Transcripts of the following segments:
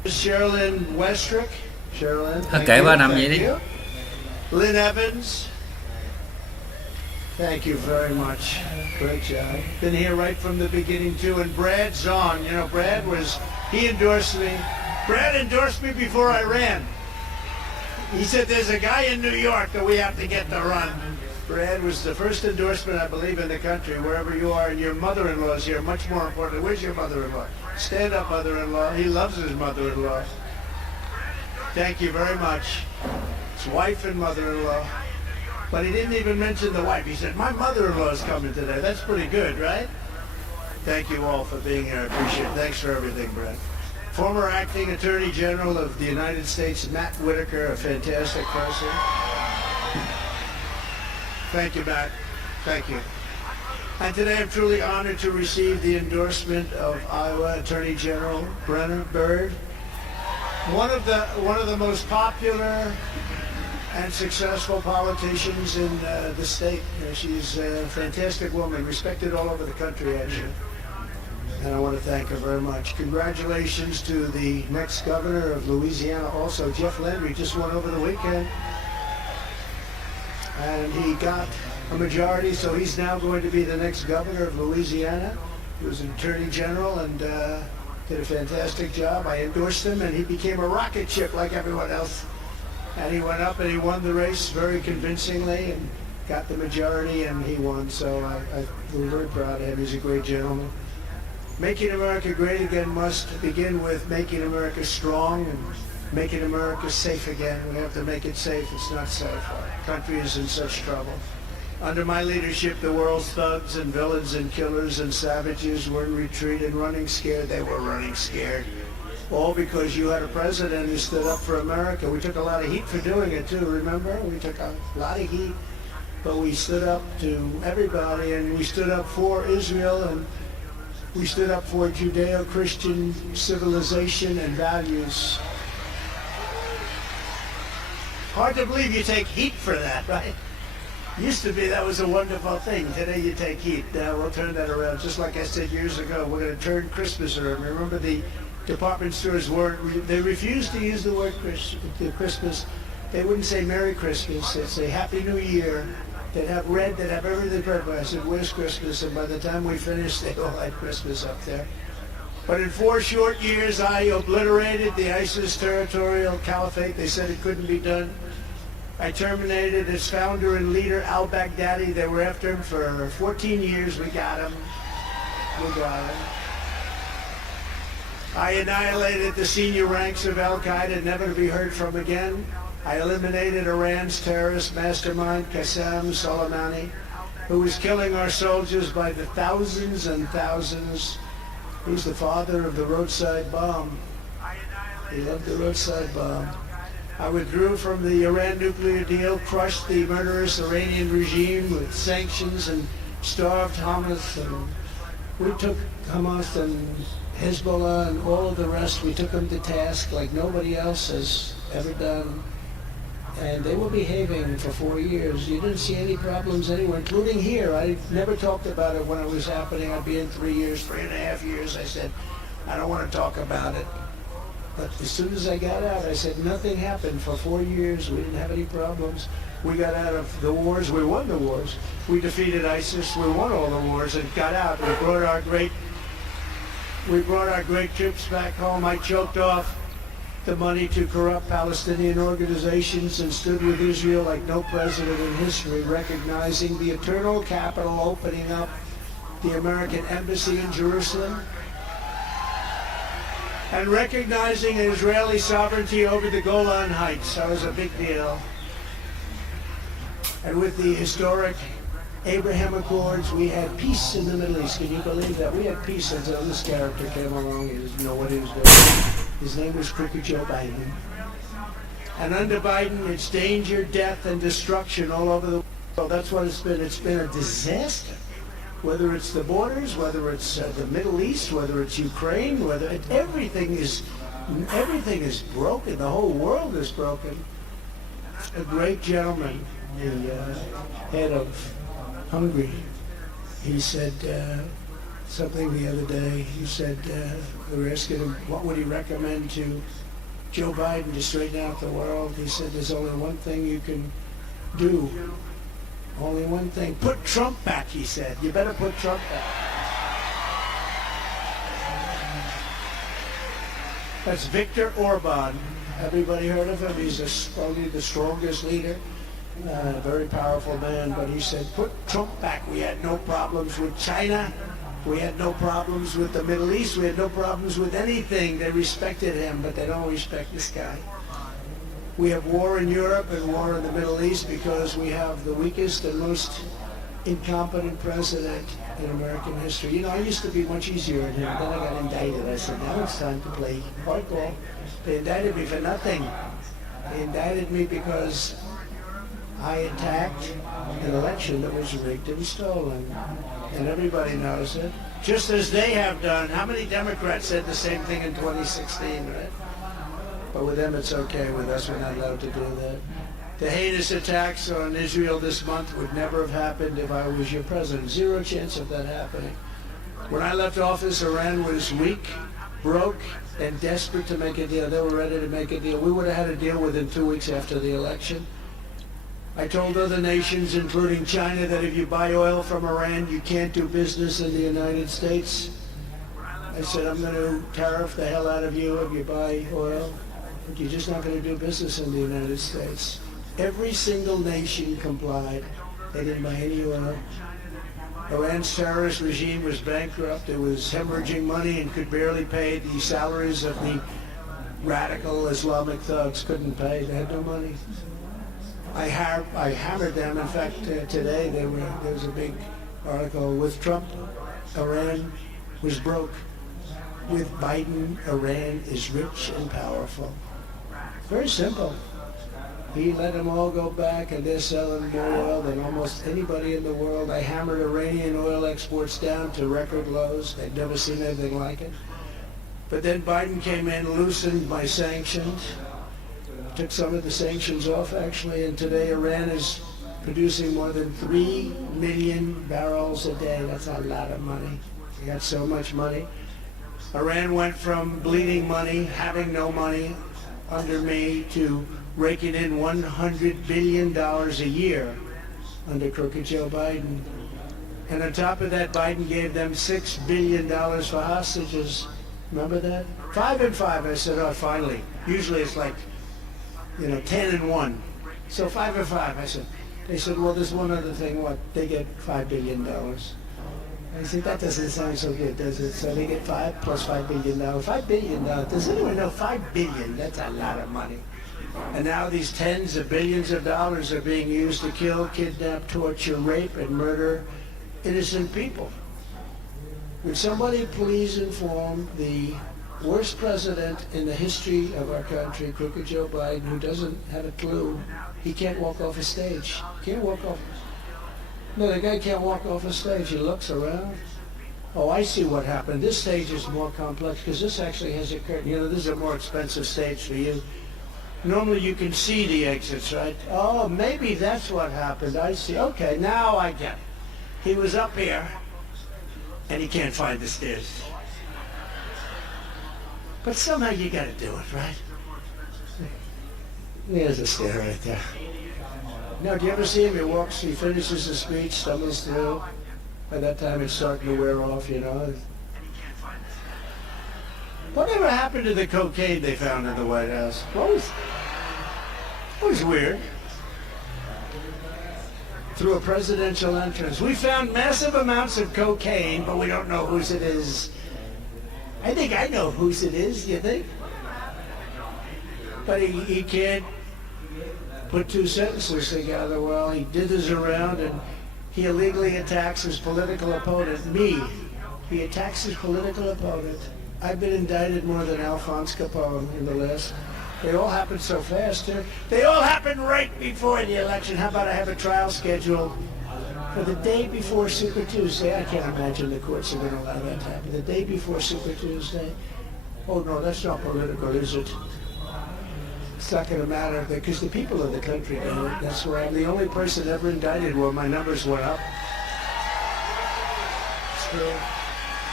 Sherilyn Westrick. Sherilyn, Thôi kệ ba nằm vậy đi. Lynn Evans. Thank you very much. Great job. Been here right from the beginning too. And Brad Zahn, you know, he endorsed me. Brad endorsed me before I ran. He said, there's a guy in New York that we have to get to run. Brad was the first endorsement, I believe, in the country, wherever you are, and your mother-in-law is here, much more important. Where's your mother-in-law? Stand up, mother-in-law. He loves his mother-in-law. Thank you very much. His wife and mother-in-law. But he didn't even mention the wife. He said, my mother-in-law is coming today. That's pretty good, right? Thank you all for being here. I appreciate it. Thanks for everything, Brad. Former Acting Attorney General of the United States, Matt Whitaker, a fantastic person. Thank you, Matt. Thank you. And today I'm truly honored to receive the endorsement of Iowa Attorney General Brenna Bird, one of the most popular and successful politicians in the state. She's a fantastic woman, respected all over the country, actually. And I want to thank her very much. Congratulations to the next governor of Louisiana, also Jeff Landry, just won over the weekend. And he got a majority, so he's now going to be the next governor of Louisiana. He was an attorney general and did a fantastic job. I endorsed him, and he became a rocket ship like everyone else. And he went up and he won the race very convincingly and got the majority, and he won. So we're very proud of him. He's a great gentleman. Making America great again must begin with making America strong and making America safe again. We have to make it safe. It's not safe. Our country is in such trouble. Under my leadership, the world's thugs and villains and killers and savages were in retreat and running scared. They were running scared. All because you had a president who stood up for America. We took a lot of heat for doing it too, remember? We took a lot of heat, but we stood up to everybody, and we stood up for Israel, and we stood up for Judeo-Christian civilization and values. Hard to believe you take heat for that, right? Used to be that was a wonderful thing. Today you take heat. We'll turn that around. Just like I said years ago, we're going to turn Christmas around. Remember, the department stores they refused to use the word Christmas. They wouldn't say Merry Christmas. They'd say Happy New Year. They'd have red. They'd have everything red. I said, where's Christmas? And by the time we finished, they all had Christmas up there. But in 4 short years, I obliterated the ISIS territorial caliphate. They said it couldn't be done. I terminated its founder and leader, al-Baghdadi. They were after him for 14 years. We got him. We got him. I annihilated the senior ranks of al-Qaeda, never to be heard from again. I eliminated Iran's terrorist mastermind, Qasem Soleimani, who was killing our soldiers by the thousands and thousands. He's the father of the roadside bomb. He loved the roadside bomb. I withdrew from the Iran nuclear deal, crushed the murderous Iranian regime with sanctions, and starved Hamas. And we took Hamas and Hezbollah and all of the rest. We took them to task like nobody else has ever done. And they were behaving for 4 years. You didn't see any problems anywhere, including here. I never talked about it when it was happening. I'd be in 3 years, 3.5 years. I said, I don't want to talk about it. But as soon as I got out, I said, nothing happened for 4 years. We didn't have any problems. We got out of the wars. We won the wars. We defeated ISIS. We won all the wars and got out. We brought our great troops back home. I choked off the money to corrupt Palestinian organizations and stood with Israel like no president in history, recognizing the eternal capital, opening up the American embassy in Jerusalem, and recognizing Israeli sovereignty over the Golan Heights. That was a big deal. And with the historic Abraham Accords, we had peace in the Middle East. Can you believe that? We had peace until this character came along. He didn't know what he was doing. His name was Crooked Joe Biden. And under Biden, it's danger, death, and destruction all over the world. That's what it's been. It's been a disaster. Whether it's the borders, whether it's the Middle East, whether it's Ukraine, everything is broken. The whole world is broken. A great gentleman, the head of Hungary, he said, something the other day. He said, we were asking him, what would he recommend to Joe Biden to straighten out the world? He said, there's only one thing you can do. Only one thing. Put Trump back, he said. You better put Trump back. That's Viktor Orban. Everybody heard of him? He's probably the strongest leader. A very powerful man, but he said, put Trump back. We had no problems with China. We had no problems with the Middle East. We had no problems with anything. They respected him, but they don't respect this guy. We have war in Europe and war in the Middle East because we have the weakest and most incompetent president in American history. You know, I used to be much easier than him. Then I got indicted. I said, now it's time to play hardball. They indicted me for nothing. They indicted me because I attacked an election that was rigged and stolen. And everybody knows it. Just as they have done. How many Democrats said the same thing in 2016, right? But with them it's okay. With us we're not allowed to do that. The heinous attacks on Israel this month would never have happened if I was your president. Zero chance of that happening. When I left office, Iran was weak, broke, and desperate to make a deal. They were ready to make a deal. We would have had a deal within 2 weeks after the election. I told other nations, including China, that if you buy oil from Iran, you can't do business in the United States. I said, I'm going to tariff the hell out of you if you buy oil, but you're just not going to do business in the United States. Every single nation complied. They didn't buy any oil. Iran's terrorist regime was bankrupt. It was hemorrhaging money and could barely pay the salaries of the radical Islamic thugs. Couldn't pay. They had no money. I hammered them. In fact, today there was a big article. With Trump, Iran was broke. With Biden, Iran is rich and powerful. Very simple. He let them all go back, and they're selling more oil than almost anybody in the world. I hammered Iranian oil exports down to record lows. They've never seen anything like it. But then Biden came in, loosened my sanctions, took some of the sanctions off, actually, and today Iran is producing more than 3 million barrels a day. That's a lot of money. They got so much money. Iran went from bleeding money, having no money under me, to raking in $100 billion a year under crooked Joe Biden. And on top of that, Biden gave them $6 billion for hostages. Remember that? 5 and 5. I said, oh, finally. Usually it's like, 10 and 1. So 5 and 5. I said, they said, well, there's one other thing. What? They get $5 billion. I said, that doesn't sound so good, does it? So they get 5 plus $5 billion. $5 billion. Does anyone know $5 billion? That's a lot of money. And now these tens of billions of dollars are being used to kill, kidnap, torture, rape, and murder innocent people. Would somebody please inform the worst president in the history of our country, crooked Joe Biden, who doesn't have a clue? He can't walk off a stage. Can't walk off. No, the guy can't walk off a stage. He looks around. Oh, I see what happened. This stage is more complex because this actually has a curtain. This is a more expensive stage for you. Normally you can see the exits, right? Oh, maybe that's what happened. I see. Okay, now I get it. He was up here, and he can't find the stairs. But somehow you got to do it, right? There's a stair right there. Now, do you ever see him? He walks, he finishes the speech, stumbles through. By that time, it's starting to wear off, Whatever happened to the cocaine they found in the White House? It was weird. Through a presidential entrance. We found massive amounts of cocaine, but we don't know whose it is. I think I know whose it is, do you think? But he can't put two sentences together. Well, he dithers around and he illegally attacks his political opponent, me. He attacks his political opponent. I've been indicted more than Alphonse Capone in the list. They all happened so fast, too. They all happened right before the election. How about I have a trial scheduled for the day before Super Tuesday? I can't imagine the courts are going to allow that to happen. The day before Super Tuesday? Oh, no, that's not political, is it? It's not going to matter because the people of the country know it. That's why I'm the only person ever indicted where my numbers went up. It's true.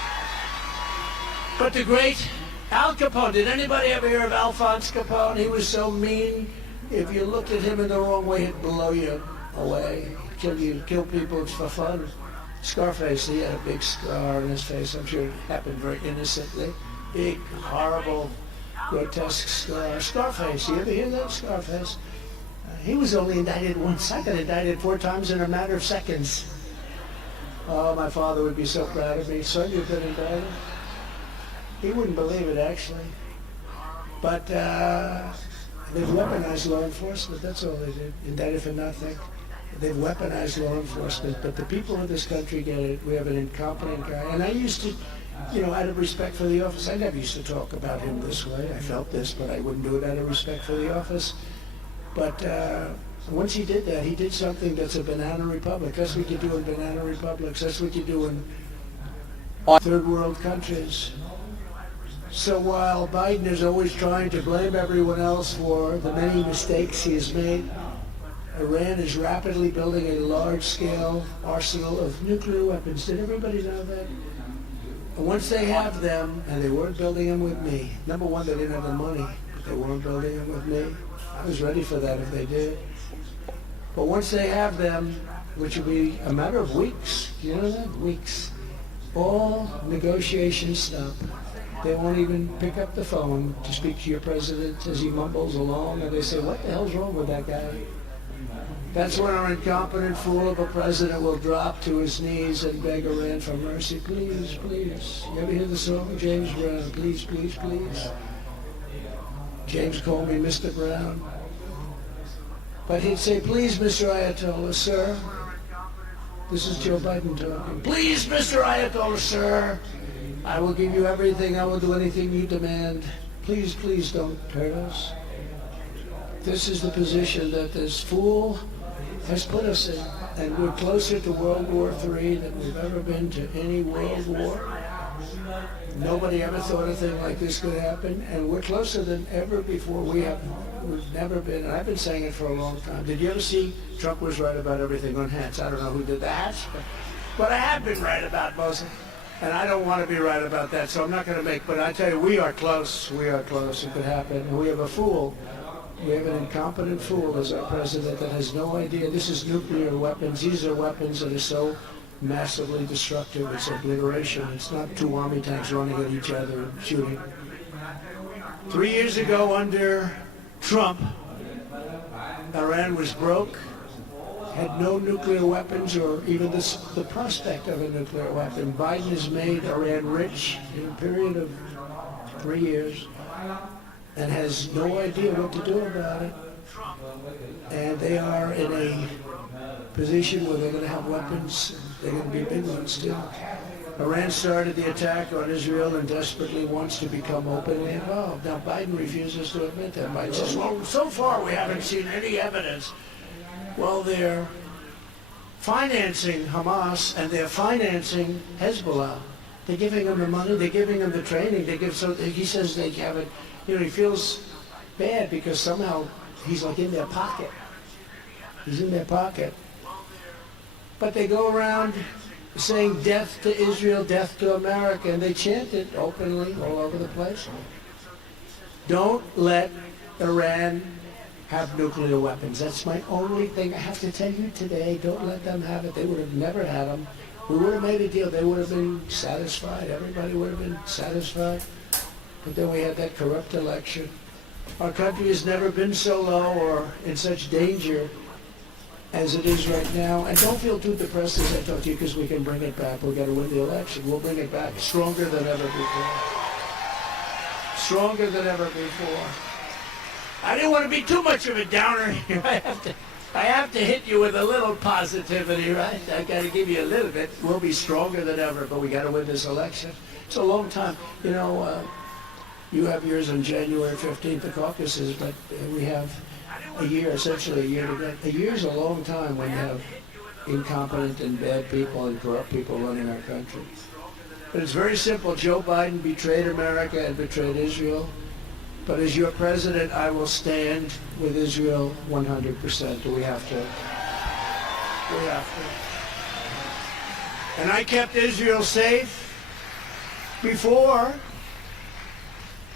But the great Al Capone, did anybody ever hear of Alphonse Capone? He was so mean. If you looked at him in the wrong way, he'd blow you away. Kill people for fun. Scarface, he had a big scar on his face. I'm sure it happened very innocently. Big, horrible, grotesque scar. Scarface, you ever hear that? Scarface. He was only indicted once. I got indicted 4 times in a matter of seconds. Oh, my father would be so proud of me. Son, you've been indicted? He wouldn't believe it, actually. But they've weaponized law enforcement. That's all they did. Indicted for nothing. They've weaponized law enforcement. But the people of this country get it. We have an incompetent guy. And I used to, out of respect for the office, I never used to talk about him this way. I felt this, but I wouldn't do it out of respect for the office. But once he did that, he did something that's a banana republic. That's what you do in banana republics. That's what you do in third world countries. So while Biden is always trying to blame everyone else for the many mistakes he has made, Iran is rapidly building a large-scale arsenal of nuclear weapons. Did everybody know that? And once they have them, and they weren't building them with me. Number one, they didn't have the money, but they weren't building them with me. I was ready for that if they did. But once they have them, which will be a matter of weeks, you know that? Weeks. All negotiations stop. They won't even pick up the phone to speak to your president as he mumbles along, and they say, what the hell's wrong with that guy? That's when our incompetent fool of a president will drop to his knees and beg Iran for mercy. Please, please. You ever hear the song, James Brown? Please, please, please. James called me Mr. Brown. But he'd say, please, Mr. Ayatollah, sir. This is Joe Biden talking. Please, Mr. Ayatollah, sir. I will give you everything. I will do anything you demand. Please, please don't hurt us. This is the position that this fool has put us in. And we're closer to World War III than we've ever been to any world war. Nobody ever thought a thing like this could happen. And we're closer than ever before. We've never been. And I've been saying it for a long time. Did you ever see Trump was right about everything on hats? I don't know who did the hats, but I have been right about most of it. And I don't want to be right about that, so I'm not going to make, but I tell you, we are close. We are close. It could happen. And we have a fool. We have an incompetent fool as our president that has no idea. This is nuclear weapons. These are weapons that are so massively destructive. It's obliteration. It's not 2 army tanks running at each other and shooting. 3 years ago under Trump, Iran was broke, had no nuclear weapons or even the prospect of a nuclear weapon. Biden has made Iran rich in a period of 3 years and has no idea what to do about it. And they are in a position where they're going to have weapons. They're going to be big ones too. Iran started the attack on Israel and desperately wants to become openly involved. Now Biden refuses to admit that. Biden says, well, so far we haven't seen any evidence. Well, they're financing Hamas and they're financing Hezbollah. They're giving them the money, they're giving them the training. He says they have it. He feels bad because somehow he's like in their pocket. He's in their pocket. But they go around saying death to Israel, death to America, and they chant it openly all over the place. Don't let Iran have nuclear weapons. That's my only thing I have to tell you today. Don't let them have it. They would have never had them. We would have made a deal. They would have been satisfied. Everybody would have been satisfied. But then we had that corrupt election. Our country has never been so low or in such danger as it is right now. And don't feel too depressed as I talk to you because we can bring it back. We've got to win the election. We'll bring it back stronger than ever before. Stronger than ever before. I didn't want to be too much of a downer here. I have to hit you with a little positivity, right? I got to give you a little bit. We'll be stronger than ever, but we got to win this election. It's a long time. You have yours on January 15th, the caucuses, but we have a year, essentially a year to get. A year's a long time when you have incompetent and bad people and corrupt people running our country. But it's very simple. Joe Biden betrayed America and betrayed Israel. But as your president, I will stand with Israel 100%. We have to. We have to. And I kept Israel safe before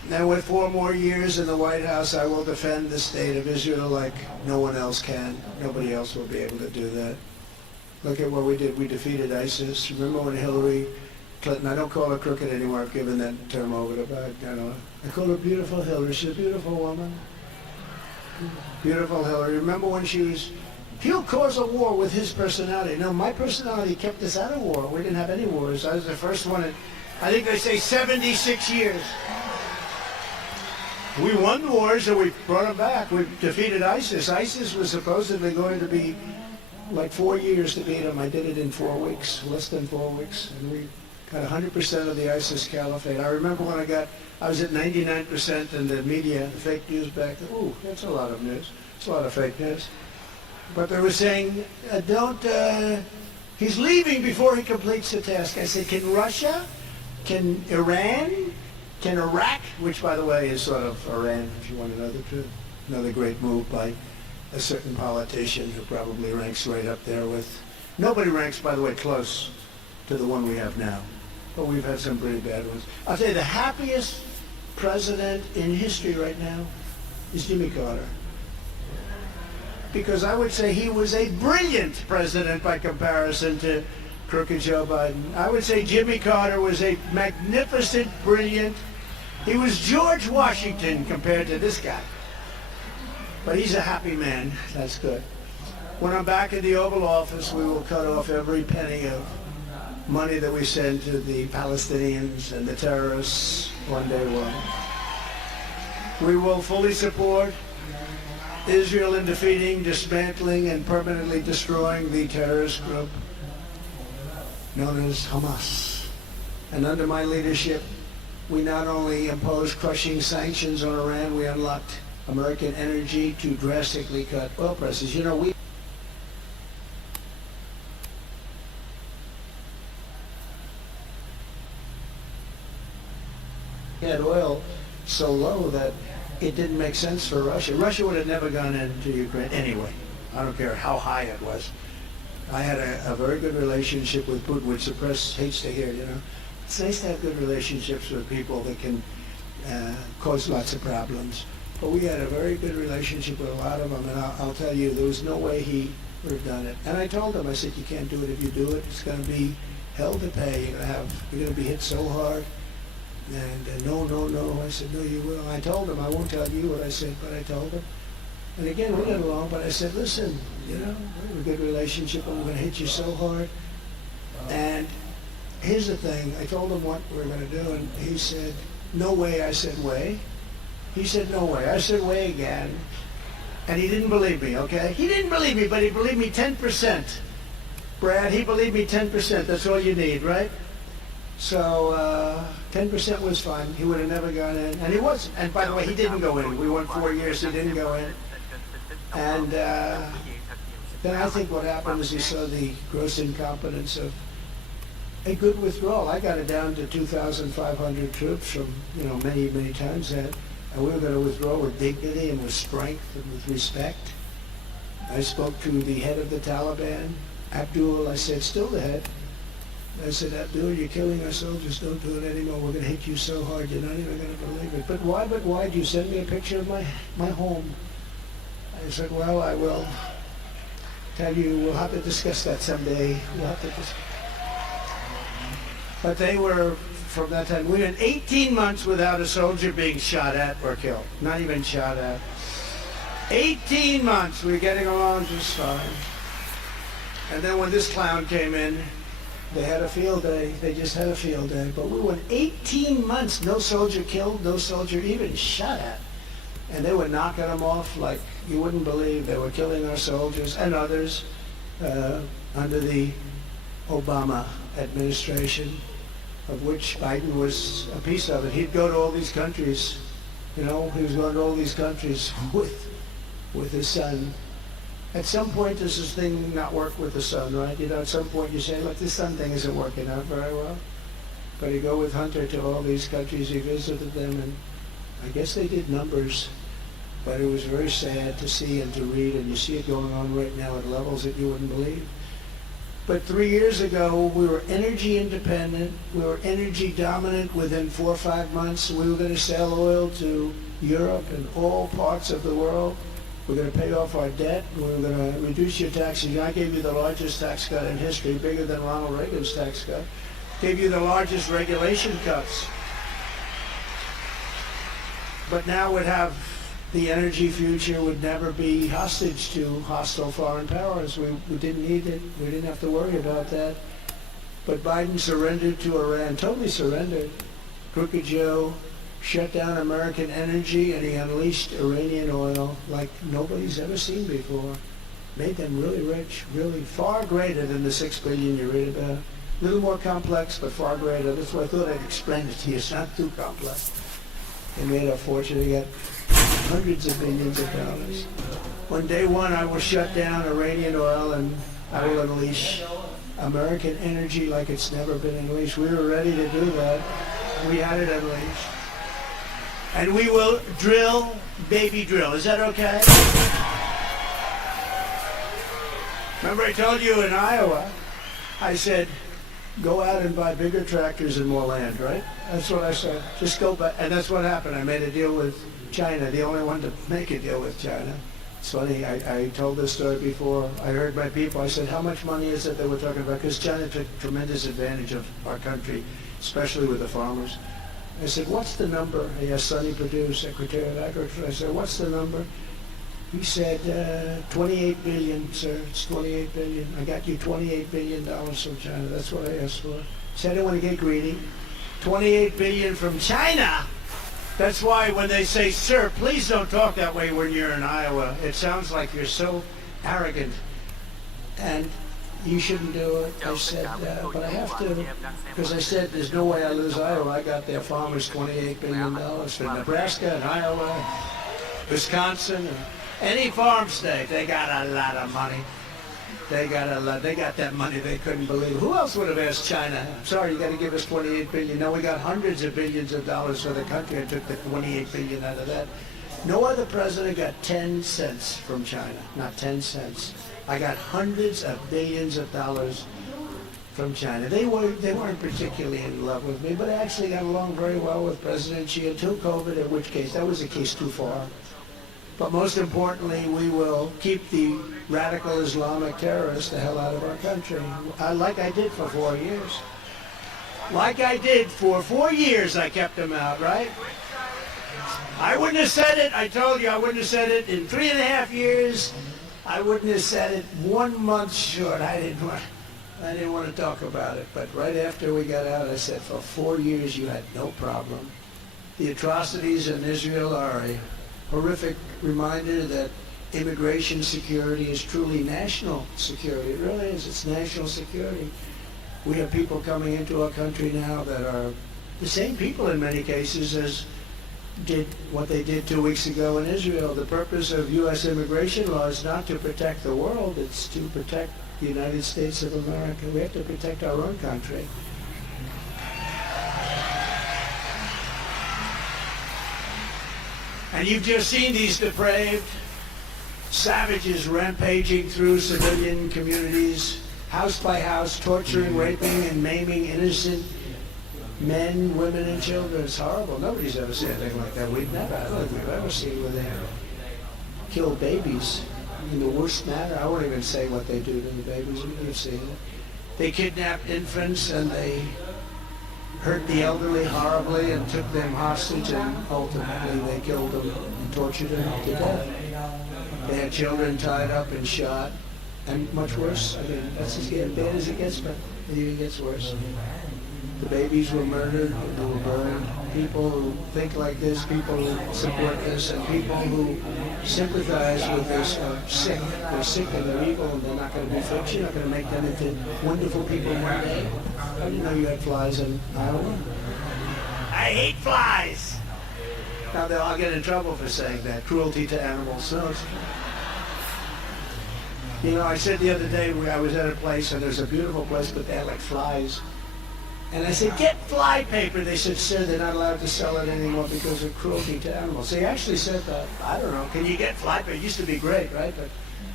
And with 4 more years in the White House, I will defend the state of Israel like no one else can. Nobody else will be able to do that. Look at what we did. We defeated ISIS. Remember when Hillary Clinton, I don't call her crooked anymore. I've given that term over to back. I call her beautiful Hillary. She's a beautiful woman. Beautiful Hillary. Remember when she was, he'll cause a war with his personality. No, my personality kept us out of war. We didn't have any wars. I was the first one in, I think they say 76 years. We won wars and we brought them back. We defeated ISIS. ISIS was supposedly going to be like 4 years to beat them. I did it in 4 weeks, less than 4 weeks. And we got 100% of the ISIS caliphate. I remember when I was at 99% in the media, the fake news back then. Ooh, that's a lot of news. It's a lot of fake news. But they were saying, he's leaving before he completes the task. I said, can Russia, can Iran, can Iraq, which by the way is sort of Iran, if you want to know the truth. Another great move by a certain politician who probably ranks right up there with, nobody ranks, by the way, close to the one we have now. But we've had some pretty bad ones. I'll tell you, the happiest president in history right now is Jimmy Carter. Because I would say he was a brilliant president by comparison to crooked Joe Biden. I would say Jimmy Carter was a magnificent, brilliant, he was George Washington compared to this guy. But he's a happy man. That's good. When I'm back in the Oval Office, we will cut off every penny of money that we send to the Palestinians and the terrorists on day one. We will fully support Israel in defeating, dismantling, and permanently destroying the terrorist group known as Hamas. And under my leadership, we not only imposed crushing sanctions on Iran, we unlocked American energy to drastically cut oil prices. You know, we had oil so low that it didn't make sense for Russia. Russia would have never gone into Ukraine anyway. I don't care how high it was. I had a very good relationship with Putin, which the press hates to hear, you know. It's nice to have good relationships with people that can cause lots of problems. But we had a very good relationship with a lot of them, and I'll tell you, there was no way he would have done it. And I told him, I said, you can't do it. If you do it, it's going to be hell to pay. You're going to be hit so hard. And no. I said, no, you will. I told him, I won't tell you what I said, but I told him. And again, we got along, but I said, listen, you know, we have a good relationship, and we're going to hit you so hard. And here's the thing. I told him what we were going to do, and he said, no way. I said, way. He said, no way. I said, way again. And he didn't believe me, okay? He didn't believe me, but he believed me 10%. Brad, he believed me 10%. That's all you need, right? So 10% was fine. He would have never gone in. And he was. And by the way, he didn't go in. We went 4 years. He didn't go in. And then I think what happened is he saw the gross incompetence of a good withdrawal. I got it down to 2,500 troops from, you know, many, many times that. And we were going to withdraw with dignity and with strength and with respect. I spoke to the head of the Taliban, Abdul. I said, still the head. I said, Abdul, you're killing our soldiers. Don't do it anymore. We're going to hit you so hard, you're not even going to believe it. But why? Do you send me a picture of my home? I said, well, I will tell you, we'll have to discuss that someday. We'll have to discuss. But they were, from that time, we went 18 months without a soldier being shot at or killed. Not even shot at. 18 months, we were getting along just fine. And then when this clown came in, they had a field day. They just had a field day. But we went 18 months, no soldier killed, no soldier even shot at. And they were knocking them off like you wouldn't believe. They were killing our soldiers and others under the Obama administration, of which Biden was a piece of it. He'd go to all these countries, you know, he was going to all these countries with his son. At some point, does this thing not work with the son, right? You know, at some point you say, look, this son thing isn't working out very well. But he'd go with Hunter to all these countries, he visited them, and I guess they did numbers. But it was very sad to see and to read, and you see it going on right now at levels that you wouldn't believe. But 3 years ago, we were energy independent. We were energy dominant within 4 or 5 months. We were going to sell oil to Europe and all parts of the world. We're going to pay off our debt. We're going to reduce your taxes. I gave you the largest tax cut in history, bigger than Ronald Reagan's tax cut. Gave you the largest regulation cuts. But now we'd have the energy future would never be hostage to hostile foreign powers. We didn't need it. We didn't have to worry about that. But Biden surrendered to Iran, totally surrendered. Crooked Joe shut down American energy, and he unleashed Iranian oil like nobody's ever seen before. Made them really rich, really far greater than the $6 billion you read about. A little more complex, but far greater. That's why I thought I'd explain it to you. It's not too complex. They made a fortune. They got hundreds of billions of dollars. On day one, I will shut down Iranian oil, and I will unleash American energy like it's never been unleashed. We were ready to do that. We had it unleashed. And we will drill, baby drill. Is that okay? Remember I told you in Iowa, I said, go out and buy bigger tractors and more land, right? That's what I said. Just go buy, and that's what happened. I made a deal with China, the only one to make a deal with China. It's funny, I told this story before. I heard my people, I said, how much money is it that we're talking about? Because China took tremendous advantage of our country, especially with the farmers. I said, what's the number? I asked Sonny Perdue, Secretary of Agriculture. I said, what's the number? He said, 28 billion, sir. It's 28 billion. I got you $28 billion from China. That's what I asked for. So I didn't want to get greedy. 28 billion from China. That's why when they say, sir, please don't talk that way when you're in Iowa. It sounds like you're so arrogant. And you shouldn't do it. I said, but I have to, because I said there's no way I lose Iowa. I got their farmers $28 billion for Nebraska and Iowa, Wisconsin, and any farm state. They got a lot of money. They got a lot. They got that money they couldn't believe. Who else would have asked China? Sorry, you got to give us 28 billion. No, we got hundreds of billions of dollars for the country. I took the 28 billion out of that. No other president got 10 cents from China. Not 10 cents. I got hundreds of billions of dollars from China. They weren't particularly in love with me, but I actually got along very well with President Xi until COVID, in which case that was a case too far. But most importantly, we will keep the radical Islamic terrorists the hell out of our country, like I did for 4 years. Like I did for 4 years, I kept them out, right? I wouldn't have said it. I told you I wouldn't have said it in 3.5 years. I wouldn't have said it 1 month short. I didn't want to talk about it. But right after we got out, I said, for 4 years you had no problem. The atrocities in Israel are a horrific reminder that immigration security is truly national security. It really is. It's national security. We have people coming into our country now that are the same people in many cases as did what they did 2 weeks ago in Israel. The purpose of U.S. immigration law is not to protect the world, it's to protect the United States of America. We have to protect our own country. And you've just seen these depraved savages rampaging through civilian communities, house by house, torturing, raping, and maiming innocent men, women, and children. It's horrible. Nobody's ever seen anything like that. I don't think we've ever seen where they kill babies in the worst manner. I won't even say what they do to the babies. You've seen it. They kidnapped infants and they hurt the elderly horribly and took them hostage, and ultimately they killed them and tortured them to death. They had children tied up and shot, and much worse. I mean, that's as bad as it gets, but it even gets worse. The babies were murdered, they were burned. People who think like this, people who support this, and people who sympathize with this are sick. They're sick and they're evil, and they're not going to be fixed. You're not going to make them into wonderful people one day. I didn't know you had flies in Iowa. I hate flies! Now I'll get in trouble for saying that. Cruelty to animals. No, you know, I said the other day I was at a place, and there's a beautiful place, but they had like flies. And I said, get fly paper. They said, sir, they're not allowed to sell it anymore because of cruelty to animals. They actually said that. I don't know. Can you get fly paper? It used to be great, right? But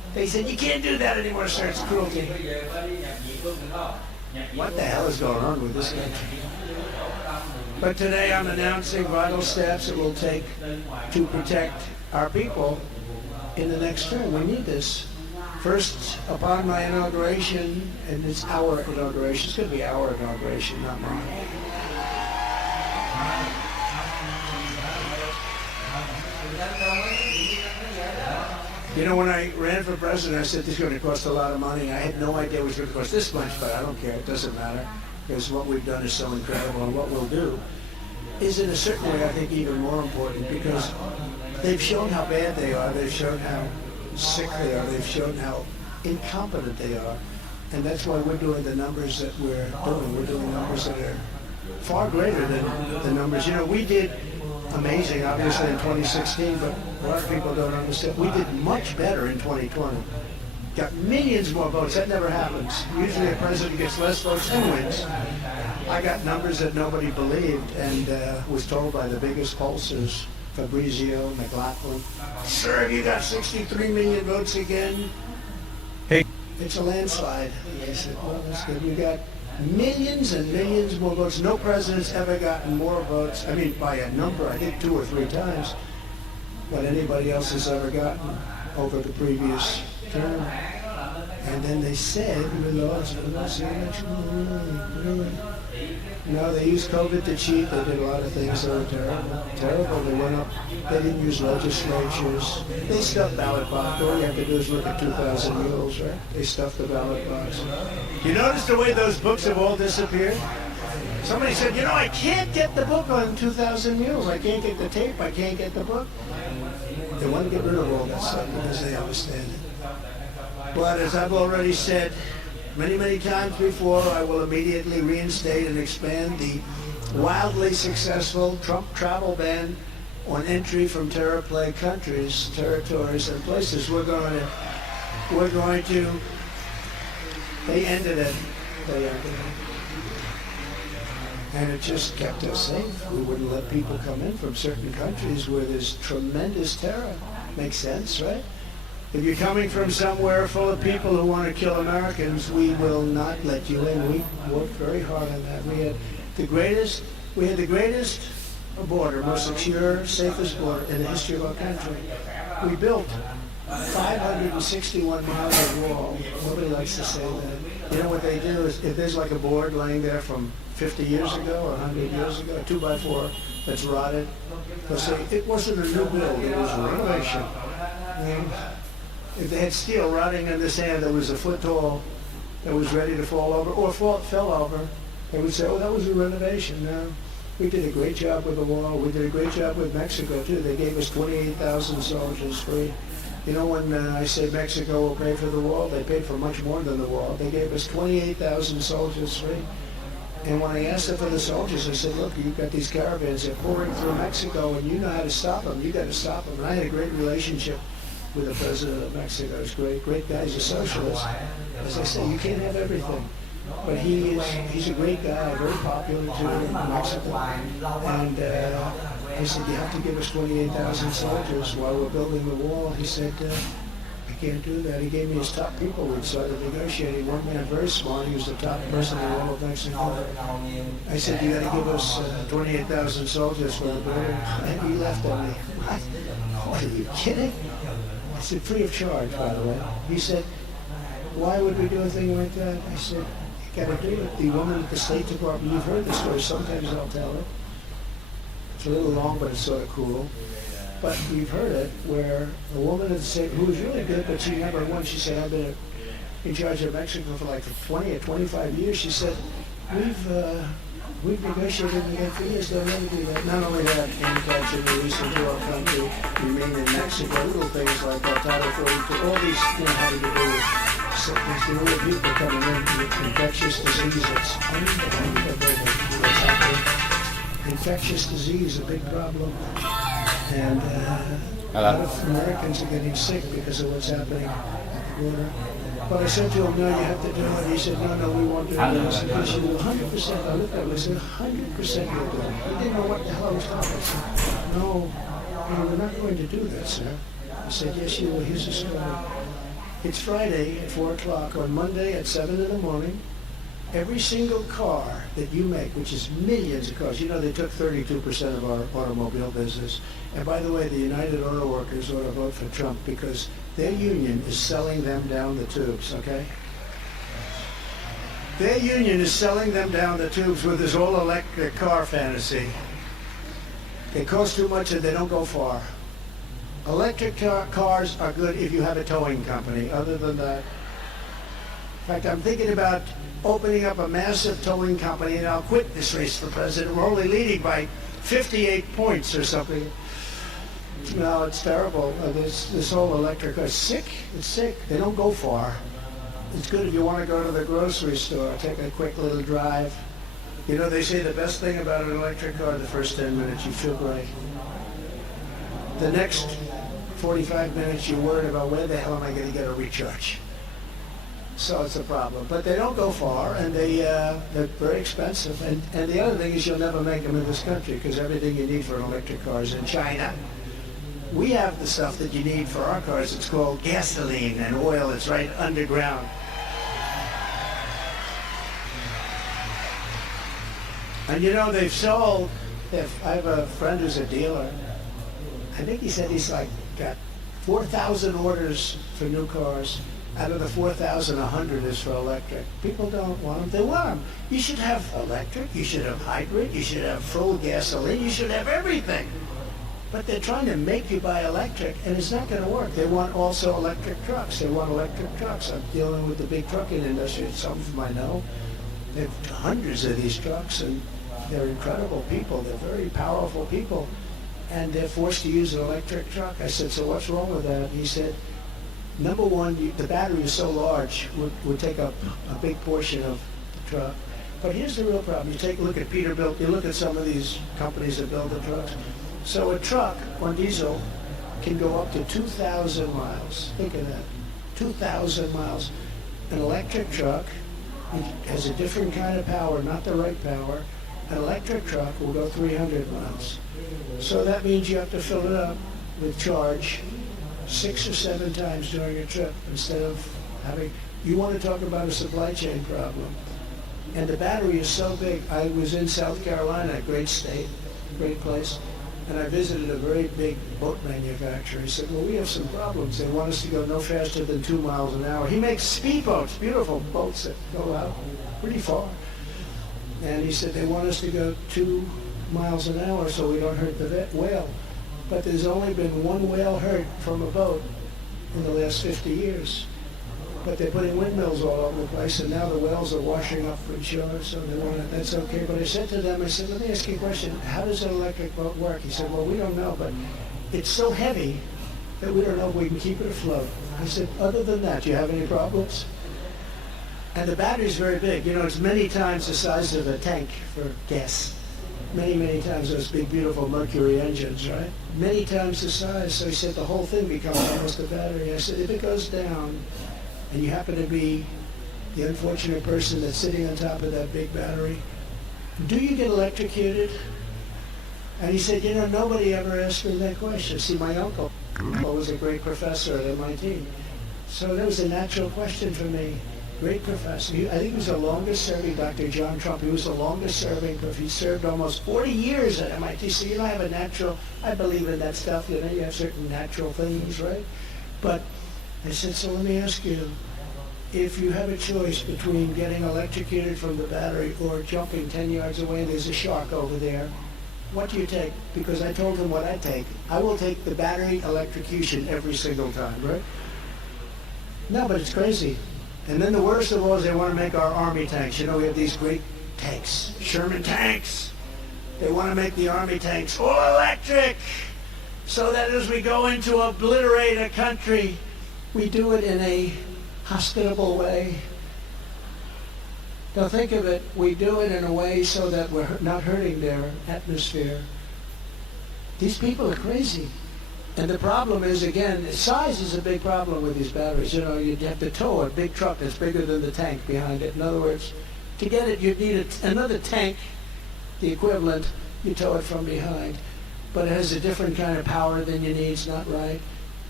They said, you can't do that anymore, sir, it's cruelty. What the hell is going on with this country? But today I'm announcing vital steps it will take to protect our people in the next term. We need this. First, upon my inauguration, and it's our inauguration, it's going to be our inauguration, not mine. You know, when I ran for president, I said this is going to cost a lot of money. I had no idea it was going to cost this much, but I don't care. It doesn't matter, because what we've done is so incredible, and what we'll do is, in a certain way, I think, even more important, because they've shown how bad they are. They've shown how sick they are. They've shown how incompetent they are. And that's why we're doing the numbers that we're doing. We're doing numbers that are far greater than the numbers. You know, we did amazing, obviously, in 2016, but a lot of people don't understand. We did much better in 2020. Got millions more votes. That never happens. Usually a president gets less votes and wins. I got numbers that nobody believed, and was told by the biggest pollsters, Fabrizio, McLaughlin, sir, you got 63 million votes again. Hey. It's a landslide. I said, well, that's good. You got millions and millions more votes. No president's ever gotten more votes, I mean, by a number, I think 2 or 3 times, than anybody else has ever gotten over the previous term. And then they said, we lost the election. Really. No, they used COVID to cheat. They did a lot of things that were terrible. Terrible. They went up. They didn't use legislatures. They stuffed ballot box. All you have to do is look at 2,000 mules, right? They stuffed the ballot box. You notice the way those books have all disappeared? Somebody said, you know, I can't get the book on 2,000 mules. I can't get the tape. I can't get the book. They want to get rid of all that stuff because they understand it. But as I've already said many times before, I will immediately reinstate and expand the wildly successful Trump travel ban on entry from terror-plagued countries, territories, and places. We're going to, they ended it. And it just kept us safe. We wouldn't let people come in from certain countries where there's tremendous terror. Makes sense, right? If you're coming from somewhere full of people who want to kill Americans, we will not let you in. We worked very hard on that. We had the greatest border, most secure, safest border in the history of our country. We built 561 miles of wall. Nobody likes to say that. You know what they do is, if there's like a board laying there from 50 years ago or 100 years ago, a 2x4 that's rotted, they'll say, it wasn't a new build, it was a renovation. And if they had steel rotting in the sand that was a foot tall, that was ready to fall over, or fell over, they would say, oh, that was a renovation. No, we did a great job with the wall. We did a great job with Mexico, too. They gave us 28,000 soldiers free. You know, when I say Mexico will pay for the wall, they paid for much more than the wall. They gave us 28,000 soldiers free. And when I asked them for the soldiers, I said, look, you've got these caravans, they're pouring through Mexico, and you know how to stop them. You got to stop them. And I had a great relationship with the president of Mexico. He's great guy. He's a socialist. As I say, you can't have everything. But he's a great guy, very popular too in Mexico. And I said, you have to give us 28,000 soldiers while we're building the wall. He said, I can't do that. He gave me his top people. We started negotiating. One man, very smart, he was the top person in all of Mexico. I said, you got to give us 28,000 soldiers for the building. And he laughed at me. What, are you kidding? I said, free of charge, by the way. He said, why would we do a thing like that? I said, you got to do it. The woman at the State Department, you've heard the story, sometimes I'll tell it. It's a little long, but it's sort of cool. But we've heard it, where a woman at the State, who was really good, but she never won, she said, I've been in charge of Mexico for like 20 or 25 years. She said, we've negotiated with them for years, they'll never do that. Not only that, manufacturing release into our country, remain in Mexico, little things like Title 42, all these things having to do with sickness. There are people coming in with infectious disease. It's unbelievable what's happening. Infectious disease, a big problem. And a lot of Americans are getting sick because of what's happening at the border. But I said to him, no, you have to do it. He said, no, we won't do it. I said, yes, you will 100%. I looked at him, I said, 100% you'll do it. He didn't know what the hell I was talking about. I said, no, we're not going to do that, sir. I said, yes, you will. Here's the story. It's Friday at 4 o'clock. On Monday at 7 in the morning, every single car that you make, which is millions of cars, you know they took 32% of our automobile business. And by the way, the United Auto Workers ought to vote for Trump because their union is selling them down the tubes, okay? Their union is selling them down the tubes with this all-electric car fantasy. They cost too much and they don't go far. Electric cars are good if you have a towing company. Other than that, in fact, I'm thinking about opening up a massive towing company, and I'll quit this race for president. We're only leading by 58 points or something. No, it's terrible. This whole electric car is sick. It's sick. They don't go far. It's good if you want to go to the grocery store, take a quick little drive. You know, they say the best thing about an electric car, the first 10 minutes, you feel great. The next 45 minutes, you're worried about where the hell am I going to get a recharge? So it's a problem. But they don't go far, and they're very expensive. And the other thing is you'll never make them in this country because everything you need for an electric car is in China. We have the stuff that you need for our cars. It's called gasoline and oil. It's right underground. And you know, they've sold, I have a friend who's a dealer. I think he said he's got 4,000 orders for new cars. Out of the 4,000, 100 is for electric. People don't want them. They want them. You should have electric. You should have hybrid. You should have full gasoline. You should have everything. But they're trying to make you buy electric, and it's not going to work. They want also electric trucks. They want electric trucks. I'm dealing with the big trucking industry. Some of them I know. They have hundreds of these trucks, and they're incredible people. They're very powerful people, and they're forced to use an electric truck. I said, so what's wrong with that? He said, number one, the battery is so large, would take up a big portion of the truck. But here's the real problem. You take a look at Peterbilt. You look at some of these companies that build the trucks. So a truck on diesel can go up to 2,000 miles. Think of that, 2,000 miles. An electric truck has a different kind of power, not the right power. An electric truck will go 300 miles. So that means you have to fill it up with charge 6 or 7 times during a trip instead of having, you want to talk about a supply chain problem. And the battery is so big. I was in South Carolina, a great state, great place, and I visited a very big boat manufacturer. He said, well, we have some problems. They want us to go no faster than 2 miles an hour. He makes speedboats, beautiful boats that go out pretty far. And he said, they want us to go 2 miles an hour so we don't hurt the whale. But there's only been one whale hurt from a boat in the last 50 years. But they're putting windmills all over the place, and now the whales are washing up from shore, so they want to, that's okay. But I said to them, I said, let me ask you a question. How does an electric boat work? He said, well, we don't know, but it's so heavy that we don't know if we can keep it afloat. I said, other than that, do you have any problems? And the battery's very big. You know, it's many times the size of a tank for gas. Many, many times those big, beautiful Mercury engines, right? Many times the size. So he said the whole thing becomes almost a battery. I said, if it goes down, and you happen to be the unfortunate person that's sitting on top of that big battery, do you get electrocuted? And he said, you know, nobody ever asked me that question. See, my uncle was a great professor at MIT. So that was a natural question for me. Great professor. I think he was the longest serving, Dr. John Trump. He was the longest serving, he served almost 40 years at MIT. So you know, I have a natural, I believe in that stuff. You know, you have certain natural things, right? But I said, so let me ask you, if you have a choice between getting electrocuted from the battery or jumping 10 yards away, there's a shark over there, what do you take? Because I told him what I take. I will take the battery electrocution every single time, right? No, but it's crazy. And then the worst of all is they want to make our army tanks. You know, we have these great tanks, Sherman tanks. They want to make the army tanks all electric so that as we go in to obliterate a country, we do it in a hospitable way. Now think of it, we do it in a way so that we're not hurting their atmosphere. These people are crazy. And the problem is, again, size is a big problem with these batteries. You know, you'd have to tow a big truck that's bigger than the tank behind it. In other words, to get it, you'd need another tank, the equivalent, you tow it from behind. But it has a different kind of power than you need, it's not right.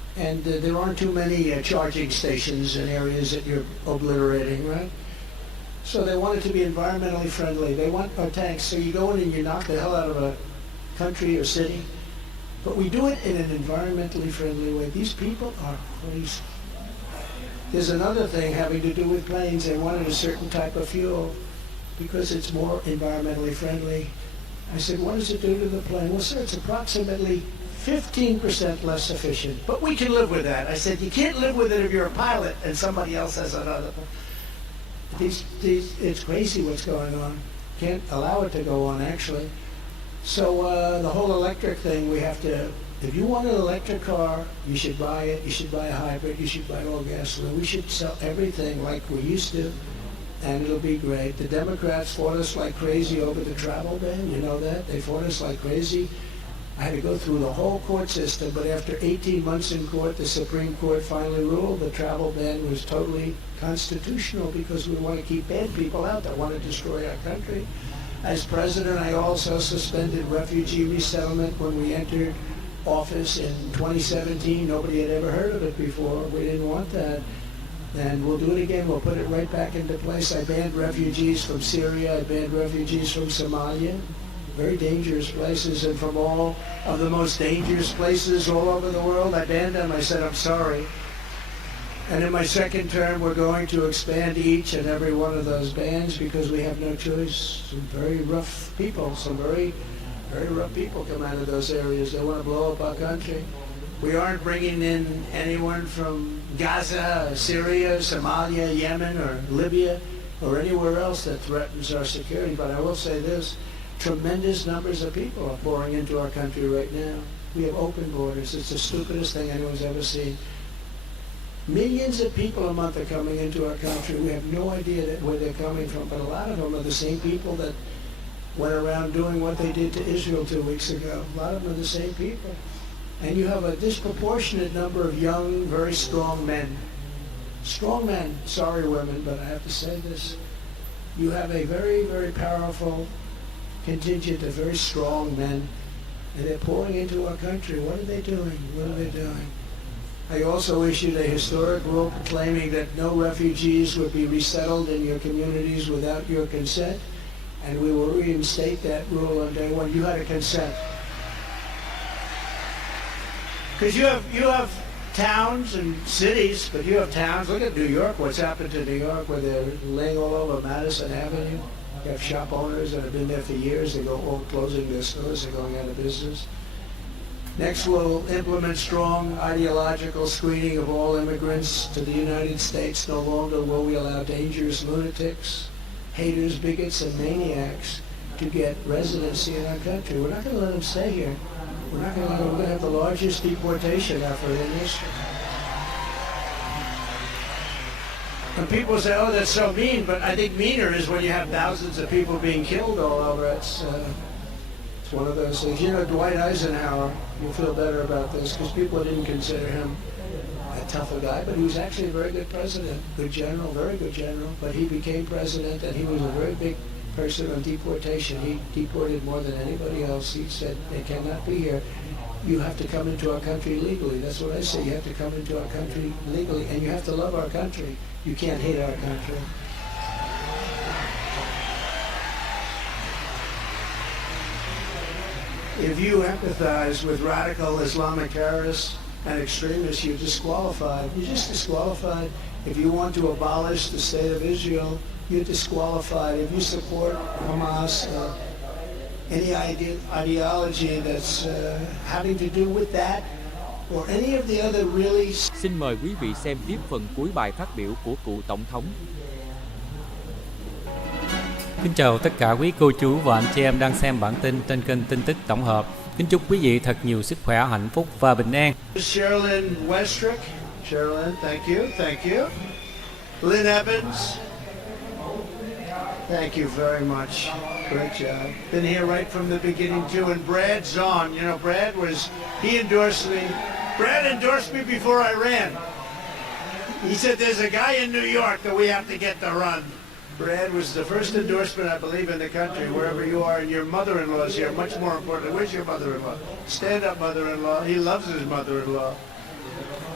And there aren't too many charging stations in areas that you're obliterating, right? So they want it to be environmentally friendly. They want our tanks. So you go in and you knock the hell out of a country or city. But we do it in an environmentally friendly way. These people are crazy. There's another thing having to do with planes. They wanted a certain type of fuel because it's more environmentally friendly. I said, what does it do to the plane? Well, sir, it's approximately 15% less efficient, but we can live with that. I said, you can't live with it if you're a pilot and somebody else has another. It's crazy what's going on. Can't allow it to go on, actually. So the whole electric thing, we have to, if you want an electric car, you should buy it. You should buy a hybrid. You should buy all gasoline. We should sell everything like we used to, and it'll be great. The Democrats fought us like crazy over the travel ban. You know that? They fought us like crazy. I had to go through the whole court system, but after 18 months in court, the Supreme Court finally ruled the travel ban was totally constitutional because we want to keep bad people out that want to destroy our country. As president, I also suspended refugee resettlement when we entered office in 2017. Nobody had ever heard of it before. We didn't want that. And we'll do it again. We'll put it right back into place. I banned refugees from Syria. I banned refugees from Somalia. Very dangerous places, and from all of the most dangerous places all over the world, I banned them. I said, I'm sorry. And in my second term, we're going to expand each and every one of those bans because we have no choice. Some very rough people, some very, very rough people come out of those areas. They want to blow up our country. We aren't bringing in anyone from Gaza, Syria, Somalia, Yemen, or Libya, or anywhere else that threatens our security. But I will say this. Tremendous numbers of people are pouring into our country right now. We have open borders. It's the stupidest thing anyone's ever seen. Millions of people a month are coming into our country. We have no idea where they're coming from, but a lot of them are the same people that went around doing what they did to Israel 2 weeks ago. A lot of them are the same people. And you have a disproportionate number of young, very strong men. Strong men. Sorry, women, but I have to say this. You have a very, very powerful contingent of very strong men, and they're pouring into our country. What are they doing? What are they doing? I also issued a historic rule proclaiming that no refugees would be resettled in your communities without your consent, and we will reinstate that rule on day one. You had to consent. Because you have towns and cities, but you have towns. Look at New York, what's happened to New York, where they're laying all over Madison Avenue. You have shop owners that have been there for years. They go all closing their stores. They're going out of business. Next, we'll implement strong ideological screening of all immigrants to the United States. No longer will we allow dangerous lunatics, haters, bigots, and maniacs to get residency in our country. We're not going to let them stay here. We're not going to let them. We're going to have the largest deportation effort in history. And people say, oh, that's so mean, but I think meaner is when you have thousands of people being killed all over. It's one of those things. You know, Dwight Eisenhower, you'll feel better about this, because people didn't consider him a tougher guy, but he was actually a very good president, good general, very good general, but he became president, and he was a very big person on deportation. He deported more than anybody else. He said, they cannot be here. You have to come into our country legally. That's what I say. You have to come into our country legally, and you have to love our country. You can't hate our country. If you empathize with radical Islamic terrorists and extremists, you're disqualified. You're just disqualified. If you want to abolish the state of Israel, you're disqualified. If you support Hamas, any ideology that's having to do with that, or any of the other really... Xin mời quý vị xem tiếp phần cuối bài phát biểu của cựu Tổng thống. Kính chào tất cả quý cô chú và anh chị em đang xem bản tin trên kênh tin tức tổng hợp. Kính chúc quý vị thật nhiều sức khỏe, hạnh phúc và bình an. Sherilyn Westrick. Sherilyn, thank you, thank you. Lynn Evans. Thank you very much. Great job. Been here right from the beginning too. And Brad Zahn, you know, he endorsed me. Brad endorsed me before I ran. He said, there's a guy in New York that we have to get to run. Brad was the first endorsement, I believe, in the country, wherever you are, and your mother-in-law is here, much more important. Where's your mother-in-law? Stand up, mother-in-law. He loves his mother-in-law.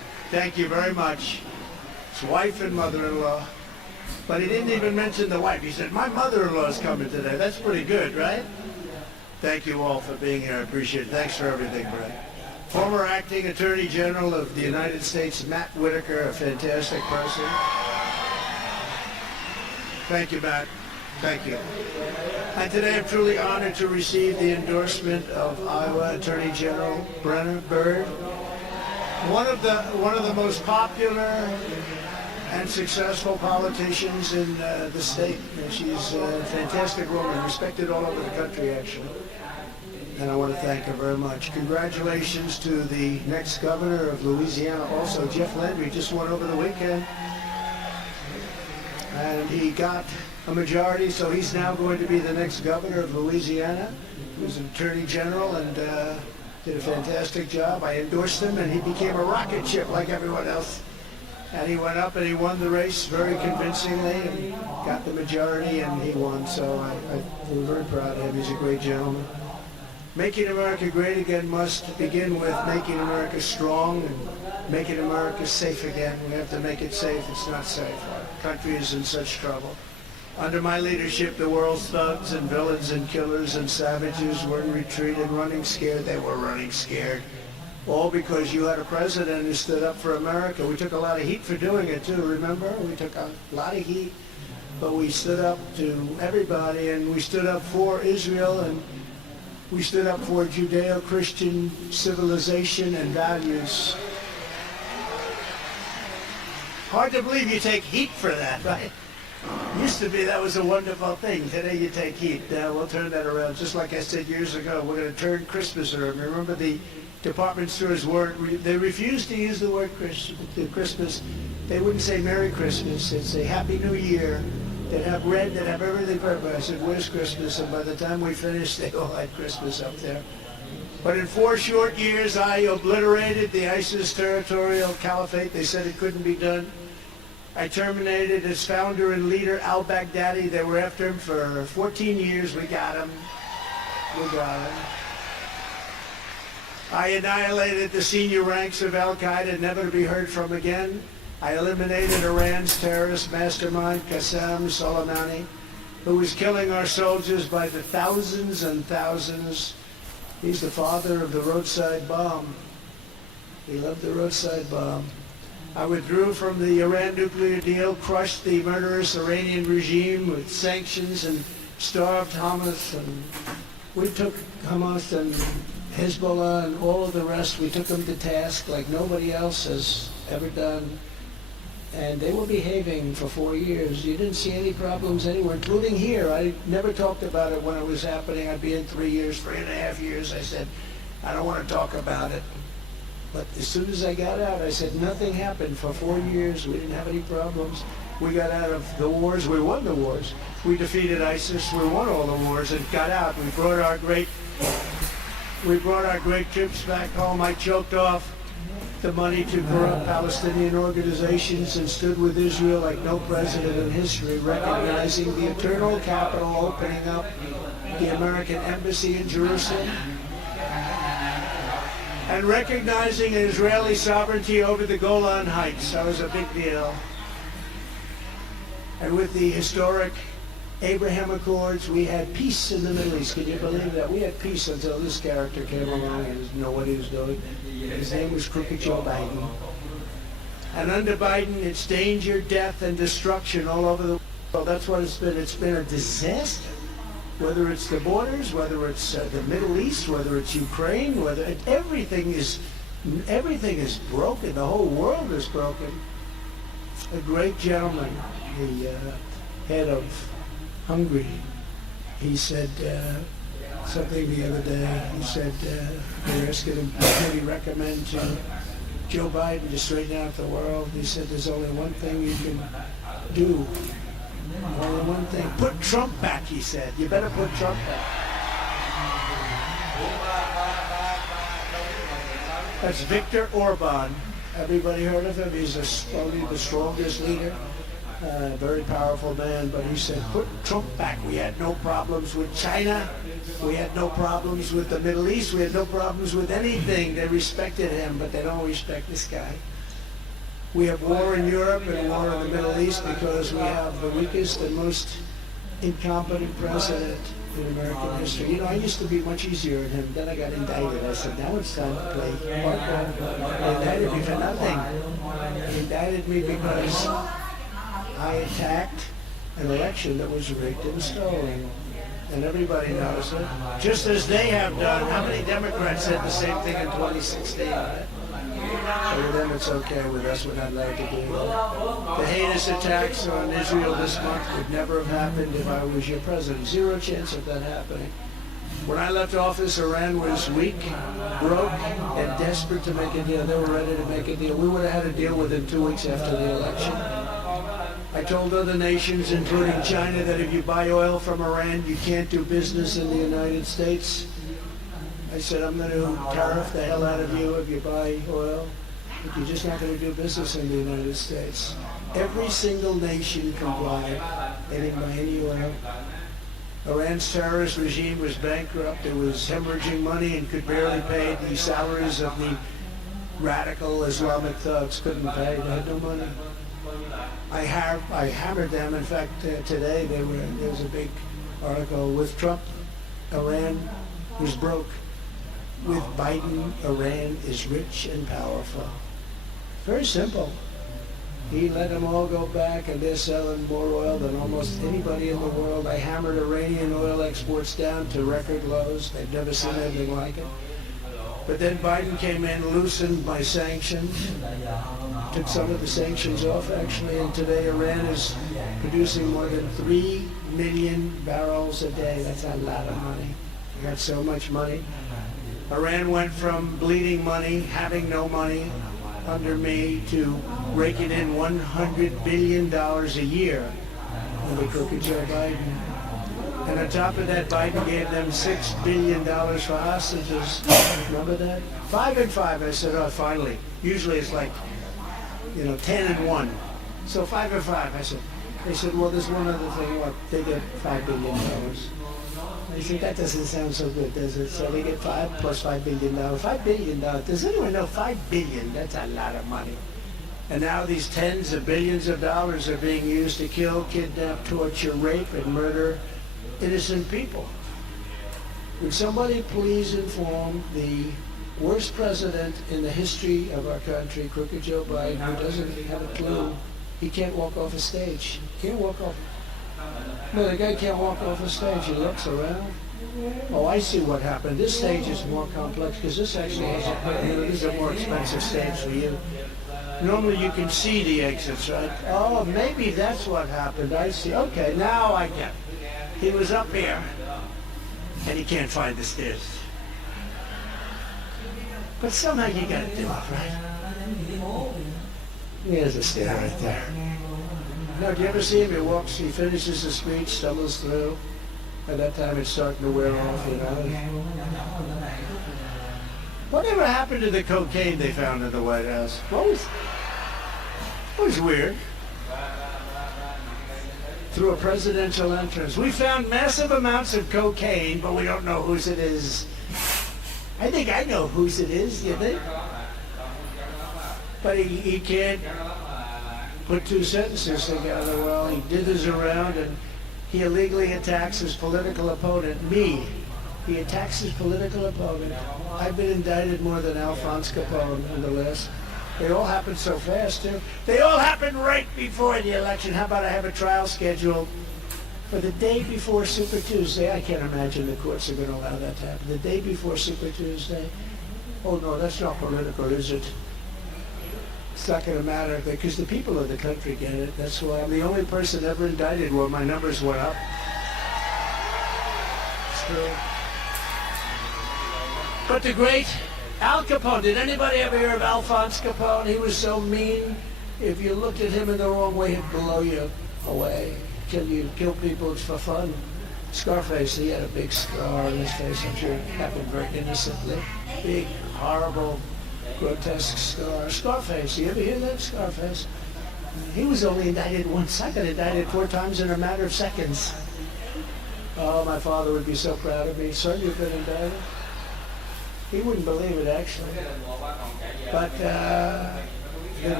Thank you very much. His wife and mother-in-law. But he didn't even mention the wife. He said, my mother-in-law is coming today. That's pretty good, right? Thank you all for being here. I appreciate it. Thanks for everything, Brett. Former Acting Attorney General of the United States, Matt Whitaker, a fantastic person. Thank you, Matt. Thank you. And today I'm truly honored to receive the endorsement of Iowa Attorney General Brenna Bird, one of the most popular and successful politicians in the state. She's a fantastic woman, respected all over the country, actually. And I want to thank her very much. Congratulations to the next governor of Louisiana, also Jeff Landry, just won over the weekend. And he got a majority, so he's now going to be the next governor of Louisiana. He was an attorney general and did a fantastic job. I endorsed him, and he became a rocket ship like everyone else. And he went up and he won the race very convincingly and got the majority, and he won. So we're very proud of him. He's a great gentleman. Making America great again must begin with making America strong and making America safe again. We have to make it safe. It's not safe. Our country is in such trouble. Under my leadership, the world's thugs and villains and killers and savages were in retreat and running scared. They were running scared. All because you had a president who stood up for America. We took a lot of heat for doing it, too, remember? We took a lot of heat, but we stood up to everybody, and we stood up for Israel, and we stood up for Judeo-Christian civilization and values. Hard to believe you take heat for that, right? Used to be that was a wonderful thing. Today you take heat. We'll turn that around. Just like I said years ago, we're going to turn Christmas around. Remember the department stores they refused to use the word Christmas. They wouldn't say Merry Christmas. They'd say Happy New Year. They'd have red, they'd have everything purple. I said, where's Christmas? And by the time we finished, they all had Christmas up there. But in 4 short years, I obliterated the ISIS territorial caliphate. They said it couldn't be done. I terminated its founder and leader, al-Baghdadi. They were after him for 14 years. We got him. We got him. I annihilated the senior ranks of al-Qaeda, never to be heard from again. I eliminated Iran's terrorist mastermind, Qasem Soleimani, who was killing our soldiers by the thousands and thousands. He's the father of the roadside bomb. He loved the roadside bomb. I withdrew from the Iran nuclear deal, crushed the murderous Iranian regime with sanctions, and starved Hamas. And we took Hamas and Hezbollah and all of the rest. We took them to task like nobody else has ever done. And they were behaving for 4 years. You didn't see any problems anywhere, including here. I never talked about it when it was happening. I'd be in 3 years, 3.5 years. I said, I don't want to talk about it. But as soon as I got out, I said, nothing happened for 4 years. We didn't have any problems. We got out of the wars. We won the wars. We defeated ISIS. We won all the wars and got out. We brought our great troops back home. I choked off the money to corrupt Palestinian organizations and stood with Israel like no president in history, recognizing the eternal capital, opening up the American embassy in Jerusalem, and recognizing an Israeli sovereignty over the Golan Heights. That was a big deal. And with the historic Abraham Accords, we had peace in the Middle East. Can you believe that? We had peace until this character came along and didn't know what he was doing. His name was Crooked Joe Biden. And under Biden, it's danger, death, and destruction all over the world. That's what it's been. It's been a disaster. Whether it's the borders, whether it's the Middle East, whether it's Ukraine, everything is broken. The whole world is broken. A great gentleman, the head of Hungary, he said something the other day. He said they were asking him what he recommend to Joe Biden to straighten out the world. He said there's only one thing you can do. Only one thing. Put Trump back, he said. You better put Trump back. That's Viktor Orban. Everybody heard of him? He's probably the strongest leader. Very powerful man, but he said, put Trump back. We had no problems with China. We had no problems with the Middle East. We had no problems with anything. They respected him, but they don't respect this guy. We have war in Europe and war in the Middle East because we have the weakest and most incompetent president in American history. You know, I used to be much easier than him. Then I got indicted. I said, now it's time to play hardball. They indicted me for nothing. They indicted me because I attacked an election that was rigged and stolen. And everybody knows it. Just as they have done. How many Democrats said the same thing in 2016? So with them it's okay, with us we're not allowed to do it. The heinous attacks on Israel this month would never have happened if I was your president. Zero chance of that happening. When I left office, Iran was weak, broke, and desperate to make a deal. They were ready to make a deal. We would have had a deal within 2 weeks after the election. I told other nations, including China, that if you buy oil from Iran, you can't do business in the United States. I said, I'm going to tariff the hell out of you if you buy oil, but you're just not going to do business in the United States. Every single nation complied. They didn't buy any oil. Iran's terrorist regime was bankrupt. It was hemorrhaging money and could barely pay the salaries of the radical Islamic thugs. Couldn't pay. They had no money. I hammered them. In fact, today there was a big article with Trump. Iran was broke. With Biden, Iran is rich and powerful. Very simple. He let them all go back, and they're selling more oil than almost anybody in the world. I hammered Iranian oil exports down to record lows. They've never seen anything like it. But then Biden came in, loosened my sanctions, took some of the sanctions off, actually, and today Iran is producing more than 3 million barrels a day. That's a lot of money. We got so much money. Iran went from bleeding money, having no money under me, to raking in $100 billion a year under crooked Joe Biden. And on top of that, Biden gave them $6 billion for hostages. Remember that? 5 and 5. I said, oh, finally. Usually it's like, 10 and 1. So 5 and 5. I said, they said, well, there's one other thing. What? They get $5 billion. I said, that doesn't sound so good, does it? So they get 5 plus $5 billion. $5 billion. Does anyone know $5 billion? That's a lot of money. And now these tens of billions of dollars are being used to kill, kidnap, torture, rape, and murder innocent people. Would somebody please inform the worst president in the history of our country, crooked Joe Biden, who doesn't have a clue? He can't walk off a stage. Can't walk off. No, the guy can't walk off a stage. He looks around. Oh, I see what happened. This stage is more complex because this actually has this is a more expensive stage for you. Normally you can see the exits, right? Oh, maybe that's what happened. I see. Okay, now I get it. He was up here, and he can't find the stairs. But somehow you got to do it, right? There's a stair right there. Now, do you ever see him? He walks, he finishes his speech, stumbles through. At that time, it's starting to wear off, Whatever happened to the cocaine they found in the White House? What was weird? Through a presidential entrance. We found massive amounts of cocaine, but we don't know whose it is. I think I know whose it is, you think? But he can't put 2 sentences together. Well, he dithers around and he illegally attacks his political opponent, me. He attacks his political opponent. I've been indicted more than Alphonse Capone on the list. They all happened so fast, too. They all happened right before the election. How about I have a trial scheduled for the day before Super Tuesday? I can't imagine the courts are going to allow that to happen. The day before Super Tuesday? Oh, no, that's not political, is it? It's not going to matter because the people of the country get it. That's why I'm the only person ever indicted where my numbers went up. It's true. But the great Al Capone, did anybody ever hear of Alphonse Capone? He was so mean. If you looked at him in the wrong way, he'd blow you away, kill you, kill people for fun. Scarface, he had a big scar on his face. I'm sure it happened very innocently. Big, horrible, grotesque scar. Scarface, you ever hear that? Scarface. He was only indicted once. I got indicted 4 times in a matter of seconds. Oh, my father would be so proud of me. Son, you've been indicted? He wouldn't believe it, actually. But the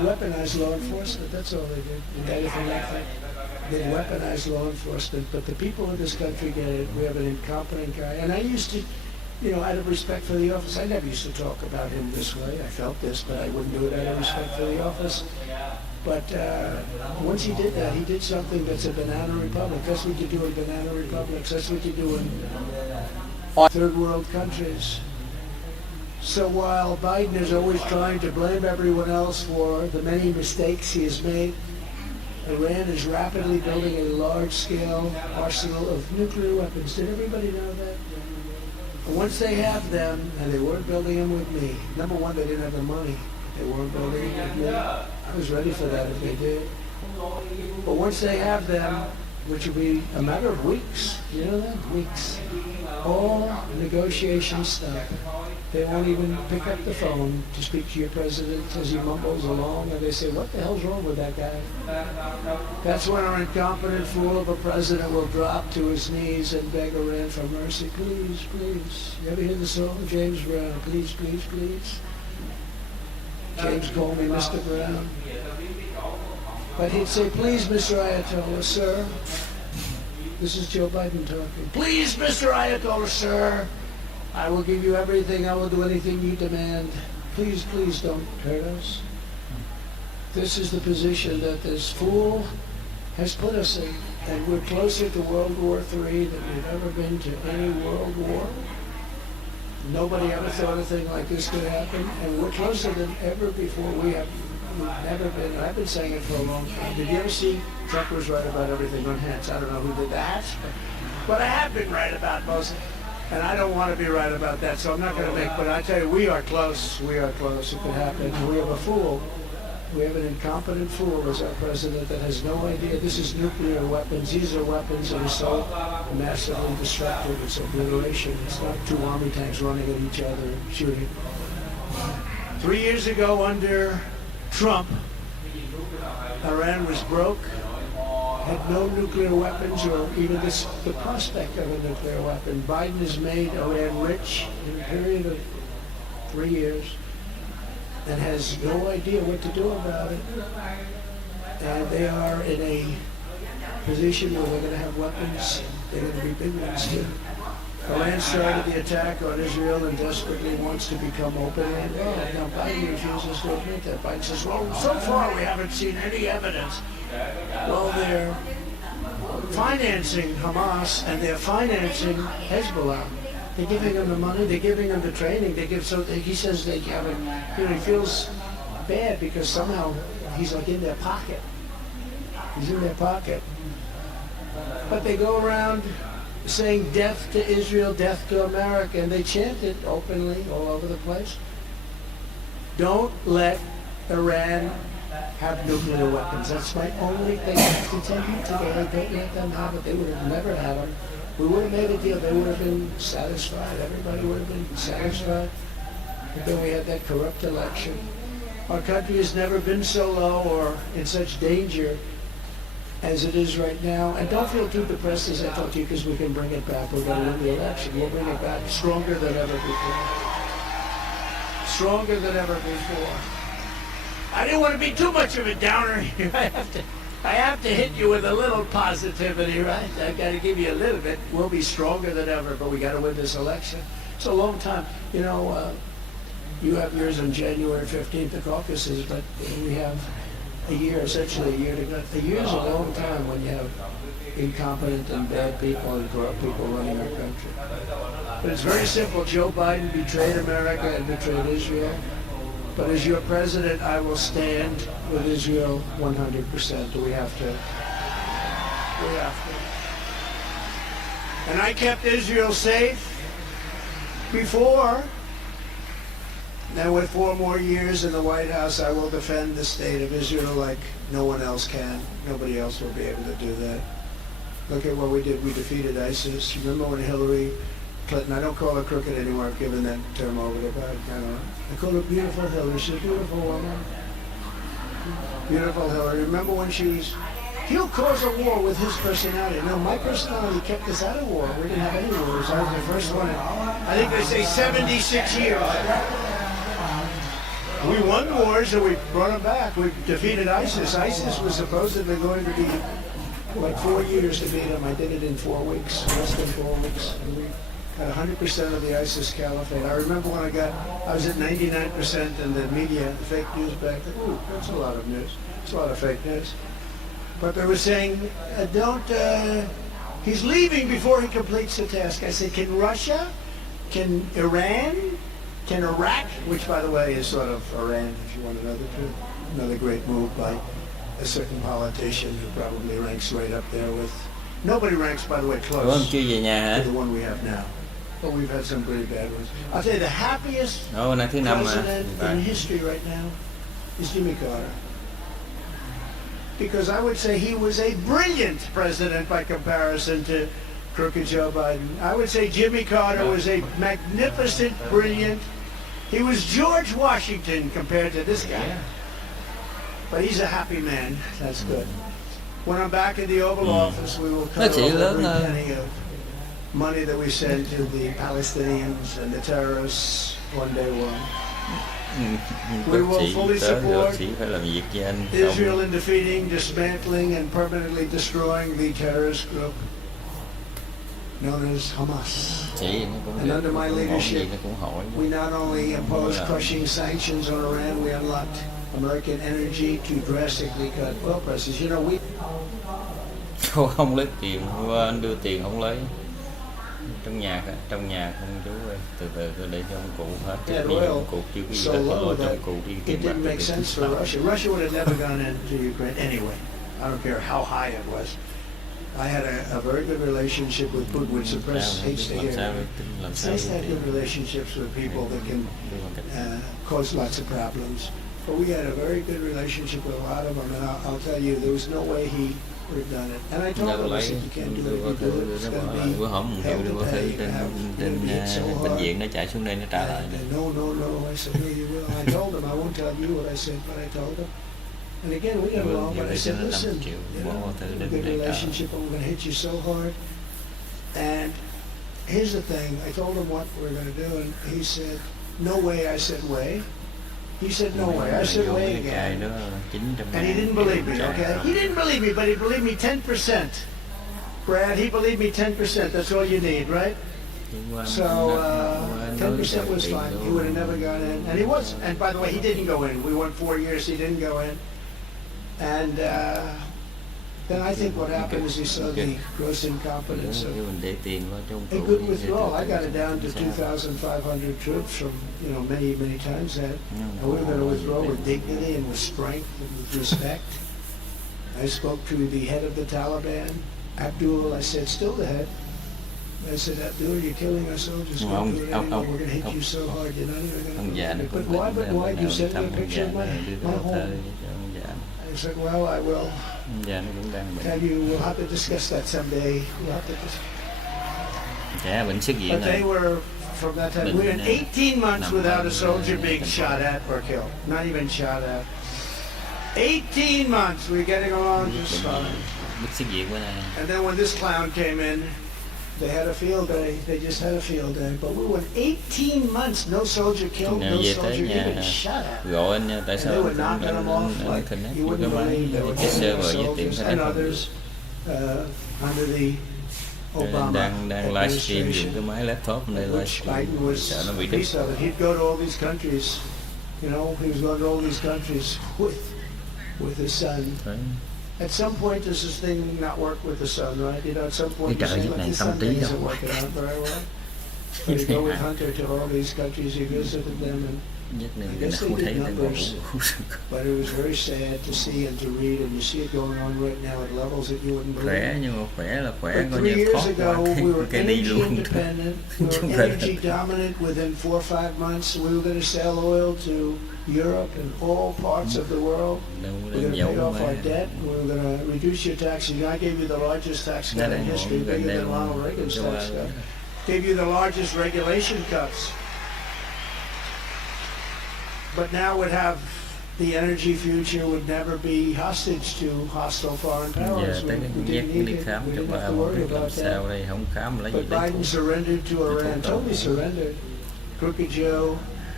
weaponized law enforcement. That's all they did. Indicted for nothing. They weaponized law enforcement. But the people in this country get it. We have an incompetent guy. And I used to, out of respect for the office, I never used to talk about him this way. I felt this, but I wouldn't do it out of respect for the office. But once he did that, he did something that's a banana republic. That's what you do in banana republics. That's what you do in third world countries. So while Biden is always trying to blame everyone else for the many mistakes he has made, Iran is rapidly building a large-scale arsenal of nuclear weapons. Did everybody know that? And once they have them, and they weren't building them with me, number one, they didn't have the money. They weren't building them with me. I was ready for that if they did. But once they have them, which will be a matter of weeks, you know that? Weeks. All negotiations stop. They won't even pick up the phone to speak to your president as he mumbles along, and they say, what the hell's wrong with that guy? That's when our incompetent fool of a president will drop to his knees and beg Iran for mercy. Please, please. You ever hear the song, James Brown? Please, please, please. James called me Mr. Brown. But he'd say, please, Mr. Ayatollah, sir. This is Joe Biden talking. Please, Mr. Ayatollah, sir. I will give you everything. I will do anything you demand. Please, please don't hurt us. This is the position that this fool has put us in. And we're closer to World War III than we've ever been to any world war. Nobody ever thought a thing like this could happen. And we're closer than ever before. We've never been. I've been saying it for a long time. Did you ever see Trump was right about everything on hats? I don't know who did that. But I have been right about most of it. And I don't want to be right about that, so I'm not going to make, but I tell you, we are close. We are close. It could happen. We have a fool. We have an incompetent fool as our president that has no idea. This is nuclear weapons. These are weapons that are so massively destructive. It's obliteration. It's not two army tanks running at each other and shooting. 3 years ago, under Trump, Iran was broke, had no nuclear weapons or even the prospect of a nuclear weapon. Biden has made Iran rich in a period of 3 years and has no idea what to do about it. And they are in a position where they're going to have weapons. They're going to be big ones too. Iran started the attack on Israel and desperately wants to become openly involved. Now Biden refuses to admit that. Biden says, well, so far we haven't seen any evidence. Well, they're financing Hamas and they're financing Hezbollah. They're giving them the money, they're giving them the training, he says they haven't, he feels bad because somehow he's like in their pocket. He's in their pocket. But they go around saying death to Israel, death to America, and they chant it openly all over the place. Don't let Iran have nuclear weapons. That's my only thing. I continue today. Don't let them have it. They would have never had them. We would have made a deal. They would have been satisfied. Everybody would have been satisfied. But then we had that corrupt election. Our country has never been so low or in such danger as it is right now. And don't feel too depressed as I talk to you because we can bring it back. We're going to win the election. We'll bring it back stronger than ever before. Stronger than ever before. I didn't want to be too much of a downer here. I have to hit you with a little positivity, right? I got to give you a little bit. We'll be stronger than ever, but we got to win this election. It's a long time. You know, you have yours on January 15th, the caucuses, but we have a year, essentially a year to go. A year is a long time when you have incompetent and bad people and corrupt people running our country. But it's very simple. Joe Biden betrayed America and betrayed Israel. But as your president, I will stand with Israel 100%. We have to. We have to. And I kept Israel safe before. Now with 4 more years in the White House, I will defend the state of Israel like no one else can. Nobody else will be able to do that. Look at what we did. We defeated ISIS. Remember when Hillary Clinton, I don't call her crooked anymore, I've given that term over to God. I call her beautiful Hillary. She's a beautiful woman. Beautiful Hillary. Remember when he'll cause a war with his personality. No, my personality kept us out of war. We didn't have any wars. I was the first one in, I think they say 76 years. We won wars and we brought them back. We defeated ISIS. ISIS was supposedly going to be like 4 years to beat them. I did it in 4 weeks, less than 4 weeks. And we got 100% of the ISIS caliphate. I remember when I was at 99% and the media, the fake news back then, ooh, that's a lot of news. It's a lot of fake news. But they were saying, he's leaving before he completes the task. I said, can Russia, can Iran, can Iraq, which by the way is sort of Iran, if you want to know the truth, another great move by a certain politician who probably ranks right up there with, nobody ranks by the way Ủa, ông close chưa về nhà hả? to the one we have now. But we've had some pretty bad ones. I'll tell you the happiest Ồ, nay thứ năm mà. president in history right now is Jimmy Carter. Because I would say he was a brilliant president by comparison to crooked Joe Biden. I would say Jimmy Carter was a magnificent, brilliant. He was George Washington compared to this guy. But he's a happy man. That's good. When I'm back in the Oval Office, we will cut chỉ off lớn every hơn. penny of money that we send to the Palestinians and the terrorists one day one. We Bác will sĩ fully tới thì bác support sĩ phải làm việc với anh. Israel in defeating, dismantling, and permanently destroying the terrorist group known as Hamas. Chị nó cũng And under my cũng ổn gì leadership, nó cũng hỏi. we not only imposed crushing sanctions on Iran, we unlocked American energy to drastically cut oil prices. You know, we Cô không lấy tiền, anh đưa tiền không lấy. Trong nhà không chú ơi, từ từ tôi để cho ông cụ hết. had Đi oil ông cụ chưa có gì so hết, tôi low lo cho that ông cụ đi it tiền bạc. didn't make sense for Russia. Russia would have never gone into Ukraine anyway. I don't care how high it was. I had a very good relationship with Putin, which the press hates to hear. It's nice to have good relationships with people that can cause lots of problems. But we had a very good relationship with a lot of them, and I'll tell you, there was no way he would have done it. And I told him, I said, you can't do it. You do it, it's going to Bữa be hổm hell đưa to qua pay. thư trên So bệnh hard. viện nó chạy xuống đây nó trả lại. And no. I said, no, you will. I told him, I won't tell you what I said, but I told him. And again, we got along, but I said, listen, you know, good relationship, I'm going to hit you so hard. And here's the thing, I told him what we're going to do, and he said, no way. I said, way. He said, no way. I said, way again. And he didn't believe me, okay? He didn't believe me, but he believed me 10%. Brad, he believed me 10%. That's all you need, right? So 10% was fine. He would have never gone in. And he was. And by the way, he didn't go in. We won 4 years. He didn't go in. And then I think what happened is he saw the gross incompetence of a good withdrawal. I got it down to 2,500 troops from, many times that. And we were going to withdraw with dignity and with strength and with respect. I spoke to the head of the Taliban, Abdul. I said, still the head. I said, Abdul, you're killing our soldiers. Don't do it anymore. We're going to hit you so hard. You're not even going to. But why? You sent me a picture of my home. I said, well, I will tell you. We'll have to discuss that someday. We'll have to discuss. But they were, from that time, we were in 18 months without a soldier being shot at or killed. Not even shot at. 18 months. We were getting along just fine. And then when this clown came in, they had a field day. They just had a field day. But we went 18 months, no soldier killed, no soldier even shot at. And they were knocking them off like you wouldn't believe. They were killing the soldiers and others under the Obama administration, which Biden was a piece of it. He'd go to all these countries. He was going to all these countries with his son. At some point, does this thing not work with the sun, right? At some point, you say, like, the sun thing isn't working out very well. But you go with Hunter to all these countries, he visited them, and I guess they did numbers. But it was very sad to see and to read, and you see it going on right now at levels that you wouldn't believe. But 3 years ago, we were energy independent, we were energy dominant. Within 4 or 5 months, we were going to sell oil to Europe and all parts of the world. We're going to pay off our debt. We're going to reduce your taxes. I gave you the largest tax cut in history, bigger than Ronald Reagan's tax cut. Gave you the largest regulation cuts. But now would have the energy future would never be hostage to hostile foreign powers. We didn't need it. We didn't have to worry about that. But Biden surrendered to Iran, totally surrendered. Crooked Joe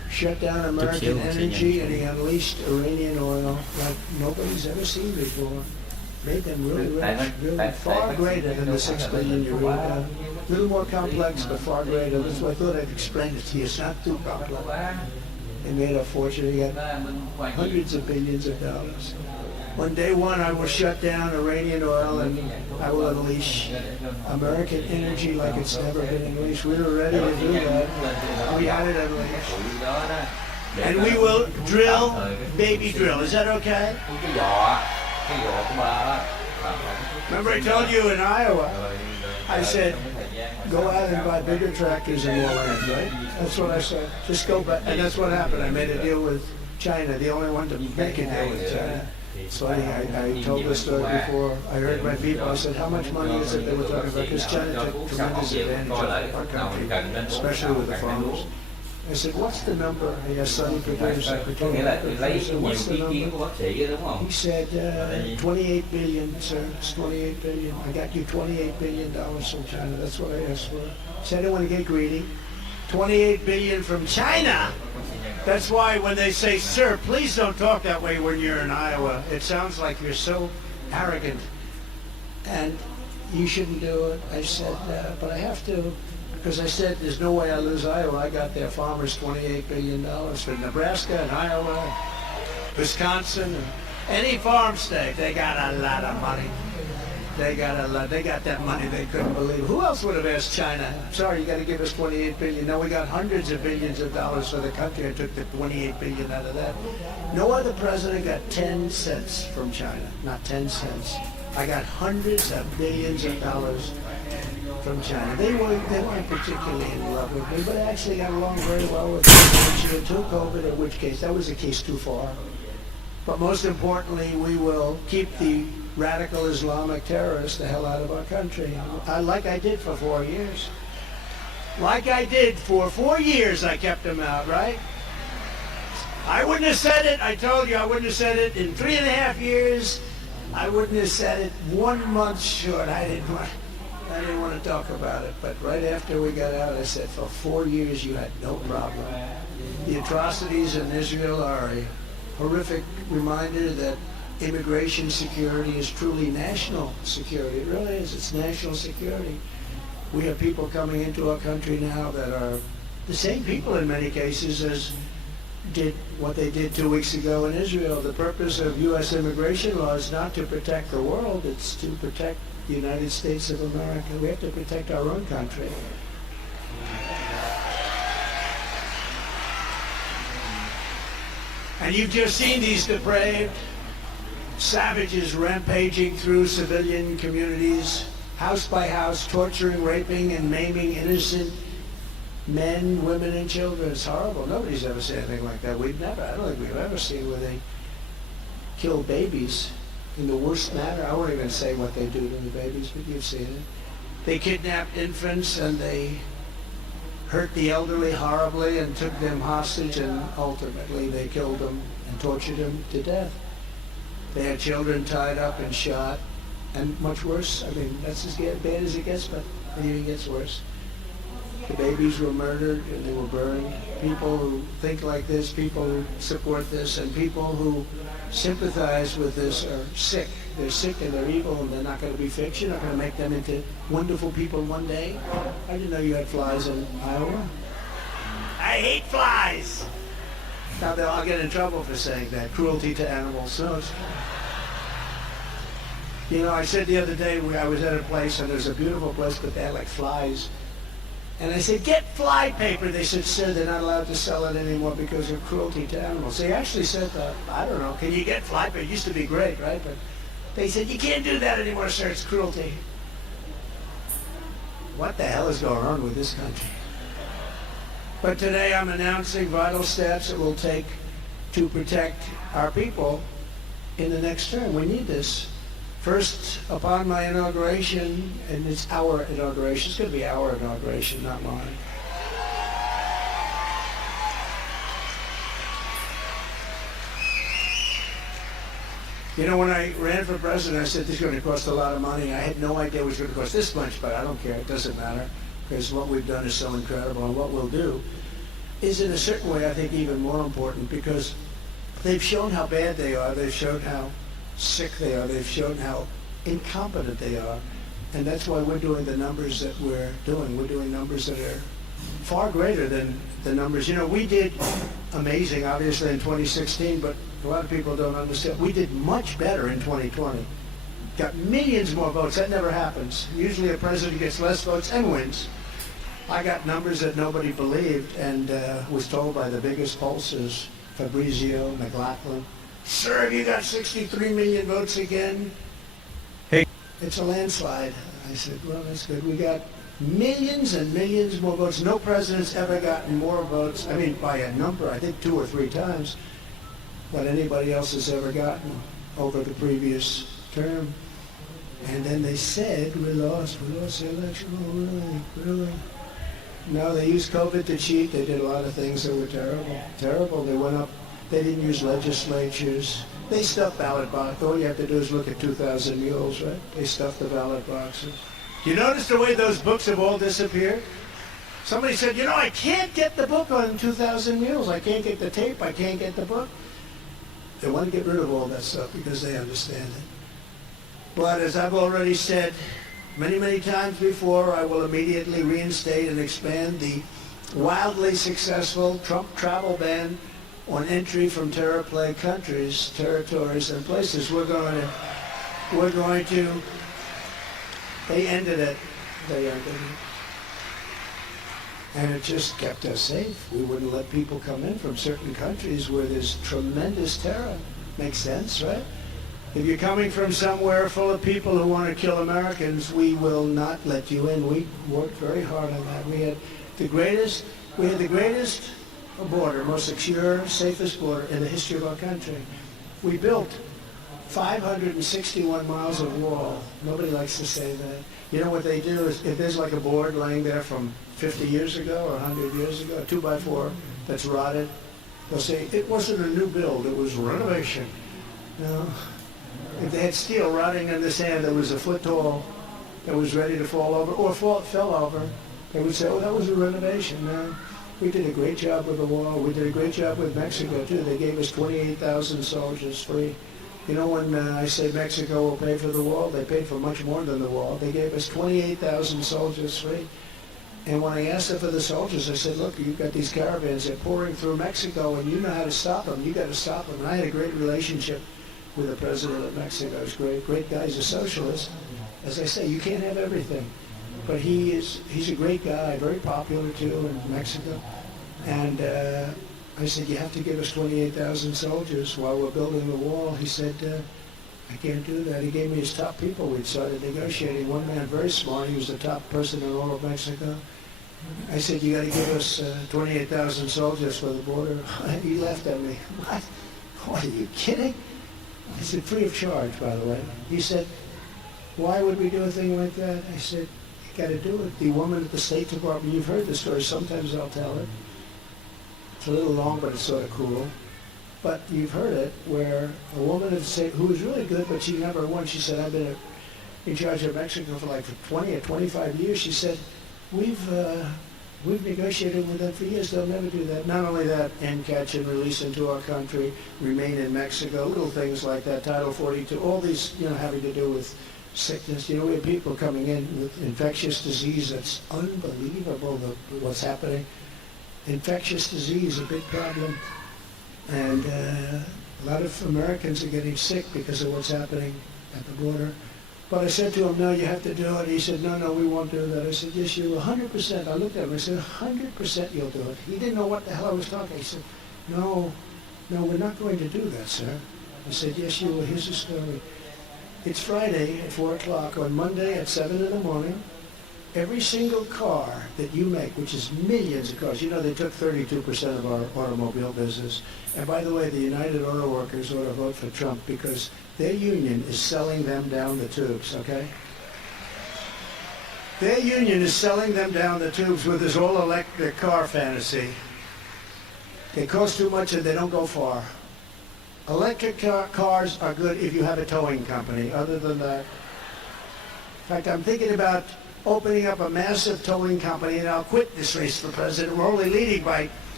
shut down American energy, and he unleashed Iranian oil like nobody's ever seen before. Made them really rich, really far greater than the 6 billion you read about. A little more complex, but far greater. That's why I thought I'd explain it to you. It's not too complex. They made a fortune. He got hundreds of billions of dollars. On day one, I will shut down Iranian oil and I will unleash American energy like it's never been unleashed. We were ready to do that. We had it unleashed. And we will drill, baby drill. Is that okay? Remember I told you in Iowa, I said, go out and buy bigger tractors and more land, right? That's what I said. Just go back. And that's what happened. I made a deal with China, the only one to make a deal with China. So I told this story before. I heard my people. I said, how much money is it they were talking about? Because China took tremendous advantage of our country, especially with the farmers. I said, what's the number? I asked Sonny Perdue, Secretary. I said, what's the number? He said, 28 billion, sir. It's 28 billion. I got you $28 billion from China. That's what I asked for. Said I didn't want to get greedy. 28 billion from China. That's why when they say, sir, please don't talk that way when you're in Iowa. It sounds like you're so arrogant. And you shouldn't do it. I said, but I have to. Because I said, there's no way I lose Iowa. I got their farmers $28 billion for Nebraska and Iowa, Wisconsin, and any farm state. They got a lot of money. They got that money they couldn't believe. Who else would have asked China? Sorry, you got to give us $28 billion. No, we got hundreds of billions of dollars for the country. I took the $28 billion out of that. No other president got 10 cents from China. Not 10 cents. I got hundreds of billions of dollars from China. They weren't particularly in love with me, but I actually got along very well with them until COVID, in which case that was a case too far. But most importantly, we will keep the radical Islamic terrorists the hell out of our country, like I did for 4 years. Like I did for 4 years, I kept them out, right? I wouldn't have said it. I told you I wouldn't have said it in 3.5 years. I wouldn't have said it 1 month short. I didn't want to talk about it, but right after we got out, I said, for 4 years you had no problem. The atrocities in Israel are a horrific reminder that immigration security is truly national security. It really is. It's national security. We have people coming into our country now that are the same people in many cases as did what they did 2 weeks ago in Israel. The purpose of U.S. immigration law is not to protect the world, it's to protect the United States of America. We have to protect our own country. And you've just seen these depraved savages rampaging through civilian communities, house by house, torturing, raping, and maiming innocent men, women, and children. It's horrible. Nobody's ever seen anything like that. I don't think we've ever seen where they kill babies in the worst manner. I won't even say what they do to the babies, but you've seen it. They kidnapped infants and they hurt the elderly horribly and took them hostage, and ultimately they killed them and tortured them to death. They had children tied up and shot, and much worse. I mean, that's as bad as it gets, but it even gets worse. The babies were murdered and they were burned. People who think like this, people who support this, and people who sympathize with this are sick. They're sick and they're evil, and they're not going to be fixed. You're not going to make them into wonderful people one day. I didn't know you had flies in Iowa. I hate flies! Now I'll get in trouble for saying that. Cruelty to animals. No, you know, I said the other day I was at a place, and there's a beautiful place, but they had like flies. And I said, get fly paper. They said, sir, they're not allowed to sell it anymore because of cruelty to animals. They actually said, I don't know, can you get fly paper? It used to be great, right? But they said, you can't do that anymore, sir. It's cruelty. What the hell is going on with this country? But today I'm announcing vital steps it will take to protect our people in the next term. We need this. First, upon my inauguration, and it's our inauguration, it's going to be our inauguration, not mine. You know, when I ran for president, I said this is going to cost a lot of money. I had no idea it was going to cost this much, but I don't care. It doesn't matter, because what we've done is so incredible, and what we'll do. is in a certain way, I think, even more important because they've shown how bad they are. They've shown how sick they are. They've shown how incompetent they are. And that's why we're doing the numbers that we're doing. We're doing numbers that are far greater than the numbers. You know, we did amazing, obviously, in 2016, but a lot of people don't understand. We did much better in 2020. Got millions more votes. That never happens. Usually a president gets less votes and wins. I got numbers that nobody believed and was told by the biggest pollsters, Fabrizio, McLaughlin, "Sir, you got 63 million votes again." Hey. It's a landslide. I said, well, that's good. We got millions and millions more votes. No president's ever gotten more votes, I mean, by a number, I think 2 or 3 times, what anybody else has ever gotten over the previous term. And then they said, we lost the election. Oh, really? No, they used COVID to cheat. They did a lot of things that were terrible. They went up, they didn't use legislatures. They stuffed ballot boxes. All you have to do is look at 2,000 mules, right? They stuffed the ballot boxes. You notice the way those books have all disappeared? Somebody said, you know, I can't get the book on 2,000 mules. I can't get the tape. I can't get the book. They want to get rid of all that stuff because they understand it. But as I've already said many, many times before, I will immediately reinstate and expand the wildly successful Trump travel ban on entry from terror-plagued countries, territories, and places. We're going to, they ended it. And it just kept us safe. We wouldn't let people come in from certain countries where there's tremendous terror. Makes sense, right? If you're coming from somewhere full of people who want to kill Americans, we will not let you in. We worked very hard on that. We had the greatest border, most secure, safest border in the history of our country. We built 561 miles of wall. Nobody likes to say that. You know what they do is, if there's like a board laying there from 50 years ago or 100 years ago, a 2x4 that's rotted, they'll say, it wasn't a new build, it was renovation. No. If they had steel rotting in the sand that was a foot tall, that was ready to fall over, or fell over, they would say, oh, that was a renovation. No. We did a great job with the wall. We did a great job with Mexico, too. They gave us 28,000 soldiers free. You know, when I say Mexico will pay for the wall, they paid for much more than the wall. They gave us 28,000 soldiers free. And when I asked them for the soldiers, I said, look, you've got these caravans, they're pouring through Mexico, and you know how to stop them. You got to stop them. And I had a great relationship with the president of Mexico. He's great guy. He's a socialist. As I say, you can't have everything. But he's a great guy, very popular, too, in Mexico. And I said, you have to give us 28,000 soldiers while we're building the wall. He said, I can't do that. He gave me his top people. We started negotiating. One man, very smart, he was the top person in all of Mexico. I said, you got to give us 28,000 soldiers for the border. He laughed at me. What? What, are you kidding? I said, free of charge, by the way. He said, why would we do a thing like that? I said, you got to do it. The woman at the State Department, you've heard the story. Sometimes I'll tell it. It's a little long, but it's sort of cool. But you've heard it, where a woman at the State, who was really good, but she never won. She said, I've been in charge of Mexico for 20 or 25 years. She said, we've negotiated with them for years. They'll never do that. Not only that, end, catch, and release into our country, remain in Mexico, little things like that, Title 42, all these, having to do with sickness. We have people coming in with infectious disease. That's unbelievable, what's happening. Infectious disease, a big problem. And a lot of Americans are getting sick because of what's happening at the border. But I said to him, no, you have to do it. He said, no, we won't do that. I said, yes, you will, 100%. I looked at him, I said, 100% you'll do it. He didn't know what the hell I was talking. He said, no, we're not going to do that, sir. I said, yes, you will. Here's the story. It's Friday at 4 o'clock. On Monday at 7 in the morning, every single car that you make, which is millions of cars, they took 32% of our automobile business. And by the way, the United Auto Workers ought to vote for Trump because their union is selling them down the tubes, okay? Their union is selling them down the tubes with this all-electric car fantasy. They cost too much and they don't go far. Electric cars are good if you have a towing company. Other than that, in fact, I'm thinking about opening up a massive towing company, and I'll quit this race for president. We're only leading by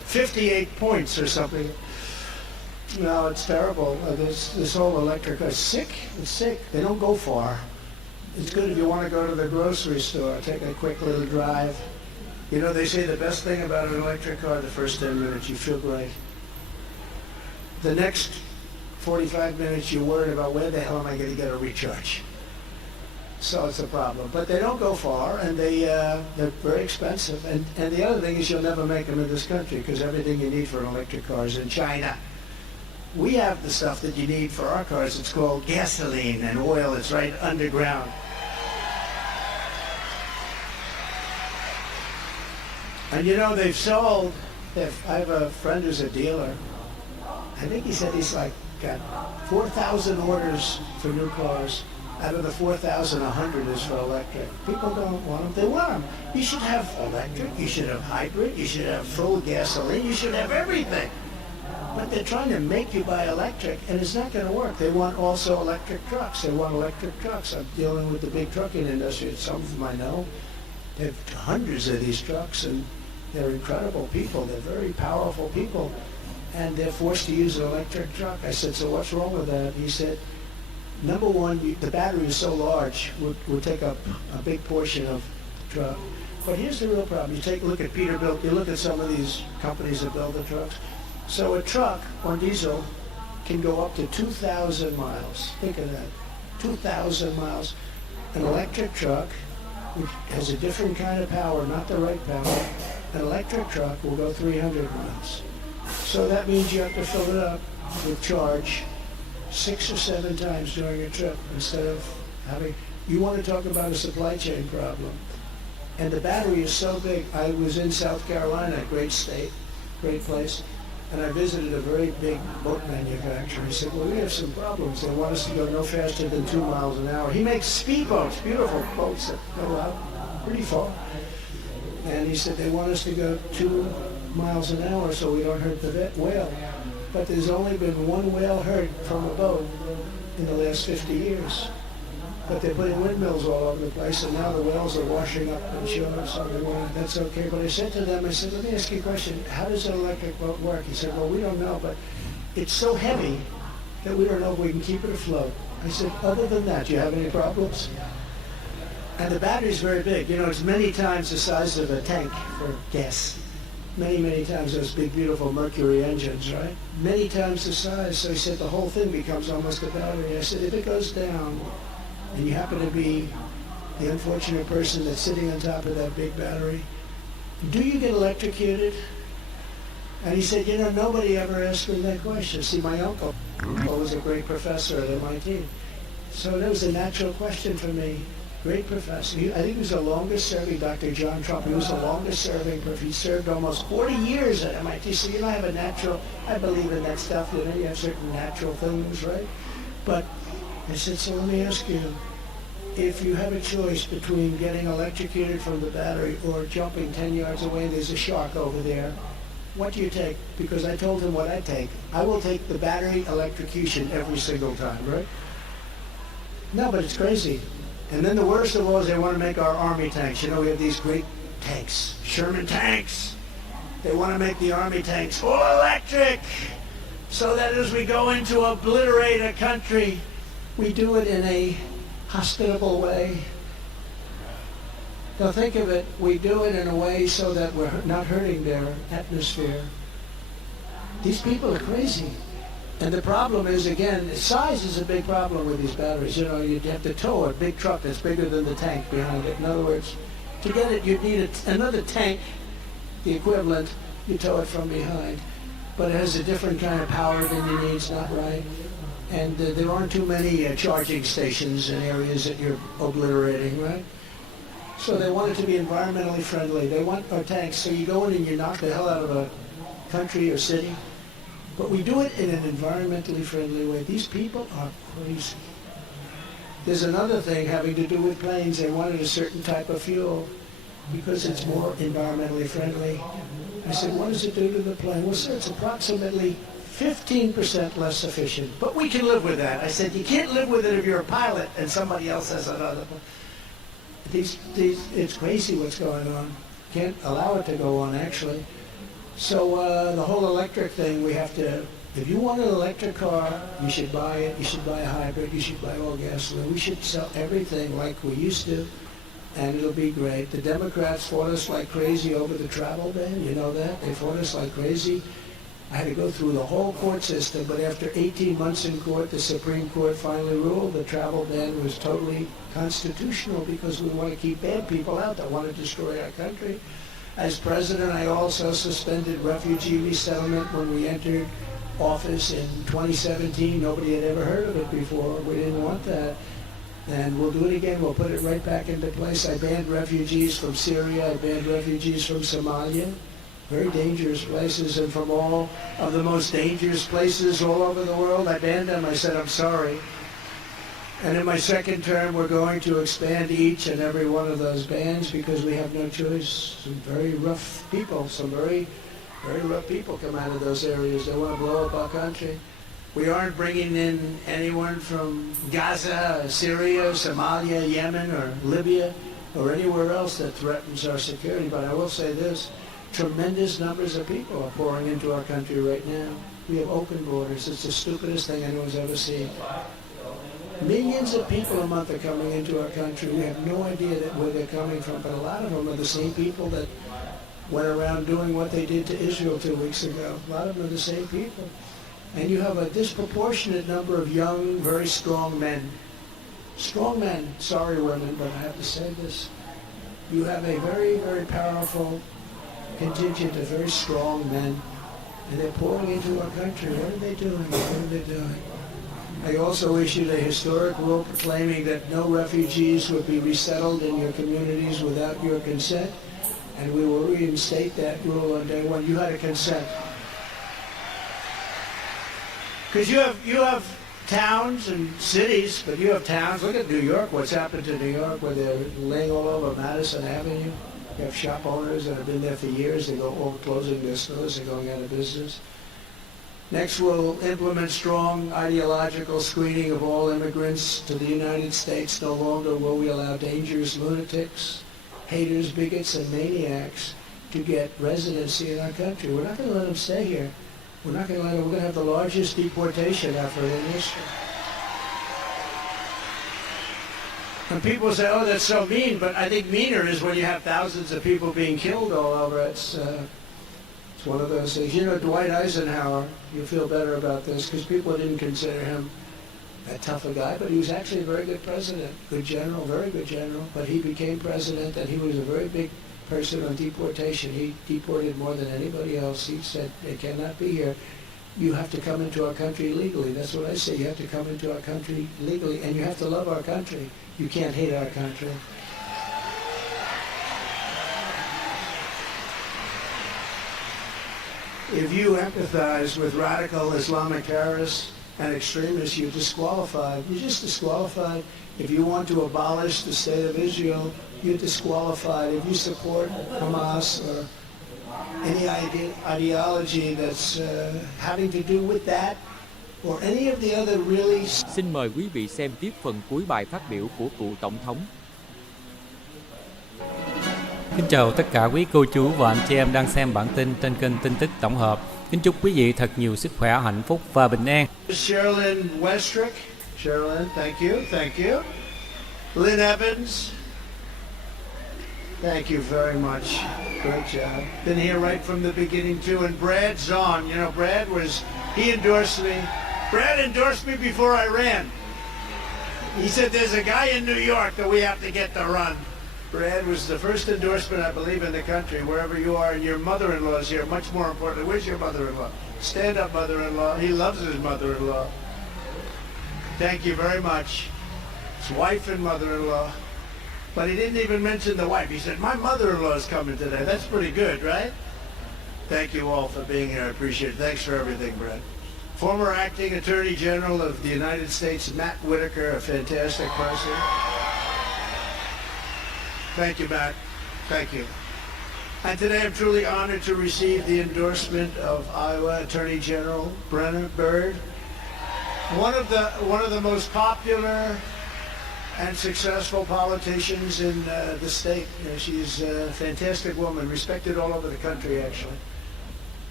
58 points or something. No, it's terrible. This whole electric car is sick. It's sick. They don't go far. It's good if you want to go to the grocery store, take a quick little drive. You know, they say the best thing about an electric car, the first 10 minutes, you feel great. The next 45 minutes, you're worried about where the hell am I going to get a recharge? So it's a problem. But they don't go far, and they're very expensive. And the other thing is you'll never make them in this country because everything you need for an electric car is in China. We have the stuff that you need for our cars. It's called gasoline and oil. It's right underground. And you know, they've sold, I have a friend who's a dealer. I think he said he's like got 4,000 orders for new cars. Out of the 4,000, 100 is for electric. People don't want them. They want them. You should have electric. You should have hybrid. You should have full gasoline. You should have everything. But they're trying to make you buy electric, and it's not going to work. They want also electric trucks. They want electric trucks. I'm dealing with the big trucking industry. Some of them I know. They have hundreds of these trucks, and they're incredible people. They're very powerful people, and they're forced to use an electric truck. I said, so what's wrong with that? He said, number one, the battery is so large, would take up a big portion of the truck. But here's the real problem. You take a look at Peterbilt. You look at some of these companies that build the trucks. So a truck on diesel can go up to 2,000 miles. Think of that, 2,000 miles. An electric truck, which has a different kind of power, not the right power, an electric truck will go 300 miles. So that means you have to fill it up with charge 6 or 7 times during a trip instead of having, you want to talk about a supply chain problem. And the battery is so big. I was in South Carolina, great state, great place, and I visited a very big boat manufacturer. He said, well, we have some problems. They want us to go no faster than 2 miles an hour. He makes speedboats, beautiful boats that go out pretty far. And he said they want us to go 2 miles an hour so we don't hurt the whale. But there's only been one whale hurt from a boat in the last 50 years. But they're putting windmills all over the place, and now the whales are washing up and shore, so they want, that's okay. But I said to them, I said, let me ask you a question. How does an electric boat work? He said, well, we don't know, but it's so heavy that we don't know if we can keep it afloat. I said, other than that, do you have any problems? And the battery's very big. You know, it's many times the size of a tank for gas. Many, many times those big, beautiful Mercury engines, right? Many times the size. So he said the whole thing becomes almost a battery. I said, if it goes down, and you happen to be the unfortunate person that's sitting on top of that big battery, do you get electrocuted? And he said, you know, nobody ever asked me that question. See, my uncle was a great professor at MIT. So that was a natural question for me. Great professor. I think he was the longest serving, Dr. John Trump. He was the longest serving, he served almost 40 years at MIT. So, you know, I have a natural, I believe in that stuff, you know, you have certain natural things, right? But I said, so let me ask you, if you have a choice between getting electrocuted from the battery or jumping 10 yards away and there's a shark over there, what do you take? Because I told him what I take. I will take the battery electrocution every single time, right? No, but it's crazy. And then the worst of all is they want to make our army tanks. You know, we have these great tanks, Sherman tanks. They want to make the army tanks all electric so that as we go in to obliterate a country, we do it in a hospitable way. Now think of it, we do it in a way so that we're not hurting their atmosphere. These people are crazy. And the problem is, again, size is a big problem with these batteries. You know, you'd have to tow a big truck that's bigger than the tank behind it. In other words, to get it, you'd need another tank, the equivalent, you tow it from behind. But it has a different kind of power than you need, it's not right. And there aren't too many charging stations in areas that you're obliterating, right? So they want it to be environmentally friendly. They want our tanks, so you go in and you knock the hell out of a country or city. But we do it in an environmentally friendly way. These people are crazy. There's another thing having to do with planes. They wanted a certain type of fuel because it's more environmentally friendly. I said, what does it do to the plane? Well, sir, it's approximately 15% less efficient. But we can live with that. I said, you can't live with it if you're a pilot and somebody else has another. It's crazy what's going on. Can't allow it to go on, actually. So the whole electric thing, we have to, if you want an electric car, you should buy it. You should buy a hybrid. You should buy all gasoline. We should sell everything like we used to, and it'll be great. The Democrats fought us like crazy over the travel ban. You know that? They fought us like crazy. I had to go through the whole court system, but after 18 months in court, the Supreme Court finally ruled the travel ban was totally constitutional because we want to keep bad people out that want to destroy our country. As president, I also suspended refugee resettlement when we entered office in 2017. Nobody had ever heard of it before. We didn't want that. And we'll do it again. We'll put it right back into place. I banned refugees from Syria. I banned refugees from Somalia. Very dangerous places, and from all of the most dangerous places all over the world, I banned them. I said, I'm sorry. And in my second term, we're going to expand each and every one of those bans because we have no choice. Some very rough people, some very, very rough people come out of those areas. They want to blow up our country. We aren't bringing in anyone from Gaza, Syria, Somalia, Yemen, or Libya, or anywhere else that threatens our security. But I will say this. Tremendous numbers of people are pouring into our country right now. We have open borders. It's the stupidest thing anyone's ever seen. Millions of people a month are coming into our country. We have no idea where they're coming from, but a lot of them are the same people that went around doing what they did to Israel 2 weeks ago. A lot of them are the same people. And you have a disproportionate number of young, very strong men. Strong men. Sorry, women, but I have to say this. You have a very, very powerful contingent of very strong men, and they're pouring into our country. What are they doing? What are they doing? I also issued a historic rule proclaiming that no refugees would be resettled in your communities without your consent, and we will reinstate that rule on day one. You had to consent. Because you have towns and cities, but you have towns. Look at New York, what's happened to New York, where they're laying all over Madison Avenue. You have shop owners that have been there for years. They go all closing their stores. They're going out of business. Next, we'll implement strong ideological screening of all immigrants to the United States. No longer will we allow dangerous lunatics, haters, bigots, and maniacs to get residency in our country. We're not going to let them stay here. We're not going to let them. We're going to have the largest deportation effort in history. And people say, oh, that's so mean, but I think meaner is when you have thousands of people being killed all over. It's one of those things. You know, Dwight Eisenhower, you feel better about this because people didn't consider him that tough a guy, but he was actually a very good president, good general, very good general, but he became president and he was a very big person on deportation. He deported more than anybody else. He said, they cannot be here. You have to come into our country legally. That's what I say. You have to come into our country legally, and you have to love our country. You can't hate our country. If you empathize with radical Islamic terrorists and extremists, you're disqualified. You're just disqualified. If you want to abolish the state of Israel, you're disqualified. If you support Hamas or any ideology that's having to do with that or any of the other really... Xin mời quý vị xem tiếp phần cuối bài phát biểu của cựu Tổng thống. Kính chào tất cả quý cô chú và anh chị em đang xem bản tin trên kênh tin tức tổng hợp. Kính chúc quý vị thật nhiều sức khỏe, hạnh phúc và bình an. Sherilyn Westrick. Sherilyn, thank you, thank you. Lynn Evans. Thank you very much. Great job. Been here right from the beginning too. And Brad Zahn, you know, he endorsed me. Brad endorsed me before I ran. He said, there's a guy in New York that we have to get to run. Brad was the first endorsement, I believe, in the country, wherever you are, and your mother-in-law is here, much more importantly. Where's your mother-in-law? Stand up, mother-in-law. He loves his mother-in-law. Thank you very much. His wife and mother-in-law. But he didn't even mention the wife. He said, my mother-in-law is coming today. That's pretty good, right? Thank you all for being here. I appreciate it. Thanks for everything, Brad. Former Acting Attorney General of the United States, Matt Whitaker, a fantastic person. Thank you, Matt. Thank you. And today I'm truly honored to receive the endorsement of Iowa Attorney General Brenna Bird, one of the most popular and successful politicians in the state. You know, she's a fantastic woman, respected all over the country, actually.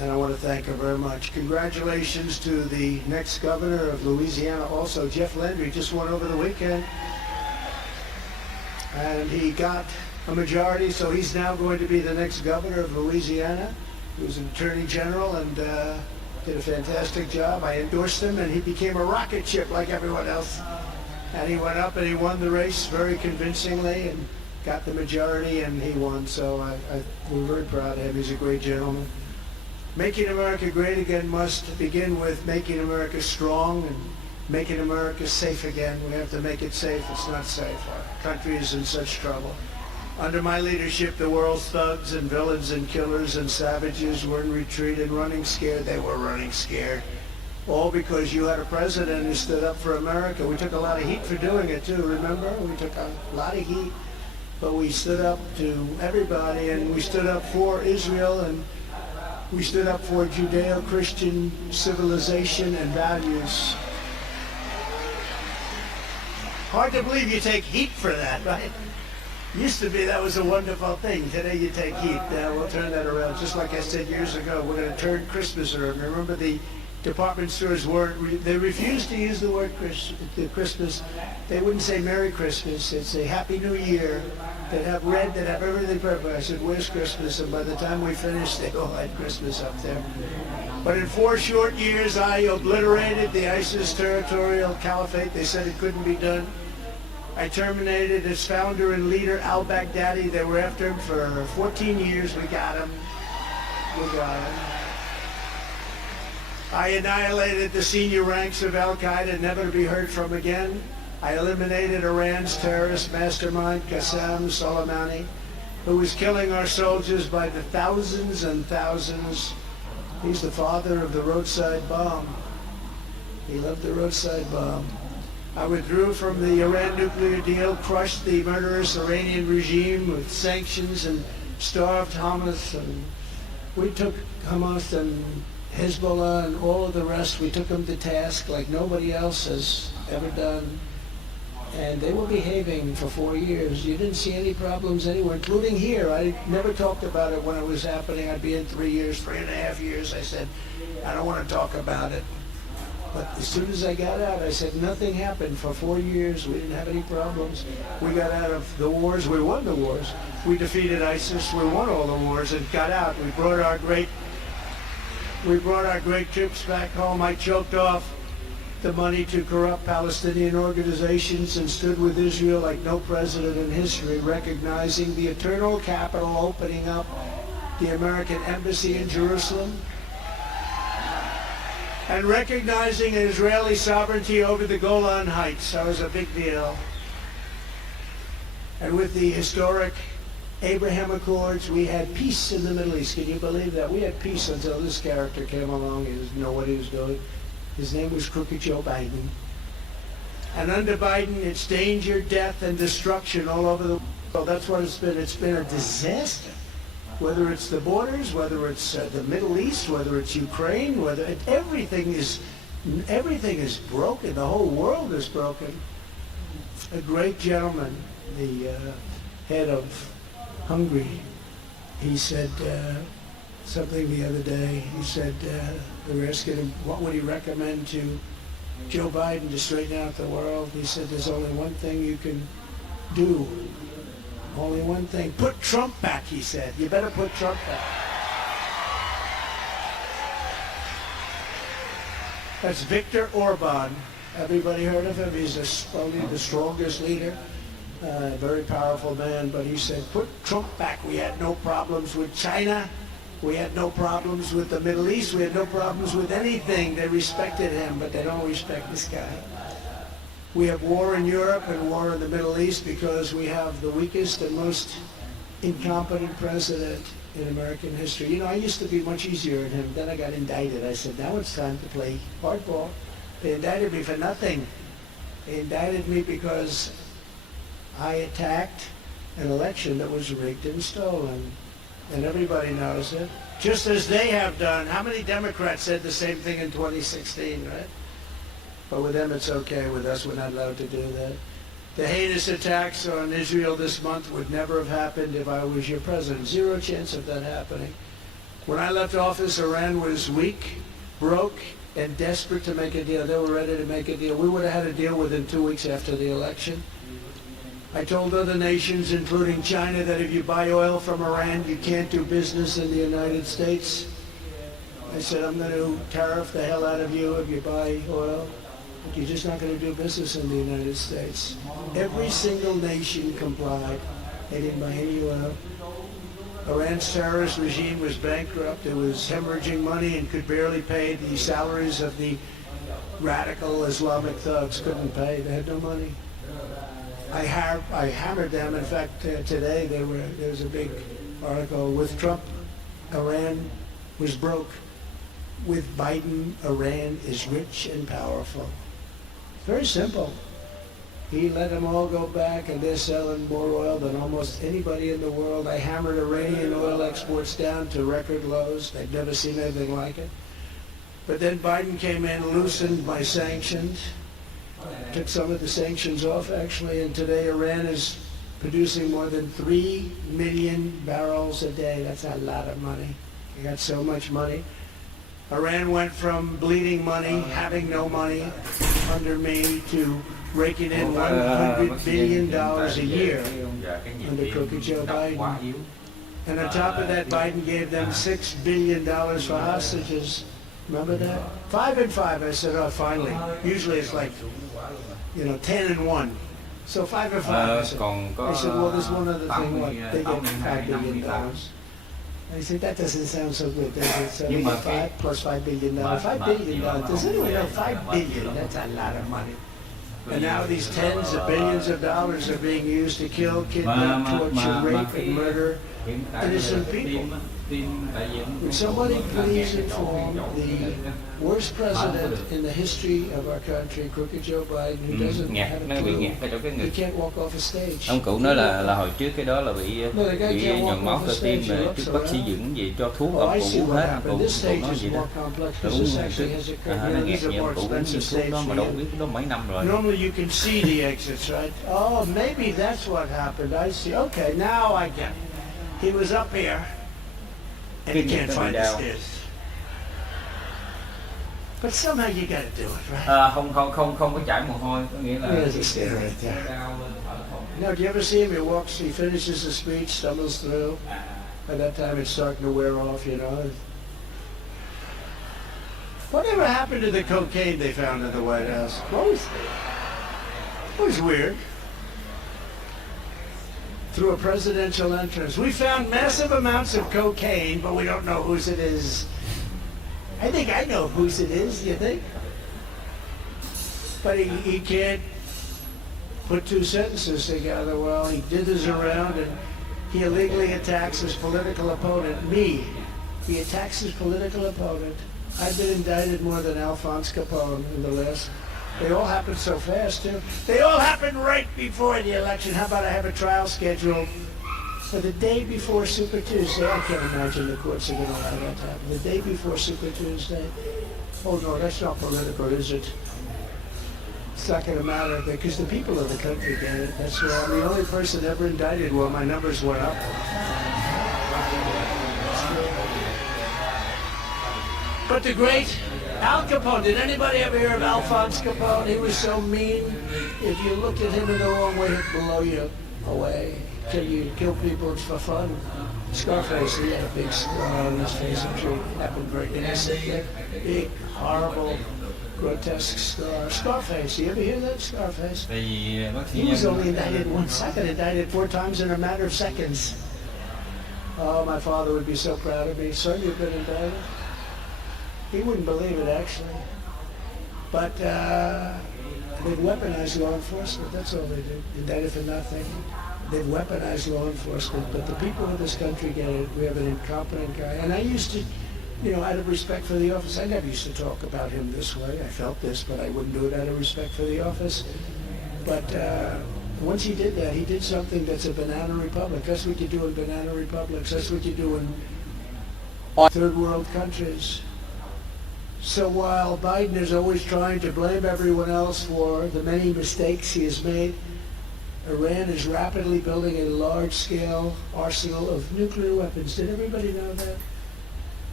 and I want to thank her very much. Congratulations to the next governor of Louisiana also. Jeff Landry just won over the weekend, and he got a majority, so he's now going to be the next governor of Louisiana. He was an attorney general and did a fantastic job. I endorsed him, and he became a rocket ship like everyone else. And he went up and he won the race very convincingly and got the majority, and he won. So we're very proud of him. He's a great gentleman. Making America great again must begin with making America strong and making America safe again. We have to make it safe. It's not safe. Our country is in such trouble. Under my leadership, the world's thugs and villains and killers and savages were in retreat and running scared. They were running scared. All because you had a president who stood up for America. We took a lot of heat for doing it too, remember? We took a lot of heat, but we stood up to everybody, and we stood up for Israel, and we stood up for Judeo-Christian civilization and values. Hard to believe you take heat for that, right? Used to be that was a wonderful thing. Today you take heat. We'll turn that around. Just like I said years ago, we're going to turn Christmas around. Remember, the department stores they refused to use the word Christmas. They wouldn't say Merry Christmas. They'd say Happy New Year. They'd have red, they'd have everything perfect. I said, where's Christmas? And by the time we finished, they all had Christmas up there. But in 4 short years, I obliterated the ISIS territorial caliphate. They said it couldn't be done. I terminated its founder and leader, al-Baghdadi. They were after him for 14 years. We got him. We got him. I annihilated the senior ranks of al-Qaeda, never to be heard from again. I eliminated Iran's terrorist mastermind, Qasem Soleimani, who was killing our soldiers by the thousands and thousands. He's the father of the roadside bomb. He loved the roadside bomb. I withdrew from the Iran nuclear deal, crushed the murderous Iranian regime with sanctions, and starved Hamas. And we took Hamas and Hezbollah and all of the rest. We took them to task like nobody else has ever done. And they were behaving for 4 years. You didn't see any problems anywhere, including here. I never talked about it when it was happening. I'd be in 3 years, 3.5 years. I said, I don't want to talk about it. But as soon as I got out, I said, nothing happened for 4 years. We didn't have any problems. We got out of the wars. We won the wars. We defeated ISIS. We won all the wars and got out. We brought our great troops back home. I choked off the money to corrupt Palestinian organizations and stood with Israel like no president in history, recognizing the eternal capital, opening up the American embassy in Jerusalem, and recognizing an Israeli sovereignty over the Golan Heights. That was a big deal. And with the historic Abraham Accords, we had peace in the Middle East. Can you believe that? We had peace until this character came along. He didn't know what he was doing. His name was Crooked Joe Biden. And under Biden, it's danger, death, and destruction all over the world. That's what it's been. It's been a disaster. Whether it's the borders, whether it's the Middle East, whether it's Ukraine, everything is broken. The whole world is broken. A great gentleman, the head of Hungary, he said something the other day. He said they were asking him what would he recommend to Joe Biden to straighten out the world. He said there's only one thing you can do. Only one thing. Put Trump back, he said. You better put Trump back. That's Viktor Orban. Everybody heard of him? He's probably the strongest leader. Very powerful man, but he said, put Trump back. We had no problems with China. We had no problems with the Middle East. We had no problems with anything. They respected him, but they don't respect this guy. We have war in Europe and war in the Middle East because we have the weakest and most incompetent president in American history. You know, I used to be much easier than him. Then I got indicted. I said, now it's time to play hardball. They indicted me for nothing. They indicted me because I attacked an election that was rigged and stolen. And everybody knows it. Just as they have done. How many Democrats said the same thing in 2016, right? But with them, it's okay. With us, we're not allowed to do that. The heinous attacks on Israel this month would never have happened if I was your president. Zero chance of that happening. When I left office, Iran was weak, broke, and desperate to make a deal. They were ready to make a deal. We would have had a deal within 2 weeks after the election. I told other nations, including China, that if you buy oil from Iran, you can't do business in the United States. I said, I'm going to tariff the hell out of you if you buy oil, but you're just not going to do business in the United States. Every single nation complied. They didn't buy any oil. Iran's terrorist regime was bankrupt. It was hemorrhaging money and could barely pay the salaries of the radical Islamic thugs. Couldn't pay. They had no money. I hammered them. In fact, today there was a big article. With Trump, Iran was broke. With Biden, Iran is rich and powerful. Very simple. He let them all go back, and they're selling more oil than almost anybody in the world. I hammered Iranian oil exports down to record lows. They've never seen anything like it. But then Biden came in, loosened my sanctions, took some of the sanctions off, actually, and today Iran is producing more than 3 million barrels a day. That's a lot of money. They got so much money. Iran went from bleeding money, having no money under me, to raking in $100 billion a year under crooked Joe Biden. And on top of that, Biden gave them $6 billion for hostages. Remember that? 5 and 5. I said, oh, finally. Usually it's like, 10 and 1. So 5 and 5. I said, well, there's one other thing. What? They get $5 billion. I said, that doesn't sound so good, does it? So they get 5 plus $5 billion. $5 billion. Does anyone know $5 billion? That's a lot of money. And now these tens of billions of dollars are being used to kill, kidnap, torture, rape, and murder innocent people. Would somebody please inform the worst president in the history of our country, crooked Joe Biden, who doesn't have a clue? He can't walk off a stage. Ông cụ nói là hồi trước cái đó là bị nhồi máu cơ tim, trước bác sĩ dưỡng gì cho thuốc ông cụ uống hết, cụ nói gì đó. Rồi uống trước nó nghẹt nhiều, cụ uống nhiều thuốc đó mà đâu biết đó mấy năm rồi. Normally you can see the exits, right? Oh, maybe that's what happened. I see. Okay, now I get it. He was up here. And you can't find the stairs. But somehow you got to do it, right? Không có chảy mồ hôi, có nghĩa là there's a stair right there. Now, do you ever see him? He finishes the speech, stumbles through. By that time, it's starting to wear off, Whatever happened to the cocaine they found in the White House? It was weird. Through a presidential entrance. We found massive amounts of cocaine, but we don't know whose it is. I think I know whose it is, you think? But he can't put two sentences together. Well, he did this around, and he illegally attacks his political opponent, me. He attacks his political opponent. I've been indicted more than Alphonse Capone in the last. They all happened so fast, too. They all happened right before the election. How about I have a trial scheduled for the day before Super Tuesday? I can't imagine the courts are going to allow that to happen. The day before Super Tuesday? Oh, no, that's not political, is it? It's not going to matter because the people of the country get it. That's why I'm the only person ever indicted where my numbers went up. But the great Al Capone, did anybody ever hear of Alphonse Capone? He was so mean. If you looked at him in the wrong way, he'd blow you away. Kill people for fun. Scarface, he had a big scar on his face. I'm sure it happened very innocent. Big, horrible, grotesque scar. Scarface, you ever hear that? Scarface? He was only indicted once. I got indicted 4 times in a matter of seconds. Oh, my father would be so proud of me. Son, you've been indicted? He wouldn't believe it, actually. But they've weaponized law enforcement. That's all they do. Indicted for nothing. They've weaponized law enforcement. But the people of this country get it. We have an incompetent guy. And I used to, out of respect for the office, I never used to talk about him this way. I felt this, but I wouldn't do it out of respect for the office. But once he did that, he did something that's a banana republic. That's what you do in banana republics. That's what you do in third world countries. So while Biden is always trying to blame everyone else for the many mistakes he has made, Iran is rapidly building a large-scale arsenal of nuclear weapons. Did everybody know that?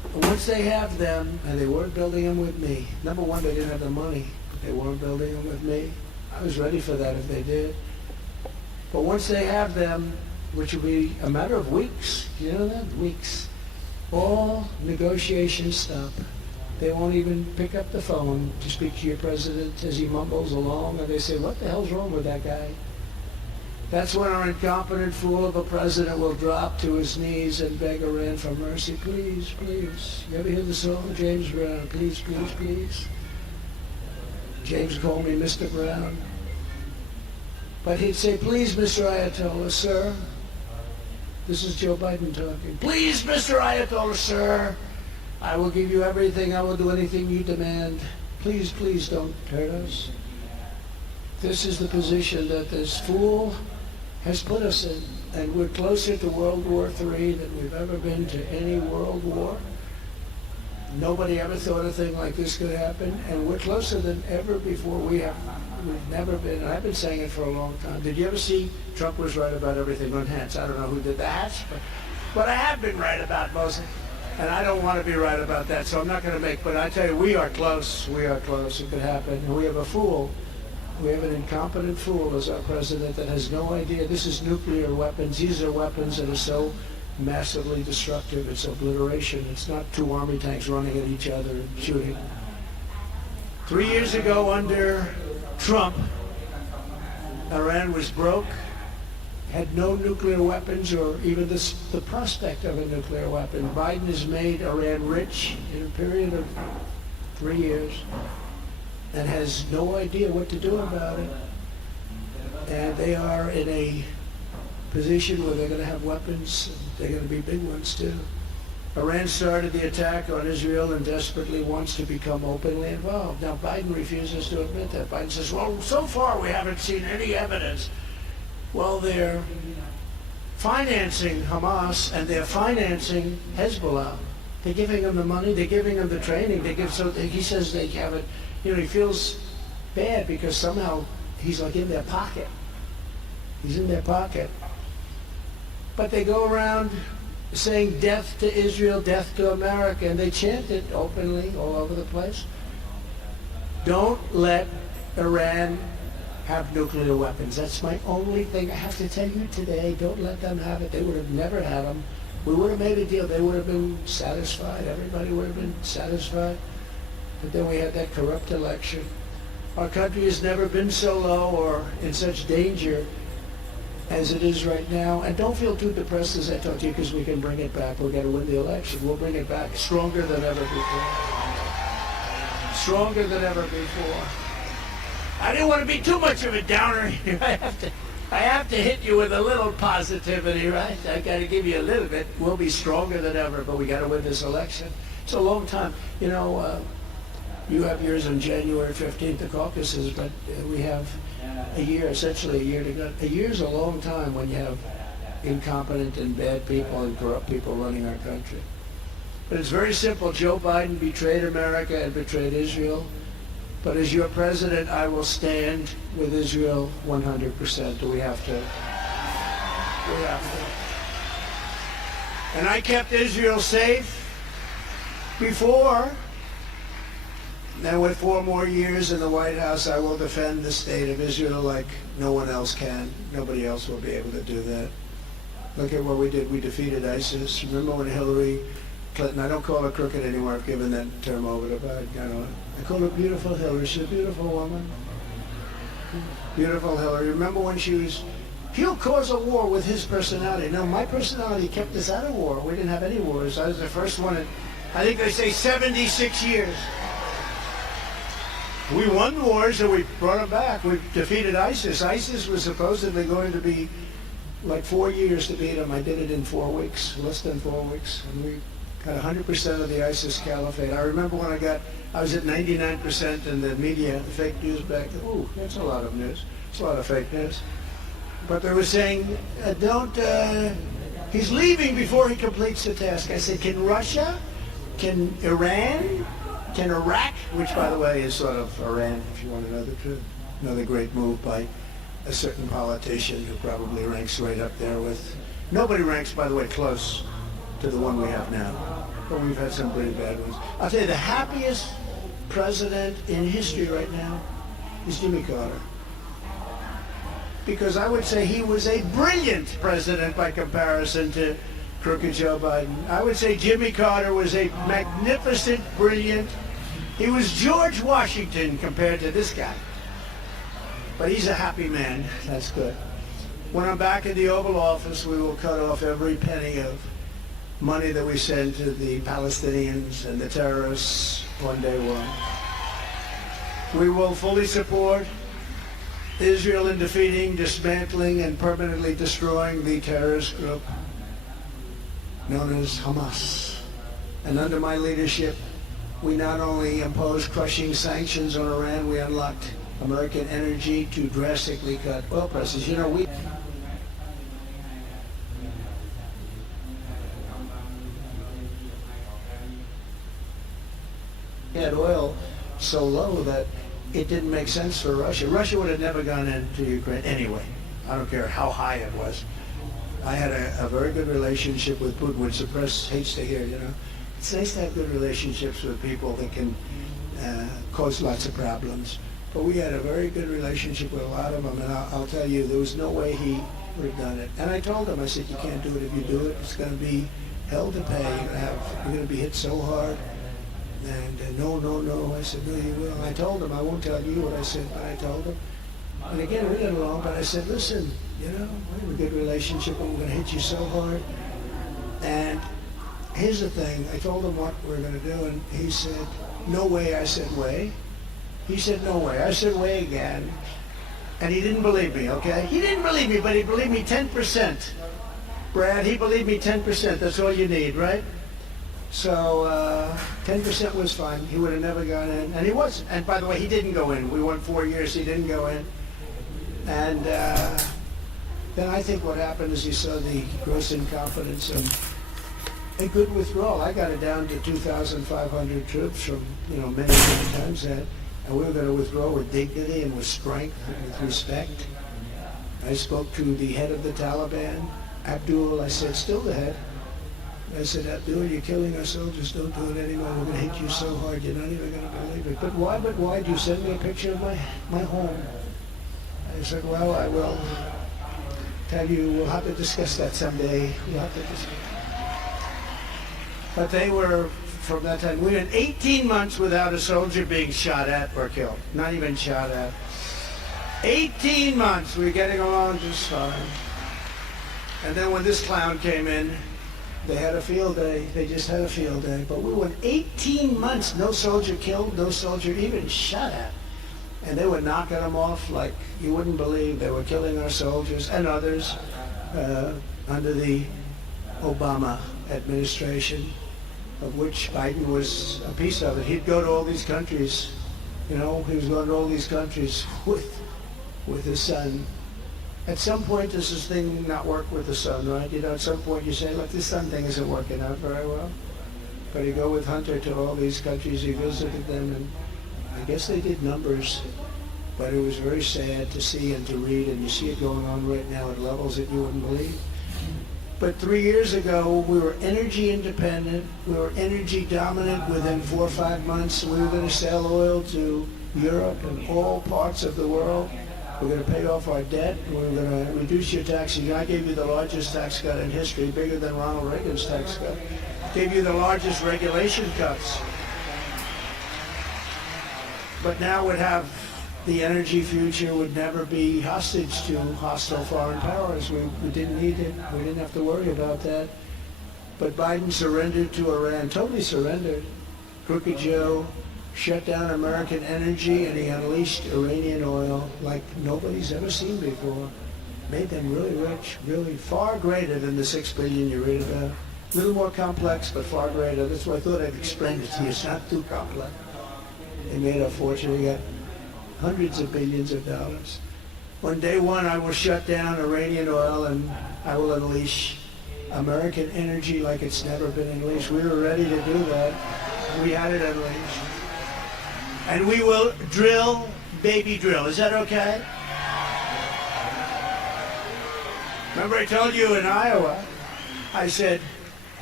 Once they have them, and they weren't building them with me. Number one, they didn't have the money. They weren't building them with me. I was ready for that if they did. But once they have them, which will be a matter of weeks, you know that? Weeks. All negotiations stop. They won't even pick up the phone to speak to your president as he mumbles along, and they say, what the hell's wrong with that guy? That's when our incompetent fool of a president will drop to his knees and beg Iran for mercy. Please, please. You ever hear the song, James Brown? Please, please, please. James called me Mr. Brown. But he'd say, please, Mr. Ayatollah, sir. This is Joe Biden talking. Please, Mr. Ayatollah, sir. I will give you everything. I will do anything you demand. Please, please don't hurt us. This is the position that this fool has put us in. And we're closer to World War III than we've ever been to any world war. Nobody ever thought a thing like this could happen. And we're closer than ever before. We've never been. And I've been saying it for a long time. Did you ever see Trump was right about everything on hats? I don't know who did the hats, but I have been right about most. And I don't want to be right about that, so I'm not going to make, but I tell you, we are close. We are close. It could happen. And we have a fool. We have an incompetent fool as our president that has no idea. This is nuclear weapons. These are weapons that are so massively destructive. It's obliteration. It's not two army tanks running at each other and shooting. 3 years ago under Trump, Iran was broke, had no nuclear weapons or even the prospect of a nuclear weapon. Biden has made Iran rich in a period of 3 years and has no idea what to do about it. And they are in a position where they're going to have weapons. They're going to be big ones too. Iran started the attack on Israel and desperately wants to become openly involved. Now Biden refuses to admit that. Biden says, well, so far we haven't seen any evidence. Well, they're financing Hamas and they're financing Hezbollah. They're giving them the money, they're giving them the training. He says they have it. You know, he feels bad because somehow he's like in their pocket. He's in their pocket. But they go around saying death to Israel, death to America, and they chant it openly all over the place. Don't let Iran have nuclear weapons. That's my only thing I have to tell you today. Don't let them have it. They would have never had them. We would have made a deal. They would have been satisfied. Everybody would have been satisfied. But then we had that corrupt election. Our country has never been so low or in such danger as it is right now. And don't feel too depressed as I talk to you because we can bring it back. We're going to win the election. We'll bring it back stronger than ever before. Stronger than ever before. I didn't want to be too much of a downer here. I have to hit you with a little positivity, right? I got to give you a little bit. We'll be stronger than ever, but we got to win this election. It's a long time. You know, you have yours on January 15th, the caucuses, but we have a year, essentially a year to go. A year's a long time when you have incompetent and bad people and corrupt people running our country. But it's very simple. Joe Biden betrayed America and betrayed Israel. But as your president, I will stand with Israel 100%. We have to. We have to. And I kept Israel safe before. And with 4 more years in the White House, I will defend the state of Israel like no one else can. Nobody else will be able to do that. Look at what we did. We defeated ISIS. Remember when Hillary Clinton, I don't call her crooked anymore. I've given that term over to Biden. I call her beautiful Hillary. She's a beautiful woman. Beautiful Hillary. Remember when she was, he'll cause a war with his personality. No, my personality kept us out of war. We didn't have any wars. I was the first one in, I think they say 76 years. We won wars and we brought them back. We defeated ISIS. ISIS was supposedly going to be like 4 years to beat them. I did it in 4 weeks, less than 4 weeks. And we got 100% of the ISIS caliphate. I remember when I was at 99% in the media, the fake news back then. Ooh, that's a lot of news. It's a lot of fake news. But they were saying, he's leaving before he completes the task. I said, can Russia, can Iran, can Iraq, which by the way is sort of Iran, if you want to know the truth. Another great move by a certain politician who probably ranks right up there with, nobody ranks, by the way, close to the one we have now. but we've had some pretty bad ones. I'll tell you, the happiest president in history right now is Jimmy Carter. Because I would say he was a brilliant president by comparison to crooked Joe Biden. I would say Jimmy Carter was a magnificent, brilliant. He was George Washington compared to this guy. But he's a happy man. That's good. When I'm back in the Oval Office, we will cut off every penny of money that we send to the Palestinians and the terrorists on day one. We will fully support Israel in defeating, dismantling, and permanently destroying the terrorist group known as Hamas. And under my leadership, we not only imposed crushing sanctions on Iran, we unlocked American energy to drastically cut oil prices. You know, we had oil so low that it didn't make sense for Russia. Russia would have never gone into Ukraine anyway. I don't care how high it was. I had a very good relationship with Putin, which the press hates to hear, you know. It's nice to have good relationships with people that can cause lots of problems. But we had a very good relationship with a lot of them, and I'll tell you, there was no way he would have done it. And I told him, I said, you can't do it. If you do it, it's going to be hell to pay. You're going to be hit so hard. And no. I said, no, you will. And I told him, I won't tell you what I said, but I told him. And again, we got along, but I said, listen, you know, we have a good relationship, but we're going to hit you so hard. And here's the thing. I told him what we were going to do, and he said, no way. I said, way. He said, no way. I said, way again. And he didn't believe me, okay? He didn't believe me, but he believed me 10%. Brad, he believed me 10%. That's all you need, right? So 10% was fine. He would have never gone in. And he was. And by the way, he didn't go in. We went 4 years. He didn't go in. And then I think what happened is he saw the gross incompetence and a good withdrawal. I got it down to 2,500 troops from, you know, many times that. And we were going to withdraw with dignity and with strength and with respect. I spoke to the head of the Taliban, Abdul. I said, still the head. I said, Abdul, you're killing our soldiers. Don't do it anymore. We're going to hit you so hard, you're not even going to believe it. But why? Do you send me a picture of my home? I said, well, I will tell you, we'll have to discuss that someday. We'll have to discuss. But they were, from that time, we went 18 months without a soldier being shot at or killed. Not even shot at. 18 months, we were getting along just fine. And then when this clown came in, they had a field day. They just had a field day. But we went 18 months, no soldier killed, no soldier even shot at. And they were knocking them off like you wouldn't believe. They were killing our soldiers and others under the Obama administration, of which Biden was a piece of it. He'd go to all these countries, you know, he was going to all these countries with his son. At some point, does this thing not work with the son, right? You know, at some point you say, look, this son thing isn't working out very well. But he'd go with Hunter to all these countries, he visited them, and I guess they did numbers, but it was very sad to see and to read, and you see it going on right now at levels that you wouldn't believe. But 3 years ago, we were energy independent, we were energy dominant within 4 or 5 months. We were going to sell oil to Europe and all parts of the world. We're going to pay off our debt. We're going to reduce your taxes. I gave you the largest tax cut in history, bigger than Ronald Reagan's tax cut. Gave you the largest regulation cuts. But now would have the energy future would never be hostage to hostile foreign powers. We didn't need it. We didn't have to worry about that. But Biden surrendered to Iran, totally surrendered. Crooked Joe shut down American energy, and he unleashed Iranian oil like nobody's ever seen before. Made them really rich, really far greater than the 6 billion you read about. A little more complex, but far greater. That's why I thought I'd explain it to you. It's not too complex. They made a fortune. They got hundreds of billions of dollars. On day one, I will shut down Iranian oil, and I will unleash American energy like it's never been unleashed. We were ready to do that. We had it unleashed. And we will drill, baby drill. Is that okay? Remember I told you in Iowa, I said,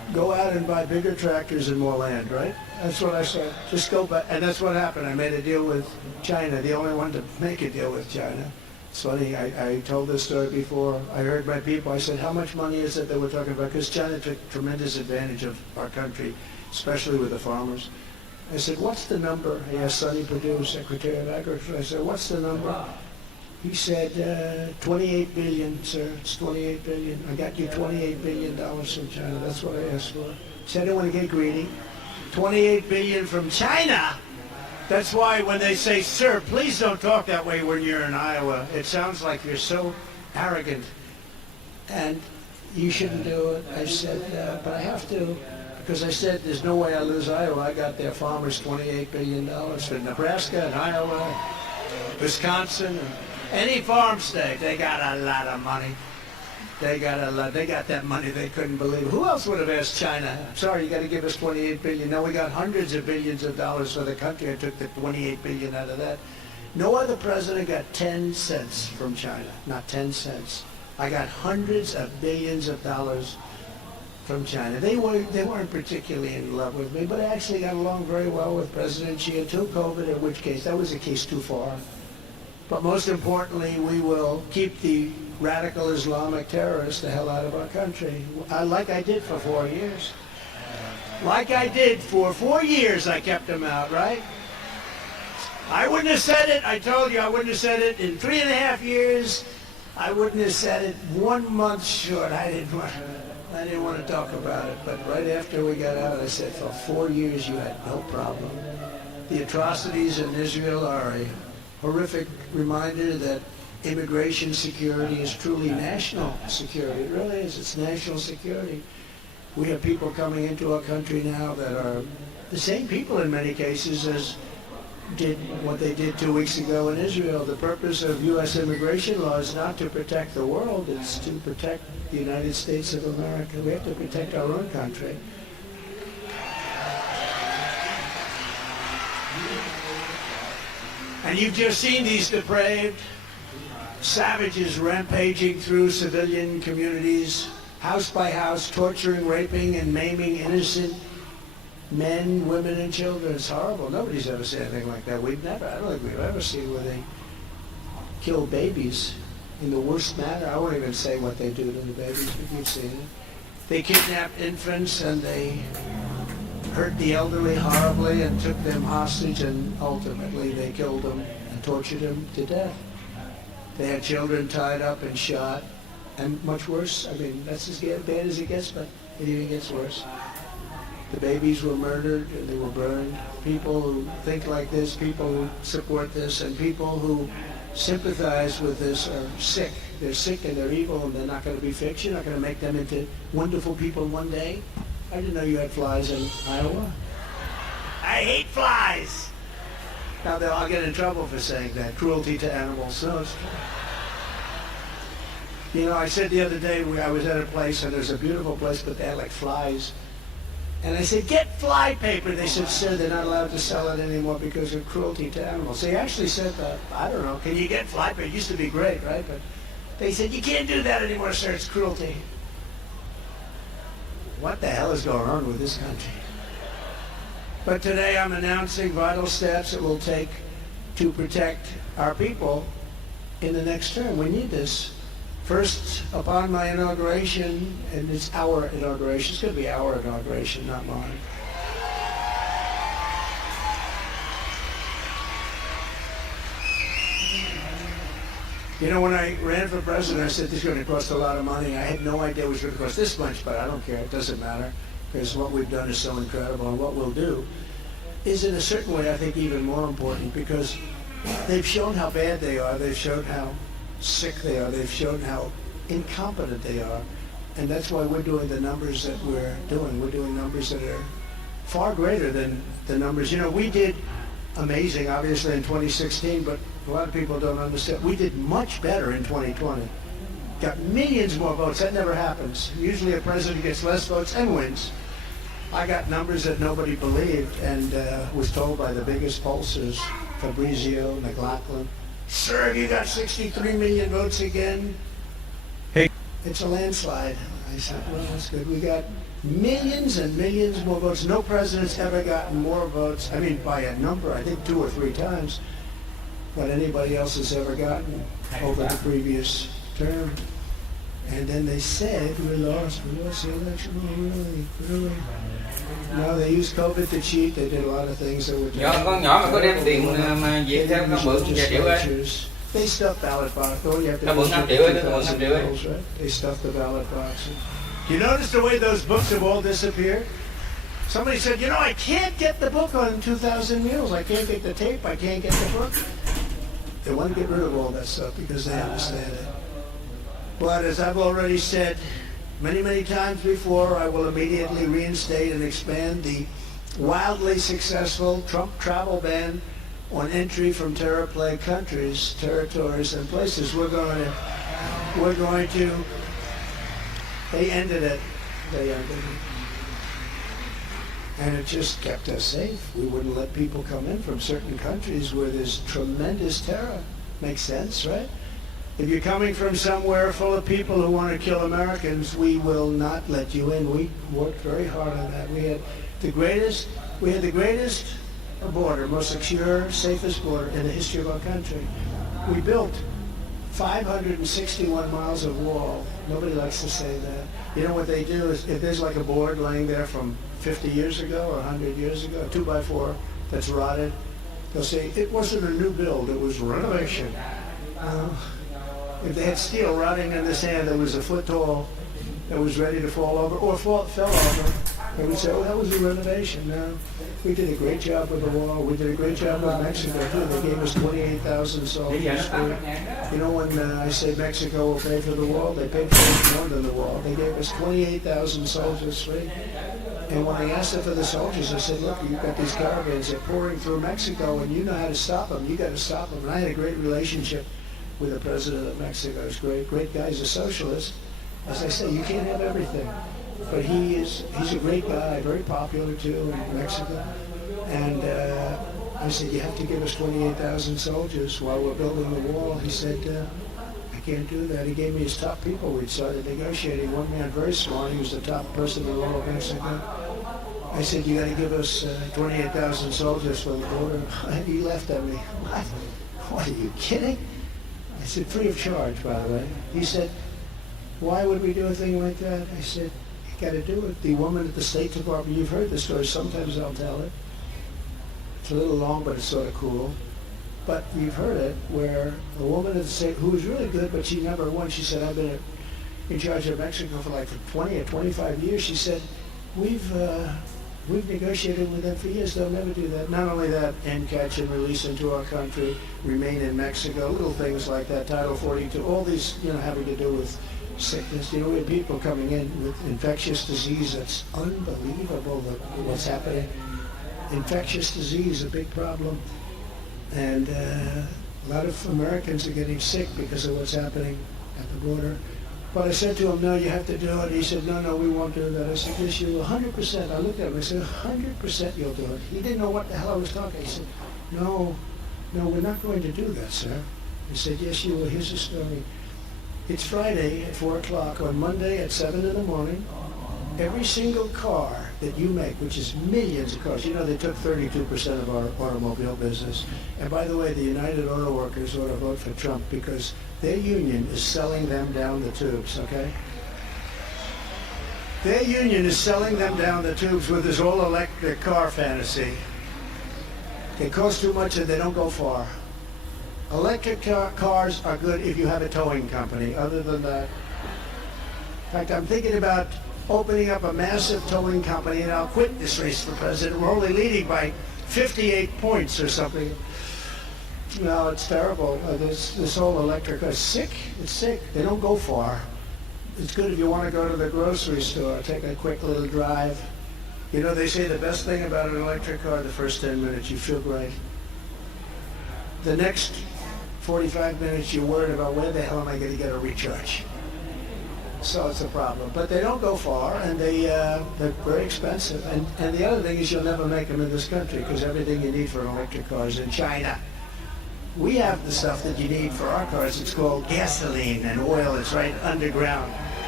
go out and buy bigger tractors and more land, right? That's what I said. Just go back. And that's what happened. I made a deal with China, the only one to make a deal with China. It's funny, I told this story before. I heard my people, I said, how much money is it that we're talking about? Because China took tremendous advantage of our country, especially with the farmers. I said, what's the number? He asked Sonny Perdue, Secretary of Agriculture. I said, what's the number? He said, 28 billion, sir. It's 28 billion. I got you $28 billion from China. That's what I asked for. He said, I didn't want to get greedy. 28 billion from China? That's why when they say, sir, please don't talk that way when you're in Iowa. It sounds like you're so arrogant. And you shouldn't do it. I said, but I have to. Because I said, there's no way I lose Iowa. I got their farmers $28 billion for Nebraska and Iowa, Wisconsin, and any farm state. They got a lot of money. They got that money they couldn't believe. Who else would have asked China? Sorry, you got to give us 28 billion. Now we got hundreds of billions of dollars for the country. I took the 28 billion out of that. No other president got 10 cents from China. Not 10 cents. I got hundreds of billions of dollars from China. They weren't particularly in love with me, but I actually got along very well with President Xi until COVID, in which case that was a case too far. But most importantly, we will keep the radical Islamic terrorists the hell out of our country, like I did for 4 years. Like I did for 4 years, I kept them out, right? I wouldn't have said it. I told you I wouldn't have said it. In 3.5 years, I wouldn't have said it 1 month short. I didn't want to talk about it. But right after we got out, I said, for 4 years, you had no problem. The atrocities in Israel are a horrific reminder that immigration security is truly national security. It really is. It's national security. We have people coming into our country now that are the same people in many cases as did what they did 2 weeks ago in Israel. The purpose of U.S. immigration law is not to protect the world. It's to protect the United States of America. We have to protect our own country. And you've just seen these depraved savages rampaging through civilian communities, house by house, torturing, raping, and maiming innocent men, women, and children. It's horrible. Nobody's ever seen anything like that. I don't think we've ever seen where they kill babies in the worst manner. I won't even say what they do to the babies, but you've seen it. They kidnapped infants and they hurt the elderly horribly and took them hostage, and ultimately they killed them and tortured them to death. They had children tied up and shot, and much worse. I mean, that's as bad as it gets, but it even gets worse. The babies were murdered and they were burned. People who think like this, people who support this, and people who sympathize with this are sick. They're sick and they're evil, and they're not going to be fixed. You're not going to make them into wonderful people one day. I didn't know you had flies in Iowa. I hate flies. Now they'll all get in trouble for saying that. Cruelty to animals. No, it's true. You know, I said the other day, I was at a place, and there's a beautiful place, but they had like flies. And I said, get fly paper. They said, sir, they're not allowed to sell it anymore because of cruelty to animals. They actually said that. I don't know. Can you get fly paper? It used to be great, right? But they said, you can't do that anymore, sir. It's cruelty. What the hell is going on with this country? But today I'm announcing vital steps it will take to protect our people in the next term. We need this. First, upon my inauguration, and it's our inauguration, it's going to be our inauguration, not mine. You know, when I ran for president, I said this is going to cost a lot of money. I had no idea it was going to cost this much, but I don't care. It doesn't matter, because what we've done is so incredible, and what we'll do is, in a certain way, I think even more important, because they've shown how bad they are. They've shown how sick they are. They've shown how incompetent they are. And that's why we're doing the numbers that we're doing. We're doing numbers that are far greater than the numbers. You know, we did amazing, obviously, in 2016, but a lot of people don't understand. We did much better in 2020. Got millions more votes. That never happens. Usually a president gets less votes and wins. I got numbers that nobody believed, and was told by the biggest pollsters, Fabrizio, McLaughlin, sir, you got 63 million votes again. Hey. it's a landslide. I said, well, that's good. We got millions and millions more votes. No president's ever gotten more votes, I mean, by a number, I think 2 or 3 times, what anybody else has ever gotten over the previous term. And then they said, we lost the election. Oh, really? No, they used COVID to cheat. They did a lot of things that were con nhỏ mà có đem tiền mà Việt theo nó mượn 5 triệu ấy. They stuffed ballot box. Oh, you have to Nó mượn 5 triệu ấy, nó mượn 5 triệu ấy. They stuffed the ballot box. You notice the way those books have all disappeared? Somebody said, you know, I can't get the book on 2,000 Mules. I can't get the tape. I can't get the book. They want to get rid of all that stuff because they understand it. But as I've already said many, many times before, I will immediately reinstate and expand the wildly successful Trump travel ban on entry from terror-plagued countries, territories, and places. We're going to. They ended it. They ended it. And it just kept us safe. We wouldn't let people come in from certain countries where there's tremendous terror. Makes sense, right? If you're coming from somewhere full of people who want to kill Americans, we will not let you in. We worked very hard on that. We had the greatest border, most secure, safest border in the history of our country. We built 561 miles of wall. Nobody likes to say that. You know what they do is, if there's like a board laying there from 50 years ago or 100 years ago, a 2x4 that's rotted, they'll say, it wasn't a new build, it was renovation. If they had steel rotting in the sand that was a foot tall, that was ready to fall over, or fell over, they would say, oh, that was a renovation. No, we did a great job with the wall. We did a great job with Mexico, too. They gave us 28,000 soldiers free. You know, when I say Mexico will pay for the wall, they paid for it more than the wall. They gave us 28,000 soldiers free. And when I asked them for the soldiers, I said, look, you've got these caravans, they're pouring through Mexico, and you know how to stop them. You got to stop them. And I had a great relationship with the president of Mexico. He's great guy. He's a socialist. As I say, you can't have everything. But he's a great guy, very popular too in Mexico. And I said, you have to give us 28,000 soldiers while we're building the wall. He said, I can't do that. He gave me his top people. We started negotiating. One man, very smart, he was the top person in all of Mexico. I said, you got to give us 28,000 soldiers for the border. He laughed at me. What, are you kidding? I said, free of charge, by the way. He said, why would we do a thing like that? I said, you got to do it. The woman at the State Department, you've heard the story, sometimes I'll tell it. It's a little long, but it's sort of cool. But you've heard it, where a woman at the State, who was really good, but she never won, she said, I've been in charge of Mexico for like 20 or 25 years. She said, we've negotiated with them for years. They'll never do that. Not only that, and catch and release into our country, remain in Mexico, little things like that, Title 42, all these, having to do with sickness. We have people coming in with infectious disease. That's unbelievable what's happening. Infectious disease, a big problem. And a lot of Americans are getting sick because of what's happening at the border. But I said to him, no, you have to do it. He said, no, we won't do that. I said, yes, you will. 100%. I looked at him. I said, 100% you'll do it. He didn't know what the hell I was talking. He said, no, we're not going to do that, sir. He said, yes, you will. Here's the story. It's Friday at 4 o'clock. On Monday at 7 in the morning, every single car that you make, which is millions of cars, they took 32% of our automobile business. And by the way, the United Auto Workers ought to vote for Trump because their union is selling them down the tubes, okay? Their union is selling them down the tubes with this all-electric car fantasy. They cost too much and they don't go far. Electric cars are good if you have a towing company. Other than that, in fact, I'm thinking about opening up a massive towing company, and I'll quit this race for president. We're only leading by 58 points or something. No, it's terrible. This whole electric car is sick. It's sick. They don't go far. It's good if you want to go to the grocery store, take a quick little drive. They say the best thing about an electric car, the first 10 minutes, you feel great. The next 45 minutes, you're worried about where the hell am I going to get a recharge? So it's a problem. But they don't go far, and they're very expensive. And the other thing is you'll never make them in this country because everything you need for an electric car is in China. We have the stuff that you need for our cars. It's called gasoline and oil. It's right underground.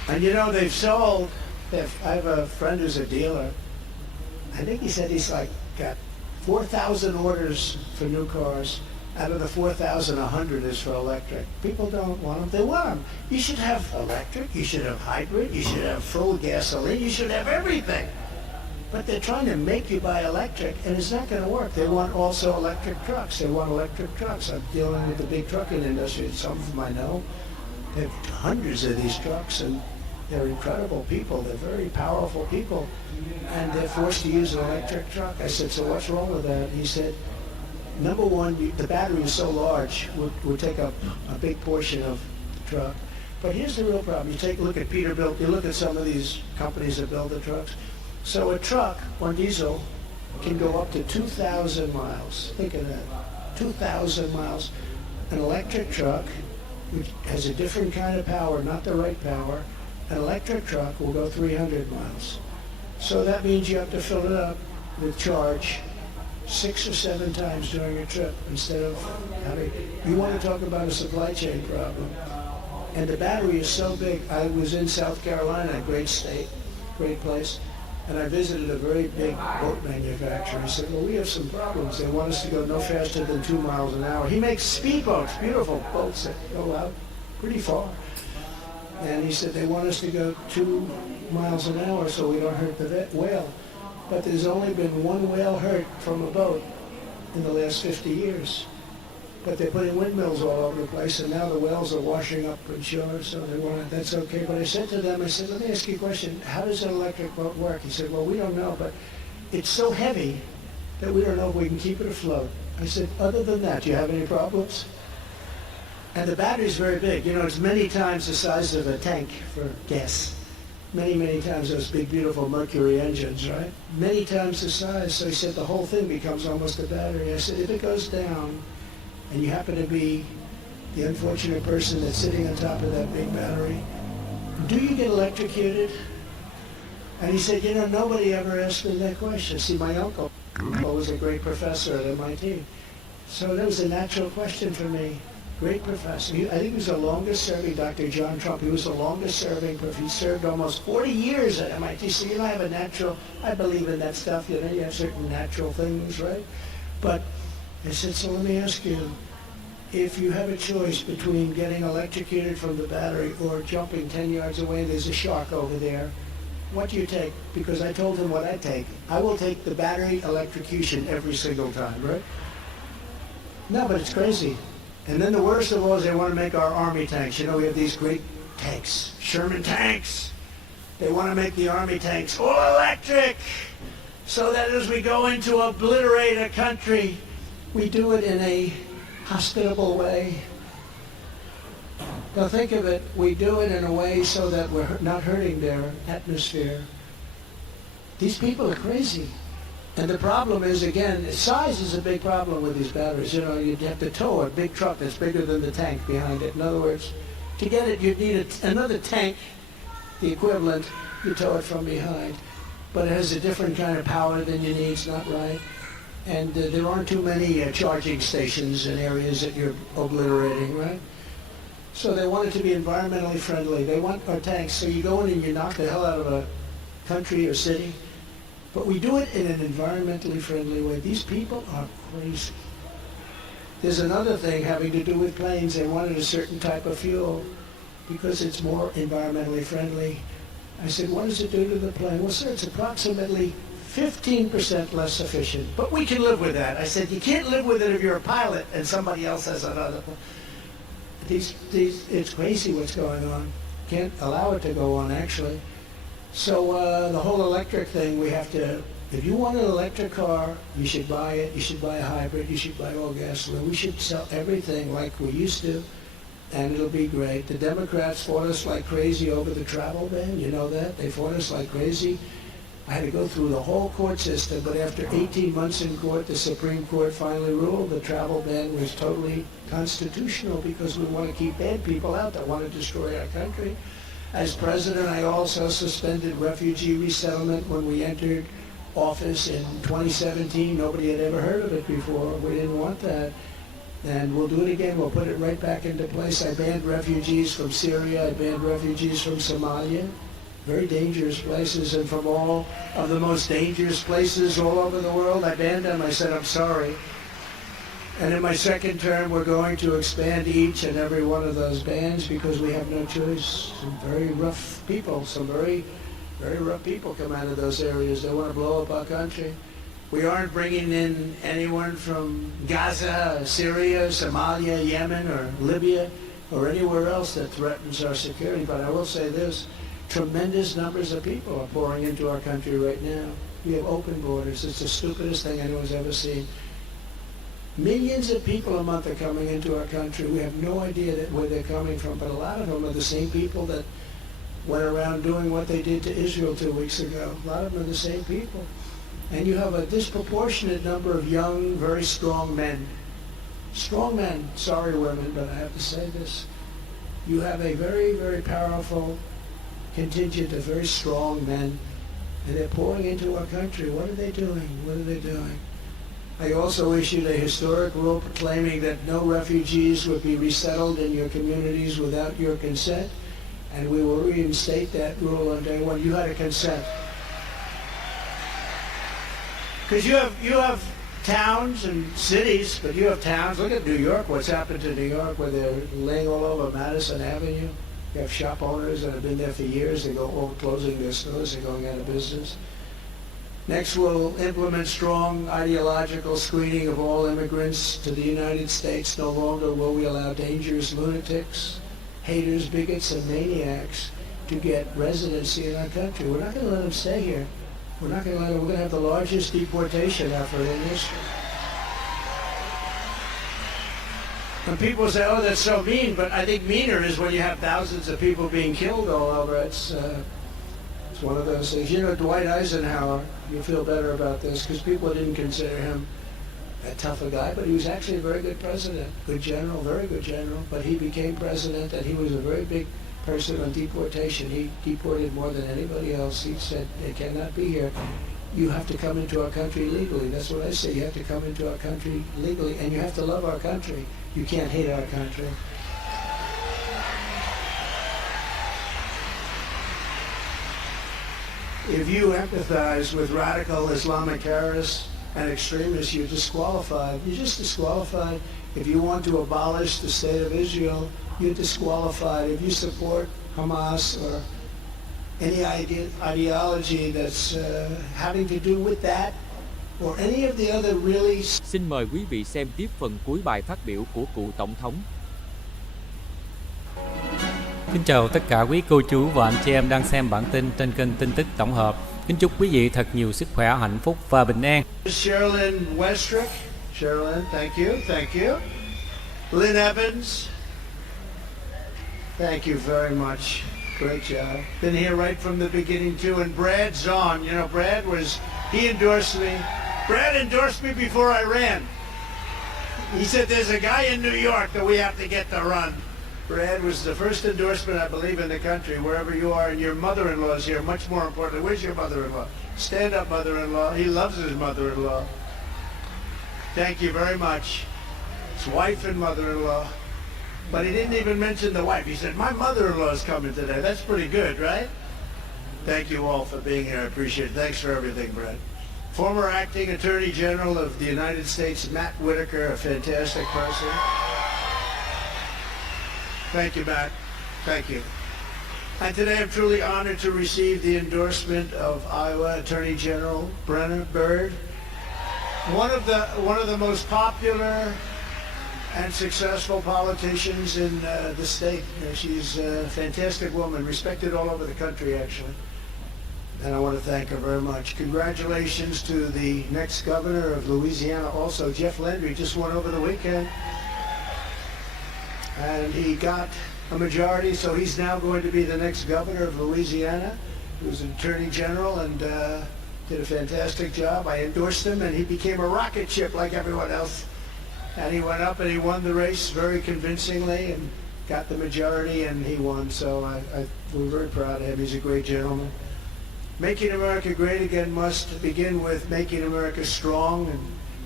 And you know, they've sold, I have a friend who's a dealer. I think he said he's like got 4,000 orders for new cars. Out of the 4,000, 100 is for electric. People don't want them. They want them. You should have electric. You should have hybrid. You should have full gasoline. You should have everything. But they're trying to make you buy electric, and it's not going to work. They want also electric trucks. They want electric trucks. I'm dealing with the big trucking industry. Some of them I know. They have hundreds of these trucks, and they're incredible people. They're very powerful people, and they're forced to use an electric truck. I said, so what's wrong with that? He said, number one, the battery is so large, would take up a big portion of the truck. But here's the real problem. You take a look at Peterbilt. You look at some of these companies that build the trucks. So a truck on diesel can go up to 2,000 miles. Think of that, 2,000 miles. An electric truck, which has a different kind of power, not the right power, an electric truck will go 300 miles. So that means you have to fill it up with charge 6 or 7 times during a trip instead of having, you want to talk about a supply chain problem. And the battery is so big. I was in South Carolina, a great state, great place. And I visited a very big boat manufacturer. He said, well, we have some problems. They want us to go no faster than 2 miles an hour. He makes speedboats, beautiful boats that go out pretty far. And he said, they want us to go 2 miles an hour so we don't hurt the whale. But there's only been one whale hurt from a boat in the last 50 years. But they're putting windmills all over the place, and now the whales are washing up in shore, so they want to, that's okay. But I said to them, I said, let me ask you a question. How does an electric boat work? He said, well, we don't know, but it's so heavy that we don't know if we can keep it afloat. I said, other than that, do you have any problems? And the battery's very big. You know, it's many times the size of a tank for gas. Many, many times those big, beautiful Mercury engines, right? Many times the size. So he said the whole thing becomes almost a battery. I said, if it goes down, and you happen to be the unfortunate person that's sitting on top of that big battery, do you get electrocuted? And he said, you know, nobody ever asked me that question. See, my uncle was a great professor at MIT. So that was a natural question for me. Great professor. I think he was the longest serving, Dr. John Trump. He was the longest serving, he served almost 40 years at MIT. So you know, I have a natural, I believe in that stuff, you know, you have certain natural things, right? But I said, so let me ask you, if you have a choice between getting electrocuted from the battery or jumping 10 yards away, there's a shark over there, what do you take? Because I told him what I take. I will take the battery electrocution every single time, right? No, but it's crazy. And then the worst of all is they want to make our army tanks. You know, we have these great tanks, Sherman tanks. They want to make the army tanks all electric so that as we go in to obliterate a country, we do it in a hospitable way. Now think of it, we do it in a way so that we're not hurting their atmosphere. These people are crazy. And the problem is, again, size is a big problem with these batteries. You know, you'd have to tow a big truck that's bigger than the tank behind it. In other words, to get it, you'd need another tank, the equivalent, you tow it from behind. But it has a different kind of power than you need, it's not right. And there aren't too many charging stations in areas that you're obliterating, right? So they want it to be environmentally friendly. They want our tanks, so you go in and you knock the hell out of a country or city. But we do it in an environmentally friendly way. These people are crazy. There's another thing having to do with planes. They wanted a certain type of fuel because it's more environmentally friendly. I said, what does it do to the plane? Well, sir, it's approximately 15% less efficient, but we can live with that. I said, you can't live with it if you're a pilot and somebody else has another. It's crazy what's going on. Can't allow it to go on, actually. So the whole electric thing, we have to, if you want an electric car, you should buy it. You should buy a hybrid. You should buy all gasoline. We should sell everything like we used to, and it'll be great. The Democrats fought us like crazy over the travel ban. You know that? They fought us like crazy. I had to go through the whole court system, but after 18 months in court, the Supreme Court finally ruled the travel ban was totally constitutional because we want to keep bad people out that want to destroy our country. As president, I also suspended refugee resettlement when we entered office in 2017. Nobody had ever heard of it before. We didn't want that. And we'll do it again. We'll put it right back into place. I banned refugees from Syria. I banned refugees from Somalia. Very dangerous places. And from all of the most dangerous places all over the world, I banned them. I said, I'm sorry. And in my second term, we're going to expand each and every one of those bans because we have no choice. Some very rough people, some very rough people come out of those areas. They want to blow up our country. We aren't bringing in anyone from Gaza, Syria, Somalia, Yemen, or Libya, or anywhere else that threatens our security. But I will say this, tremendous numbers of people are pouring into our country right now. We have open borders. It's the stupidest thing anyone's ever seen. Millions of people a month are coming into our country. We have no idea where they're coming from, but a lot of them are the same people that went around doing what they did to Israel 2 weeks ago. A lot of them are the same people. And you have a disproportionate number of young, very strong men. Strong men, sorry women, but I have to say this. You have a very, very powerful contingent of very strong men, and they're pouring into our country. What are they doing? What are they doing? I also issued a historic rule proclaiming that no refugees would be resettled in your communities without your consent, and we will reinstate that rule on day one. You had to consent. Because you have towns and cities, but you have towns. Look at New York, what's happened to New York, where they're laying all over Madison Avenue. You have shop owners that have been there for years. They go all closing their stores. They're going out of business. Next, we'll implement strong ideological screening of all immigrants to the United States. No longer will we allow dangerous lunatics, haters, bigots, and maniacs to get residency in our country. We're not going to let them stay here. We're not going to let them. We're going to have the largest deportation effort in history. And people say, oh, that's so mean, but I think meaner is when you have thousands of people being killed all over. It's one of those things. You know, Dwight Eisenhower, you feel better about this because people didn't consider him that tough a guy, but he was actually a very good president, good general, very good general. But he became president, and he was a very big person on deportation. He deported more than anybody else. He said, they cannot be here. You have to come into our country legally. That's what I say. You have to come into our country legally, and you have to love our country. You can't hate our country. If you empathize with radical Islamic terrorists and extremists, you're disqualified. You're just disqualified. If you want to abolish the state of Israel, you're disqualified. If you support Hamas or any ideology that's having to do with that, or any of the other really... Xin mời quý vị xem tiếp phần cuối bài phát biểu của cựu Tổng thống. Kính chào tất cả quý cô chú và anh chị em đang xem bản tin trên kênh tin tức tổng hợp. Kính chúc quý vị thật nhiều sức khỏe, hạnh phúc và bình an. Sherilyn Westrick. Sherilyn, thank you, thank you. Lynn Evans. Thank you very much. Great job. Been here right from the beginning too. And Brad Zahn, you know, he endorsed me. Brad endorsed me before I ran. He said, there's a guy in New York that we have to get to run. Brad was the first endorsement, I believe, in the country, wherever you are, and your mother-in-law is here, much more importantly. Where's your mother-in-law? Stand up, mother-in-law. He loves his mother-in-law. Thank you very much. His wife and mother-in-law. But he didn't even mention the wife. He said, my mother-in-law is coming today. That's pretty good, right? Thank you all for being here. I appreciate it. Thanks for everything, Brad. Former Acting Attorney General of the United States, Matt Whitaker, a fantastic person. Thank you, Matt. Thank you. And today I'm truly honored to receive the endorsement of Iowa Attorney General Brenna Bird, one of the most popular and successful politicians in the state. She's a fantastic woman, respected all over the country, actually. And I want to thank her very much. Congratulations to the next governor of Louisiana also. Jeff Landry just won over the weekend. And he got a majority, so he's now going to be the next governor of Louisiana. He was an attorney general and did a fantastic job. I endorsed him, and he became a rocket ship like everyone else. And he went up and he won the race very convincingly and got the majority, and he won. So we're very proud of him. He's a great gentleman. Making America great again must begin with making America strong, and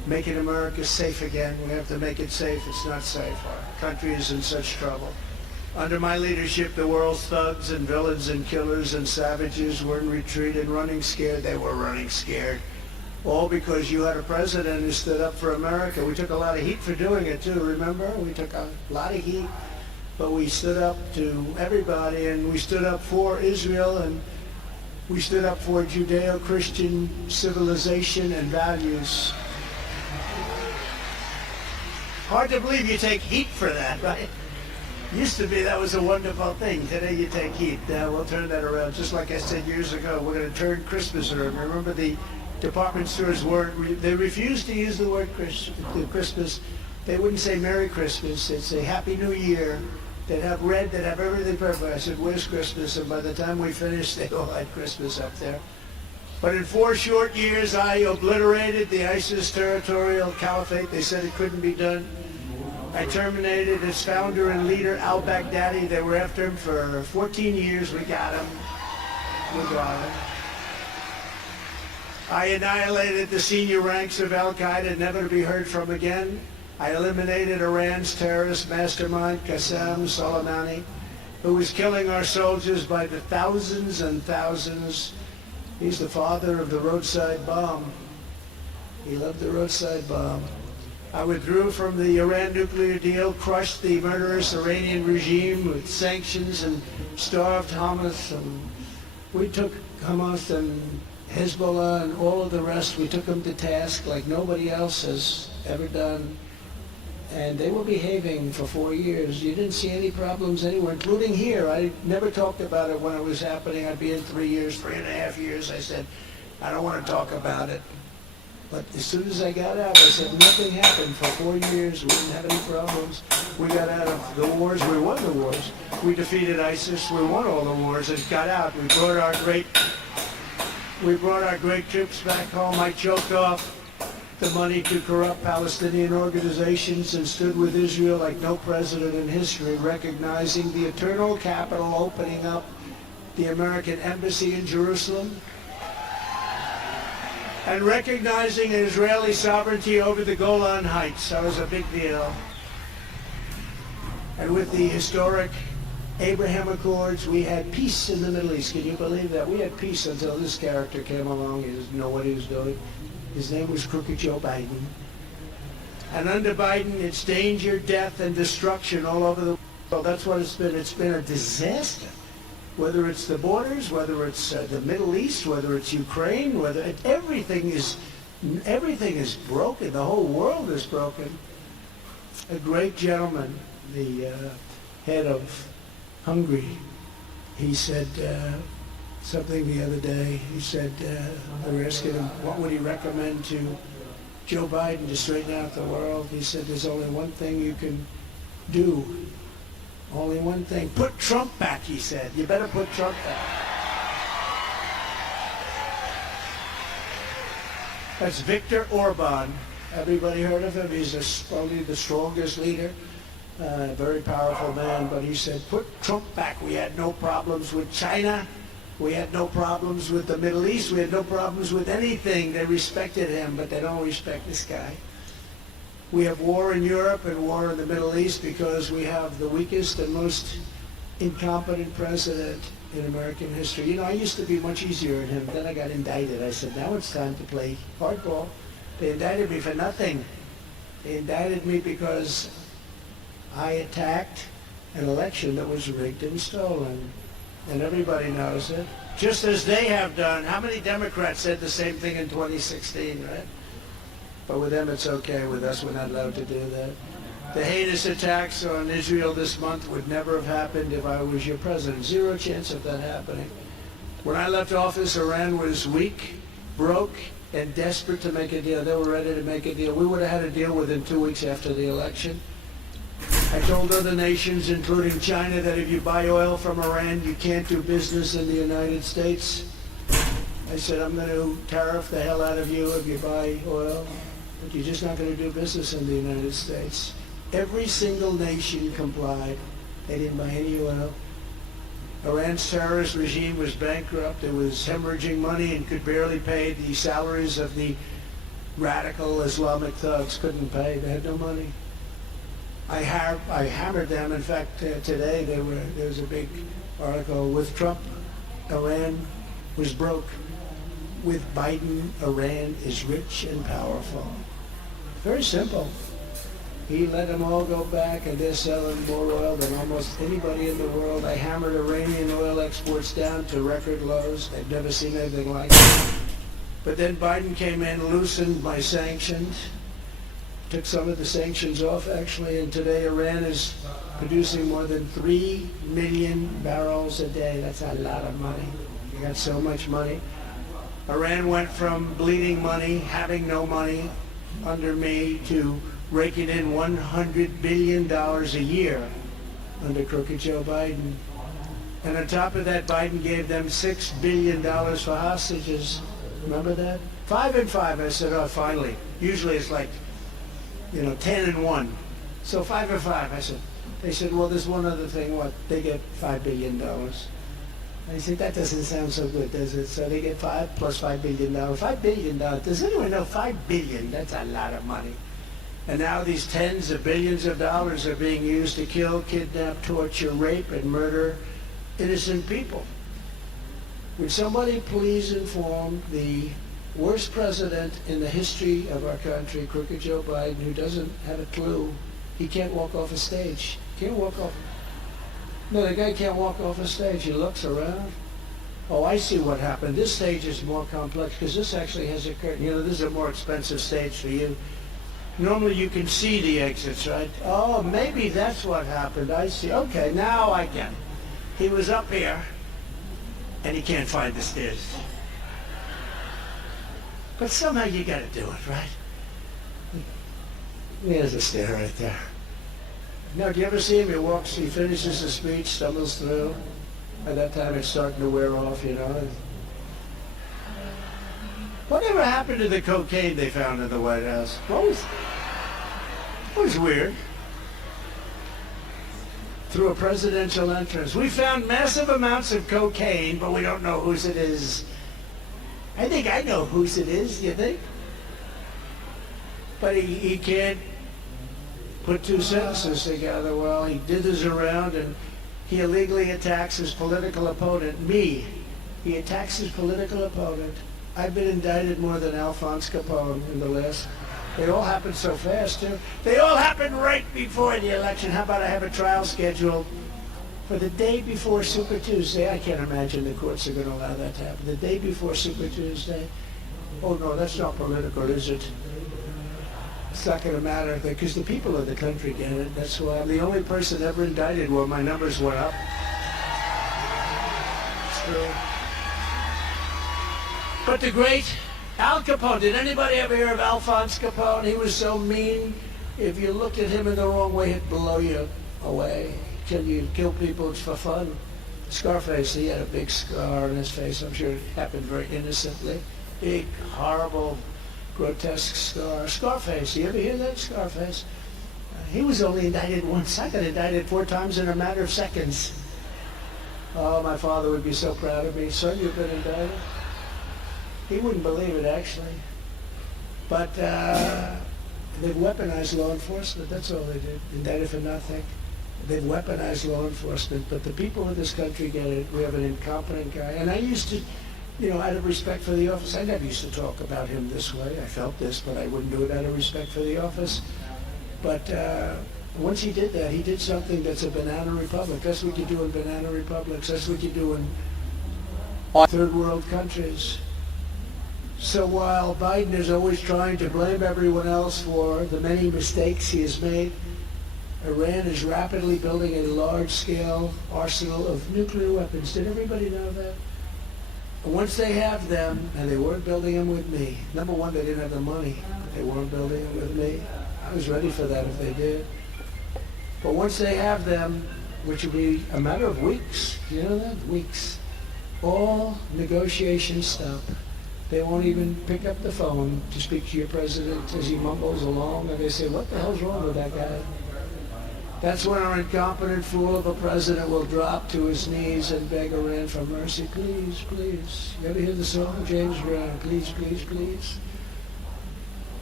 making America safe again. We have to make it safe. It's not safe. Our country is in such trouble. Under my leadership, the world's thugs and villains and killers and savages were in retreat and running scared. They were running scared. All because you had a president who stood up for America. We took a lot of heat for doing it too, remember? We took a lot of heat, but we stood up to everybody, and we stood up for Israel, and we stood up for Judeo-Christian civilization and values. Hard to believe you take heat for that, right? Used to be that was a wonderful thing. Today you take heat. We'll turn that around. Just like I said years ago, we're going to turn Christmas around. Remember the department stores they refused to use the word Christmas. They wouldn't say Merry Christmas. They'd say Happy New Year. They'd have red. They'd have everything perfect. I said, where's Christmas? And by the time we finished, they all had Christmas up there. But in 4 short years, I obliterated the ISIS territorial caliphate. They said it couldn't be done. I terminated its founder and leader, al-Baghdadi. They were after him for 14 years. We got him. We got him. I annihilated the senior ranks of al-Qaeda, never to be heard from again. I eliminated Iran's terrorist mastermind, Qasem Soleimani, who was killing our soldiers by the thousands and thousands. He's the father of the roadside bomb. He loved the roadside bomb. I withdrew from the Iran nuclear deal, crushed the murderous Iranian regime with sanctions, and starved Hamas. And we took Hamas and Hezbollah and all of the rest. We took them to task like nobody else has ever done. And they were behaving for 4 years. You didn't see any problems anywhere, including here. I never talked about it when it was happening. I'd be in 3 years, 3.5 years. I said, I don't want to talk about it. But as soon as I got out, I said nothing happened for 4 years. We didn't have any problems. We got out of the wars. We won the wars. We defeated ISIS. We won all the wars and got out. We brought our great troops back home. I choked off the money to corrupt Palestinian organizations and stood with Israel like no president in history, recognizing the eternal capital, opening up the American embassy in Jerusalem, and recognizing Israeli sovereignty over the Golan Heights. That was a big deal. And with the historic Abraham Accords, we had peace in the Middle East. Can you believe that? We had peace until this character came along. He didn't know what he was doing. His name was Crooked Joe Biden. And under Biden, it's danger, death, and destruction all over the world. That's what it's been. It's been a disaster. Whether it's the borders, whether it's the Middle East, whether it's Ukraine, everything is broken. The whole world is broken. A great gentleman, the head of Hungary, he said something the other day. He said, they were asking him, what would he recommend to Joe Biden to straighten out the world? He said, there's only one thing you can do. Only one thing. Put Trump back, he said. You better put Trump back. That's Viktor Orban. Everybody heard of him? He's probably the strongest leader. Very powerful man, but he said, put Trump back. We had no problems with China. We had no problems with the Middle East. We had no problems with anything. They respected him, but they don't respect this guy. We have war in Europe and war in the Middle East because we have the weakest and most incompetent president in American history. You know, I used to be much easier than him. Then I got indicted. I said, now it's time to play hardball. They indicted me for nothing. They indicted me because I attacked an election that was rigged and stolen. And everybody knows it. Just as they have done. How many Democrats said the same thing in 2016, right? But with them it's okay. With us we're not allowed to do that. The heinous attacks on Israel this month would never have happened if I was your president. Zero chance of that happening. When I left office, Iran was weak, broke, and desperate to make a deal. They were ready to make a deal. We would have had a deal within 2 weeks after the election. I told other nations, including China, that if you buy oil from Iran, you can't do business in the United States. I said, I'm going to tariff the hell out of you if you buy oil, but you're just not going to do business in the United States. Every single nation complied. They didn't buy any oil. Iran's terrorist regime was bankrupt. It was hemorrhaging money and could barely pay the salaries of the radical Islamic thugs couldn't pay. They had no money. I hammered them. In fact, today there was a big article with Trump, Iran was broke. With Biden, Iran is rich and powerful. Very simple. He let them all go back, and they're selling more oil than almost anybody in the world. I hammered Iranian oil exports down to record lows. They've never seen anything like it. But then Biden came in, loosened my sanctions, took some of the sanctions off, actually, and today Iran is producing more than 3 million barrels a day. That's a lot of money. You got so much money. Iran went from bleeding money, having no money under me, to raking in $100 billion a year under crooked Joe Biden. And on top of that, Biden gave them $6 billion for hostages. Remember that? 5 and 5. I said, oh, finally. Usually it's like, 10 and 1. So 5 and 5. I said, they said, well, there's one other thing. What? They get $5 billion. I said, that doesn't sound so good, does it? So they get 5 plus $5 billion. $5 billion. Does anyone know $5 billion? That's a lot of money. And now these tens of billions of dollars are being used to kill, kidnap, torture, rape, and murder innocent people. Would somebody please inform the worst president in the history of our country, crooked Joe Biden, who doesn't have a clue? He can't walk off a stage. Can't walk off. No, the guy can't walk off a stage. He looks around. Oh, I see what happened. This stage is more complex because this actually has a curtain. This is a more expensive stage for you. Normally you can see the exits, right? Oh, maybe that's what happened. I see. Okay, now I get it. He was up here, and he can't find the stairs. But somehow you got to do it, right? There's a stair right there. Now, do you ever see him? He walks, he finishes the speech, stumbles through. By that time, it's starting to wear off, Whatever happened to the cocaine they found in the White House? It was weird. Through a presidential entrance. We found massive amounts of cocaine, but we don't know whose it is. I think I know whose it is, you think? But he can't put two sentences together. Well, he dithers around and he illegally attacks his political opponent, me. He attacks his political opponent. I've been indicted more than Alphonse Capone in the last. They all happened so fast, too. They all happened right before the election. How about I have a trial scheduled for the day before Super Tuesday? I can't imagine the courts are going to allow that to happen. The day before Super Tuesday? Oh, no, that's not political, is it? It's not going to matter because the people of the country get it. That's why I'm the only person ever indicted where my numbers went up. It's true. But the great Al Capone, did anybody ever hear of Alphonse Capone? He was so mean. If you looked at him in the wrong way, he'd blow you away. He'd kill people for fun. Scarface, he had a big scar on his face. I'm sure it happened very innocently. Big, horrible, grotesque scar. Scarface, you ever hear that? Scarface. He was only indicted once. I got indicted 4 times in a matter of seconds. Oh, my father would be so proud of me. Son, you've been indicted? He wouldn't believe it, actually. But they've weaponized law enforcement. That's all they did. Indicted for nothing. They've weaponized law enforcement. But the people of this country get it. We have an incompetent guy. And I used to, out of respect for the office, I never used to talk about him this way. I felt this, but I wouldn't do it out of respect for the office. But once he did that, he did something that's a banana republic. That's what you do in banana republics. That's what you do in third world countries. So while Biden is always trying to blame everyone else for the many mistakes he has made, Iran is rapidly building a large-scale arsenal of nuclear weapons. Did everybody know that? And once they have them, and they weren't building them with me. Number one, they didn't have the money. They weren't building them with me. I was ready for that if they did. But once they have them, which will be a matter of weeks, you know that? Weeks. All negotiations stop. They won't even pick up the phone to speak to your president as he mumbles along, and they say, what the hell's wrong with that guy? That's when our incompetent fool of a president will drop to his knees and beg Iran for mercy. Please, please. You ever hear the song, James Brown? Please, please, please.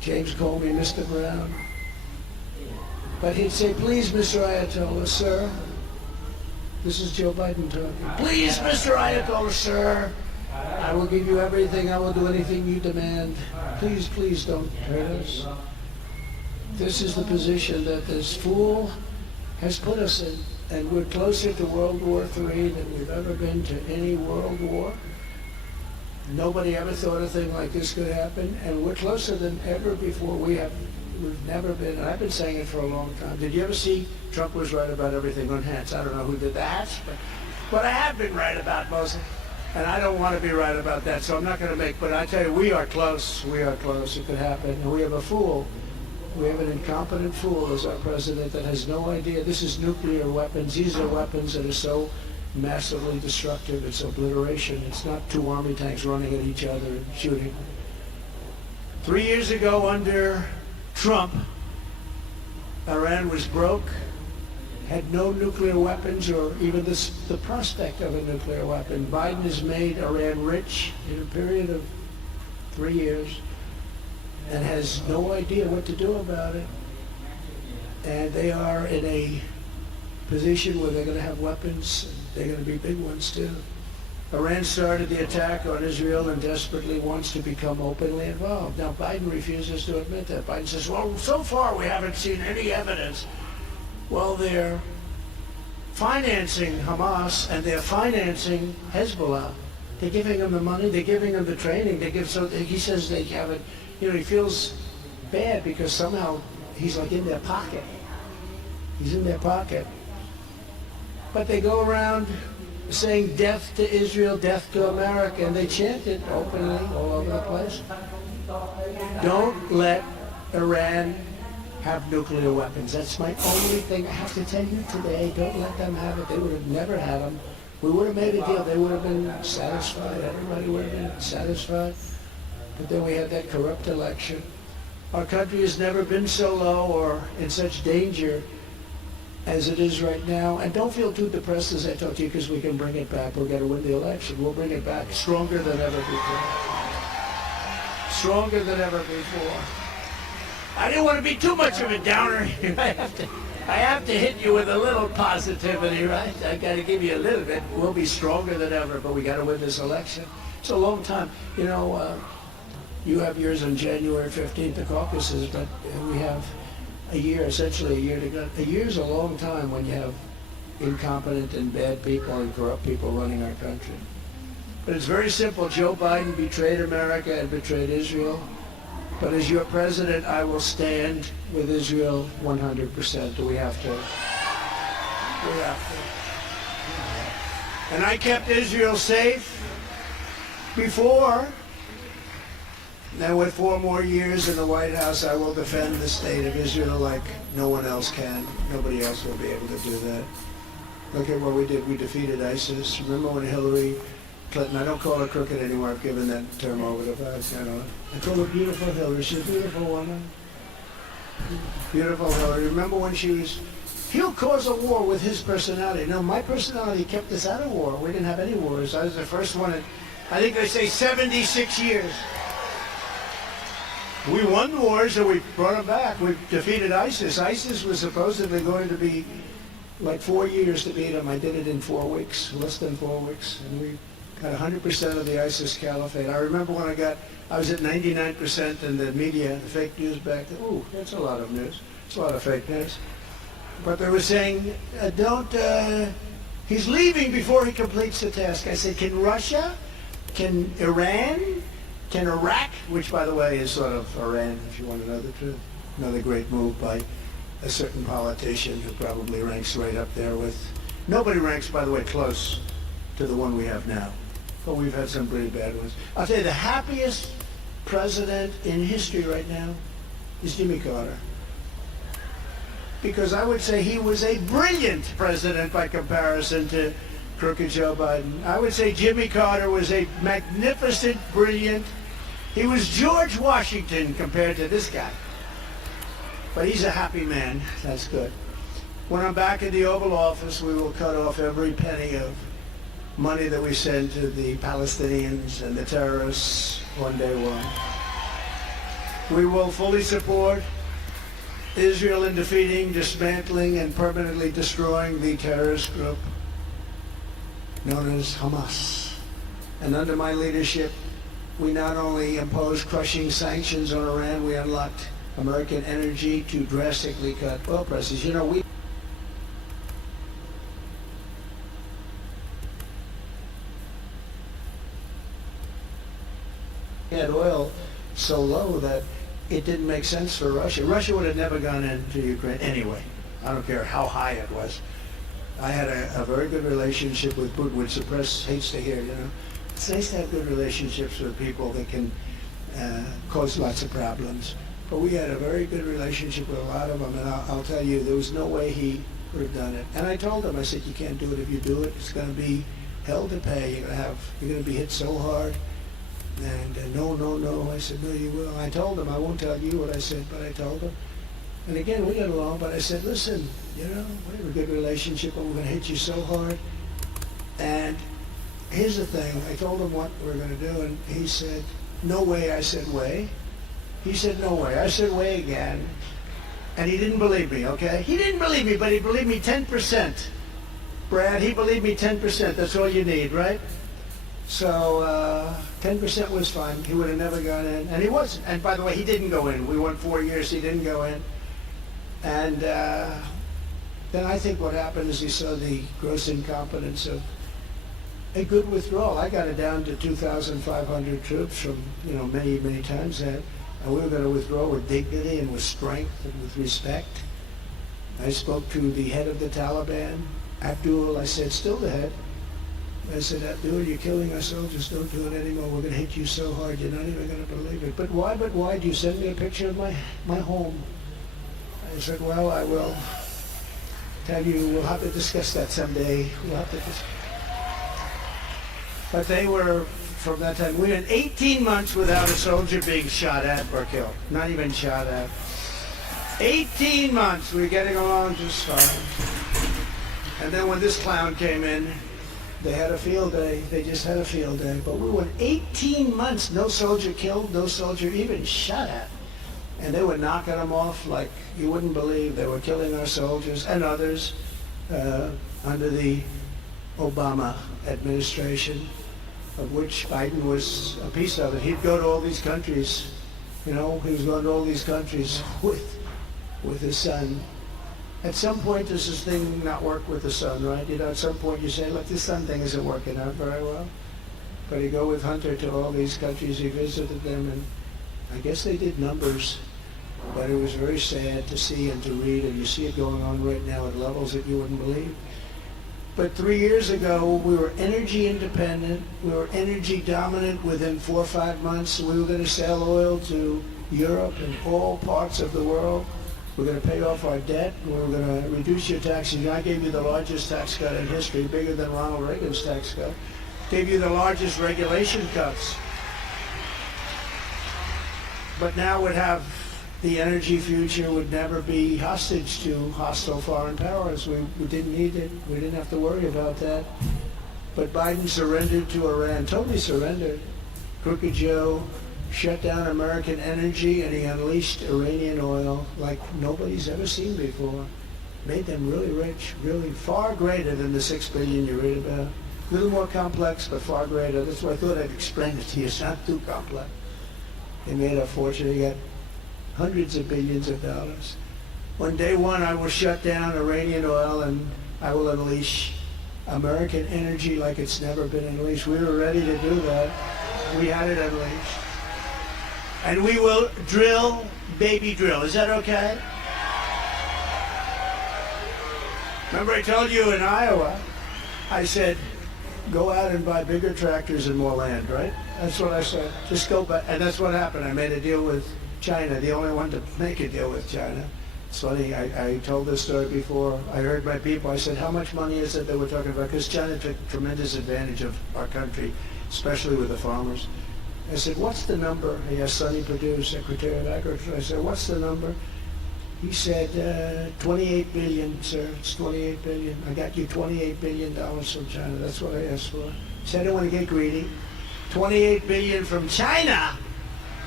James Comey, Mr. Brown. But he'd say, please, Mr. Ayatollah, sir. This is Joe Biden talking. Please, Mr. Ayatollah, sir. I will give you everything. I will do anything you demand. Please, please don't hurt us. This is the position that this fool has put us in. And we're closer to World War III than we've ever been to any world war. Nobody ever thought a thing like this could happen. And we're closer than ever before. We've never been, and I've been saying it for a long time. Did you ever see Trump was right about everything on hats? I don't know who did the hats, but I have been right about most of it. And I don't want to be right about that, so I'm not going to make, but I tell you, we are close. We are close. It could happen. And we have a fool. We have an incompetent fool as our president that has no idea. This is nuclear weapons. These are weapons that are so massively destructive. It's obliteration. It's not two army tanks running at each other and shooting. 3 years ago under Trump, Iran was broke, had no nuclear weapons or even the prospect of a nuclear weapon. Biden has made Iran rich in a period of 3 years and has no idea what to do about it. And they are in a position where they're going to have weapons, and they're going to be big ones too. Iran started the attack on Israel and desperately wants to become openly involved. Now, Biden refuses to admit that. Biden says, well, so far we haven't seen any evidence. Well, they're financing Hamas and they're financing Hezbollah. They're giving them the money, they're giving them the training. He says they haven't, he feels bad because somehow he's like in their pocket. He's in their pocket. But they go around saying death to Israel, death to America, and they chant it openly all over the place. Don't let Iran have nuclear weapons. That's my only thing I have to tell you today. Don't let them have it. They would have never had them. We would have made a deal. They would have been satisfied. Everybody would have been satisfied. But then we had that corrupt election. Our country has never been so low or in such danger as it is right now. And don't feel too depressed as I talk to you, because we can bring it back. We're going to win the election. We'll bring it back stronger than ever before. Stronger than ever before. I didn't want to be too much of a downer. I have to hit you with a little positivity, right? I got to give you a little bit. We'll be stronger than ever, but we got to win this election. It's a long time. You have yours on January 15th, the caucuses, but we have a year, essentially a year to go. A year's a long time when you have incompetent and bad people and corrupt people running our country. But it's very simple. Joe Biden betrayed America and betrayed Israel. But as your president, I will stand with Israel 100%. We have to. We have to. And I kept Israel safe before. Now with 4 more years in the White House, I will defend the state of Israel like no one else can. Nobody else will be able to do that. Look at what we did. We defeated ISIS. Remember when Hillary Clinton, I don't call her crooked anymore. I've given that term over to us. I call her beautiful Hillary. She's a beautiful woman. Beautiful Hillary. Remember when he'll cause a war with his personality. No, my personality kept us out of war. We didn't have any wars. I was the first one in, I think they say 76 years. We won wars and we brought them back. We defeated ISIS. ISIS was supposedly going to be like 4 years to beat them. I did it in 4 weeks, less than 4 weeks. And we got 100% of the ISIS caliphate. I remember when I was at 99% in the media, the fake news back then. Ooh, that's a lot of news. It's a lot of fake news. But they were saying, he's leaving before he completes the task. I said, can Russia, can Iran, can Iraq, which by the way is sort of Iran, if you want to know the truth. Another great move by a certain politician who probably ranks right up there with, nobody ranks, by the way, close to the one we have now. But we've had some pretty bad ones. I'll tell you, the happiest president in history right now is Jimmy Carter. Because I would say he was a brilliant president by comparison to crooked Joe Biden. I would say Jimmy Carter was a magnificent, brilliant. He was George Washington compared to this guy. But he's a happy man. That's good. When I'm back in the Oval Office, we will cut off every penny of money that we send to the Palestinians and the terrorists one day one. We will fully support Israel in defeating, dismantling, and permanently destroying the terrorist group known as Hamas. And under my leadership, we not only imposed crushing sanctions on Iran, we unlocked American energy to drastically cut oil prices. You know, we had oil so low that it didn't make sense for Russia. Russia would have never gone into Ukraine anyway. I don't care how high it was. I had a very good relationship with Putin, which the press hates to hear, you know. It's nice to have good relationships with people that can cause lots of problems. But we had a very good relationship with a lot of them, and I'll tell you, there was no way he would have done it. And I told him, I said, you can't do it. If you do it, it's going to be hell to pay. You're going to be hit so hard. And no. I said, no, you will. I told him, I won't tell you what I said, but I told him. And again, we got along, but I said, listen, you know, we have a good relationship, but we're going to hit you so hard. And here's the thing. I told him what we're going to do, and he said, no way. I said, way. He said, no way. I said, way again. And he didn't believe me, okay? He didn't believe me, but he believed me 10%. Brad, he believed me 10%. That's all you need, right? So 10% was fine. He would have never gone in. And he wasn't. And by the way, he didn't go in. We went 4 years. He didn't go in. And then I think what happened is he saw the gross incompetence of a good withdrawal. I got it down to 2,500 troops from, you know, many times that. And we were going to withdraw with dignity and with strength and with respect. I spoke to the head of the Taliban, Abdul. I said, still the head. I said, Abdul, you're killing our soldiers. Don't do it anymore. We're going to hit you so hard, you're not even going to believe it. But why? Do you send me a picture of my home? I said, well, I will tell you, we'll have to discuss that someday. We'll have to discuss. But they were, from that time, we went 18 months without a soldier being shot at or killed. Not even shot at. 18 months, we were getting along just fine. And then when this clown came in, they had a field day. They just had a field day. But we went 18 months, no soldier killed, no soldier even shot at. And they were knocking them off like you wouldn't believe. They were killing our soldiers and others under the Obama administration, of which Biden was a piece of it. He'd go to all these countries, you know, he was going to all these countries with his son. At some point, does this thing not work with the son, right? You know, at some point you say, look, this son thing isn't working out very well. But he'd go with Hunter to all these countries. He visited them, and I guess they did numbers. But it was very sad to see and to read, and you see it going on right now at levels that you wouldn't believe. But 3 years ago, we were energy independent. We were energy dominant within 4 or 5 months. We were going to sell oil to Europe and all parts of the world. We're going to pay off our debt. We're going to reduce your taxes. I gave you the largest tax cut in history, bigger than Ronald Reagan's tax cut. Gave you the largest regulation cuts. But now would have the energy future would never be hostage to hostile foreign powers. We didn't need it. We didn't have to worry about that. But Biden surrendered to Iran, totally surrendered. Crooked Joe shut down American energy, and he unleashed Iranian oil like nobody's ever seen before. Made them really rich, really far greater than the $6 billion you read about. A little more complex, but far greater. That's why I thought I'd explain it to you. It's not too complex. They made a fortune. They got hundreds of billions of dollars. On day one, I will shut down Iranian oil, and I will unleash American energy like it's never been unleashed. We were ready to do that. We had it unleashed. And we will drill, baby drill. Is that okay? Remember I told you in Iowa, I said, go out and buy bigger tractors and more land, right? That's what I said. Just go back. And that's what happened. I made a deal with China, the only one to make a deal with China. It's funny, I told this story before. I heard my people, I said, how much money is it that we're talking about? Because China took tremendous advantage of our country, especially with the farmers. I said, what's the number? He asked Sonny Perdue, Secretary of Agriculture. I said, what's the number? He said, 28 billion, sir. It's 28 billion. I got you $28 billion from China. That's what I asked for. He said, I don't want to get greedy. 28 billion from China.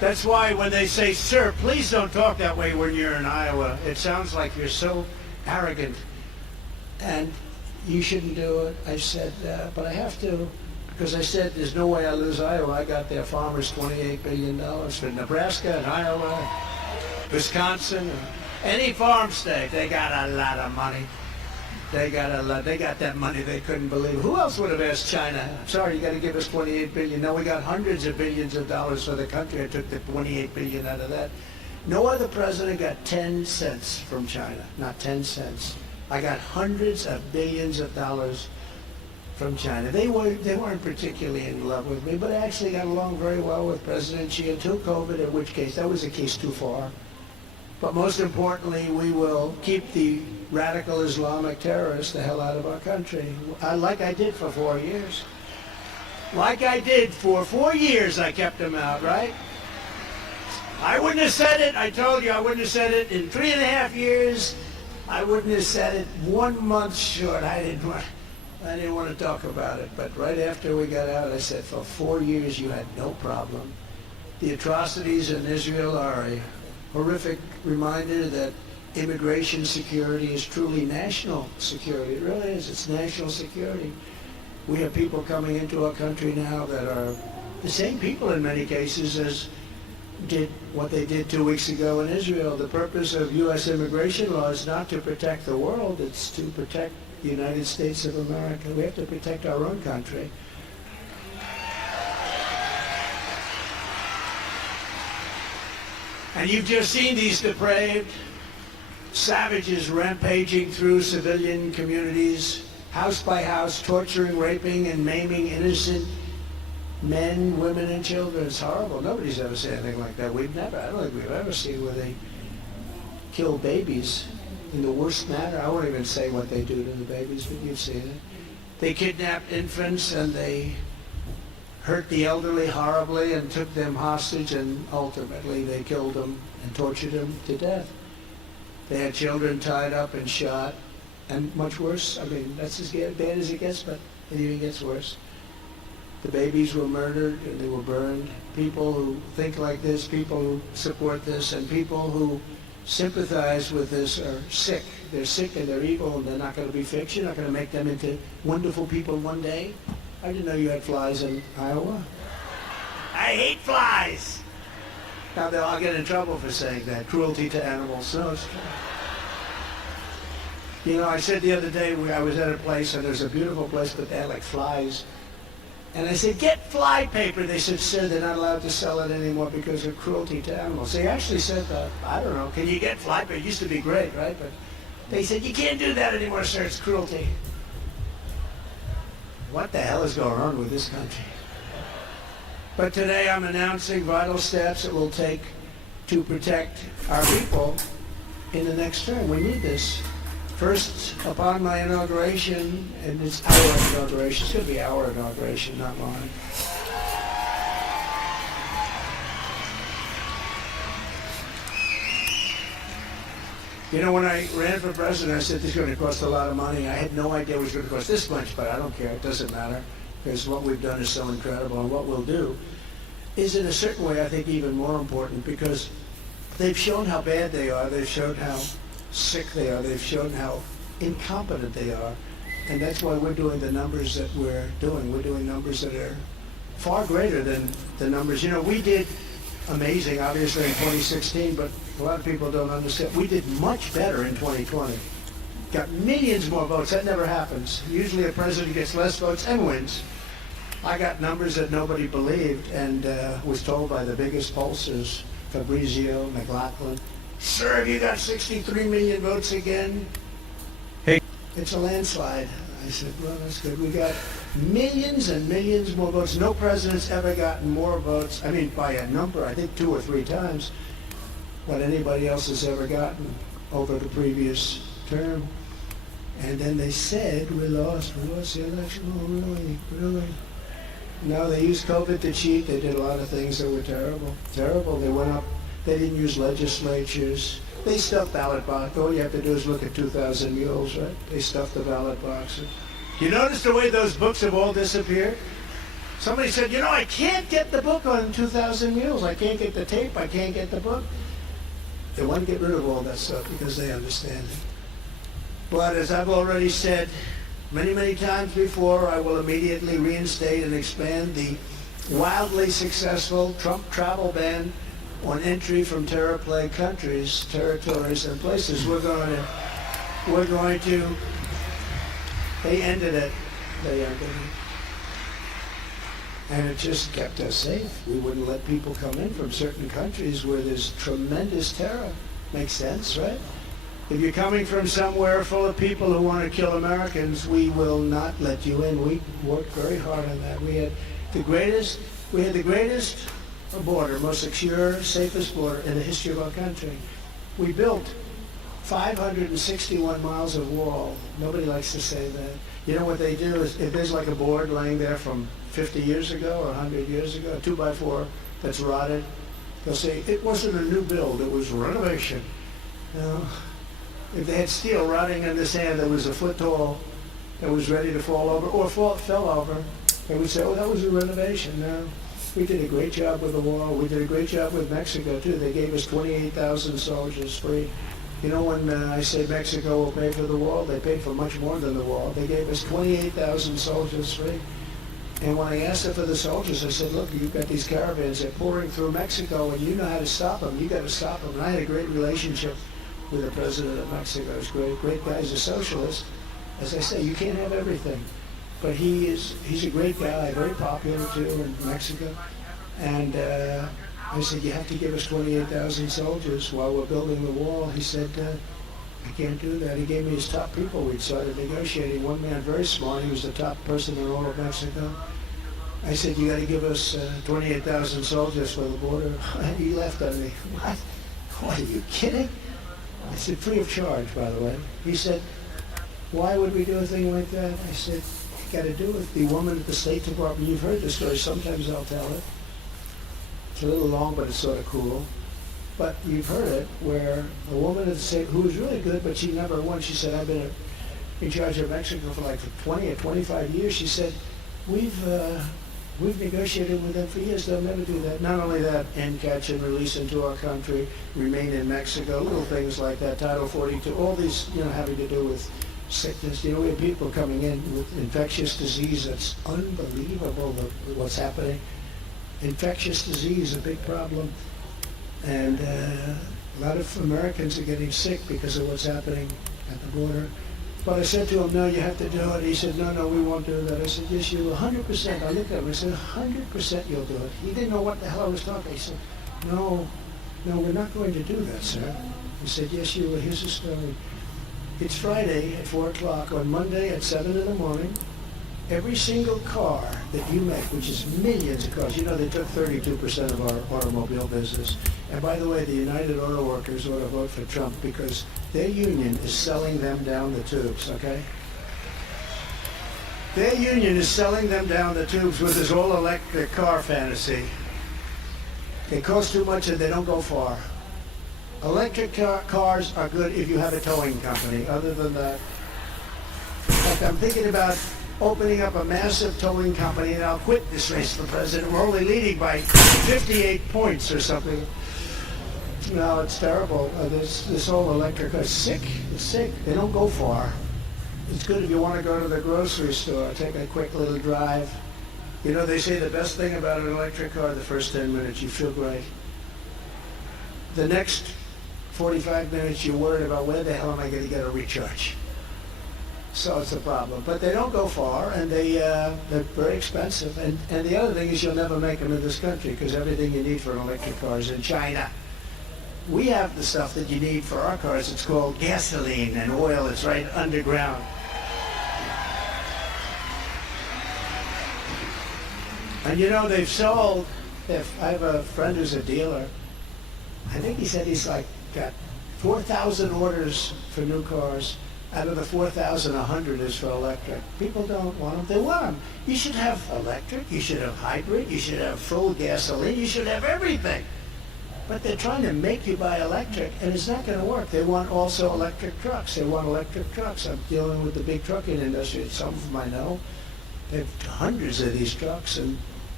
That's why when they say, sir, please don't talk that way when you're in Iowa. It sounds like you're so arrogant. And you shouldn't do it. I said, but I have to. Because I said, there's no way I lose Iowa. I got their farmers $28 billion for Nebraska and Iowa, Wisconsin, any farm state. They got a lot of money. They got that money they couldn't believe. Who else would have asked China? I'm sorry, you got to give us $28 billion. No, we got hundreds of billions of dollars for the country. I took the $28 billion out of that. No other president got 10 cents from China, not 10 cents. I got hundreds of billions of dollars from China. They weren't particularly in love with me, but I actually got along very well with President Xi until COVID, in which case that was a case too far. But most importantly, we will keep the radical Islamic terrorists the hell out of our country, like I did for 4 years. Like I did for 4 years, I kept them out, right? I wouldn't have said it. I told you I wouldn't have said it in 3.5 years. I wouldn't have said it 1 month short. I didn't want to talk about it. But right after we got out, I said, for 4 years, you had no problem. The atrocities in Israel are a horrific reminder that immigration security is truly national security. It really is. It's national security. We have people coming into our country now that are the same people in many cases as did what they did 2 weeks ago in Israel. The purpose of U.S. immigration law is not to protect the world. It's to protect the United States of America. We have to protect our own country. And you've just seen these depraved savages rampaging through civilian communities, house by house, torturing, raping, and maiming innocent men, women, and children. It's horrible. Nobody's ever seen anything like that. I don't think we've ever seen where they kill babies in the worst manner. I won't even say what they do to the babies, but you've seen it. They kidnapped infants and they hurt the elderly horribly and took them hostage, and ultimately they killed them and tortured them to death. They had children tied up and shot, and much worse. I mean, that's as bad as it gets, but it even gets worse. The babies were murdered and they were burned. People who think like this, people who support this, and people who sympathize with this are sick. They're sick and they're evil, and they're not going to be fixed. You're not going to make them into wonderful people one day. I didn't know you had flies in Iowa. I hate flies. Now I'll get in trouble for saying that. Cruelty to animals. No, it's true. You know, I said the other day I was at a place, and there's a beautiful place, but they had like flies. And I said, get fly paper. They said, sir, they're not allowed to sell it anymore because of cruelty to animals. They actually said that. I don't know. Can you get fly paper? It used to be great, right? But they said, you can't do that anymore, sir. It's cruelty. What the hell is going on with this country? But today I'm announcing vital steps that we'll take to protect our people in the next term. We need this. First, upon my inauguration, and it's our inauguration, it's going to be our inauguration, not mine. You know, when I ran for president, I said this is going to cost a lot of money. I had no idea it was going to cost this much, but I don't care. It doesn't matter, because what we've done is so incredible, and what we'll do is, in a certain way, I think, even more important, because they've shown how bad they are. They've shown how sick they are. They've shown how incompetent they are. And that's why we're doing the numbers that we're doing. We're doing numbers that are far greater than the numbers. You know, we did amazing, obviously, in 2016, but a lot of people don't understand. We did much better in 2020. Got millions more votes. That never happens. Usually a president gets less votes and wins. I got numbers that nobody believed, and was told by the biggest pollsters, Fabrizio, McLaughlin, sir, have you got 63 million votes again? Hey. It's a landslide. I said, well, that's good. We got millions and millions more votes. No president's ever gotten more votes, I mean, by a number, I think 2 or 3 times, what anybody else has ever gotten over the previous term. And then they said, we lost the election. Oh, really? No, they used COVID to cheat. They did a lot of things that were terrible. Terrible. They went up. They didn't use legislatures. They stuffed ballot boxes. All you have to do is look at 2,000 mules, right? They stuffed the ballot boxes. You notice the way those books have all disappeared? Somebody said, you know, I can't get the book on 2,000 Mules. I can't get the tape. I can't get the book. They want to get rid of all that stuff because they understand it. But as I've already said many, many times before, I will immediately reinstate and expand the wildly successful Trump travel ban on entry from terror-plagued countries, territories, and places. We're going to, they ended it. They ended it. And it just kept us safe. We wouldn't let people come in from certain countries where there's tremendous terror. Makes sense, right? If you're coming from somewhere full of people who want to kill Americans, we will not let you in. We worked very hard on that. We had the greatest border, most secure, safest border in the history of our country. We built 561 miles of wall. Nobody likes to say that. You know what they do is, if there's like a board laying there from 50 years ago or 100 years ago, a 2x4 that's rotted, they'll say, it wasn't a new build, it was renovation. You know, if they had steel rotting in the sand that was a foot tall, that was ready to fall over, or fell over, they would say, oh, that was a renovation. No, we did a great job with the wall. We did a great job with Mexico, too. They gave us 28,000 soldiers free. You know, when I say Mexico will pay for the wall, they paid for much more than the wall. They gave us 28,000 soldiers free. And when I asked them for the soldiers, I said, look, you've got these caravans, they're pouring through Mexico, and you know how to stop them. You got to stop them. And I had a great relationship with the president of Mexico. He's great guy. He's a socialist. As I say, you can't have everything. But he's a great guy, very popular, too, in Mexico. And I said, you have to give us 28,000 soldiers while we're building the wall. He said, I can't do that. He gave me his top people. We started negotiating. One man, very smart, he was the top person in all of Mexico. I said, you got to give us 28,000 soldiers for the border. He laughed at me. What, are you kidding? I said, free of charge, by the way. He said, why would we do a thing like that? I said, you got to do it. The woman at the State Department, you've heard the story, sometimes I'll tell it. It's a little long, but it's sort of cool. But you've heard it, where a woman at the State, who was really good, but she never won, she said, I've been in charge of Mexico for like 20 or 25 years. She said, we've negotiated with them for years. They'll never do that. Not only that, end, catch, and release into our country, remain in Mexico, little things like that, Title 42, all these, having to do with sickness. We have people coming in with infectious disease. That's unbelievable what's happening. Infectious disease, a big problem. And a lot of Americans are getting sick because of what's happening at the border. But I said to him, no, you have to do it. He said, no, we won't do that. I said, yes, you will. 100%. I looked at him. I said, 100% you'll do it. He didn't know what the hell I was talking. He said, no, we're not going to do that, sir. He said, yes, you will. Here's the story. It's Friday at 4 o'clock. On Monday at 7 in the morning, every single car that you make, which is millions of cars, they took 32% of our automobile business. And by the way, the United Auto Workers ought to vote for Trump because their union is selling them down the tubes, okay? Their union is selling them down the tubes with this all-electric car fantasy. They cost too much and they don't go far. Electric cars are good if you have a towing company. Other than that, in fact, I'm thinking about opening up a massive towing company, and I'll quit this race for president. We're only leading by 58 points or something. No, it's terrible. This whole electric car is sick. It's sick. They don't go far. It's good if you want to go to the grocery store, take a quick little drive. They say the best thing about an electric car, the first 10 minutes, you feel great. The next 45 minutes, you're worried about where the hell am I going to get a recharge? So it's a problem. But they don't go far, and they're very expensive. And the other thing is you'll never make them in this country because everything you need for an electric car is in China. We have the stuff that you need for our cars. It's called gasoline and oil. It's right underground. And they've sold, I have a friend who's a dealer. I think he said he's got 4,000 orders for new cars. Out of the 4,000, 100 is for electric. People don't want them. They want them. You should have electric. You should have hybrid. You should have full gasoline. You should have everything. But they're trying to make you buy electric, and it's not going to work. They want also electric trucks. They want electric trucks. I'm dealing with the big trucking industry. Some of them I know. They have hundreds of these trucks, and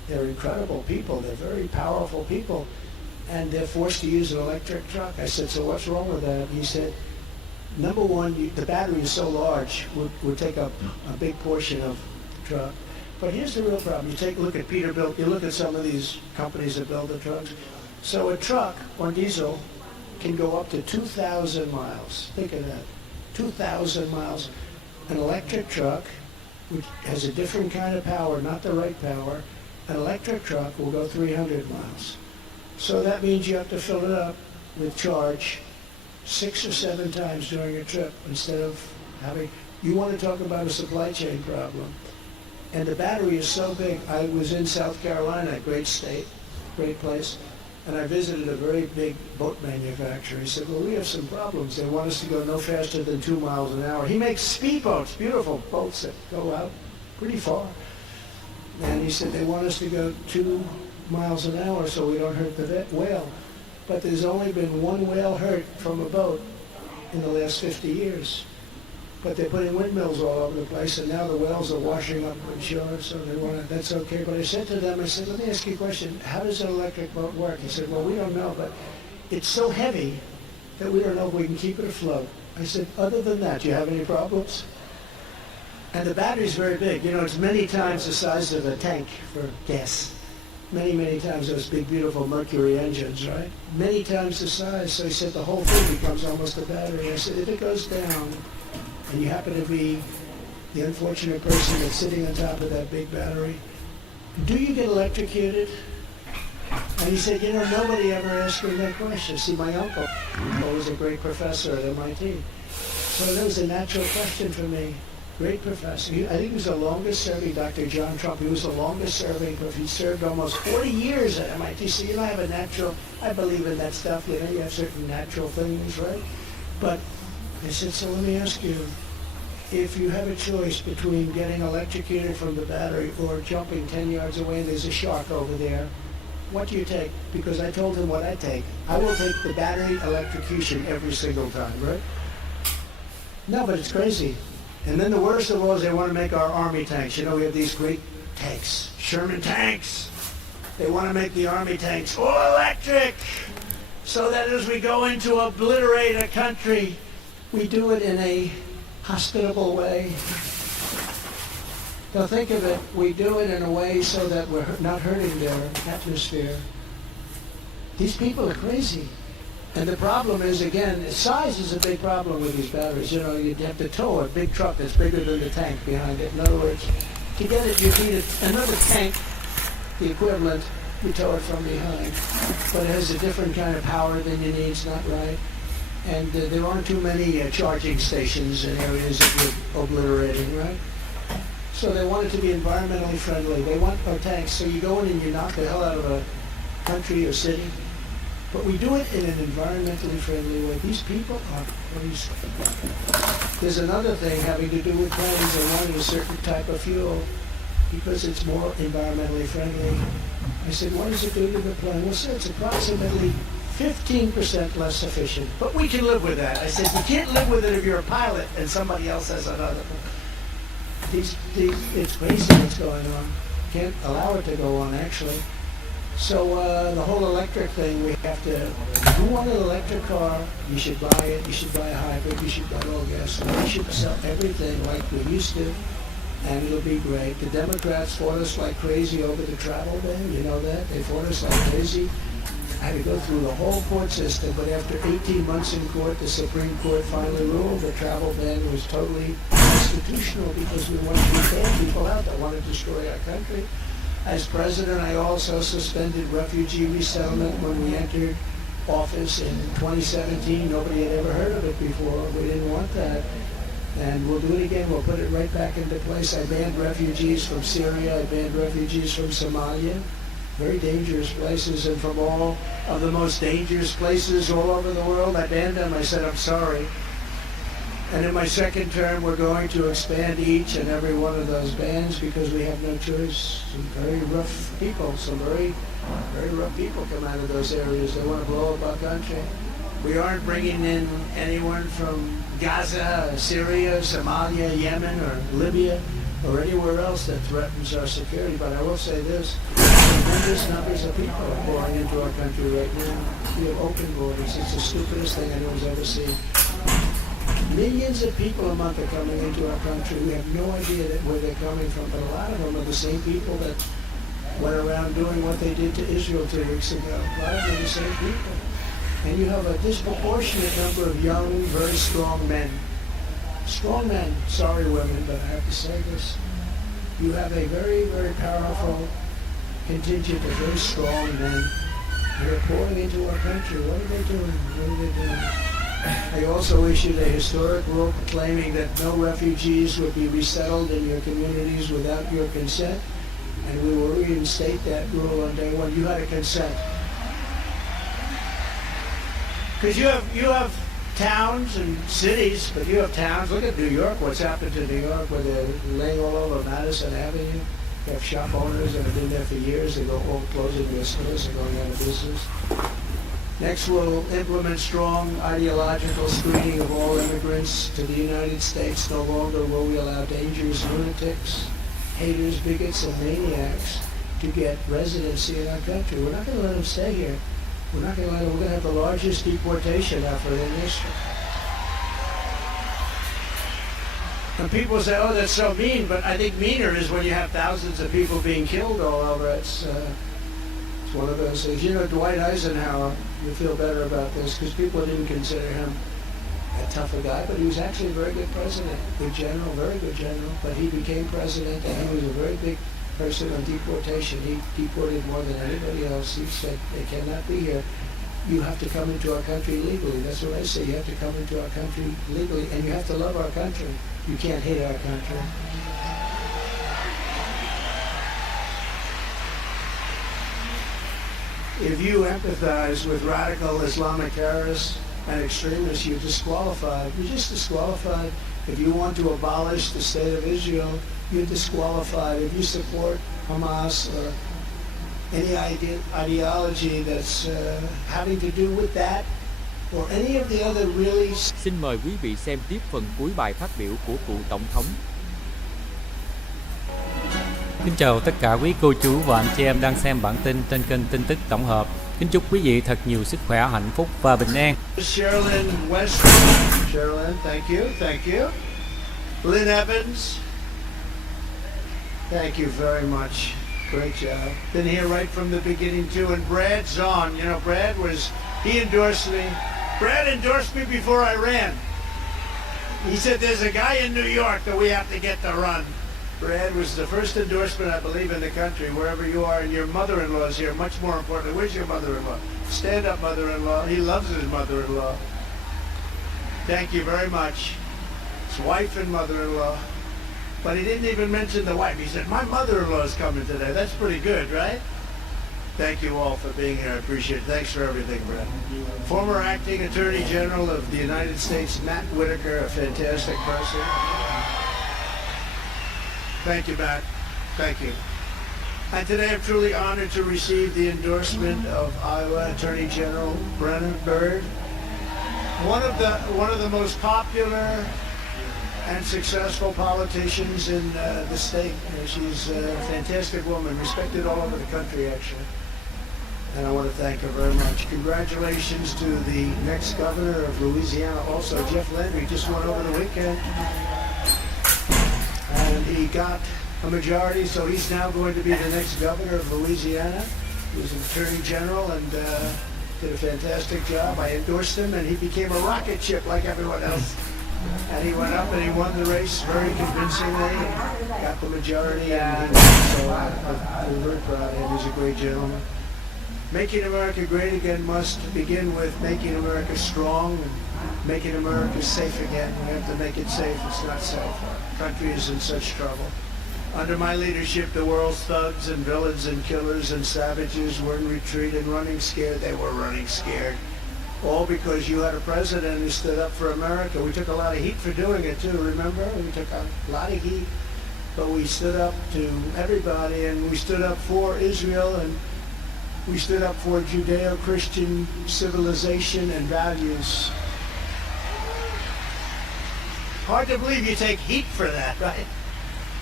They're incredible people. They're very powerful people. And they're forced to use an electric truck. I said, so what's wrong with that? He said, number one, the battery is so large, would take up a big portion of the truck. But here's the real problem. You take a look at Peterbilt, you look at some of these companies that build the trucks. So a truck on diesel can go up to 2,000 miles. Think of that, 2,000 miles. An electric truck, which has a different kind of power, not the right power, an electric truck will go 300 miles. So that means you have to fill it up with charge 6 or 7 times during a trip instead of having, you want to talk about a supply chain problem. And the battery is so big. I was in South Carolina, great state, great place, and I visited a very big boat manufacturer. He said, well, we have some problems. They want us to go no faster than 2 miles an hour. He makes speedboats, beautiful boats that go out pretty far. And he said, they want us to go 2 miles an hour so we don't hurt the whale. But there's only been one whale hurt from a boat in the last 50 years. But they're putting windmills all over the place, and now the whales are washing up on shore, so they want to, that's okay. But I said to them, I said, let me ask you a question. How does an electric boat work? He said, well, we don't know, but it's so heavy that we don't know if we can keep it afloat. I said, other than that, do you have any problems? And the battery's very big. You know, it's many times the size of a tank for gas. Many, many times those big, beautiful Mercury engines, right? Many times the size. So he said the whole thing becomes almost a battery. I said, if it goes down, and you happen to be the unfortunate person that's sitting on top of that big battery, do you get electrocuted? And he said, you know, nobody ever asked me that question. See, my uncle was a great professor at MIT. So that was a natural question for me. Great professor. I think he was the longest serving, Dr. John Trump. He was the longest serving, but he served almost 40 years at MIT. So you know, I have a natural, I believe in that stuff. You know, you have certain natural things, right? But I said, so let me ask you, if you have a choice between getting electrocuted from the battery or jumping 10 yards away and there's a shark over there, what do you take? Because I told him what I take. I will take the battery electrocution every single time, right? No, but it's crazy. And then the worst of all is they want to make our army tanks. You know, we have these great tanks, Sherman tanks. They want to make the army tanks all electric so that as we go in to obliterate a country, we do it in a hospitable way. Now think of it, we do it in a way so that we're not hurting their atmosphere. These people are crazy. And the problem is, again, size is a big problem with these batteries. You know, you'd have to tow a big truck that's bigger than the tank behind it. In other words, to get it, you need another tank, the equivalent, you tow it from behind. But it has a different kind of power than you need, it's not right. And there aren't too many charging stations in areas that we're obliterating, right? So they want it to be environmentally friendly. They want our tanks, so you go in and you knock the hell out of a country or city. But we do it in an environmentally friendly way. These people are crazy. There's another thing having to do with planes. They wanted a certain type of fuel because it's more environmentally friendly. I said, what does it do to the plane? Well, sir, it's approximately 15% less efficient. But we can live with that. I said, you can't live with it if you're a pilot and somebody else has another. It's crazy what's going on. Can't allow it to go on, actually. So the whole electric thing, we have to, if you want an electric car, you should buy it, you should buy a hybrid, you should buy all gas. We should sell everything like we used to, and it'll be great. The Democrats fought us like crazy over the travel ban, you know that? They fought us like crazy. I had to go through the whole court system, but after 18 months in court, the Supreme Court finally ruled the travel ban was totally constitutional because we wanted to ban people out that want to destroy our country. As president, I also suspended refugee resettlement when we entered office in 2017. Nobody had ever heard of it before. We didn't want that. And we'll do it again. We'll put it right back into place. I banned refugees from Syria. I banned refugees from Somalia. Very dangerous places. And from all of the most dangerous places all over the world, I banned them. I said, I'm sorry. And in my second term, we're going to expand each and every one of those bans because we have no choice. Some very rough people, some very, very rough people come out of those areas. They want to blow up our country. We aren't bringing in anyone from Gaza, Syria, Somalia, Yemen, or Libya. or anywhere else that threatens our security. But I will say this, tremendous numbers of people are pouring into our country right now. We have open borders. It's the stupidest thing anyone's ever seen. Millions of people a month are coming into our country. We have no idea where they're coming from, but a lot of them are the same people that went around doing what they did to Israel 2 weeks ago. A lot of them are the same people. And you have a disproportionate number of young, very strong men. Strong men, sorry women, but I have to say this. You have a very, very powerful contingent of very strong men who are pouring into our country. What are they doing? What are they doing? I also issued a historic rule claiming that no refugees would be resettled in your communities without your consent, and we will reinstate that rule on day one. You had to consent. Because you have towns and cities, but you have towns. Look at New York, what's happened to New York, where they're laying all over Madison Avenue. You have shop owners that have been there for years. They go all closing their stores and going out of business. Next, we'll implement strong ideological screening of all immigrants to the United States. No longer will we allow dangerous lunatics, haters, bigots, and maniacs to get residency in our country. We're not going to let them stay here. We're not going to let them. We're going to have the largest deportation effort in history. And people say, oh, that's so mean, but I think meaner is when you have thousands of people being killed all over. It's one of those things. You know, Dwight Eisenhower, you feel better about this because people didn't consider him a tougher guy, but he was actually a very good president, good general, very good general, but he became president and he was a very big person on deportation. He deported more than anybody else. He said, they cannot be here. You have to come into our country legally. That's what I say. You have to come into our country legally, and you have to love our country. You can't hate our country. If you empathize with radical Islamic terrorists and extremists, you're disqualified. You're just disqualified. If you want to abolish the state of Israel, you're disqualified. If you support Hamas or any ideology that's having to do with that, or any of the other really... Xin mời quý vị xem tiếp phần cuối bài phát biểu của cựu Tổng thống. Kính chào tất cả quý cô chú và anh chị em đang xem bản tin trên kênh tin tức tổng hợp. Kính chúc quý vị thật nhiều sức khỏe, hạnh phúc và bình an. Sherilyn West. Sherilyn, thank you, thank you. Lynn Evans, thank you very much. Great job. Been here right from the beginning too. And Brad Zahn, you know, he endorsed me. Brad endorsed me before I ran. He said, there's a guy in New York that we have to get to run. Brad was the first endorsement, I believe, in the country, wherever you are, and your mother-in-law is here, much more important. Where's your mother-in-law? Stand up, mother-in-law. He loves his mother-in-law. Thank you very much. His wife and mother-in-law. But he didn't even mention the wife. He said, my mother-in-law is coming today. That's pretty good, right? Thank you all for being here. I appreciate it. Thanks for everything, Brad. Former Acting Attorney General of the United States, Matt Whitaker, a fantastic person. Thank you, Matt. Thank you. And today I'm truly honored to receive the endorsement of Iowa Attorney General Brenna Bird, one of the most popular and successful politicians in the state. She's a fantastic woman, respected all over the country, actually. And I want to thank her very much. Congratulations to the next governor of Louisiana, also Jeff Landry, just went over the weekend. And he got a majority, so he's now going to be the next governor of Louisiana. He was an attorney general and did a fantastic job. I endorsed him, and he became a rocket ship like everyone else. And he went up and he won the race very convincingly and got the majority. And so I'm very proud of him. He's a great gentleman. Making America great again must begin with making America strong and making America safe again. We have to make it safe. It's not safe. Our country is in such trouble. Under my leadership, the world's thugs and villains and killers and savages were in retreat and running scared. They were running scared. All because you had a president who stood up for America. We took a lot of heat for doing it too, remember? We took a lot of heat, but we stood up to everybody, and we stood up for Israel, and we stood up for Judeo-Christian civilization and values. Hard to believe you take heat for that, right?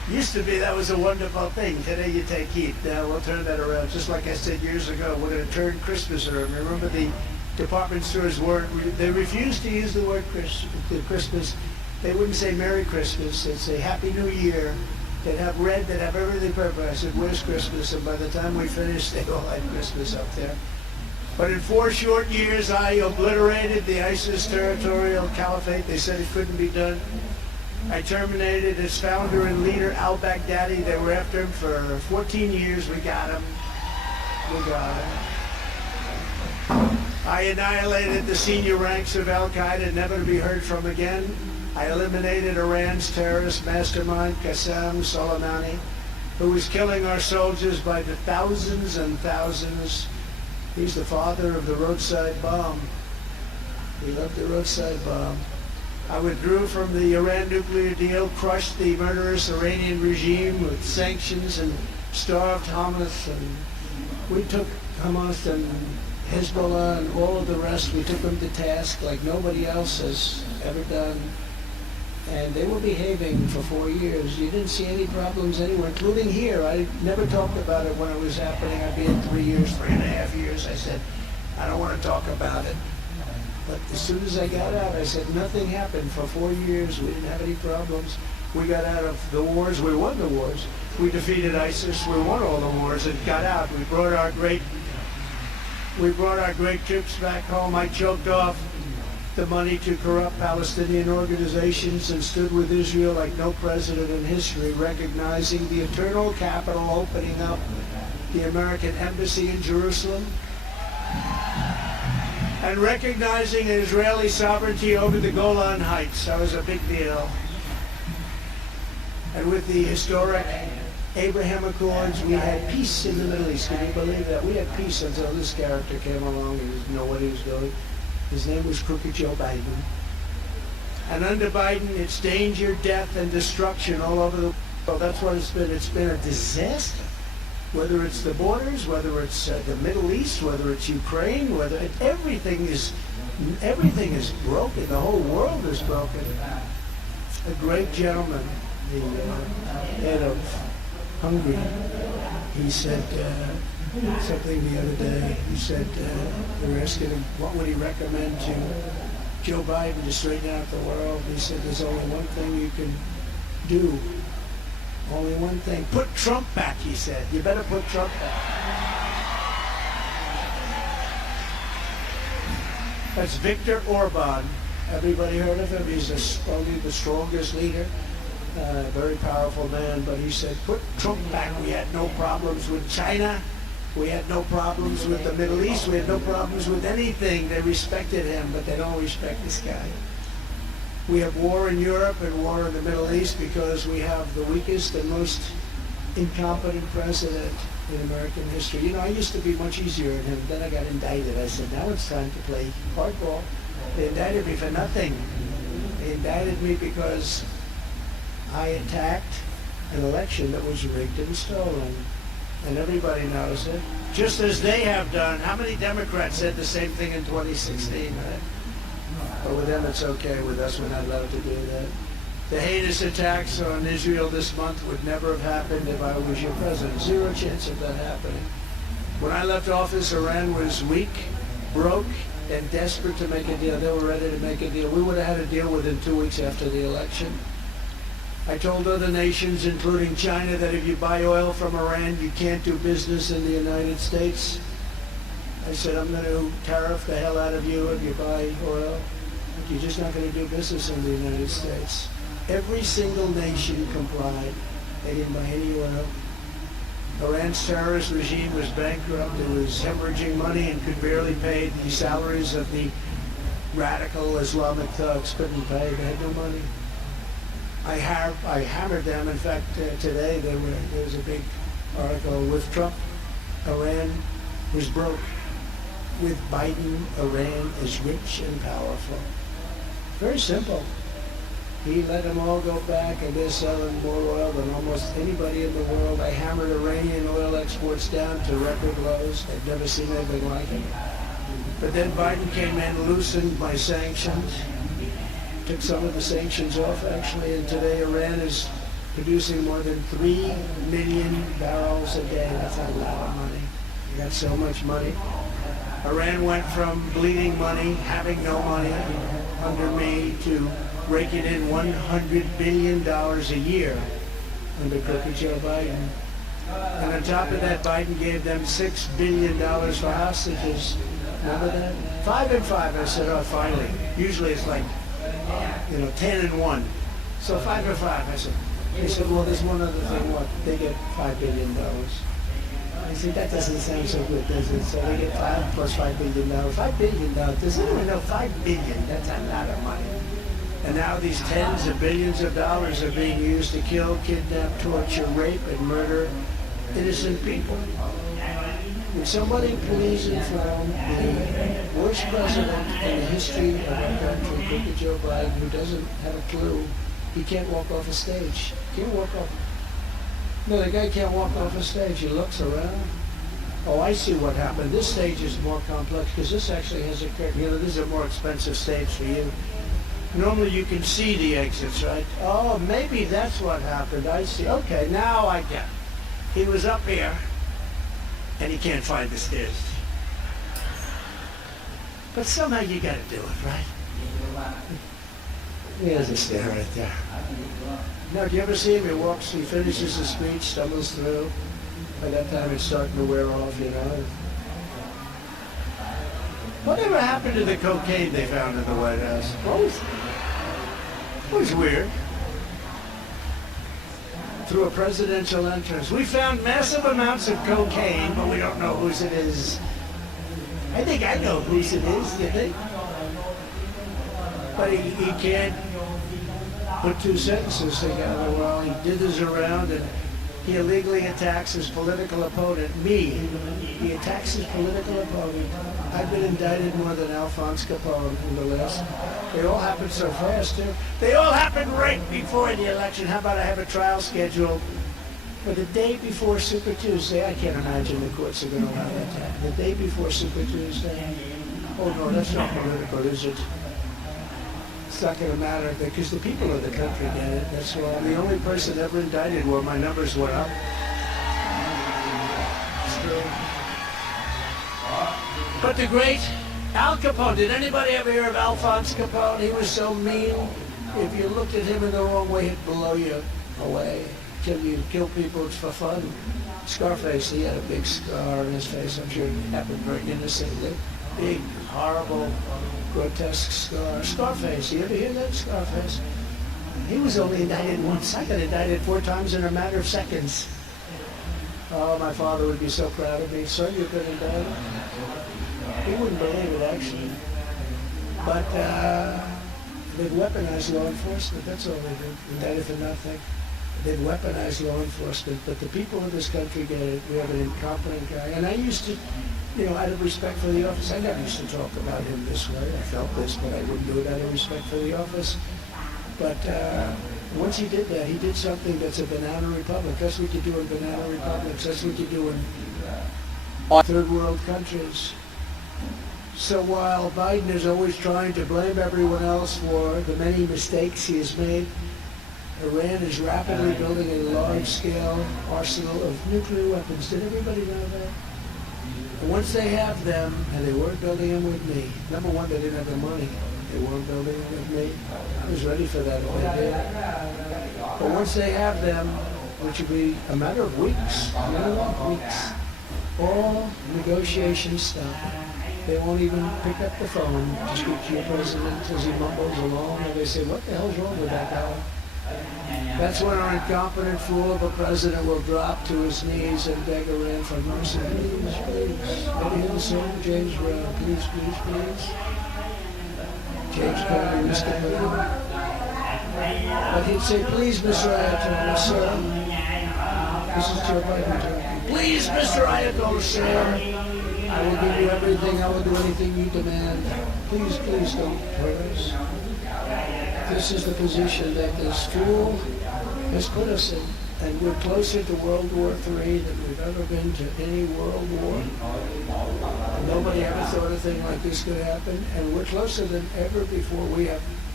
Used to be that was a wonderful thing. Today you take heat. Now we'll turn that around. Just like I said years ago, we're going to turn Christmas around. Remember the department stores they refused to use the word Christmas. They wouldn't say Merry Christmas. They'd say Happy New Year. They'd have red. They'd have everything purple. I said, where's Christmas? And by the time we finished, they all had Christmas up there. But in 4 short years, I obliterated the ISIS territorial caliphate. They said it couldn't be done. I terminated its founder and leader, al-Baghdadi. They were after him for 14 years. We got him. We got him. I annihilated the senior ranks of al-Qaeda, never to be heard from again. I eliminated Iran's terrorist mastermind, Qasem Soleimani, who was killing our soldiers by the thousands and thousands. He's the father of the roadside bomb. He loved the roadside bomb. I withdrew from the Iran nuclear deal, crushed the murderous Iranian regime with sanctions, and starved Hamas. And we took Hamas and Hezbollah and all of the rest. We took them to task like nobody else has ever done. And they were behaving for 4 years. You didn't see any problems anywhere, including here. I never talked about it when it was happening. I'd been 3 years, 3.5 years. I said, I don't want to talk about it. But as soon as I got out, I said, nothing happened for 4 years. We didn't have any problems. We got out of the wars. We won the wars. We defeated ISIS. We won all the wars and got out. We brought our great troops back home. I choked off the money to corrupt Palestinian organizations and stood with Israel like no president in history, recognizing the eternal capital, opening up the American embassy in Jerusalem, and recognizing Israeli sovereignty over the Golan Heights. That was a big deal. And with the historic Abraham Accords, we had peace in the Middle East. Can you believe that? We had peace until this character came along. He didn't know what he was doing. His name was Crooked Joe Biden. And under Biden, it's danger, death, and destruction all over the world. That's what it's been. It's been a disaster. Whether it's the borders, whether it's the Middle East, whether it's Ukraine, everything is broken. The whole world is broken. A great gentleman, the head of Hungary, he said something the other day. He said they were asking him what would he recommend to Joe Biden to straighten out the world. He said there's only one thing you can do. Only one thing. Put Trump back, he said. You better put Trump back. That's Viktor Orban. Everybody heard of him? He's probably the strongest leader. Very powerful man, but he said, put Trump back. We had no problems with China. We had no problems with the Middle East. We had no problems with anything. They respected him, but they don't respect this guy. We have war in Europe and war in the Middle East because we have the weakest and most incompetent president in American history. You know, I used to be much easier than him. Then I got indicted. I said, now it's time to play hardball. They indicted me for nothing. They indicted me because I attacked an election that was rigged and stolen. And everybody knows it. Just as they have done. How many Democrats said the same thing in 2016, right? But with them, it's okay. With us, we're not allowed to do that. The heinous attacks on Israel this month would never have happened if I was your president. Zero chance of that happening. When I left office, Iran was weak, broke, and desperate to make a deal. They were ready to make a deal. We would have had a deal within 2 weeks after the election. I told other nations, including China, that if you buy oil from Iran, you can't do business in the United States. I said, I'm going to tariff the hell out of you if you buy oil. You're just not going to do business in the United States. Every single nation complied. They didn't buy any oil. Iran's terrorist regime was bankrupt. It was hemorrhaging money and could barely pay the salaries of the radical Islamic thugs. Couldn't pay. They had no money. I hammered them. In fact, today there was a big article with Trump. Iran was broke. With Biden, Iran is rich and powerful. Very simple. He let them all go back, and they're selling more oil than almost anybody in the world. I hammered Iranian oil exports down to record lows. I've never seen anything like it. But then Biden came in, loosened my sanctions, took some of the sanctions off, actually, and today Iran is producing more than 3 million barrels a day. That's a lot of money. You got so much money. Iran went from bleeding money, having no money under me, to raking in $100 billion a year under crooked Joe Biden. And on top of that, Biden gave them $6 billion for hostages. Remember that? 5 and 5. I said, oh, finally. Usually it's like, 10 and 1. So 5 and 5. I said, they said, well, there's one other thing. What? They get $5 billion. I said, that doesn't sound so good, does it? So they get 5 plus $5 billion. $5 billion. Does anyone know $5 billion? That's a lot of money. And now these tens of billions of dollars are being used to kill, kidnap, torture, rape, and murder innocent people. Would somebody please inform the worst president in the history of our country, crooked Joe Biden, who doesn't have a clue? He can't walk off a stage. Can't walk off. No, the guy can't walk off a stage. He looks around. Oh, I see what happened. This stage is more complex because this actually has a curtain. This is a more expensive stage for you. Normally you can see the exits, right? Oh, maybe that's what happened. I see. Okay, now I get it. He was up here, and he can't find the stairs. But somehow you got to do it, right? There's a stair right there. Now, do you ever see him? He walks, he finishes his speech, stumbles through. By that time, it's starting to wear off, Whatever happened to the cocaine they found in the White House? It was weird. Through a presidential entrance. We found massive amounts of cocaine, but we don't know whose it is. I think I know whose it is, you think? But he can't put two sentences together. Well, he dithers around and he illegally attacks his political opponent, me. He attacks his political opponent. I've been indicted more than Alphonse Capone in the list. They all happened so fast, too. They all happened right before the election. How about I have a trial scheduled for the day before Super Tuesday? I can't imagine the courts are going to allow that to happen. The day before Super Tuesday. Oh, no, that's not political, is it? It's not going to matter because the people of the country get it. That's why I'm the only person ever indicted where my numbers went up. It's true. But the great Al Capone, did anybody ever hear of Alphonse Capone? He was so mean. If you looked at him in the wrong way, he'd blow you away. Kill people for fun. Scarface, he had a big scar on his face. I'm sure it happened very innocently. Big, horrible, grotesque scar. Scarface, you ever hear that? Scarface. He was only indicted once. I got indicted 4 times in a matter of seconds. Oh, my father would be so proud of me. Son, you've been indicted? He wouldn't believe it, actually. But they've weaponized law enforcement. That's all they do. Indicted for nothing. They've weaponized law enforcement. But the people of this country get it. We have an incompetent guy. And I used to, out of respect for the office, I never used to talk about him this way. I felt this, but I wouldn't do it out of respect for the office. But once he did that, he did something that's a banana republic. That's what you do in banana republics. That's what you do in third world countries. So while Biden is always trying to blame everyone else for the many mistakes he has made, Iran is rapidly building a large-scale arsenal of nuclear weapons. Did everybody know that? And once they have them, and they weren't building them with me, number one, they didn't have the money. They weren't building them with me. I was ready for that all day. But once they have them, which will be a matter of weeks, weeks, all negotiations stop. They won't even pick up the phone to speak to your president as he mumbles along, and they say, what the hell's wrong with that guy? That's when our incompetent fool of a president will drop to his knees and beg Iran for mercy. Please, please. Maybe he'll sing James Brown. Please, please, please. James Brown used to move. But he'd say, please, Mr. Ayatollah, sir. This is Joe Biden talking. Please, Mr. Ayatollah, sir. I will give you everything. I will do anything you demand. Please, please don't hurt us. This is the position that this fool has put us in. And we're closer to World War III than we've ever been to any world war. Nobody ever thought a thing like this could happen. And we're closer than ever before. We have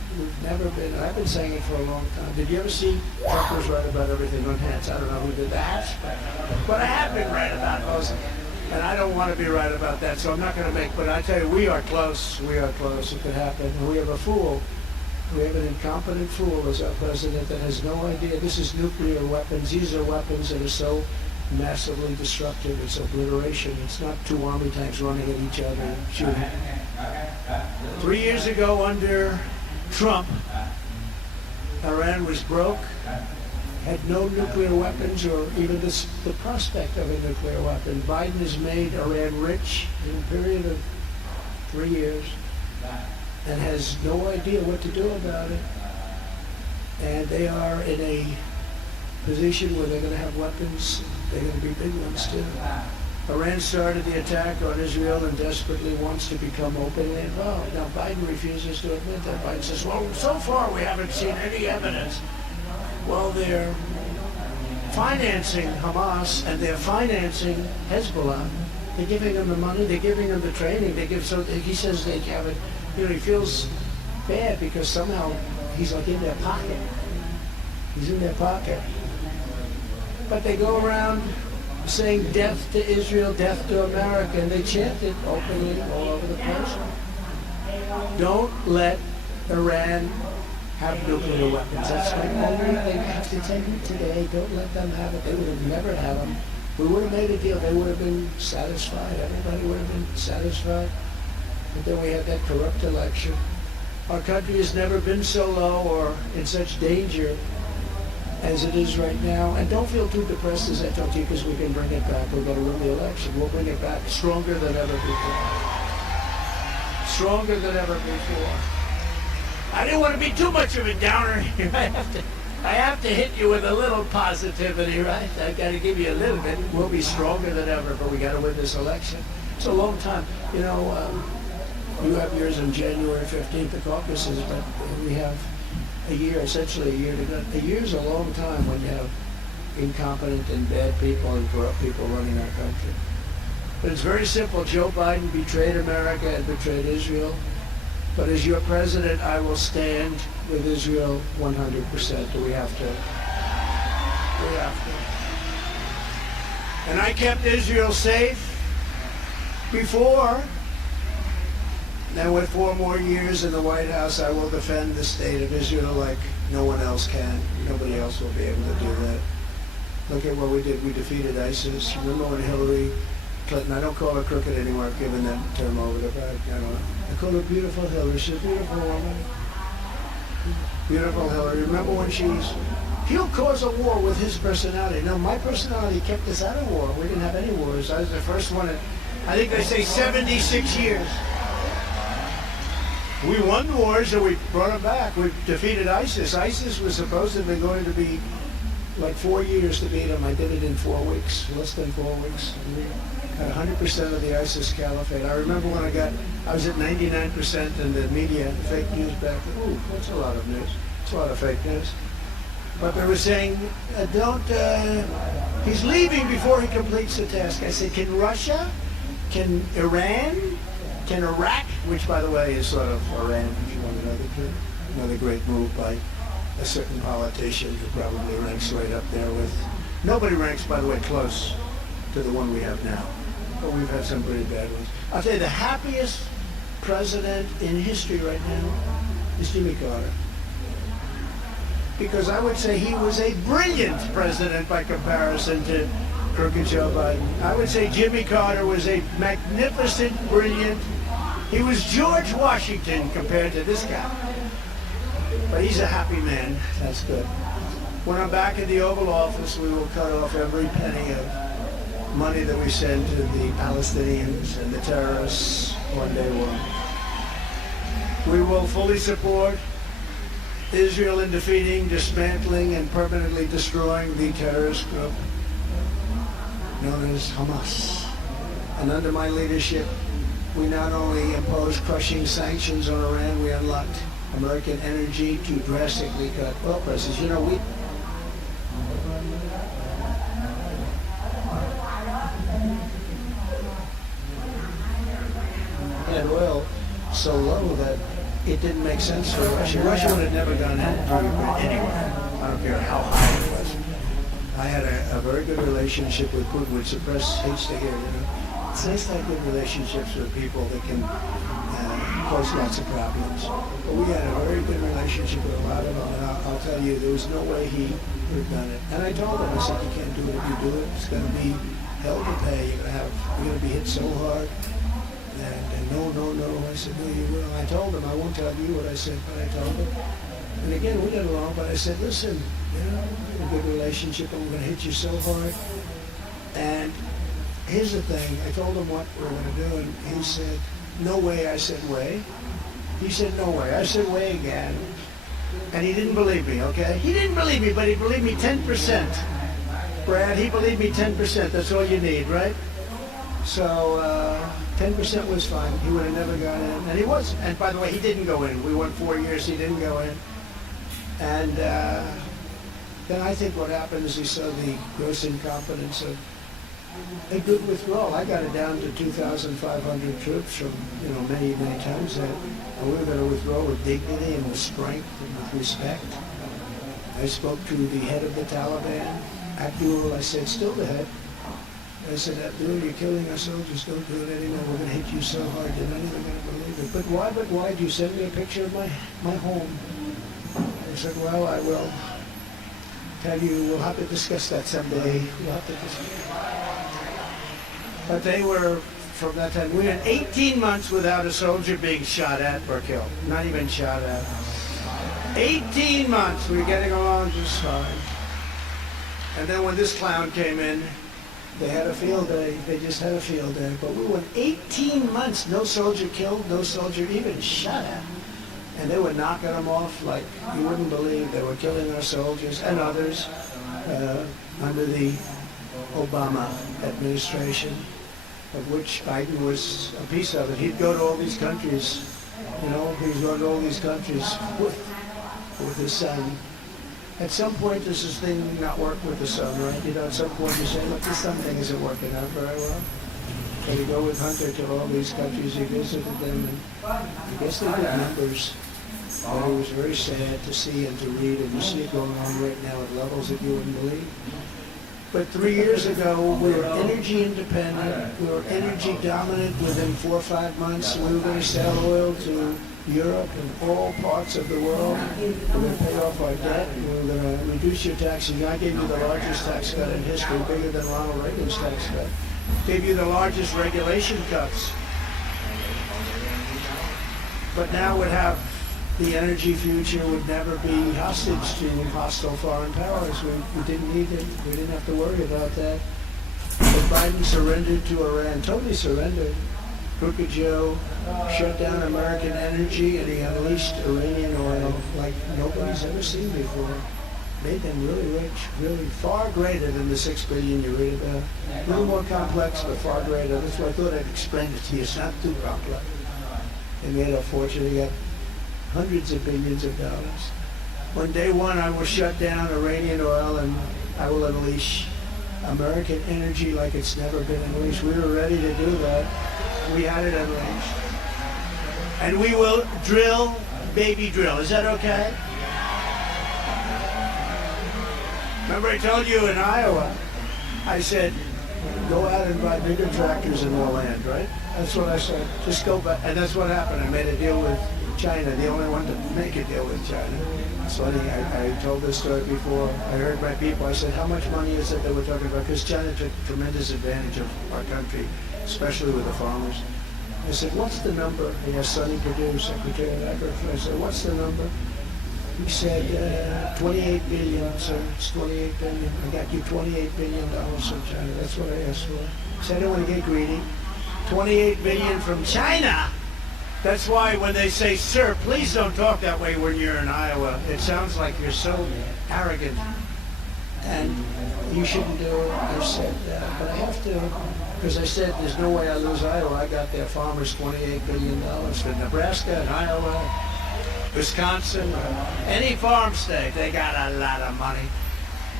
We've never been, and I've been saying it for a long time. Did you ever see Harper's write about everything on hats? I don't know who did that, but I have been right about those. And I don't want to be right about that, so I'm not going to make, but I tell you, we are close. We are close. It could happen. And we have a fool. We have an incompetent fool as our president that has no idea. This is nuclear weapons. These are weapons that are so massively destructive. It's obliteration. It's not two army tanks running at each other and shooting. 3 years ago under Trump, Iran was broke, had no nuclear weapons or even the prospect of a nuclear weapon. Biden has made Iran rich in a period of 3 years and has no idea what to do about it. And they are in a position where they're going to have weapons. They're going to be big ones too. Iran started the attack on Israel and desperately wants to become openly involved. Now, Biden refuses to admit that. Biden says, well, so far we haven't seen any evidence. Well, they're financing Hamas and they're financing Hezbollah. They're giving them the money, they're giving them the training. So he says they haven't, he feels bad because somehow he's like in their pocket. He's in their pocket. But they go around saying death to Israel, death to America, and they chant it openly all over the place. Don't let Iran have nuclear weapons. That's my only thing. I have to take them today. Don't let them have it. They would have never had them. We would have made a deal. They would have been satisfied. Everybody would have been satisfied. But then we had that corrupt election. Our country has never been so low or in such danger as it is right now. And don't feel too depressed, as I told you, because we can bring it back. We're going to win the election. We'll bring it back stronger than ever before. Stronger than ever before. I didn't want to be too much of a downer here. I have to hit you with a little positivity, right? I got to give you a little bit. We'll be stronger than ever, but we got to win this election. It's a long time. You you have yours on January 15th, the caucuses, but we have a year, essentially a year to go. A year's a long time when you have incompetent and bad people and corrupt people running our country. But it's very simple. Joe Biden betrayed America and betrayed Israel. But as your president, I will stand with Israel 100%. We have to. We have to. And I kept Israel safe before. Now with 4 more years in the White House, I will defend the state of Israel like no one else can. Nobody else will be able to do that. Look at what we did. We defeated ISIS. Remember when Hillary Clinton, I don't call her crooked anymore. I've given that term over to her. I call her beautiful Hillary. She's a beautiful woman. Beautiful Hillary. Remember when he'll cause a war with his personality. No, my personality kept us out of war. We didn't have any wars. I was the first one in, I think they say 76 years. We won wars and we brought them back. We defeated ISIS. ISIS was supposedly going to be like 4 years to beat them. I did it in 4 weeks, less than 4 weeks. We got 100% of the ISIS caliphate. I remember when I was at 99% in the media, fake news back then. Ooh, that's a lot of news. It's a lot of fake news. But they were saying, he's leaving before he completes the task. I said, can Russia, can Iran, can Iraq, which by the way is sort of Iran, if you want another great move by a certain politician who probably ranks right up there with, nobody ranks, by the way, close to the one we have now. But we've had some pretty bad ones. I'll tell you, the happiest president in history right now is Jimmy Carter. Because I would say he was a brilliant president by comparison to crooked Joe Biden. I would say Jimmy Carter was a magnificent, brilliant, he was George Washington compared to this guy. But he's a happy man. That's good. When I'm back in the Oval Office, we will cut off every penny of money that we send to the Palestinians and the terrorists one day one. We will fully support Israel in defeating, dismantling, and permanently destroying the terrorist group known as Hamas. And under my leadership, we not only imposed crushing sanctions on Iran, we unlocked American energy to drastically cut oil prices. You know, we had oil so low that it didn't make sense for Russia. Russia would have never gone into Ukraine anyway. I don't care how high it was. I had a very good relationship with Putin, which the press hates to hear, you know. It's nice to have good relationships with people that can cause lots of problems. But we had a very good relationship with a lot of them, and I'll tell you, there was no way he would have done it. And I told him, I said, you can't do it. If you do it, it's going to be hell to pay. You're going to be hit so hard. And no. I said, no, you will. I told him, I won't tell you what I said, but I told him. And again, we got along, but I said, listen, you know, we have a good relationship, and we're going to hit you so hard. And here's the thing, I told him what we were going to do, and he said, no way. I said, way. He said, no way. I said, way again. And he didn't believe me, okay? He didn't believe me, but he believed me 10%. Brad, he believed me 10%. That's all you need, right? So 10% was fine. He would have never gone in. And he was. And by the way, he didn't go in. We won 4 years. He didn't go in. And then I think what happened is he saw the gross incompetence of a good withdrawal. I got it down to 2,500 troops from, you know, many times that. And we were going to withdraw with dignity and with strength and with respect. I spoke to the head of the Taliban, Abdul. I said, still the head. I said, Abdul, you're killing our soldiers. Don't do it anymore. We're going to hit you so hard you're not even going to believe it. But why? Do you send me a picture of my home? I said, well, I will tell you, we'll have to discuss that someday. We'll have to discuss. But they were, from that time, we went 18 months without a soldier being shot at or killed. Not even shot at. 18 months, we were getting along just fine. And then when this clown came in, they had a field day. They just had a field day. But we went 18 months, no soldier killed, no soldier even shot at. And they were knocking them off like you wouldn't believe. They were killing our soldiers and others under the Obama administration, of which Biden was a piece of it. He'd go to all these countries, you know, he'd go to all these countries with his son. At some point, does this thing not work with the son, right? You know, at some point you say, look, this son thing isn't working out very well. So you go with Hunter to all these countries, he visited them, and I guess they did numbers. And it was very sad to see and to read, and you see it going on right now at levels that you wouldn't believe. But 3 years ago, we were energy independent, we were energy dominant within 4 or 5 months. We were going to sell oil to Europe and all parts of the world. We were going to pay off our debt. We were going to reduce your taxes. I gave you the largest tax cut in history, bigger than Ronald Reagan's tax cut. Gave you the largest regulation cuts. But now would have the energy future would never be hostage to hostile foreign powers. We didn't need it. We didn't have to worry about that. But Biden surrendered to Iran, totally surrendered. Crooked Joe shut down American energy, and he unleashed Iranian oil like nobody's ever seen before. Made them really rich, really far greater than the 6 billion you read about. A little more complex, but far greater. That's why I thought I'd explain it to you. It's not too complex. They made a fortune. They got hundreds of billions of dollars. On day one, I will shut down Iranian oil, and I will unleash American energy like it's never been unleashed. We were ready to do that. We had it unleashed. And we will drill, baby drill. Is that okay? Remember I told you in Iowa, I said, go out and buy bigger tractors and more land, right? That's what I said. Just go back. And that's what happened. I made a deal with China, the only one to make a deal with China. It's funny, I told this story before. I heard my people, I said, how much money is it that we're talking about? Because China took tremendous advantage of our country, especially with the farmers. I said, what's the number? He asked Sonny Perdue, Secretary of Agriculture. I said, what's the number? He said, 28 billion, sir. It's 28 billion. I got you $28 billion from China. That's what I asked for. He said, I don't want to get greedy. 28 billion from China? That's why when they say, sir, please don't talk that way when you're in Iowa. It sounds like you're so arrogant. And you shouldn't do it. I said, but I have to. Because I said, there's no way I lose Iowa. I got their farmers $28 billion for Nebraska and Iowa, Wisconsin, any farm state. They got a lot of money.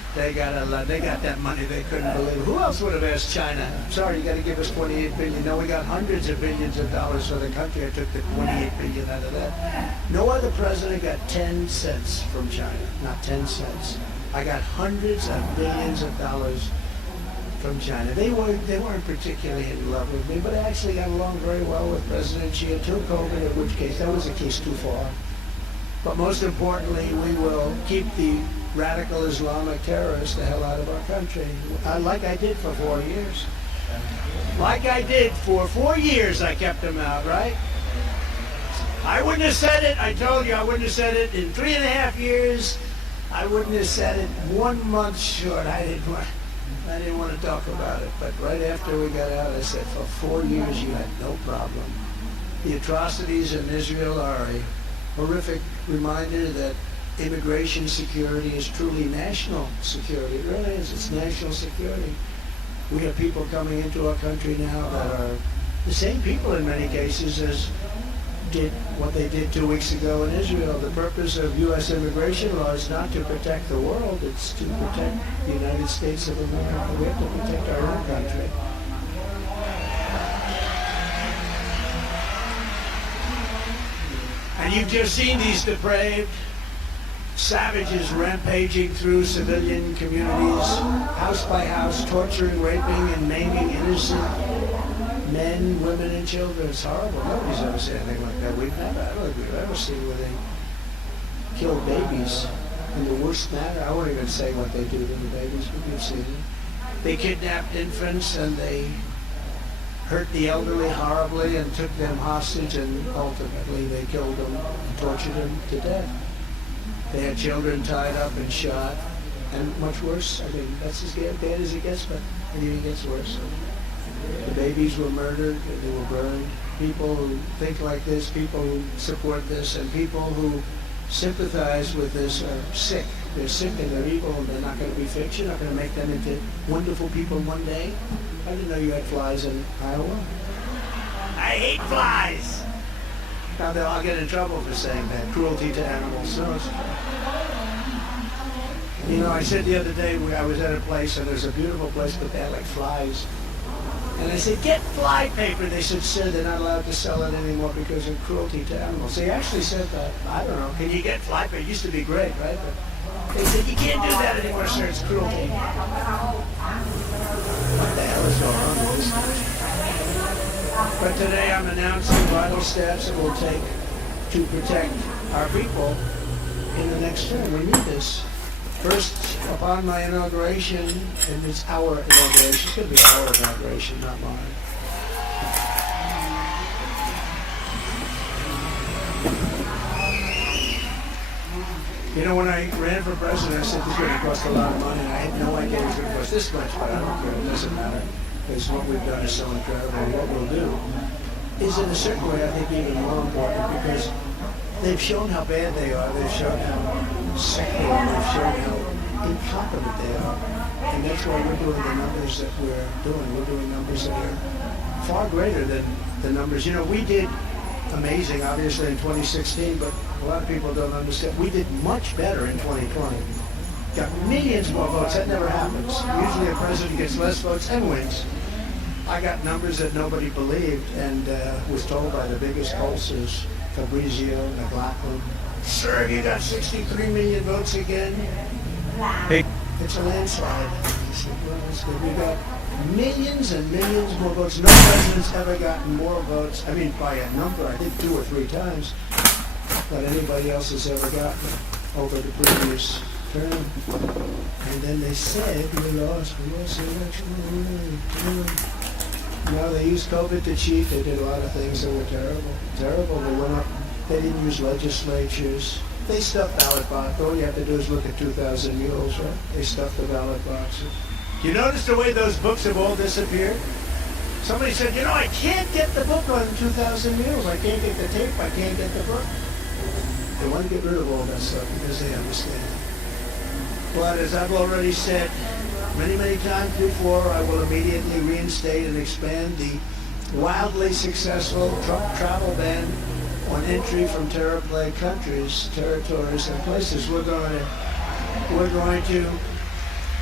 They got that money they couldn't believe. Who else would have asked China? Sorry, you got to give us 28 billion. No, we got hundreds of billions of dollars for the country. I took the 28 billion out of that. No other president got 10 cents from China. Not 10 cents. I got hundreds of billions of dollars from China. They weren't particularly in love with me, but I actually got along very well with President Xi until COVID, in which case that was a case too far. But most importantly, we will keep the radical Islamic terrorists the hell out of our country, like I did for 4 years. Like I did for 4 years, I kept them out, right? I wouldn't have said it. I told you I wouldn't have said it. In 3.5 years, I wouldn't have said it 1 month short. I didn't want to talk about it. But right after we got out, I said, for 4 years, you had no problem. The atrocities in Israel are a horrific reminder that immigration security is truly national security. It really is. It's national security. We have people coming into our country now that are the same people in many cases as did what they did 2 weeks ago in Israel. The purpose of U.S. immigration law is not to protect the world. It's to protect the United States of America. We have to protect our own country. And you've just seen these depraved savages rampaging through civilian communities, house by house, torturing, raping, and maiming innocent men, women, and children. It's horrible. Nobody's ever seen anything like that. I don't think we've ever seen where they kill babies in the worst manner. I won't even say what they do to the babies, but you've seen it. They kidnapped infants and they hurt the elderly horribly and took them hostage, and ultimately they killed them and tortured them to death. They had children tied up and shot, and much worse. I mean, that's as bad as it gets, but it even gets worse. The babies were murdered, and they were burned. People who think like this, people who support this, and people who sympathize with this are sick. They're sick and they're evil, and they're not going to be fixed. You're not going to make them into wonderful people one day. I didn't know you had flies in Iowa. I hate flies! Now they'll all get in trouble for saying that. Cruelty to animals. So you know, I said the other day, I was at a place, and there's a beautiful place, but they had like flies. And I said, get fly paper. They said, sir, they're not allowed to sell it anymore because of cruelty to animals. They actually said that. I don't know. Can you get fly paper? It used to be great, right? But they said, you can't do that anymore, sir. It's cruelty. What the hell is going on with this country? But today I'm announcing vital steps that we'll take to protect our people in the next term. We need this. First, upon my inauguration, and it's our inauguration, it's going to be our inauguration, not mine. You know, when I ran for president, I said this is going to cost a lot of money, and I had no idea it was going to cost this much, but I don't care, it doesn't matter, because what we've done is so incredible. What we'll do is, in a certain way, I think even more important, because they've shown how bad they are, they've shown how sick they are, they've shown how incompetent they are, and that's why we're doing the numbers that we're doing. We're doing numbers that are far greater than the numbers. You know, we did amazing, obviously, in 2016, but a lot of people don't understand. We did much better in 2020. Got millions more votes. That never happens. Usually a president gets less votes and wins. I got numbers that nobody believed, and was told by the biggest pollsters, Fabrizio, McLaughlin, sir, you got 63 million votes again? Hey. It's a landslide. I said, well, that's good. We got millions and millions more votes. No president's ever gotten more votes, I mean, by a number, I think 2 or 3 times, than anybody else has ever gotten over the previous term. And then they said, we lost the election. No, they used COVID to cheat. They did a lot of things that were terrible. Terrible. They went up. They didn't use legislatures. They stuffed ballot boxes. All you have to do is look at 2,000 mules, right? They stuffed the ballot boxes. Do you notice the way those books have all disappeared? Somebody said, you know, I can't get the book on 2,000 mules. I can't get the tape. I can't get the book. They want to get rid of all that stuff because they understand. But as I've already said many, many times before, I will immediately reinstate and expand the wildly successful travel ban on entry from terror-plagued countries, territories, and places. We're going to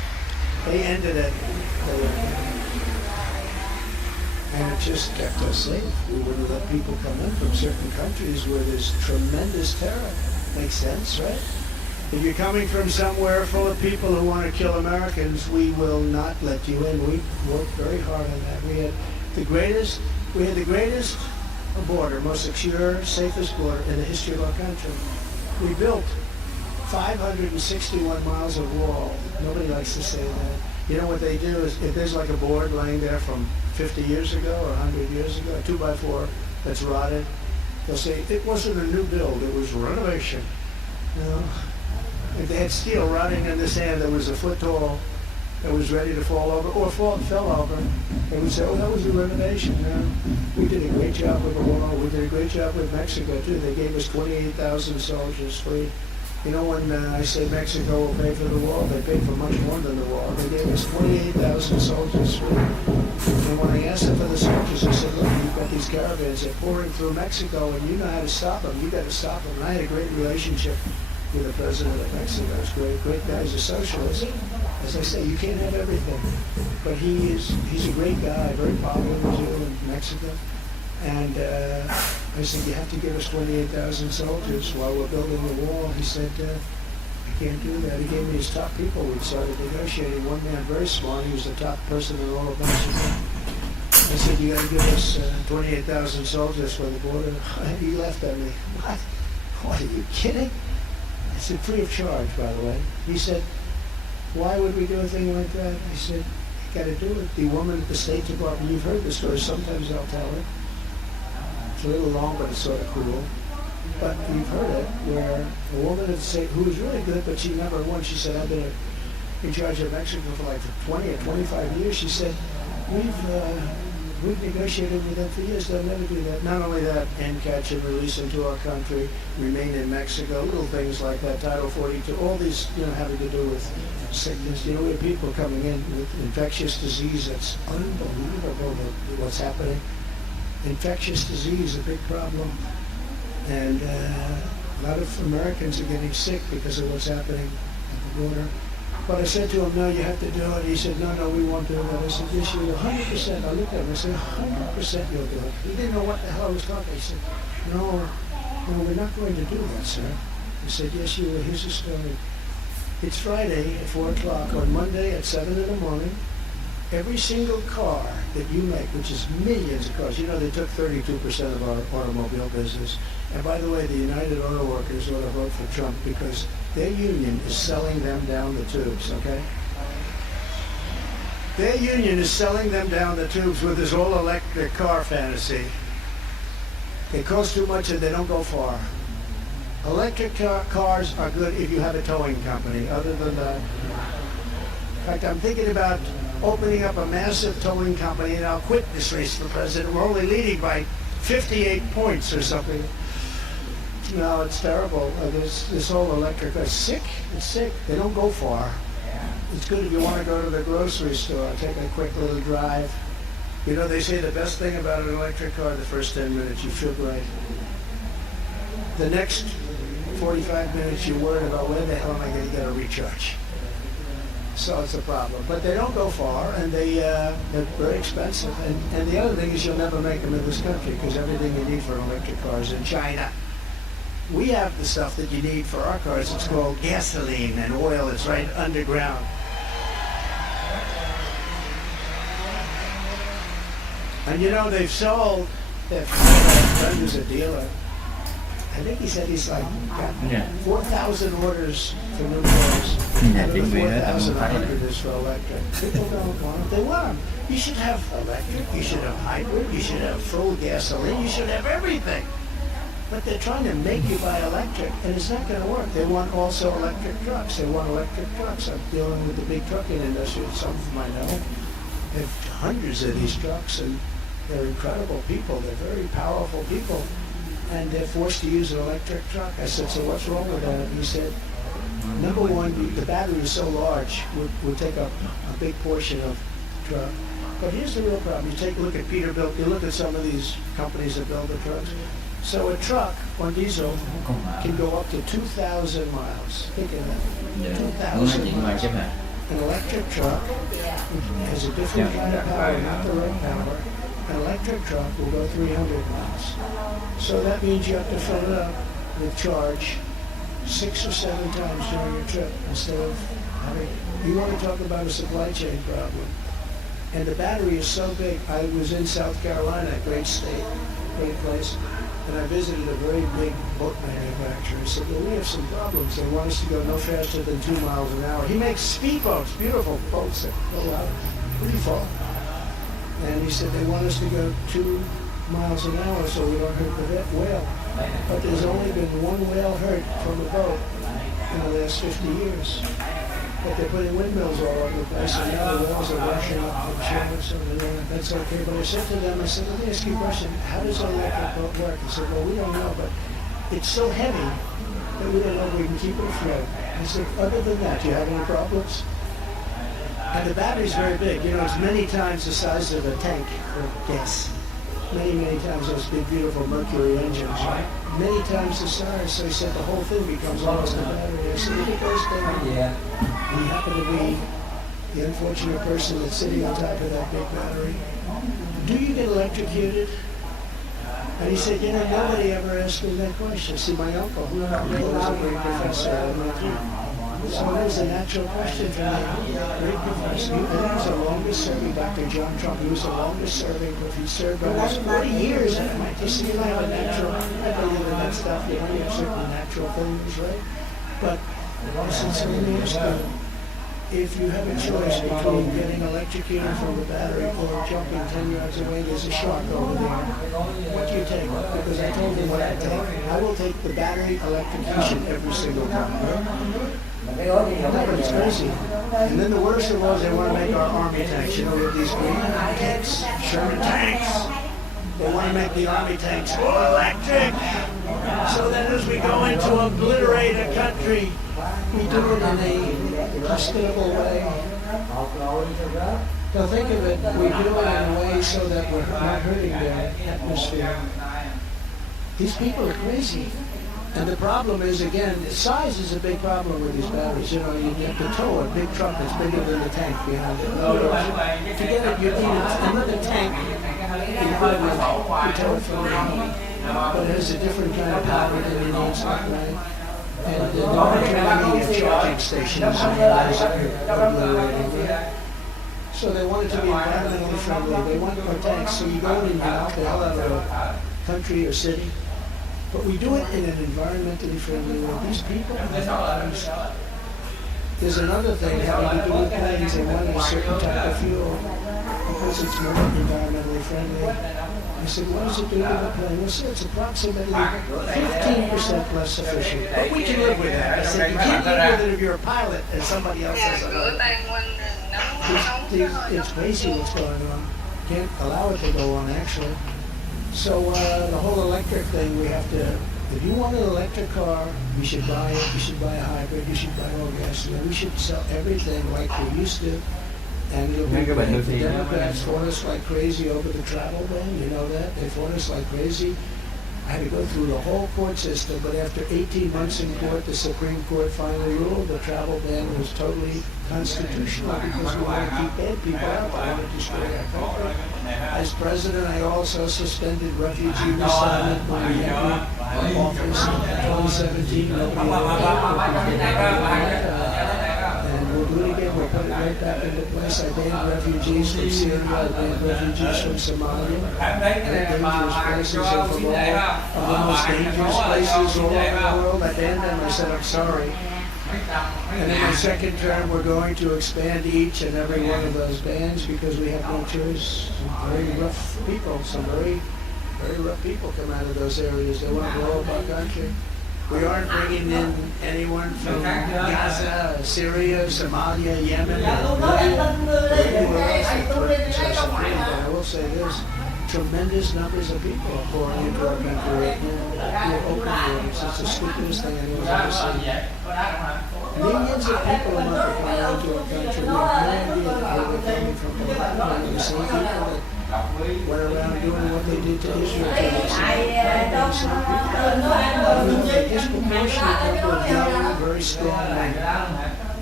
They ended it. And it just kept us safe. We wouldn't let people come in from certain countries where there's tremendous terror. Makes sense, right? If you're coming from somewhere full of people who want to kill Americans, we will not let you in. We worked very hard on that. We had the greatest border, most secure, safest border in the history of our country. We built 561 miles of wall. Nobody likes to say that. You know what they do is, if there's like a board laying there from 50 years ago or 100 years ago, a 2x4 that's rotted, they'll say, it wasn't a new build, it was renovation. You know? If they had steel rotting in the sand that was a foot tall, that was ready to fall over, or fell over, they would say, oh, that was a renovation. We did a great job with the wall. We did a great job with Mexico, too. They gave us 28,000 soldiers free. You know, when I say Mexico will pay for the wall, they paid for much more than the wall. They gave us 28,000 soldiers free. And when I asked them for the soldiers, I said, look, you've got these caravans, they're pouring through Mexico, and you know how to stop them. You've got to stop them. And I had a great relationship with the president of Mexico. It's great guy. He's a socialist. As I say, you can't have everything. But he's a great guy, very popular too in Mexico. And I said, you have to give us 28,000 soldiers while we're building the wall. He said, I can't do that. He gave me his top people. We started negotiating. One man, very smart, he was the top person in all of Mexico. I said, you got to give us 28,000 soldiers for the border. He laughed at me. What, are you kidding? I said, free of charge, by the way. He said, why would we do a thing like that? I said, you got to do it. The woman at the State Department, you've heard the story, sometimes I'll tell it. It's a little long, but it's sort of cool. But you've heard it, where a woman at the State, who was really good, but she never won, she said, I've been in charge of Mexico for like 20 or 25 years. She said, we've negotiated with them for years. They'll never do that. Not only that, and catch and release into our country, remain in Mexico, little things like that, Title 42, all these, having to do with sickness. We have people coming in with infectious disease. It's unbelievable what's happening. Infectious disease, a big problem. And a lot of Americans are getting sick because of what's happening at the border. But I said to him, no, you have to do it. He said, no, we won't do that. I said, yes, you will. 100%. I looked at him. I said, 100% you'll do it. He didn't know what the hell I was talking. He said, no, we're not going to do that, sir. I said, yes, you will. Here's the story. It's Friday at 4 o'clock. On Monday at 7 in the morning, every single car that you make, which is millions of cars, they took 32% of our automobile business. And by the way, the United Auto Workers ought to vote for Trump because their union is selling them down the tubes, okay? Their union is selling them down the tubes with this all-electric car fantasy. They cost too much and they don't go far. Electric cars are good if you have a towing company. Other than that, in fact, I'm thinking about opening up a massive towing company, and I'll quit this race for president. We're only leading by 58 points or something. No, it's terrible. This whole electric, it's sick. They don't go far. It's good if you want to go to the grocery store, take a quick little drive. They say the best thing about an electric car, the first 10 minutes, you feel great. The next 45 minutes, you're worried about where the hell am I going to get a recharge. So it's a problem. But they don't go far, and they're very expensive. And the other thing is you'll never make them in this country because everything you need for an electric car is in China. We have the stuff that you need for our cars. It's called gasoline and oil. It's right underground. And they've sold, their friend who's a dealer, I think he said he's got 4,000 orders for new cars. 4,100 is for electric. People don't want them. They want them. You should have electric. You should have hybrid. You should have full gasoline. You should have everything. But they're trying to make you buy electric, and it's not going to work. They want also electric trucks. They want electric trucks. I'm dealing with the big trucking industry. Some of them I know have hundreds of these trucks, and they're incredible people. They're very powerful people. And they're forced to use an electric truck. I said, so what's wrong with that? And he said, number one, the battery is so large, would take up a big portion of the truck. But here's the real problem. You take a look at Peterbilt, you look at some of these companies that build the trucks. So a truck on diesel can go up to 2,000 miles. Think of that. 2,000 miles. an electric truck, which has a different kind of power, not the right power. An electric truck will go 300 miles. So that means you have to fill it up with charge 6 or 7 times during your trip instead of having, you want to talk about a supply chain problem. And the battery is so big. I was in South Carolina, great state, great place, and I visited a very big boat manufacturer. He said, well, we have some problems. They want us to go no faster than 2 miles an hour. He makes speedboats, beautiful boats that go out pretty far. And he said they want us to go 2 miles an hour so we don't hurt the whale. But there's only been one whale hurt from a boat in the last 50 years. But they're putting windmills all over the place, and now the whales are rushing up from shore, so that's okay. But I said to them, I said, let me ask you a question. How does an electric boat work? He said, well, we don't know, but it's so heavy that we don't know if we can keep it afloat. I said, other than that, do you have any problems? And the battery's very big. You know, it's many times the size of a tank for gas. Many, many times those big, beautiful Mercury engines, right? Many times the size. So he said the whole thing becomes almost a battery. I said, if it goes down, we happen to be the unfortunate person that's sitting on top of that big battery. Do you get electrocuted? And he said, you know, nobody ever asked me that question. See, my uncle, who was a great professor at MIT. So it was a natural question for me. Great professor. He was the longest serving, Dr. John Trump. He was the longest serving, but he served almost 40 years at MIT. So you have a natural, I believe in that stuff, you know, you have certain natural things, right? But since let me ask you, if you have a choice between getting electrocuted from the battery or jumping 10 yards away, there's a shark over there. What do you take? Because I told him what I take. I will take the battery electrocution every single time. Right? No, but it's crazy. And then the worst of all is they want to make our army tanks. You know, we have these green tanks, Sherman tanks. They want to make the army tanks all electric. So that as we go in to obliterate a country, we do it in a hospitable way. Now think of it, we do it in a way so that we're not hurting their atmosphere. These people are crazy. And the problem is, again, size is a big problem with these batteries. You know, you have to tow a big truck that's bigger than the tank behind it. To get it, you need another tank. You tow it from the but it has a different kind of power than it needs, right? And the non-intermediate charging stations so they want it to be environmentally friendly. They want our tanks, so you go in and you out the hell out of a country or city. But we do it in an environmentally friendly way. These people, there's another thing having to do with planes. They want a certain type of fuel because it's more environmentally friendly. I said, what does it do to the plane? Well, it's approximately 15% less efficient. But we can live with that. I said, you can't live with it if you're a pilot and somebody else has a it's crazy what's going on. Can't allow it to go on, actually. So the whole electric thing, we have to, if you want an electric car, you should buy it, you should buy a hybrid, you should buy all gasoline. We should sell everything like we used to. And it'll be great. The Democrats fought us like crazy over the travel ban, you know that? They fought us like crazy. I had to go through the whole court system, but after 18 months in court, the Supreme Court finally ruled the travel ban was totally constitutional because we want to keep bad people out. I want to destroy our country. As president, I also suspended refugee resettlement when we entered office in 2017. And we'll do it again. We'll put it right back into place. I banned refugees from Syria. I banned refugees from Somalia. And dangerous places of the most dangerous places all over the world. I banned them. I said, I'm sorry. And in my second term, we're going to expand each and every one of those bans because we have no choice. Some very rough people, some very, very rough people come out of those areas. They want to blow up our country. We aren't bringing in anyone from Gaza, Syria, Somalia, Yemen, or anywhere else. But I will say this. Tremendous numbers of people are pouring into our country right now. We're open borders. It's the stupidest thing anyone's ever seen. Millions of people a month are coming into our country. We have no idea where they're coming from. The same people that went around doing what they did to Israel. A disproportionate number of young, very strong men.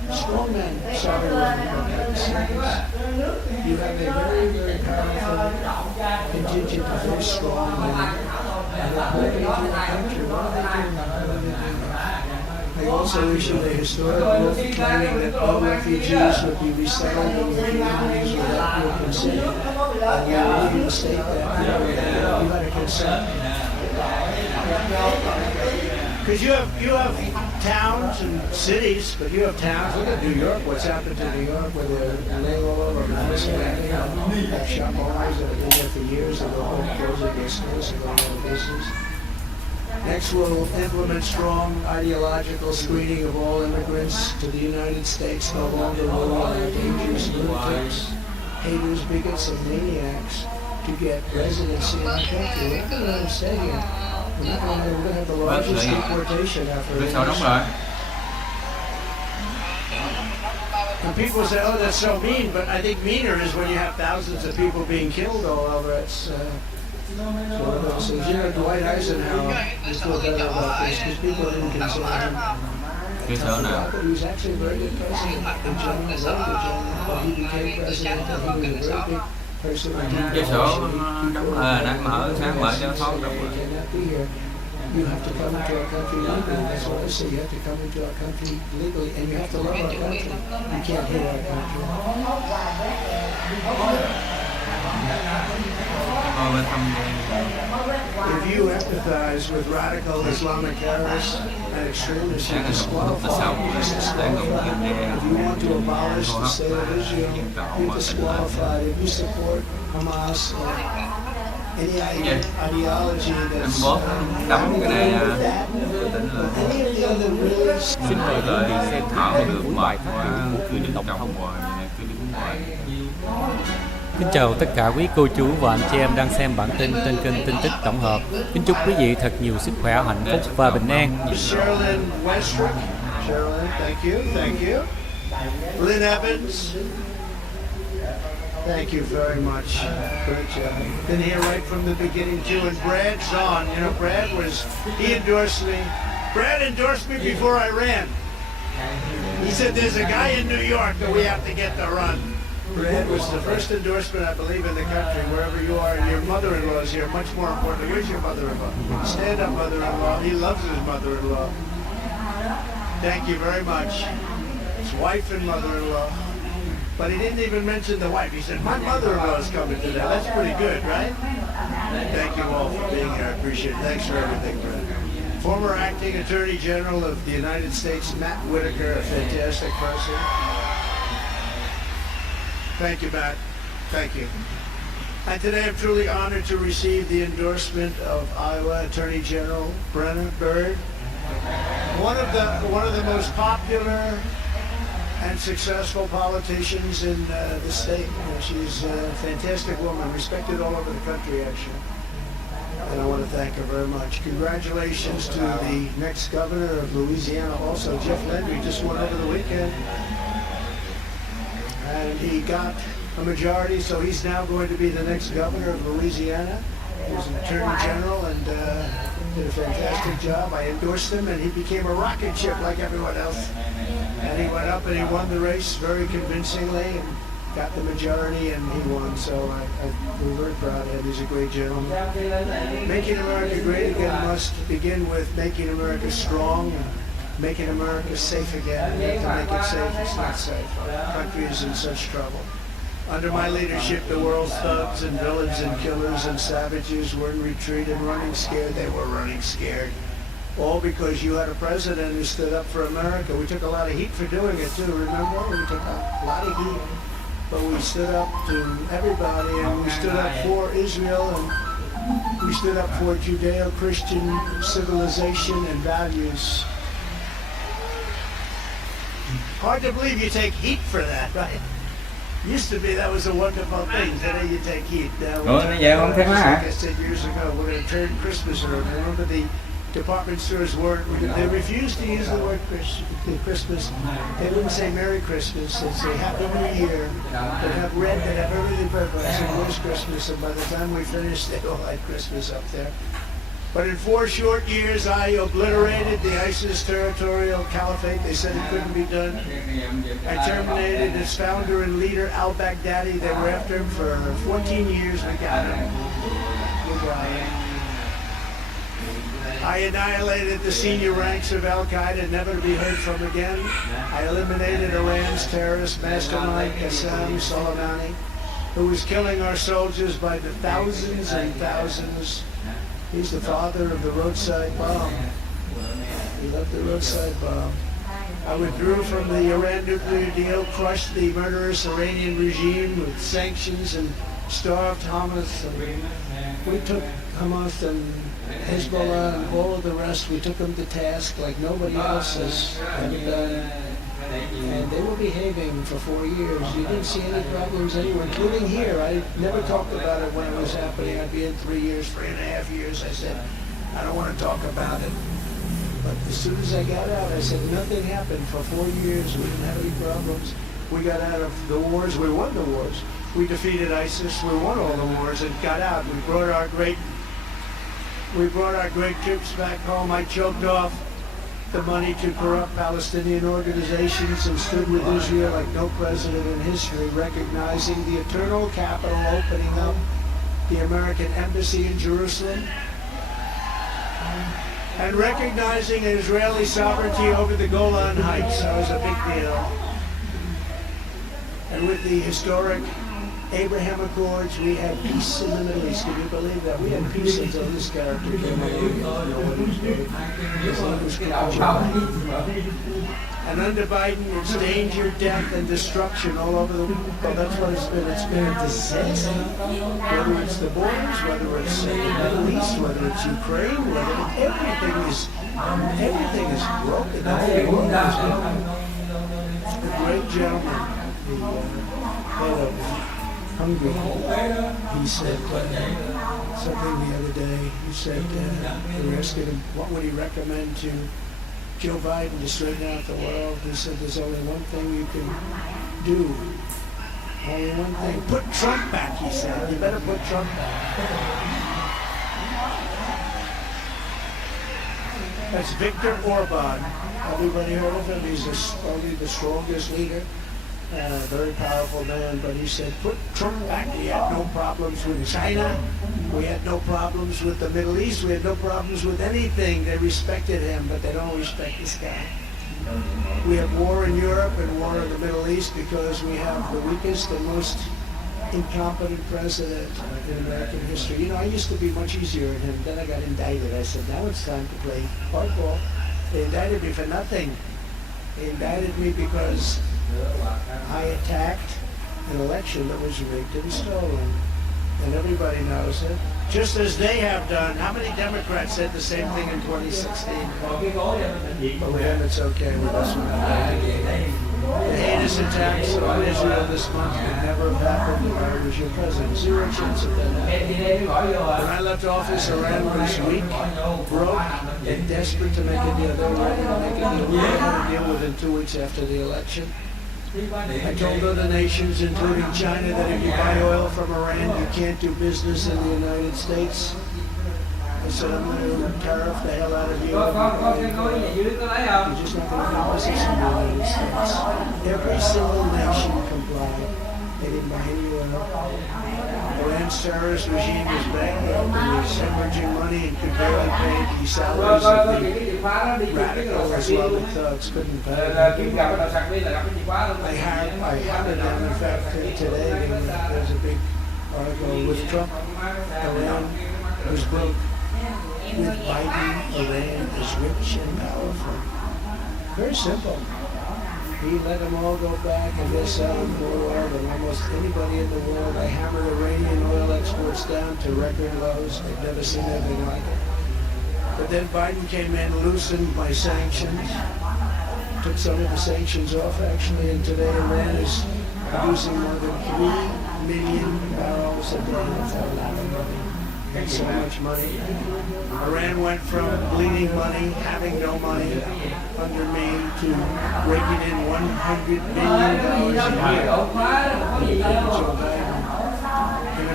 strongmen started running up at the cities. You have a very, very powerful contingent of very strong women. And they're moving into the country. What are they doing? They also issued a historic law claiming that no refugees would be resettled in the communities without your consent. And we will state that you had a consent. Because you have towns and cities, but you have towns. Look at New York. What's happened to New York, where they're laying all over Madison Avenue. Have shop owners that have been there for years. They're all closing their stores and going out of business. Next, we'll implement strong ideological screening of all immigrants to the United States. No longer will allow dangerous lunatics, haters, bigots, and maniacs to get residency in the country. We're not going to let them stay here. We're going to have the largest deportation effort. And people say, oh, that's so mean, but I think meaner is when you have thousands of people being killed all over. It's one of those things. You know, Dwight Eisenhower was feel better about this because people didn't consider him. He was actually a very good president in general, very good general. When he became president, he was a very big person. Cái sổ đang mở sáng mở cho thoáng được. You have to come into our country legally. That's what I say. You have to come into our country legally, and you have to love our country. You can't hate our country. If you empathize with radical Islamic terrorists and extremists, you disqualify. If you want to abolish the state of Israel, you're disqualified. If you support Hamas or any ideology that's Xin mời quý vị xem tiếp cuối bài phát biểu của Động, Động. Kính chào tất cả quý cô chú và anh chị em đang xem bản tin trên kênh tin tức tổng hợp. Kính chúc quý vị thật nhiều sức khỏe, hạnh phúc và bình an. Thank you. Lynn Evans. Thank you very much. Great job. Been here right from the beginning too. And Brad's on. You know, he endorsed me. Brad endorsed me before I ran. He said there's a guy in New York that we have to get to run. Brad was the first endorsement, I believe, in the country, wherever you are. Your mother-in-law is here, much more important. Where's your mother-in-law? Stand-up mother-in-law. He loves his mother-in-law. Thank you very much. His wife and mother-in-law. But he didn't even mention the wife. He said, my mother-in-law is coming today. That's pretty good, right? Thank you all for being here. I appreciate it. Thanks for everything, Brad. Former Acting Attorney General of the United States, Matt Whitaker, a fantastic person. Thank you, Matt. Thank you. And today I'm truly honored to receive the endorsement of Iowa Attorney General Brenna Bird, one of the most popular and successful politicians in the state. You know, she's a fantastic woman, respected all over the country, actually. And I want to thank her very much. Congratulations to the next governor of Louisiana, also Jeff Landry, just won over the weekend. And he got a majority, so he's now going to be the next governor of Louisiana. He was an attorney general and did a fantastic job. I endorsed him, and he became a rocket ship like everyone else. And he went up and he won the race very convincingly and got the majority, and he won. So we're very proud of him. He's a great gentleman. Making America great again must begin with making America strong. Making America safe again. We have to make it safe. It's not safe. Our country is in such trouble. Under my leadership, the world's thugs and villains and killers and savages were in retreat and running scared. They were running scared. All because you had a president who stood up for America. We took a lot of heat for doing it too, remember? We took a lot of heat. But we stood up to everybody, and we stood up for Israel, and we stood up for Judeo-Christian civilization and values. Hard to believe you take heat for that, right? Used to be that was a wonderful thing. Today you take heat. Like I said years ago, we're going to turn Christmas around. Remember the department stores they refused to use the word Christmas. They wouldn't say Merry Christmas. They'd say Happy New Year. They'd have red, they'd have everything purple. I said, where's Christmas? And by the time we finished, they all had Christmas up there. But in 4 short years, I obliterated the ISIS territorial caliphate. They said it couldn't be done. I terminated its founder and leader, al-Baghdadi. They were after him for 14 years. We got him. I annihilated the senior ranks of al-Qaeda, never to be heard from again. I eliminated Iran's terrorist mastermind, Qasem Soleimani, who was killing our soldiers by the thousands and thousands. He's the father of the roadside bomb. He loved the roadside bomb. I withdrew from the Iran nuclear deal, crushed the murderous Iranian regime with sanctions, and starved Hamas. And we took Hamas and Hezbollah and all of the rest. We took them to task like nobody else has ever done. And they were behaving for 4 years. You didn't see any problems anywhere, including here. I never talked about it when it was happening. I'd be in 3 years, 3.5 years. I said, I don't want to talk about it. But as soon as I got out, I said, nothing happened for 4 years. We didn't have any problems. We got out of the wars. We won the wars. We defeated ISIS. We won all the wars and got out. We brought our great troops back home. I choked off the money to corrupt Palestinian organizations and stood with Israel like no president in history, recognizing the eternal capital, opening up the American embassy in Jerusalem, and recognizing Israeli sovereignty over the Golan Heights. That was a big deal. And with the historic Abraham Accords, we had peace in the Middle East. Can you believe that? We had peace until this character came along. His name was Crooked. And under Biden, it's danger, death, and destruction all over the world. Well, that's what it's been. It's been a disaster. Whether it's the borders, whether it's the Middle East, whether it's Ukraine, everything is broken. The whole world is broken. The great gentleman, the head of Hungry, he said something the other day. He said they were asking him what would he recommend to Joe Biden to straighten out the world. He said there's only one thing you can do. Only one thing. Put Trump back, he said. You better put Trump back. That's Viktor Orban. Everybody heard of him? He's probably the strongest leader. Very powerful man, but he said, put Trump back. We had no problems with China. We had no problems with the Middle East. We had no problems with anything. They respected him, but they don't respect this guy. We have war in Europe and war in the Middle East because we have the weakest and most incompetent president in American history. You know, I used to be much easier than him. Then I got indicted. I said, now it's time to play hardball. They indicted me for nothing. They indicted me because I attacked an election that was rigged and stolen. And everybody knows it. Just as they have done. How many Democrats said the same thing in 2016? But with them it's okay. With us, the heinous attacks on Israel this month would never have happened if I was your president. Zero chance of that happening. When I left office, Iran was weak, broke, and desperate to make a deal. They were ready to make a deal. We had a deal within 2 weeks after the election. I told other nations, including China, that if you buy oil from Iran, you can't do business in the United States. I said, I'm going to tariff the hell out of you. You're just not going to do business in the United States. Every single nation complied. They didn't buy any oil. Iran's terrorist regime was bankrupt and was hemorrhaging money and could barely pay the salaries of the radical Islamic thugs. Couldn't pay. I hammered them. In fact, today there's a big article with Trump. Iran was broke. With Biden, Iran is rich and powerful. Very simple. He let them all go back and they're selling more oil than almost anybody in the world. I hammered Iranian oil exports down to record lows. They've never seen anything like it. But then Biden came in, loosened my sanctions, took some of the sanctions off actually, and today Iran is producing more than 3 million barrels a day. And so much money. Iran went from bleeding money, having no money under me, to raking in $100 billion a year. Joe Biden. And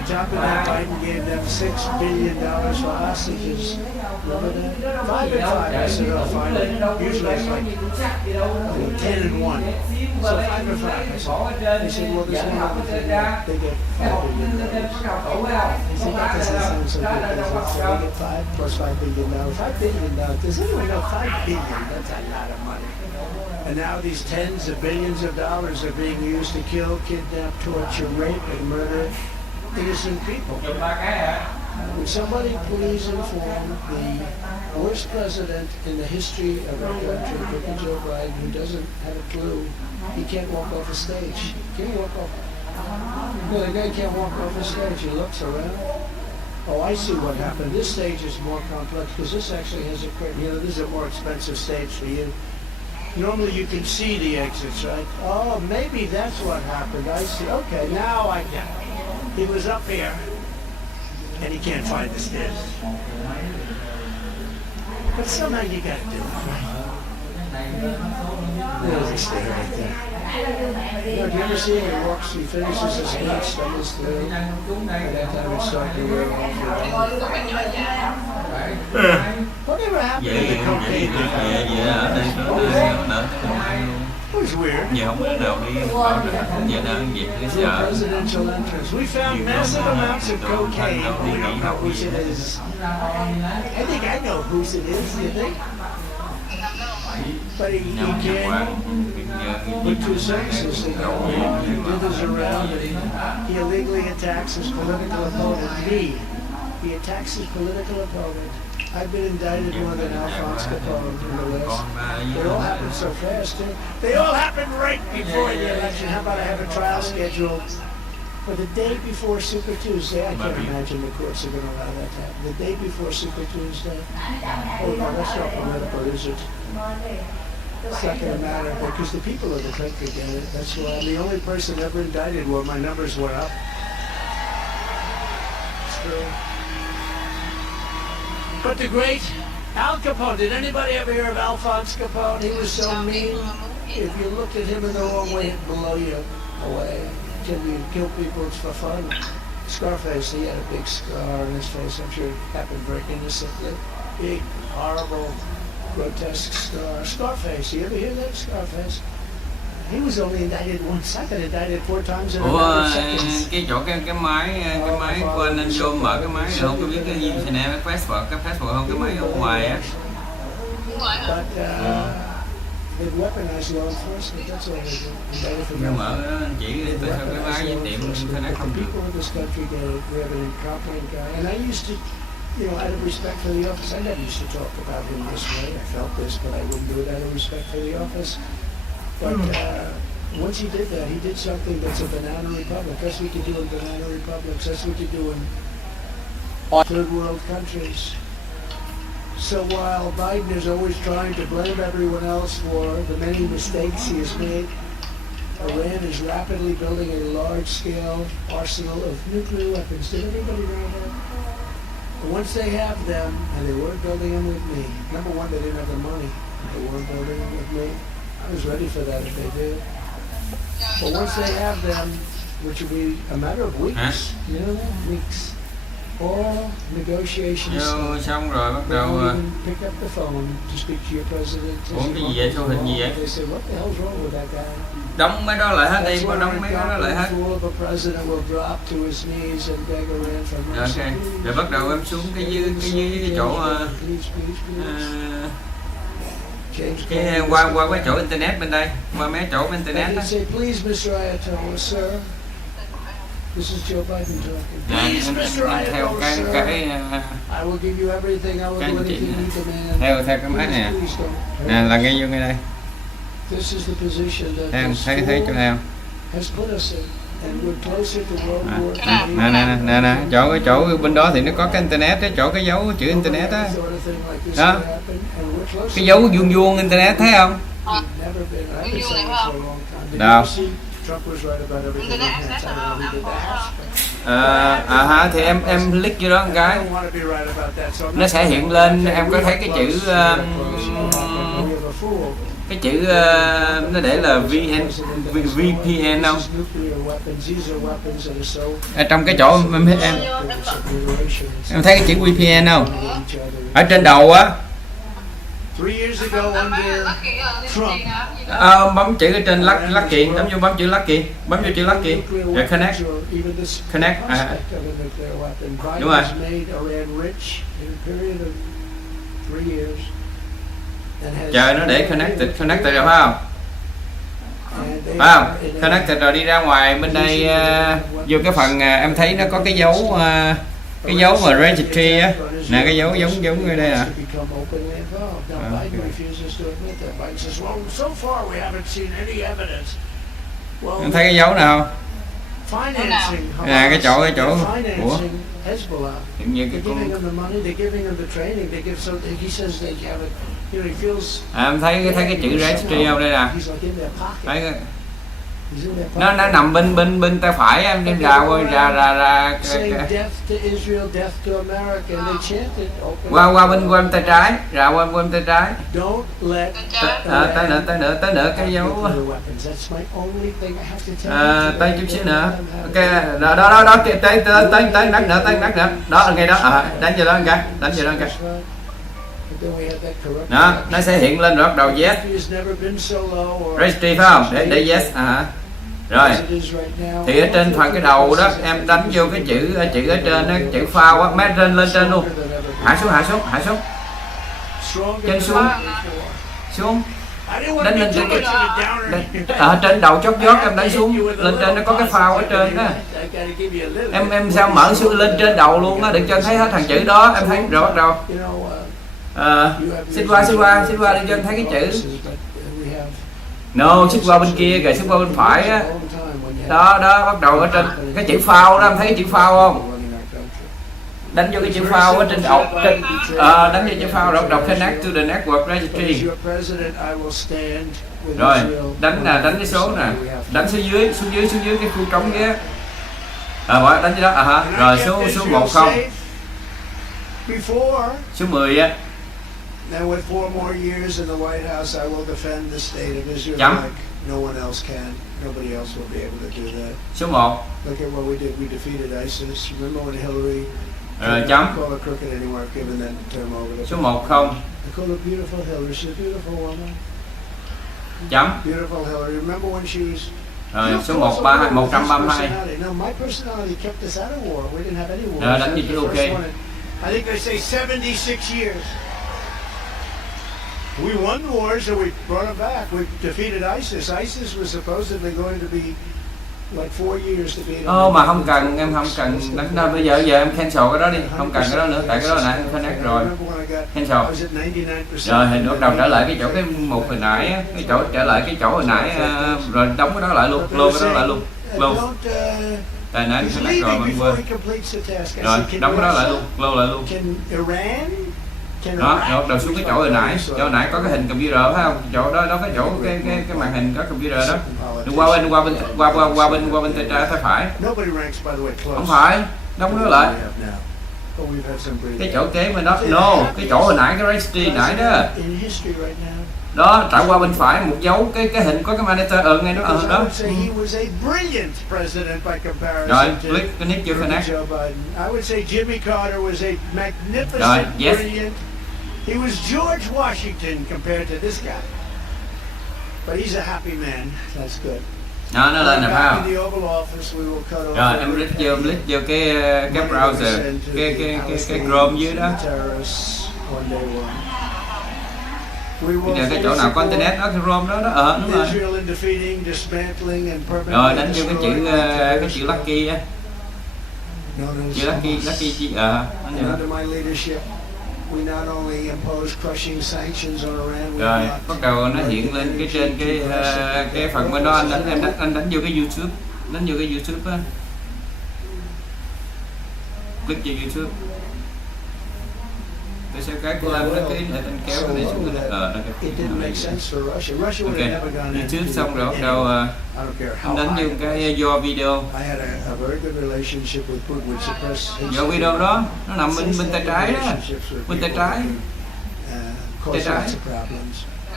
on top of that, Biden gave them $6 billion for hostages. Remember that? 5 and 5. I said, oh, fine. Usually it's like 10 and 1. So 5 and 5. I said, they said, well, there's one other thing. They get $5 billion. I said, that doesn't sound so good. So they get 5 plus $5 billion. $5 billion. Does anyone know $5 billion? That's a lot of money. And now these tens of billions of dollars are being used to kill, kidnap, torture, rape, and murder innocent people. Would somebody please inform the worst president in the history of our country, Mr. Joe Biden, who doesn't have a clue? He can't walk off a stage. Can he walk off? No, the guy can't walk off a stage. He looks around. Oh, I see what happened. This stage is more complex because this actually has a curtain. You know, this is a more expensive stage for you. Normally you can see the exits, right? Oh, maybe that's what happened. I see. Okay, now I get it. He was up here, and he can't find the stairs. But somehow you got to do it, right? There's a stair right there. You know, do you ever see him? He walks, he finishes his speech, stumbles through, and that time it's starting to wear off. Whatever happened to the cocaine? It was weird. Presidential entrance. We found massive amounts of cocaine. We don't know whose it is. I think I know whose it is, you think? But he came with 2 sentences. He did this around and he illegally attacks his political opponent, me. He attacks his political opponent. I've been indicted more than Alphonse Capone in the West. They all happened so fast, too. They all happened right before the election. How about I have a trial scheduled for the day before Super Tuesday? I can't imagine the courts are going to allow that to happen. The day before Super Tuesday? Oh, no, that's not political, is it? It's not going to matter because the people of the country get it. That's why I'm the only person ever indicted where my numbers went up. It's true. But the great Al Capone, did anybody ever hear of Alphonse Capone? He was so mean. If you looked at him in the wrong way, he'd blow you away. Kill people, it's for fun. Scarface, he had a big scar on his face. I'm sure it happened very innocently. Big, horrible, grotesque scar. Scarface, you ever hear that? Scarface. He was only indicted once. I've been indicted 4 times in a matter of seconds. Cái chỗ cái máy quên anh vô mở cái máy không có biết cái gì thế này cái passport không cái máy ở ngoài á. But they weaponized law enforcement. That's all they do. Nhưng mở chỉ để tôi sao cái máy với tiệm internet không được. People in this country get it. We have an incompetent guy, and I used to, you know, out of respect for the office, I never used to talk about him this way. I felt this, but I wouldn't do it out of respect for the office. But once he did that, he did something that's a banana republic. That's what you do in banana republics. That's what you do in third world countries. So while Biden is always trying to blame everyone else for the many mistakes he has made, Iran is rapidly building a large-scale arsenal of nuclear weapons. Did anybody know that? And once they have them, and they weren't building them with me, number one, they didn't have the money. They weren't building them with me. I was ready for that if they did. But once they have them, which will be a matter of weeks, you know that? Weeks. All negotiations Xong rồi bắt đầu pick up the phone to speak to your president. Ủa cái gì vậy? Số hình gì vậy? They say, what the hell's wrong with that guy? Đóng mấy đó lại hết đi, đóng mấy đó lại hết. Ok, rồi bắt đầu em xuống cái dưới chỗ cái qua cái chỗ internet bên đây, qua mấy chỗ internet đó. Theo theo cái máy này nè, là ngay vô ngay đây. Thấy chỗ nào? Nè, chỗ bên đó thì nó có cái internet đó, chỗ cái dấu chữ internet đó. Đó. Cái dấu vuông internet thấy không? Đâu? Thì em click vô đó một cái nó sẽ hiện lên, em có thấy cái chữ cái chữ nó để là VPN không? Ở trong cái chỗ em thấy cái chữ VPN không? Ở trên đầu á. Bấm chữ ở trên Lucky, bấm chữ Lucky, bấm vô chữ Lucky, rồi connect, đúng rồi. Chờ nó để connected rồi phải không? Phải không? Connected rồi đi ra ngoài bên đây vô cái phần em thấy nó có cái dấu mà registry á, nè cái dấu giống ở đây nè. Em thấy cái dấu nào không? Nè cái chỗ của hiện như cái con em thấy cái chữ registry không đây nè, thấy nó nằm bên tay phải em đem ra qua bên tay trái, qua bên tay trái, tới nữa cái dấu tới chút xíu nữa, ok đó tới nát nữa đó ngay đó, đánh vô đó một cái, đó nó sẽ hiện lên rồi bắt đầu yes registry phải không, để yes rồi thì ở trên phần cái đầu đó em đánh vô cái chữ ở trên đó, chữ phao á, mấy lên trên luôn, hạ xuống chân xuống đánh lên trên cái ở trên đầu chót vót em đánh xuống lên trên nó có cái phao ở trên đó, em sao mở xuống lên trên đầu luôn á, đừng cho thấy hết thằng chữ đó, em thấy rồi bắt đầu xích qua đừng cho em thấy cái chữ no, xích qua bên kia rồi xích qua bên phải á, đó bắt đầu ở trên cái chữ phao đó, em thấy cái chữ phao không, đánh vô cái chữ phao ở trên đầu, đánh vô chữ phao rồi bắt đầu connect to the network registry, rồi đánh cái số nè, đánh xuống dưới cái khu trống kia, đánh cái đó, rồi số 10, số 10 á. Now with 4 more years in the White House, I will defend the state of Israel like no one else can. Nobody else will be able to do that. Số 1. Look at what we did. We defeated ISIS. Remember when Hillary? Chấm. Call her crooked anymore. I've given that term over to. Số 1 không. I call her beautiful Hillary. She's a beautiful woman. Chấm. Beautiful Hillary. Remember when she was? Rồi số 132. No, my personality kept us out of war. We didn't have any war. Rồi đánh gì chứ ok. I think they say 76 years. We won wars and we brought them back. We defeated ISIS. ISIS was supposedly going to be like 4 years to beat. Mà không cần, em không cần đánh đâu, bây giờ em cancel cái đó đi, không cần cái đó nữa, tại cái đó nãy em connect rồi. Cancel. Rồi hình bắt đầu trở lại cái chỗ cái một hồi nãy á, cái chỗ trở lại cái chỗ hồi nãy rồi đóng cái đó lại luôn, lô cái đó lại luôn. Tại nãy em connect rồi mình quên. Rồi đóng cái đó lại luôn, lô lại luôn. Đó, bắt đầu xuống cái chỗ hồi nãy có cái hình computer phải không? Chỗ đó cái chỗ cái màn hình có computer đó. Đừng qua bên tay trái tay phải. Không phải, đóng nó lại. Cái chỗ kế bên đó, no, cái chỗ hồi nãy cái registry nãy đó. Đó, trải qua bên phải một dấu cái hình có cái monitor ngay đó đó. Rồi, click chưa connect. Rồi, yes. He was George Washington compared to this guy, but he's a happy man. That's good. Nó lên là phải không? Rồi em click vô cái browser, cái Chrome dưới đó. Cái chỗ nào có internet đó, cái Chrome đó, đúng rồi. Rồi đánh vô cái chữ Lucky á. Chữ Lucky rồi bắt đầu nó hiện lên cái trên cái phần bên đó, anh đánh vô cái YouTube, á, click vào YouTube, để xem cái của anh nó cái anh kéo cái này xuống ok, YouTube xong rồi bắt đầu anh đánh vô cái do video đó, nó nằm bên tay trái đó, bên tay trái.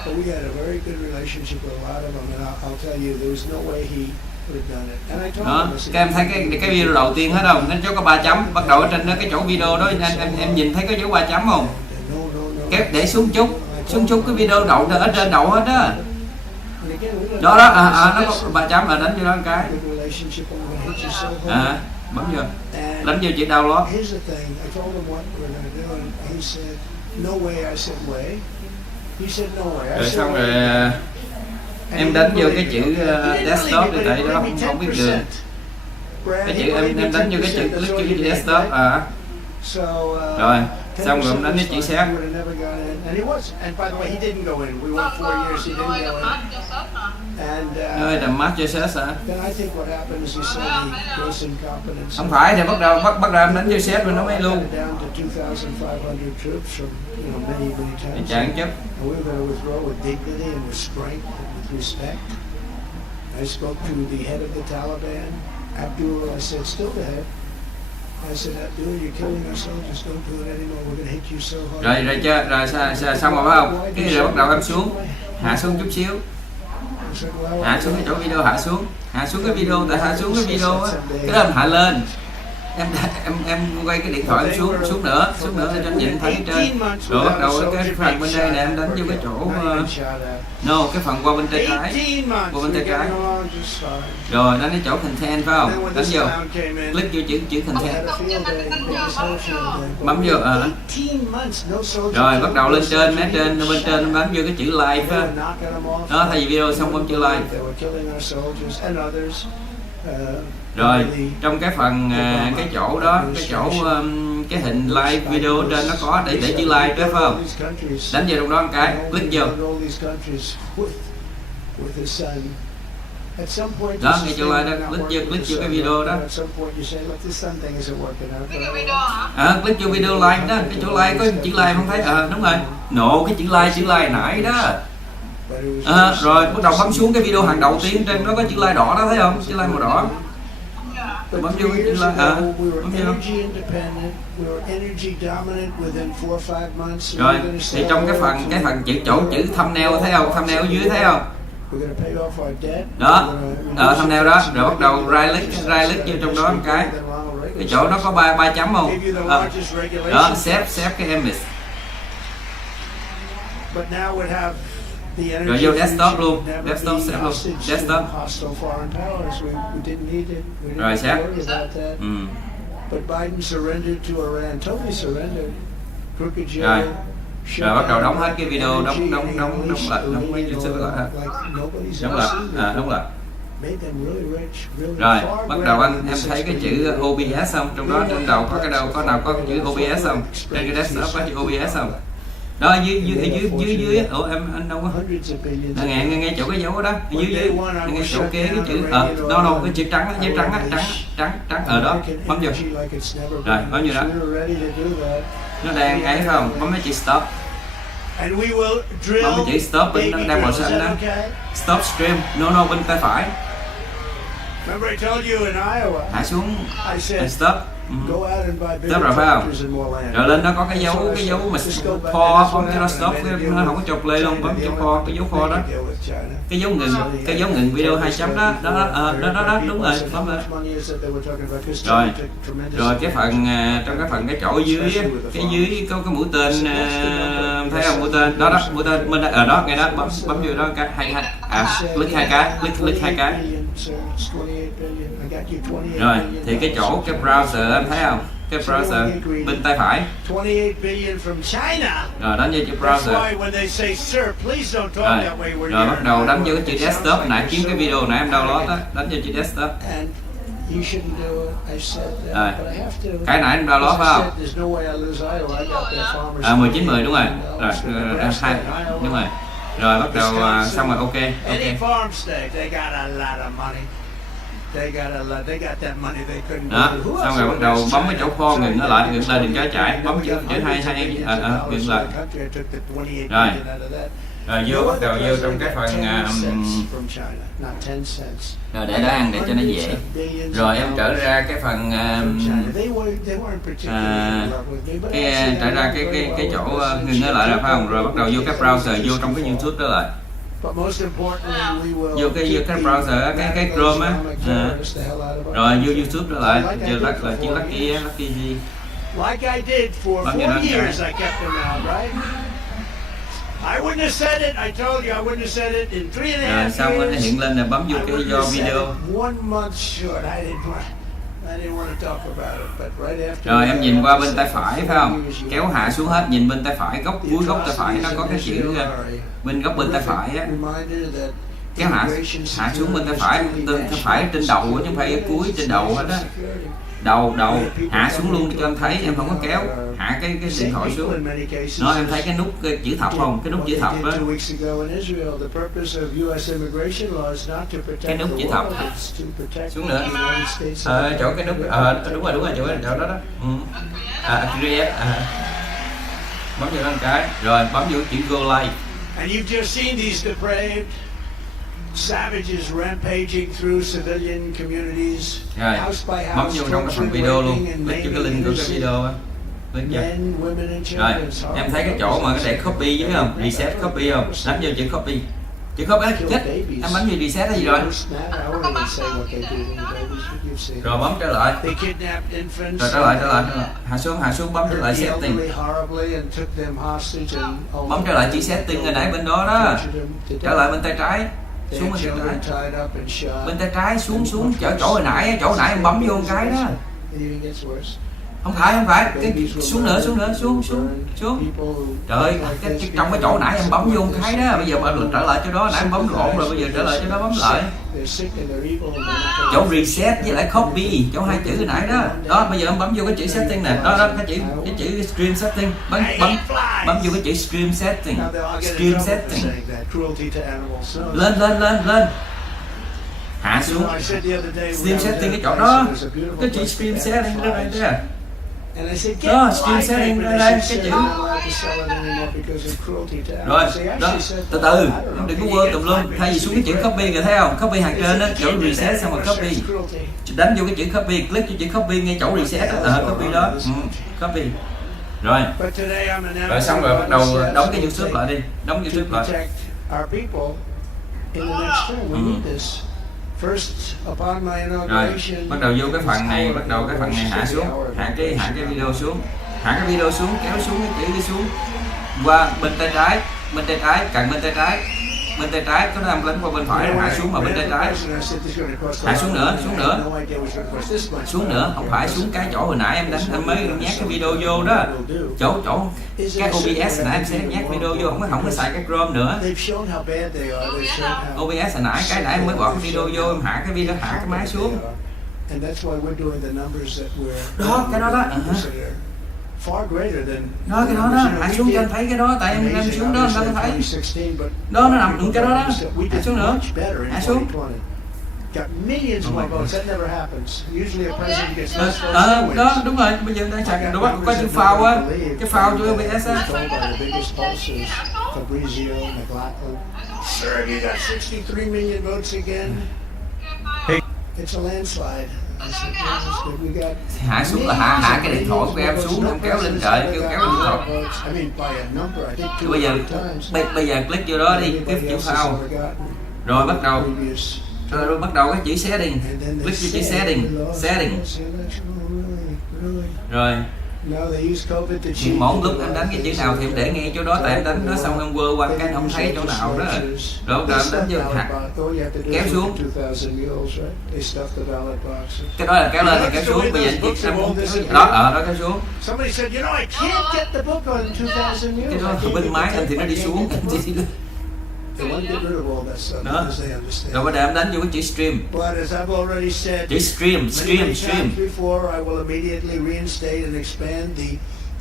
But we had a very good relationship with a lot of them, and I'll tell you, there was no way he would have done it. And I told Đó, him, I said, các em thấy cái video đầu tiên hết không? Nó có 3 chấm, bắt đầu ở trên đó cái chỗ video đó em nhìn thấy có dấu 3 chấm không? no, no, no. Kéo để xuống chút cái video đậu ở trên đầu hết á. And again, we Đó đó, nó có 3 chấm là đánh vô đó một cái. good relationship, I'm going to hit you so hard. Bấm vô. And Đánh vô chữ download. here's the thing, I told him what we're going to do, and he said, no way. I said, way. He said, no way. I Rồi said, xong rồi "Way." em đánh vô cái chữ desktop thì tại đó không biết đường. Cái chữ em đánh vô cái chữ desktop rồi xong rồi em đánh cái chữ save. Ơi làm master search hả? Không phải thì bắt đầu em đánh vô save rồi nó mới luôn. Thì chẳng chấp. I spoke to the head of the Taliban, Abdul. I said, still the head. I said, Abdul, you're killing our soldiers. Don't do it anymore. We're going to hit you so hard. Rồi chưa? Rồi xong rồi phải không? Cái rồi bắt đầu em xuống, hạ xuống chút xíu, hạ xuống cái chỗ video, hạ xuống cái video, tại hạ xuống cái video á, cái đó em hạ lên. Em quay cái điện thoại em xuống nữa để cho anh nhìn thấy trên. Rồi bắt đầu cái phần bên đây nè em đánh vô cái chỗ cái phần qua bên tay trái, rồi đánh cái chỗ content phải không? Đánh vô, click vô chữ content, bấm vô rồi bắt đầu lên trên, bên trên em bấm vô cái chữ live á. Đó, thay vì video xong bấm chữ live. Rồi trong cái phần cái chỗ đó, cái hình live video ở trên nó có để chữ live đó phải không? Đánh vào trong đó một cái, click vô. Đó, cái chữ live đó, click vô cái video đó. Click vô video live đó, cái chỗ live có chữ live không thấy? Đúng rồi. Cái chữ live nãy đó. Rồi bắt đầu bấm xuống cái video hàng đầu tiên trên đó có chữ live đỏ đó, thấy không? Chữ live màu đỏ. Bấm vô cái chữ live, bấm vô. Rồi thì trong cái phần chữ thumbnail thấy không? Thumbnail ở dưới thấy không? Đó, thumbnail đó, rồi bắt đầu right click vô trong đó một cái chỗ nó có ba chấm không? Đó, save cái image. Rồi vô desktop luôn, desktop save luôn, desktop. Rồi save. Rồi bắt đầu đóng hết cái video, đóng mấy chữ xưa lại, đóng lại. Rồi bắt đầu em thấy cái chữ OBS không? Trong đó trên đầu có có chữ OBS không? Trên cái desktop có chữ OBS không? Đó dưới anh đâu có nghe chỗ cái dấu đó dưới nghe chỗ cái chữ đâu cái chữ trắng đó bấm vô. Rồi bấm vô đó, nó đang ấy phải không? Bấm cái chữ stop, bấm cái chữ stop bên nó đang màu xanh đó, stop stream. Bên tay phải hạ xuống stop. Stop rồi phải không? Rồi lên nó có cái dấu mà pause, bấm cho nó stop, nó không có chột play luôn, bấm cho pause, cái dấu pause đó, cái dấu ngừng video 2 chấm đó, đó đúng rồi, bấm lên. Rồi cái phần trong cái chỗ dưới có cái mũi tên, thấy không? Mũi tên bên đó ngay đó, bấm vô đó cái click hai cái. Rồi thì cái chỗ cái browser em thấy không? Cái browser bên tay phải. Rồi đánh vô chữ browser. Rồi bắt đầu đánh vô cái chữ desktop, nãy kiếm cái video nãy em download đó, đánh vô chữ desktop. Rồi cái nãy em download phải không? 1910 đúng rồi. Rồi 2 đúng rồi. Rồi bắt đầu xong rồi ok. Đó, xong rồi bắt đầu bấm cái chỗ kho ngừng nó lại, ngừng lên đừng cho chạy, bấm chữ 2 ngừng lại. Rồi vô bắt đầu vô trong cái phần rồi để đó ăn để cho nó dễ. Rồi em trở ra cái phần trở ra cái chỗ ngừng nó lại là phải không? Rồi bắt đầu vô cái browser, vô trong cái YouTube đó lại. Vô cái browser cái Chrome á. Rồi vô YouTube đó lại, chưa lắc là chữ lucky gì. Bấm vô đó cái. Rồi xong nó hiện lên là bấm vô cái do video. Rồi em nhìn qua bên tay phải phải không? Kéo hạ xuống hết, nhìn bên tay phải, cuối góc tay phải nó có cái chữ bên góc bên tay phải á. Kéo hạ xuống bên tay phải trên đầu chứ không phải ở cuối, trên đầu hết á. Đầu hạ xuống luôn cho em thấy, em không có kéo, hạ cái điện thoại xuống. Nó em thấy cái nút chữ thập không? Cái nút chữ thập đó. Cái nút chữ thập xuống nữa. Chỗ cái nút đúng rồi chỗ đó đó. Bấm vô đó một cái, rồi bấm vô chữ go live. Savages rampaging through civilian communities, rồi bấm vô trong cái phần video luôn, click vô cái link của cái video á, click vô. Rồi em thấy cái chỗ mà để copy chứ không, reset copy không, đánh vô chữ copy chết, em bấm vô reset cái gì rồi. Rồi bấm trở lại, rồi trở lại, hạ xuống bấm trở lại setting, bấm trở lại chữ setting rồi nãy bên đó đó, trở lại bên tay trái. Xuống bên tay trái xuống chỗ hồi nãy em bấm vô một cái đó. Không phải cái xuống nữa trời ơi, trong cái chỗ nãy em bấm vô một cái đó, bây giờ bạn trở lại chỗ đó, nãy em bấm lộn rồi, bây giờ trở lại chỗ đó bấm lại chỗ reset với lại copy, chỗ hai chữ hồi nãy đó. Đó bây giờ em bấm vô cái chữ setting nè, đó cái chữ stream setting, bấm vô cái chữ stream setting, lên hạ xuống stream setting cái chỗ đó, cái chữ stream setting đó đây đó. Đó, stream setting đây cái chữ. Rồi, đó, từ từ, đừng có quên tùm lum. Thay vì xuống cái chữ copy kìa, thấy không? Copy hàng trên đó, chỗ reset xong rồi copy. Đánh vô cái chữ copy, click vô chữ copy ngay chỗ reset đó, copy đó. Copy. Rồi. Rồi xong rồi bắt đầu đóng cái YouTube lại đi, đóng YouTube lại. Rồi, bắt đầu vô cái phần này, hạ xuống, hạ cái video xuống, kéo xuống cái chữ đi xuống, qua bên tay trái, cạnh bên tay trái, có làm lấn qua bên phải, hạ xuống mà bên tay trái, hạ xuống nữa, không phải xuống cái chỗ hồi nãy em đánh, em mới nhét cái video vô đó, chỗ cái OBS hồi nãy em sẽ nhét video vô, không có xài cái Chrome nữa. OBS hồi nãy cái nãy em mới bỏ cái video vô, em hạ cái máy xuống. Đó, cái đó đó. Đó cái đó hạ xuống cho anh thấy cái đó, tại em xuống đó anh đâu thấy. Đó nó nằm đúng cái đó đó. Hạ xuống nữa. Hạ xuống. Đó đúng rồi, bây giờ đang sạc đồ bắt có chữ phao á, cái phao cho OBS á. Hạ xuống là hạ cái điện thoại của em xuống, em kéo lên trời, kéo cái điện thoại. Bây giờ click vô đó đi, cái chữ phao. Rồi bắt đầu cái chữ setting, click vô chữ setting. Rồi mỗi lúc em đánh cái chữ nào thì em để ngay chỗ đó, tại em đánh nó xong em quơ qua cái không thấy chỗ nào đó. Rồi em đánh vô hạt, kéo xuống. Cái đó là kéo lên thì kéo xuống, bây giờ đó kéo xuống. Cái đó từ bên máy anh thì nó đi xuống. Đó. Rồi bắt đầu em đánh vô cái chữ stream. Chữ stream.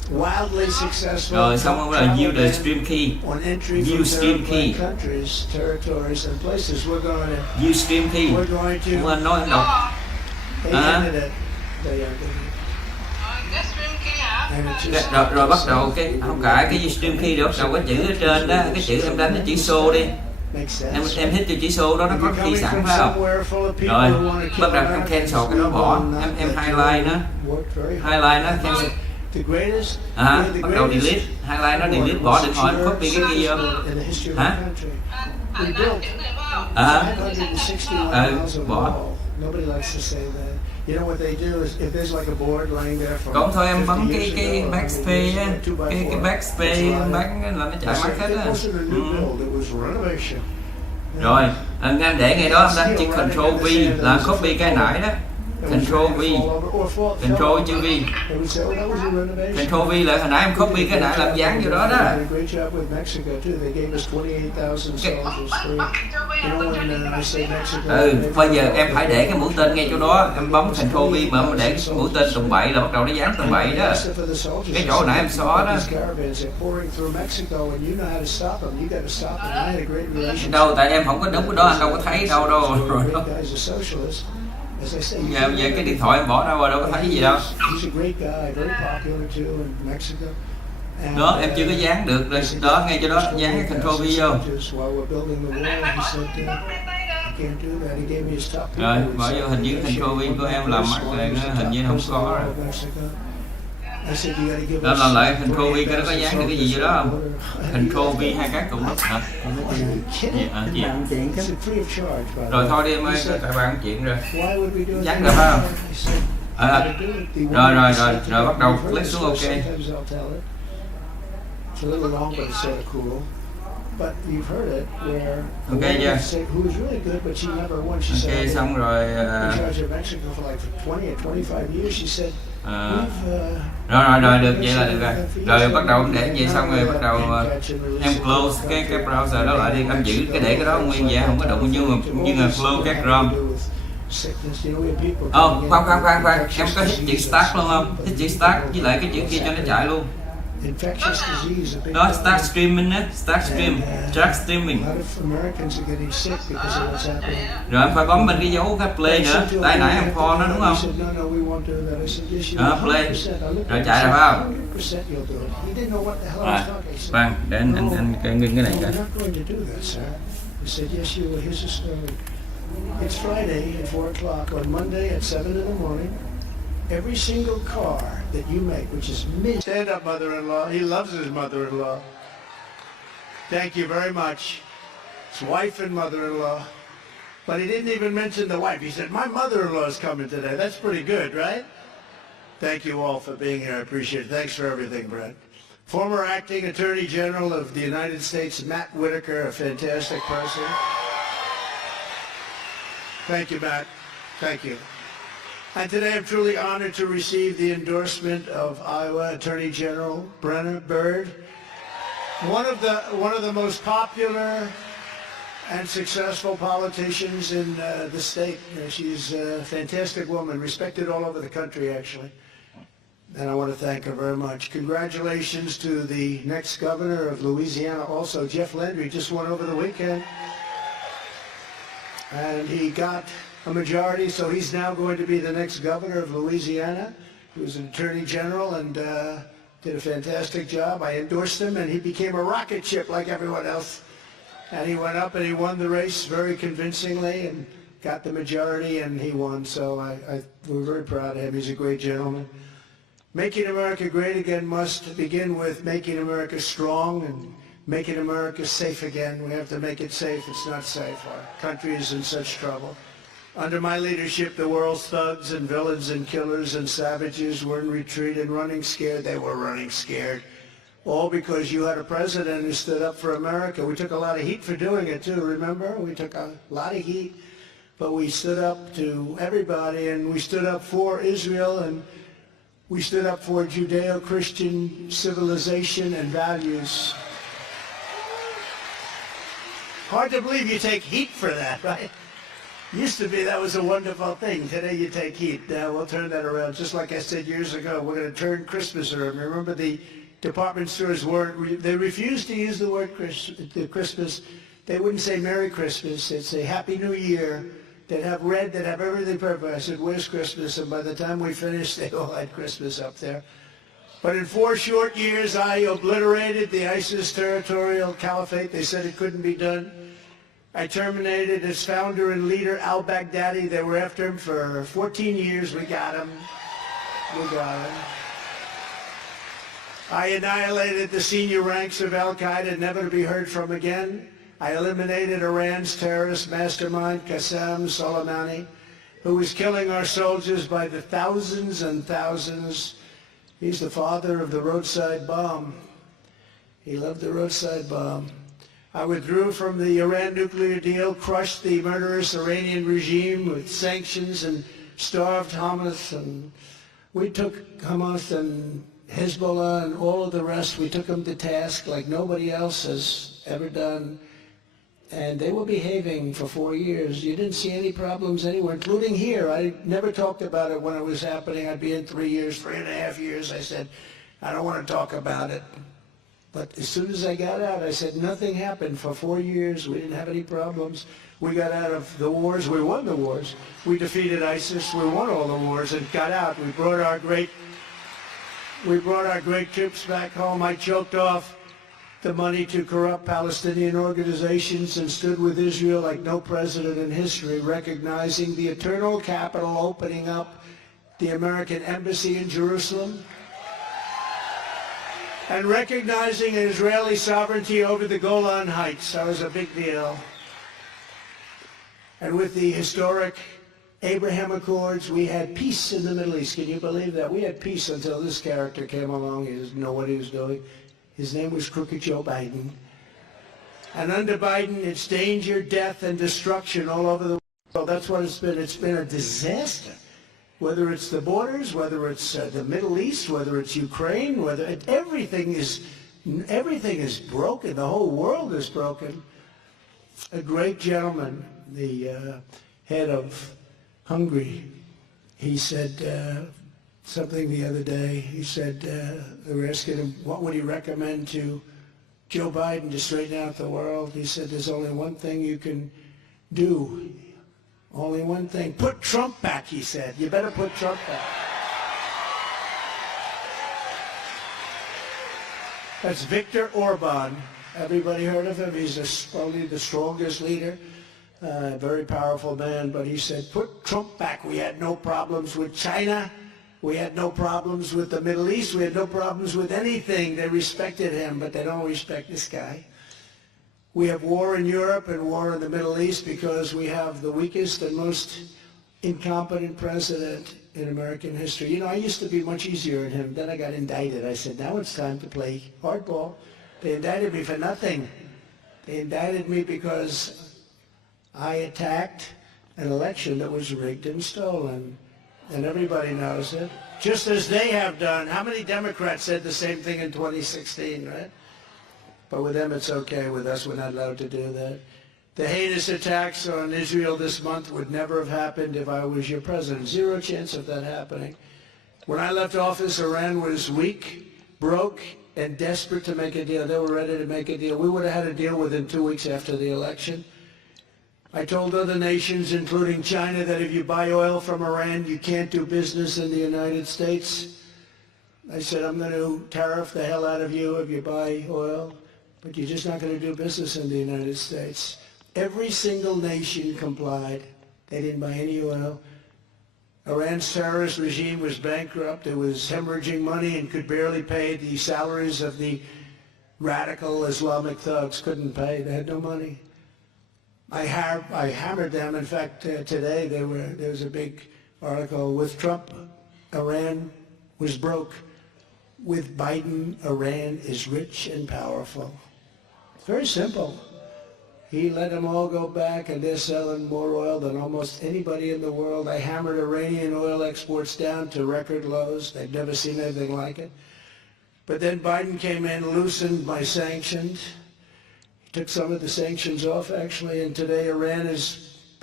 wildly successful Rồi xong rồi là use the stream key. on entry from Use stream third key. world countries, territories, and places. We're going to. Use stream key. We're going Không to. anh nói anh đọc. They ended it. They ended it. And it just- Rồi bắt đầu cái không phải cái use stream key rồi bắt đầu cái chữ ở trên đó, cái chữ em đánh cái chữ show đi. makes sense. Em hit cho chữ show đó nó có You're key coming sẵn from phải không? somewhere full of people Rồi who want to kill bắt đầu em Americans. cancel cái đó We bỏ, will not em let you highlight nó, work very hard. highlight nó cancel. The greatest. À, we're the bắt đầu greatest delete, highlight nó delete bỏ đừng hỏi em copy cái kia vô. in the history of Hả? our country. We built À, 561 Ừ, miles of bỏ. wall. Nobody likes to say that. You know what they do is if there's like a board laying there from còn thôi em 50 bấm years cái ago, backspace á, cái backspace em bắn là nó chạy mắt hết á. It wasn't a new build, it was renovation. Rồi anh để ngay đó em đánh chữ Control V là em copy cái nãy đó. Control V, Control chữ V, Control V là hồi nãy em copy cái nãy làm dán vô đó đó. Bây giờ em phải để cái mũi tên ngay chỗ đó, em bấm Control V mà em để cái mũi tên tầm bậy là bắt đầu nó dán tầm bậy đó. Cái chỗ nãy em xóa đó. Đâu tại em không có đúng cái đó anh đâu có thấy đâu rồi. Giờ cái điện thoại em bỏ đâu rồi đâu có thấy gì đâu. Đó em chưa có dán được rồi đó ngay chỗ đó dán cái Control V vô. Rồi bỏ vô hình như Control V của em làm mắt rồi nó hình như không có rồi. Đó làm lại Control V cái nó có dán được cái gì vô đó không? Control V hai cái cùng lúc hả? Gì? Rồi thôi đi em ơi, tại bạn chuyện rồi. Dán được phải không? Rồi bắt đầu click xuống OK. It's a little long, but it's sort of cool. But you've heard it where the Okay, woman yeah. who was really good, but she never won. She said, OK xong rồi in charge of Mexico for like 20 or 25 years. She said, rồi được vậy là được rồi. Rồi bắt đầu em để vậy xong rồi bắt đầu em close cái browser đó lại đi, em giữ cái để cái đó nguyên vậy không có động nhưng mà close cái Chrome. Khoan em có hit chữ start luôn không? Hit chữ start với lại cái chữ kia cho nó chạy luôn. Đó start streaming á, start streaming. Rồi em phải bấm bên cái dấu cái play nữa, tại nãy em kho nó đúng không? Đó play, rồi chạy rồi phải không? Khoan để anh ngưng cái này coi. It's Friday at 4 o'clock. On Monday at 7 in the morning, every single car that you make, which is stand up, mother-in-law. He loves his mother-in-law. Thank you very much. His wife and mother-in-law. But he didn't even mention the wife. He said, my mother-in-law is coming today. That's pretty good, right? Thank you all for being here. I appreciate it. Thanks for everything, Brett. Former acting Attorney General of the United States, Matt Whitaker, a fantastic person. Thank you, Matt. Thank you. And today I'm truly honored to receive the endorsement of Iowa Attorney General Brenna Bird, one of the most popular and successful politicians in the state. She's a fantastic woman, respected all over the country, actually. And I want to thank her very much. Congratulations to the next governor of Louisiana also. Jeff Landry just won over the weekend. And he got a majority, so he's now going to be the next governor of Louisiana. He was an attorney general and did a fantastic job. I endorsed him, and he became a rocket ship like everyone else. And he went up and he won the race very convincingly and got the majority, and he won. So we're very proud of him. He's a great gentleman. Making America great again must begin with making America strong and making America safe again. We have to make it safe. It's not safe. Our country is in such trouble. Under my leadership, the world's thugs and villains and killers and savages were in retreat and running scared. They were running scared. All because you had a president who stood up for America. We took a lot of heat for doing it too, remember? We took a lot of heat, but we stood up to everybody, and we stood up for Israel, and we stood up for Judeo-Christian civilization and values. Hard to believe you take heat for that, right? Used to be that was a wonderful thing. Today you take heat. Now we'll turn that around. Just like I said years ago, we're going to turn Christmas around. Remember the department stores they refused to use the word Christmas. They wouldn't say Merry Christmas. They'd say Happy New Year. They'd have red. They'd have everything perfect. I said, where's Christmas? And by the time we finished, they all had Christmas up there. But in 4 short years, I obliterated the ISIS territorial caliphate. They said it couldn't be done. I terminated its founder and leader, al-Baghdadi. They were after him for 14 years. We got him. We got him. I annihilated the senior ranks of al-Qaeda, never to be heard from again. I eliminated Iran's terrorist mastermind, Qasem Soleimani, who was killing our soldiers by the thousands and thousands. He's the father of the roadside bomb. He loved the roadside bomb. I withdrew from the Iran nuclear deal, crushed the murderous Iranian regime with sanctions, and starved Hamas. And we took Hamas and Hezbollah and all of the rest. We took them to task like nobody else has ever done. And they were behaving for 4 years. You didn't see any problems anywhere, including here. I never talked about it when it was happening. I'd be in 3 years, 3.5 years. I said, I don't want to talk about it. But as soon as I got out, I said, nothing happened for 4 years. We didn't have any problems. We got out of the wars. We won the wars. We defeated ISIS. We won all the wars and got out. We brought our great troops back home. I choked off the money to corrupt Palestinian organizations and stood with Israel like no president in history, recognizing the eternal capital, opening up the American embassy in Jerusalem, and recognizing an Israeli sovereignty over the Golan Heights. That was a big deal. And with the historic Abraham Accords, we had peace in the Middle East. Can you believe that? We had peace until this character came along. He didn't know what he was doing. His name was Crooked Joe Biden. And under Biden, it's danger, death, and destruction all over the world. That's what it's been. It's been a disaster. Whether it's the borders, whether it's the Middle East, whether it's Ukraine, everything is broken. The whole world is broken. A great gentleman, the head of Hungary, he said something the other day. He said, they were asking him, what would he recommend to Joe Biden to straighten out the world? He said, there's only one thing you can do. Only one thing. Put Trump back, he said. You better put Trump back. That's Viktor Orban. Everybody heard of him? He's probably the strongest leader. Very powerful man, but he said, put Trump back. We had no problems with China. We had no problems with the Middle East. We had no problems with anything. They respected him, but they don't respect this guy. We have war in Europe and war in the Middle East because we have the weakest and most incompetent president in American history. You know, I used to be much easier than him. Then I got indicted. I said, now it's time to play hardball. They indicted me for nothing. They indicted me because I attacked an election that was rigged and stolen. And everybody knows it, just as they have done. How many Democrats said the same thing in 2016, right? But with them, it's okay. With us, we're not allowed to do that. The heinous attacks on Israel this month would never have happened if I was your president. Zero chance of that happening. When I left office, Iran was weak, broke, and desperate to make a deal. They were ready to make a deal. We would have had a deal within 2 weeks after the election. I told other nations, including China, that if you buy oil from Iran, you can't do business in the United States. I said, I'm going to tariff the hell out of you if you buy oil, but you're just not going to do business in the United States. Every single nation complied. They didn't buy any oil. Iran's terrorist regime was bankrupt. It was hemorrhaging money and could barely pay the salaries of the radical Islamic thugs. Couldn't pay. They had no money. I hammered them. In fact, today there was a big article. With Trump, Iran was broke. With Biden, Iran is rich and powerful. It's very simple. He let them all go back, and they're selling more oil than almost anybody in the world. I hammered Iranian oil exports down to record lows. They've never seen anything like it. But then Biden came in, loosened my sanctions. Took some of the sanctions off, actually, and today Iran is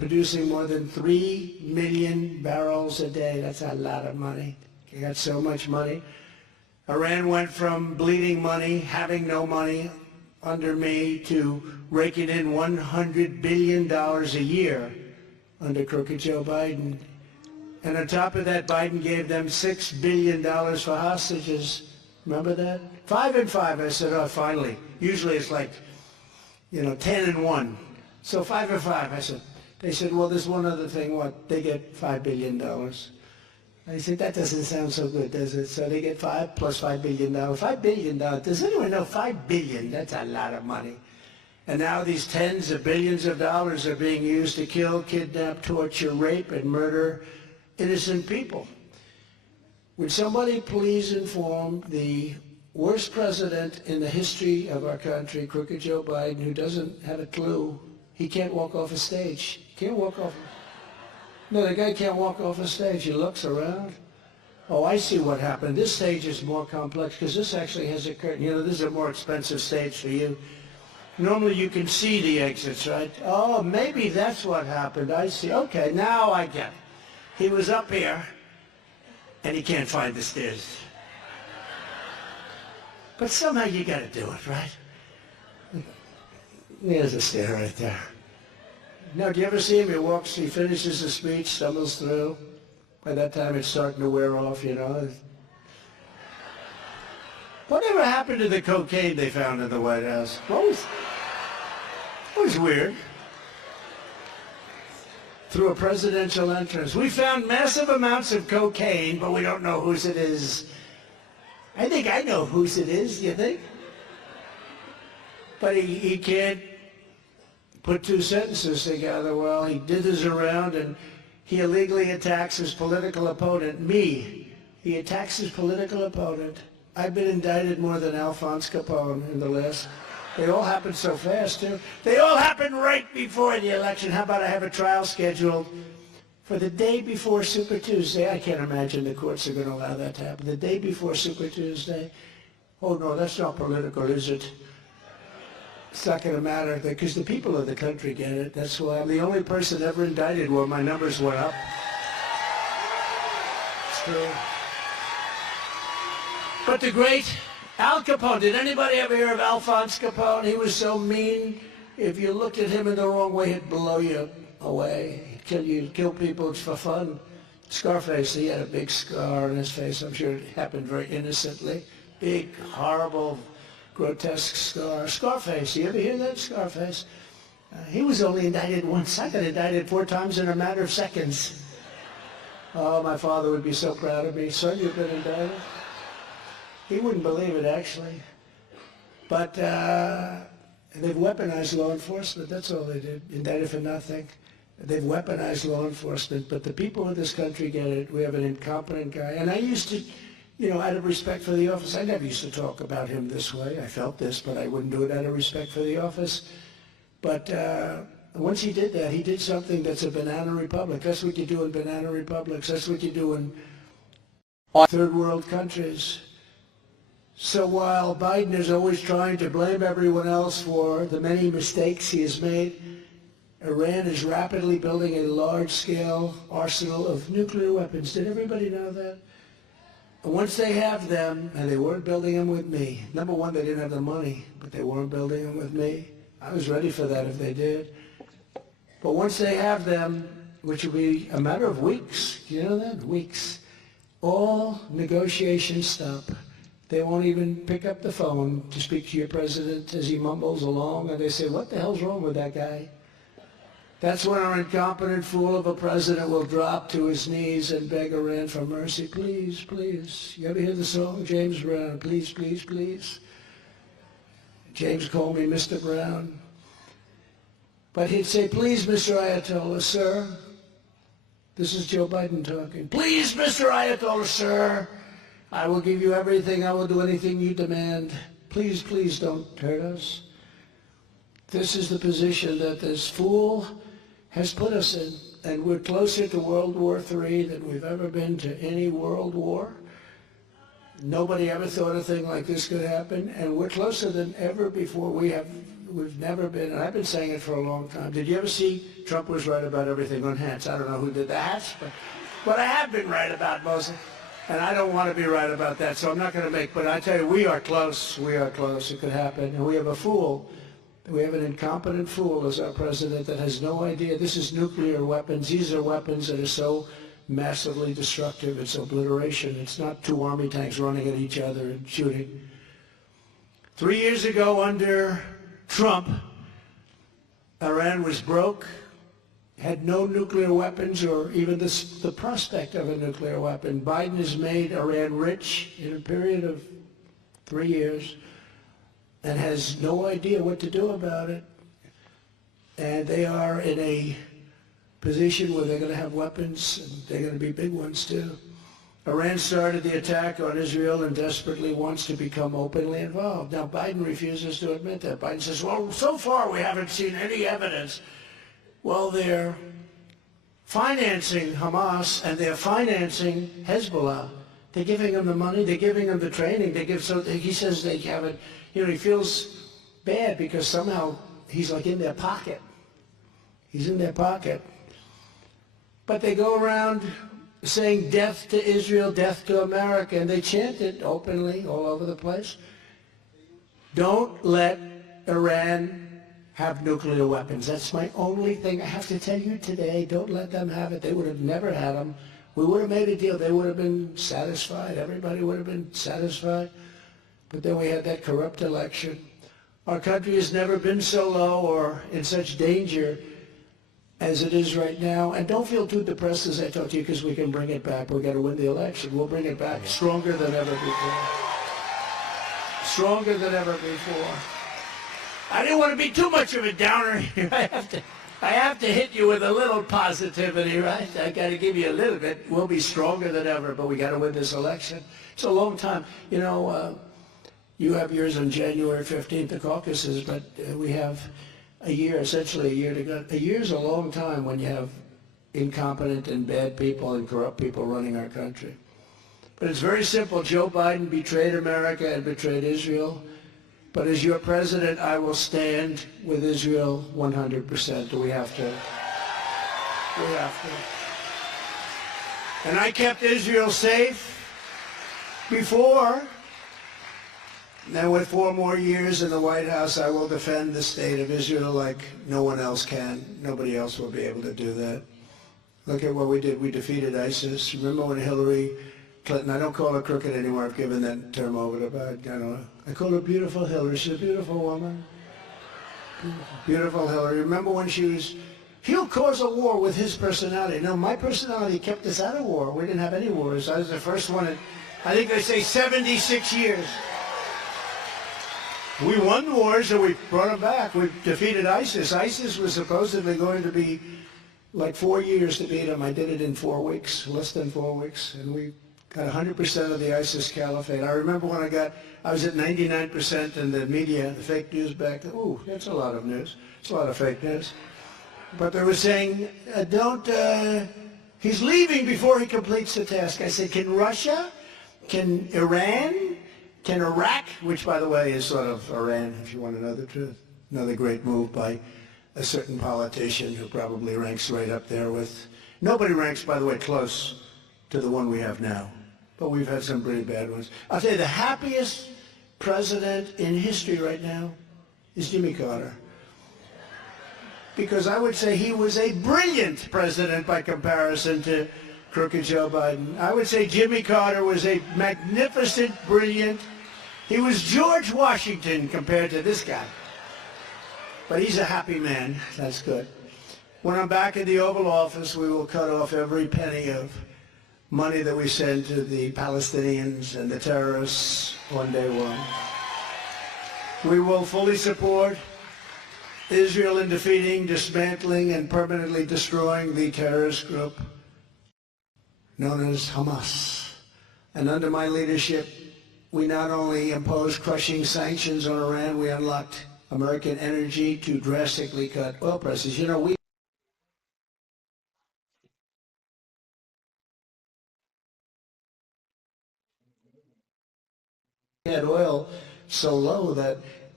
producing more than 3 million barrels a day. That's a lot of money. They got so much money. Iran went from bleeding money, having no money under me, to raking in $100 billion a year under crooked Joe Biden. And on top of that, Biden gave them $6 billion for hostages. Remember that? 5 and 5. I said, oh, finally. Usually it's like, 10 and 1. So 5 and 5. I said, they said, well, there's one other thing. What? They get $5 billion. I said, that doesn't sound so good, does it? So they get 5 plus $5 billion. $5 billion. Does anyone know $5 billion? That's a lot of money. And now these tens of billions of dollars are being used to kill, kidnap, torture, rape, and murder innocent people. Would somebody please inform the worst president in the history of our country, crooked Joe Biden, who doesn't have a clue? He can't walk off a stage. Can't walk off. No, the guy can't walk off a stage. He looks around. Oh, I see what happened. This stage is more complex because this actually has a curtain. This is a more expensive stage for you. Normally you can see the exits, right? Oh, maybe that's what happened. I see. Okay, now I get it. He was up here, and he can't find the stairs. But somehow you got to do it, right? There's a stair right there. Now, do you ever see him? He walks, he finishes his speech, stumbles through. By that time, it's starting to wear off, Whatever happened to the cocaine they found in the White House? It was weird. Through a presidential entrance. We found massive amounts of cocaine, but we don't know whose it is. I think I know whose it is, you think? But he can't put two sentences together. Well, he dithers around and he illegally attacks his political opponent, me. He attacks his political opponent. I've been indicted more than Alphonse Capone in the list. They all happened so fast, too. They all happened right before the election. How about I have a trial scheduled for the day before Super Tuesday? I can't imagine the courts are going to allow that to happen. The day before Super Tuesday. Oh, no, that's not political, is it? It's not going to matter because the people of the country get it. That's why I'm the only person ever indicted where my numbers went up. It's true. But the great Al Capone, did anybody ever hear of Alphonse Capone? He was so mean. If you looked at him in the wrong way, he'd blow you away. He'd kill you, kill people for fun. Scarface, he had a big scar on his face. I'm sure it happened very innocently. Big, horrible, grotesque scar. Scarface, you ever hear that? Scarface. He was only indicted once. I got indicted 4 times in a matter of seconds. Oh, my father would be so proud of me. Son, you've been indicted? He wouldn't believe it, actually. But they've weaponized law enforcement. That's all they did. Indicted for nothing. They've weaponized law enforcement. But the people of this country get it. We have an incompetent guy. And I used to, out of respect for the office, I never used to talk about him this way. I felt this, but I wouldn't do it out of respect for the office. But once he did that, he did something that's a banana republic. That's what you do in banana republics. That's what you do in third world countries. So while Biden is always trying to blame everyone else for the many mistakes he has made, Iran is rapidly building a large-scale arsenal of nuclear weapons. Did everybody know that? And once they have them, and they weren't building them with me. Number one, they didn't have the money, but they weren't building them with me. I was ready for that if they did. But once they have them, which will be a matter of weeks, you know that? Weeks. All negotiations stop. They won't even pick up the phone to speak to your president as he mumbles along, and they say, what the hell's wrong with that guy? That's when our incompetent fool of a president will drop to his knees and beg Iran for mercy. Please, please. You ever hear the song, James Brown? Please, please, please. James called me Mr. Brown. But he'd say, please, Mr. Ayatollah, sir. This is Joe Biden talking. Please, Mr. Ayatollah, sir. I will give you everything. I will do anything you demand. Please, please don't hurt us. This is the position that this fool has put us in. And we're closer to World War III than we've ever been to any world war. Nobody ever thought a thing like this could happen. And we're closer than ever before. We have we've never been, and I've been saying it for a long time. Did you ever see Trump was right about everything on hats? I don't know who did the hats, but I have been right about most. And I don't want to be right about that, so I'm not going to make, but I tell you, we are close. We are close. It could happen. And we have a fool. We have an incompetent fool as our president that has no idea. This is nuclear weapons. These are weapons that are so massively destructive. It's obliteration. It's not two army tanks running at each other and shooting. 3 years ago, under Trump, Iran was broke, had no nuclear weapons or even the prospect of a nuclear weapon. Biden has made Iran rich in a period of 3 years and has no idea what to do about it. And they are in a position where they're going to have weapons, and they're going to be big ones too. Iran started the attack on Israel and desperately wants to become openly involved. Now, Biden refuses to admit that. Biden says, well, so far we haven't seen any evidence. Well, they're financing Hamas and they're financing Hezbollah. They're giving them the money, they're giving them the training. He says they haven't, he feels bad because somehow he's like in their pocket. He's in their pocket. But they go around saying death to Israel, death to America, and they chant it openly all over the place. Don't let Iran have nuclear weapons. That's my only thing I have to tell you today. Don't let them have it. They would have never had them. We would have made a deal. They would have been satisfied. Everybody would have been satisfied. But then we had that corrupt election. Our country has never been so low or in such danger as it is right now. And don't feel too depressed as I talk to you, because we can bring it back. We've got to win the election. We'll bring it back stronger than ever before. Stronger than ever before. I didn't want to be too much of a downer here. I have to hit you with a little positivity, right? I got to give you a little bit. We'll be stronger than ever, but we got to win this election. It's a long time. You know, you have yours on January 15th, the caucuses, but we have a year, essentially a year to go. A year's a long time when you have incompetent and bad people and corrupt people running our country. But it's very simple. Joe Biden betrayed America and betrayed Israel. But as your president, I will stand with Israel 100%. We have to. We have to. And I kept Israel safe before. Now with 4 more years in the White House, I will defend the state of Israel like no one else can. Nobody else will be able to do that. Look at what we did. We defeated ISIS. Remember when Hillary Clinton, I don't call her crooked anymore. I've given that term over to about, I call her beautiful Hillary. She's a beautiful woman. Beautiful Hillary. Remember when he'll cause a war with his personality. Now, my personality kept us out of war. We didn't have any wars. I was the first one in, I think they say 76 years. We won wars and we brought them back. We defeated ISIS. ISIS was supposedly going to be like 4 years to beat them. I did it in 4 weeks, less than 4 weeks, and we got 100% of the ISIS caliphate. I remember when I was at 99%, and the media, the fake news back then, ooh, that's a lot of news. It's a lot of fake news. But they were saying, he's leaving before he completes the task. I said, can Russia, can Iran, can Iraq, which by the way is sort of Iran, if you want to know the truth, another great move by a certain politician who probably ranks right up there with, nobody ranks, by the way, close to the one we have now. But we've had some pretty bad ones. I'll tell you, the happiest president in history right now is Jimmy Carter. Because I would say he was a brilliant president by comparison to crooked Joe Biden. I would say Jimmy Carter was a magnificent, brilliant, he was George Washington compared to this guy. But he's a happy man. That's good. When I'm back in the Oval Office, we will cut off every penny of money that we send to the Palestinians and the terrorists on day one. We will fully support Israel in defeating, dismantling, and permanently destroying the terrorist group known as Hamas. And under my leadership, we not only imposed crushing sanctions on Iran, we unlocked American energy to drastically cut oil prices. You know, we had oil so low that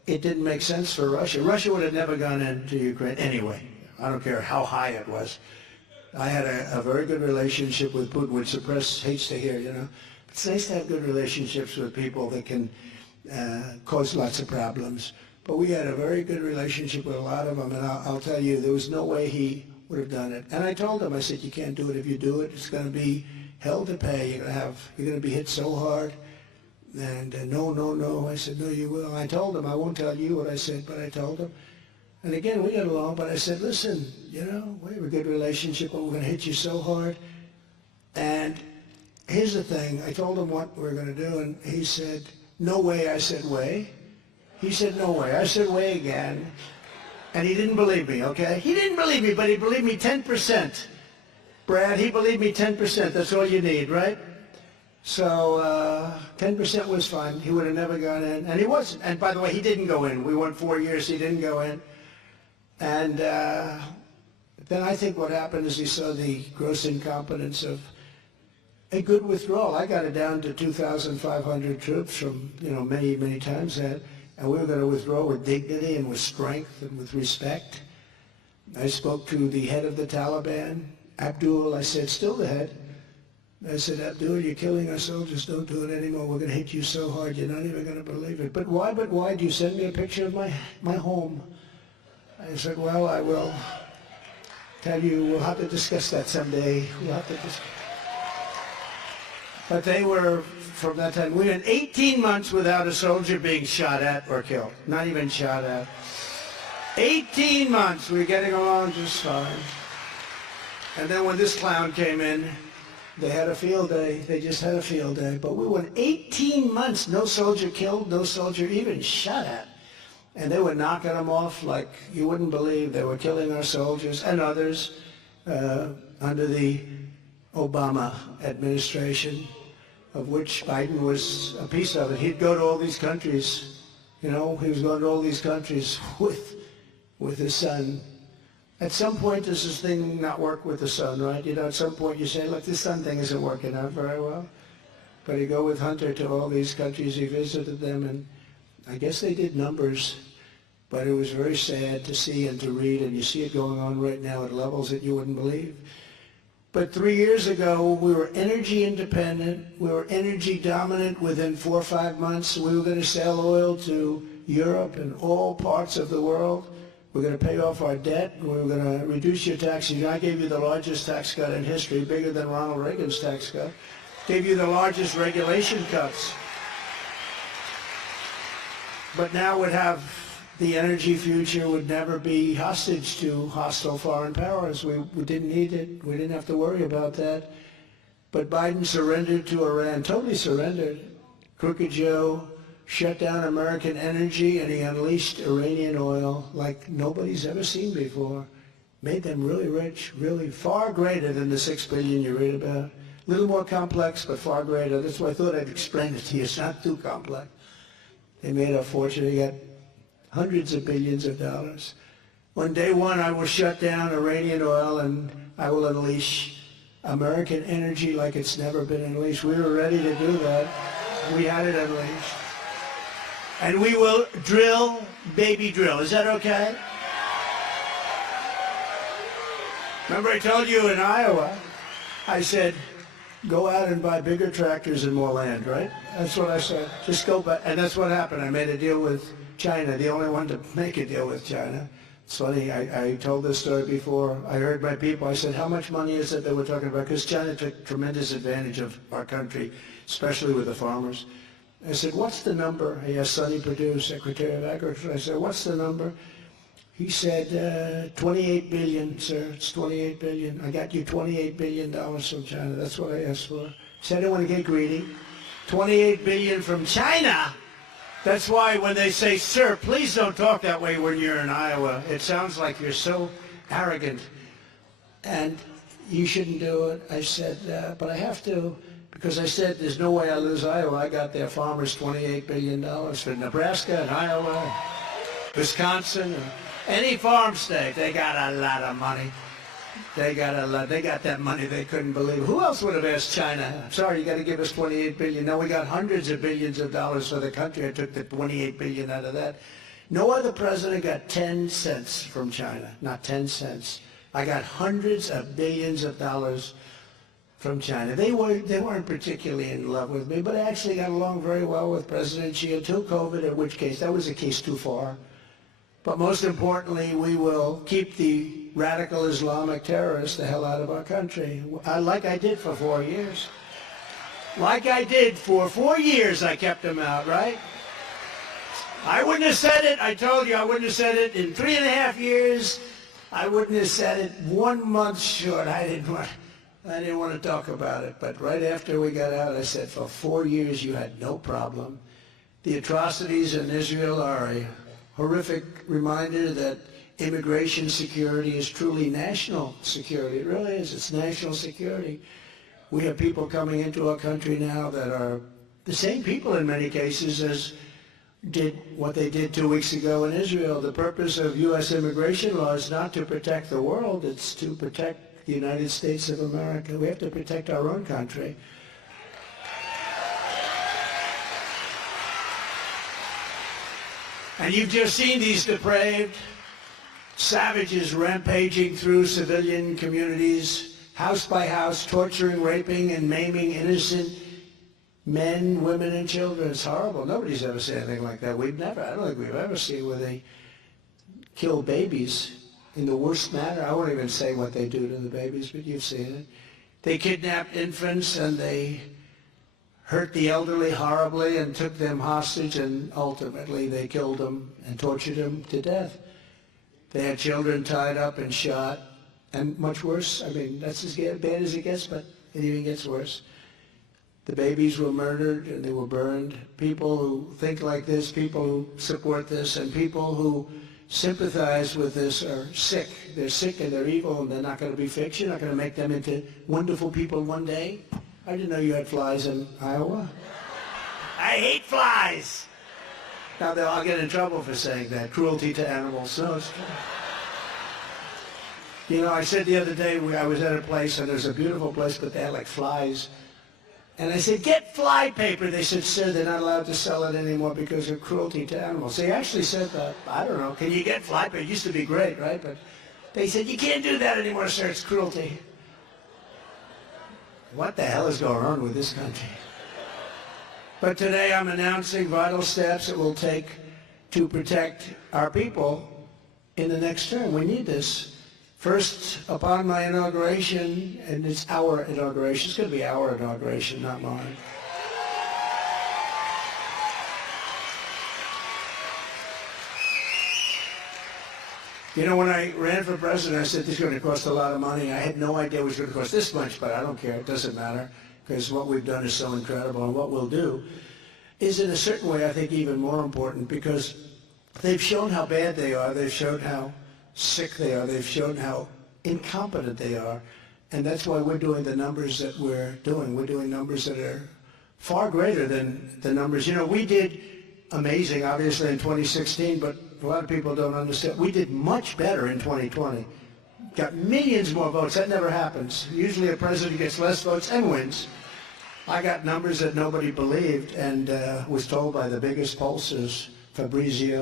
it didn't make sense for Russia. Russia would have never gone into Ukraine anyway. I don't care how high it was. I had a very good relationship with Putin, which the press hates to hear, you know. It's nice to have good relationships with people that can cause lots of problems. But we had a very good relationship with a lot of them, and I'll tell you, there was no way he would have done it. And I told him, I said, you can't do it. If you do it, it's going to be hell to pay. You're going to be hit so hard. And no. I said, no, you will. I told him, I won't tell you what I said, but I told him. And again, we got along, but I said, listen, you know, we have a good relationship, but we're going to hit you so hard. And here's the thing. I told him what we were going to do, and he said, no way. I said, way. He said, no way. I said, way again. And he didn't believe me, okay? He didn't believe me, but he believed me 10%. Brad, he believed me 10%. That's all you need, right? So 10% was fine. He would have never gone in. And he wasn't. And by the way, he didn't go in. We went 4 years. He didn't go in. And then I think what happened is he saw the gross incompetence of a good withdrawal. I got it down to 2,500 troops from, you know, many times that. And we were going to withdraw with dignity and with strength and with respect. I spoke to the head of the Taliban, Abdul. I said, still the head. I said, Abdul, you're killing our soldiers. Don't do it anymore. We're going to hit you so hard, you're not even going to believe it. But why do you send me a picture of my home? I said, well, I will tell you, we'll have to discuss that someday. We'll have to discuss. But they were, from that time, we went 18 months without a soldier being shot at or killed. Not even shot at. 18 months, we were getting along just fine. And then when this clown came in, they had a field day. They just had a field day. But we went 18 months, no soldier killed, no soldier even shot at. And they were knocking them off like you wouldn't believe. They were killing our soldiers and others under the Obama administration, of which Biden was a piece of it. He'd go to all these countries, you know, he was going to all these countries with his son. At some point, does this thing not work with the son, right? You know, at some point you say, look, this son thing isn't working out very well. But he'd go with Hunter to all these countries, he visited them, and I guess they did numbers, but it was very sad to see and to read, and you see it going on right now at levels that you wouldn't believe. But 3 years ago, we were energy independent, we were energy dominant within 4 or 5 months. We were going to sell oil to Europe and all parts of the world. We're going to pay off our debt. We were going to reduce your taxes. I gave you the largest tax cut in history, bigger than Ronald Reagan's tax cut. Gave you the largest regulation cuts. But now would have the energy future would never be hostage to hostile foreign powers. We didn't need it. We didn't have to worry about that. But Biden surrendered to Iran, totally surrendered. Crooked Joe shut down American energy, and he unleashed Iranian oil like nobody's ever seen before. Made them really rich, really far greater than the $6 billion you read about. A little more complex, but far greater. That's why I thought I'd explain it to you. It's not too complex. They made a fortune. They got hundreds of billions of dollars. On day one, I will shut down Iranian oil, and I will unleash American energy like it's never been unleashed. We were ready to do that. We had it unleashed. And we will drill, baby drill. Is that okay? Remember I told you in Iowa, I said, go out and buy bigger tractors and more land, right? That's what I said. Just go back. And that's what happened. I made a deal with China, the only one to make a deal with China. It's funny, I told this story before. I heard my people, I said, how much money is it that we're talking about? Because China took tremendous advantage of our country, especially with the farmers. I said, what's the number? I asked Sonny Perdue, Secretary of Agriculture. I said, what's the number? He said, 28 billion, sir. It's 28 billion. I got you $28 billion from China. That's what I asked for. He said, I don't want to get greedy. 28 billion from China. That's why when they say, sir, please don't talk that way when you're in Iowa. It sounds like you're so arrogant. And you shouldn't do it. I said, but I have to. Because I said, there's no way I lose Iowa. I got their farmers $28 billion for Nebraska and Iowa, Wisconsin, and any farm state. They got a lot of money. They got a lot. They got that money they couldn't believe. Who else would have asked China? Sorry, you got to give us $28 billion. Now we got hundreds of billions of dollars for the country. I took the $28 billion out of that. No other president got 10 cents from China, not 10 cents. I got hundreds of billions of dollars from China. They weren't particularly in love with me, but I actually got along very well with President Xi until COVID, in which case that was a case too far. But most importantly, we will keep the radical Islamic terrorists the hell out of our country, like I did for 4 years. Like I did for 4 years, I kept them out, right? I wouldn't have said it. I told you I wouldn't have said it. In 3.5 years, I wouldn't have said it 1 month short. I didn't want to talk about it. But right after we got out, I said, for 4 years, you had no problem. The atrocities in Israel are a horrific reminder that immigration security is truly national security. It really is. It's national security. We have people coming into our country now that are the same people in many cases as did what they did 2 weeks ago in Israel. The purpose of U.S. immigration law is not to protect the world, it's to protect the United States of America. We have to protect our own country. And you've just seen these depraved savages rampaging through civilian communities, house by house, torturing, raping, and maiming innocent men, women, and children. It's horrible. Nobody's ever seen anything like that. I don't think we've ever seen where they kill babies in the worst manner. I won't even say what they do to the babies, but you've seen it. They kidnapped infants and they hurt the elderly horribly and took them hostage, and ultimately they killed them and tortured them to death. They had children tied up and shot, and much worse. I mean, that's as bad as it gets, but it even gets worse. The babies were murdered and they were burned. People who think like this, people who support this, and people who sympathize with this are sick. They're sick and they're evil, and they're not going to be fixed. You're not going to make them into wonderful people one day. I didn't know you had flies in Iowa. I hate flies. Now I'll get in trouble for saying that. Cruelty to animals. No, it's true. You know, I said the other day I was at a place, and there's a beautiful place, but they had like flies. And I said, get fly paper. They said, sir, they're not allowed to sell it anymore because of cruelty to animals. They actually said that. I don't know. Can you get fly paper? It used to be great, right? But they said, you can't do that anymore, sir. It's cruelty. What the hell is going on with this country? But today I'm announcing vital steps it will take to protect our people in the next term. We need this. First, upon my inauguration, and it's our inauguration, it's going to be our inauguration, not mine. You know, when I ran for president, I said this is going to cost a lot of money. I had no idea it was going to cost this much, but I don't care. It doesn't matter, because what we've done is so incredible, and what we'll do is, in a certain way, I think even more important, because they've shown how bad they are. They've shown how sick they are. They've shown how incompetent they are. And that's why we're doing the numbers that we're doing. We're doing numbers that are far greater than the numbers. You know, we did amazing, obviously, in 2016, but a lot of people don't understand. We did much better in 2020. Got millions more votes. That never happens. Usually a president gets less votes and wins. I got numbers that nobody believed, and was told by the biggest pollsters, Fabrizio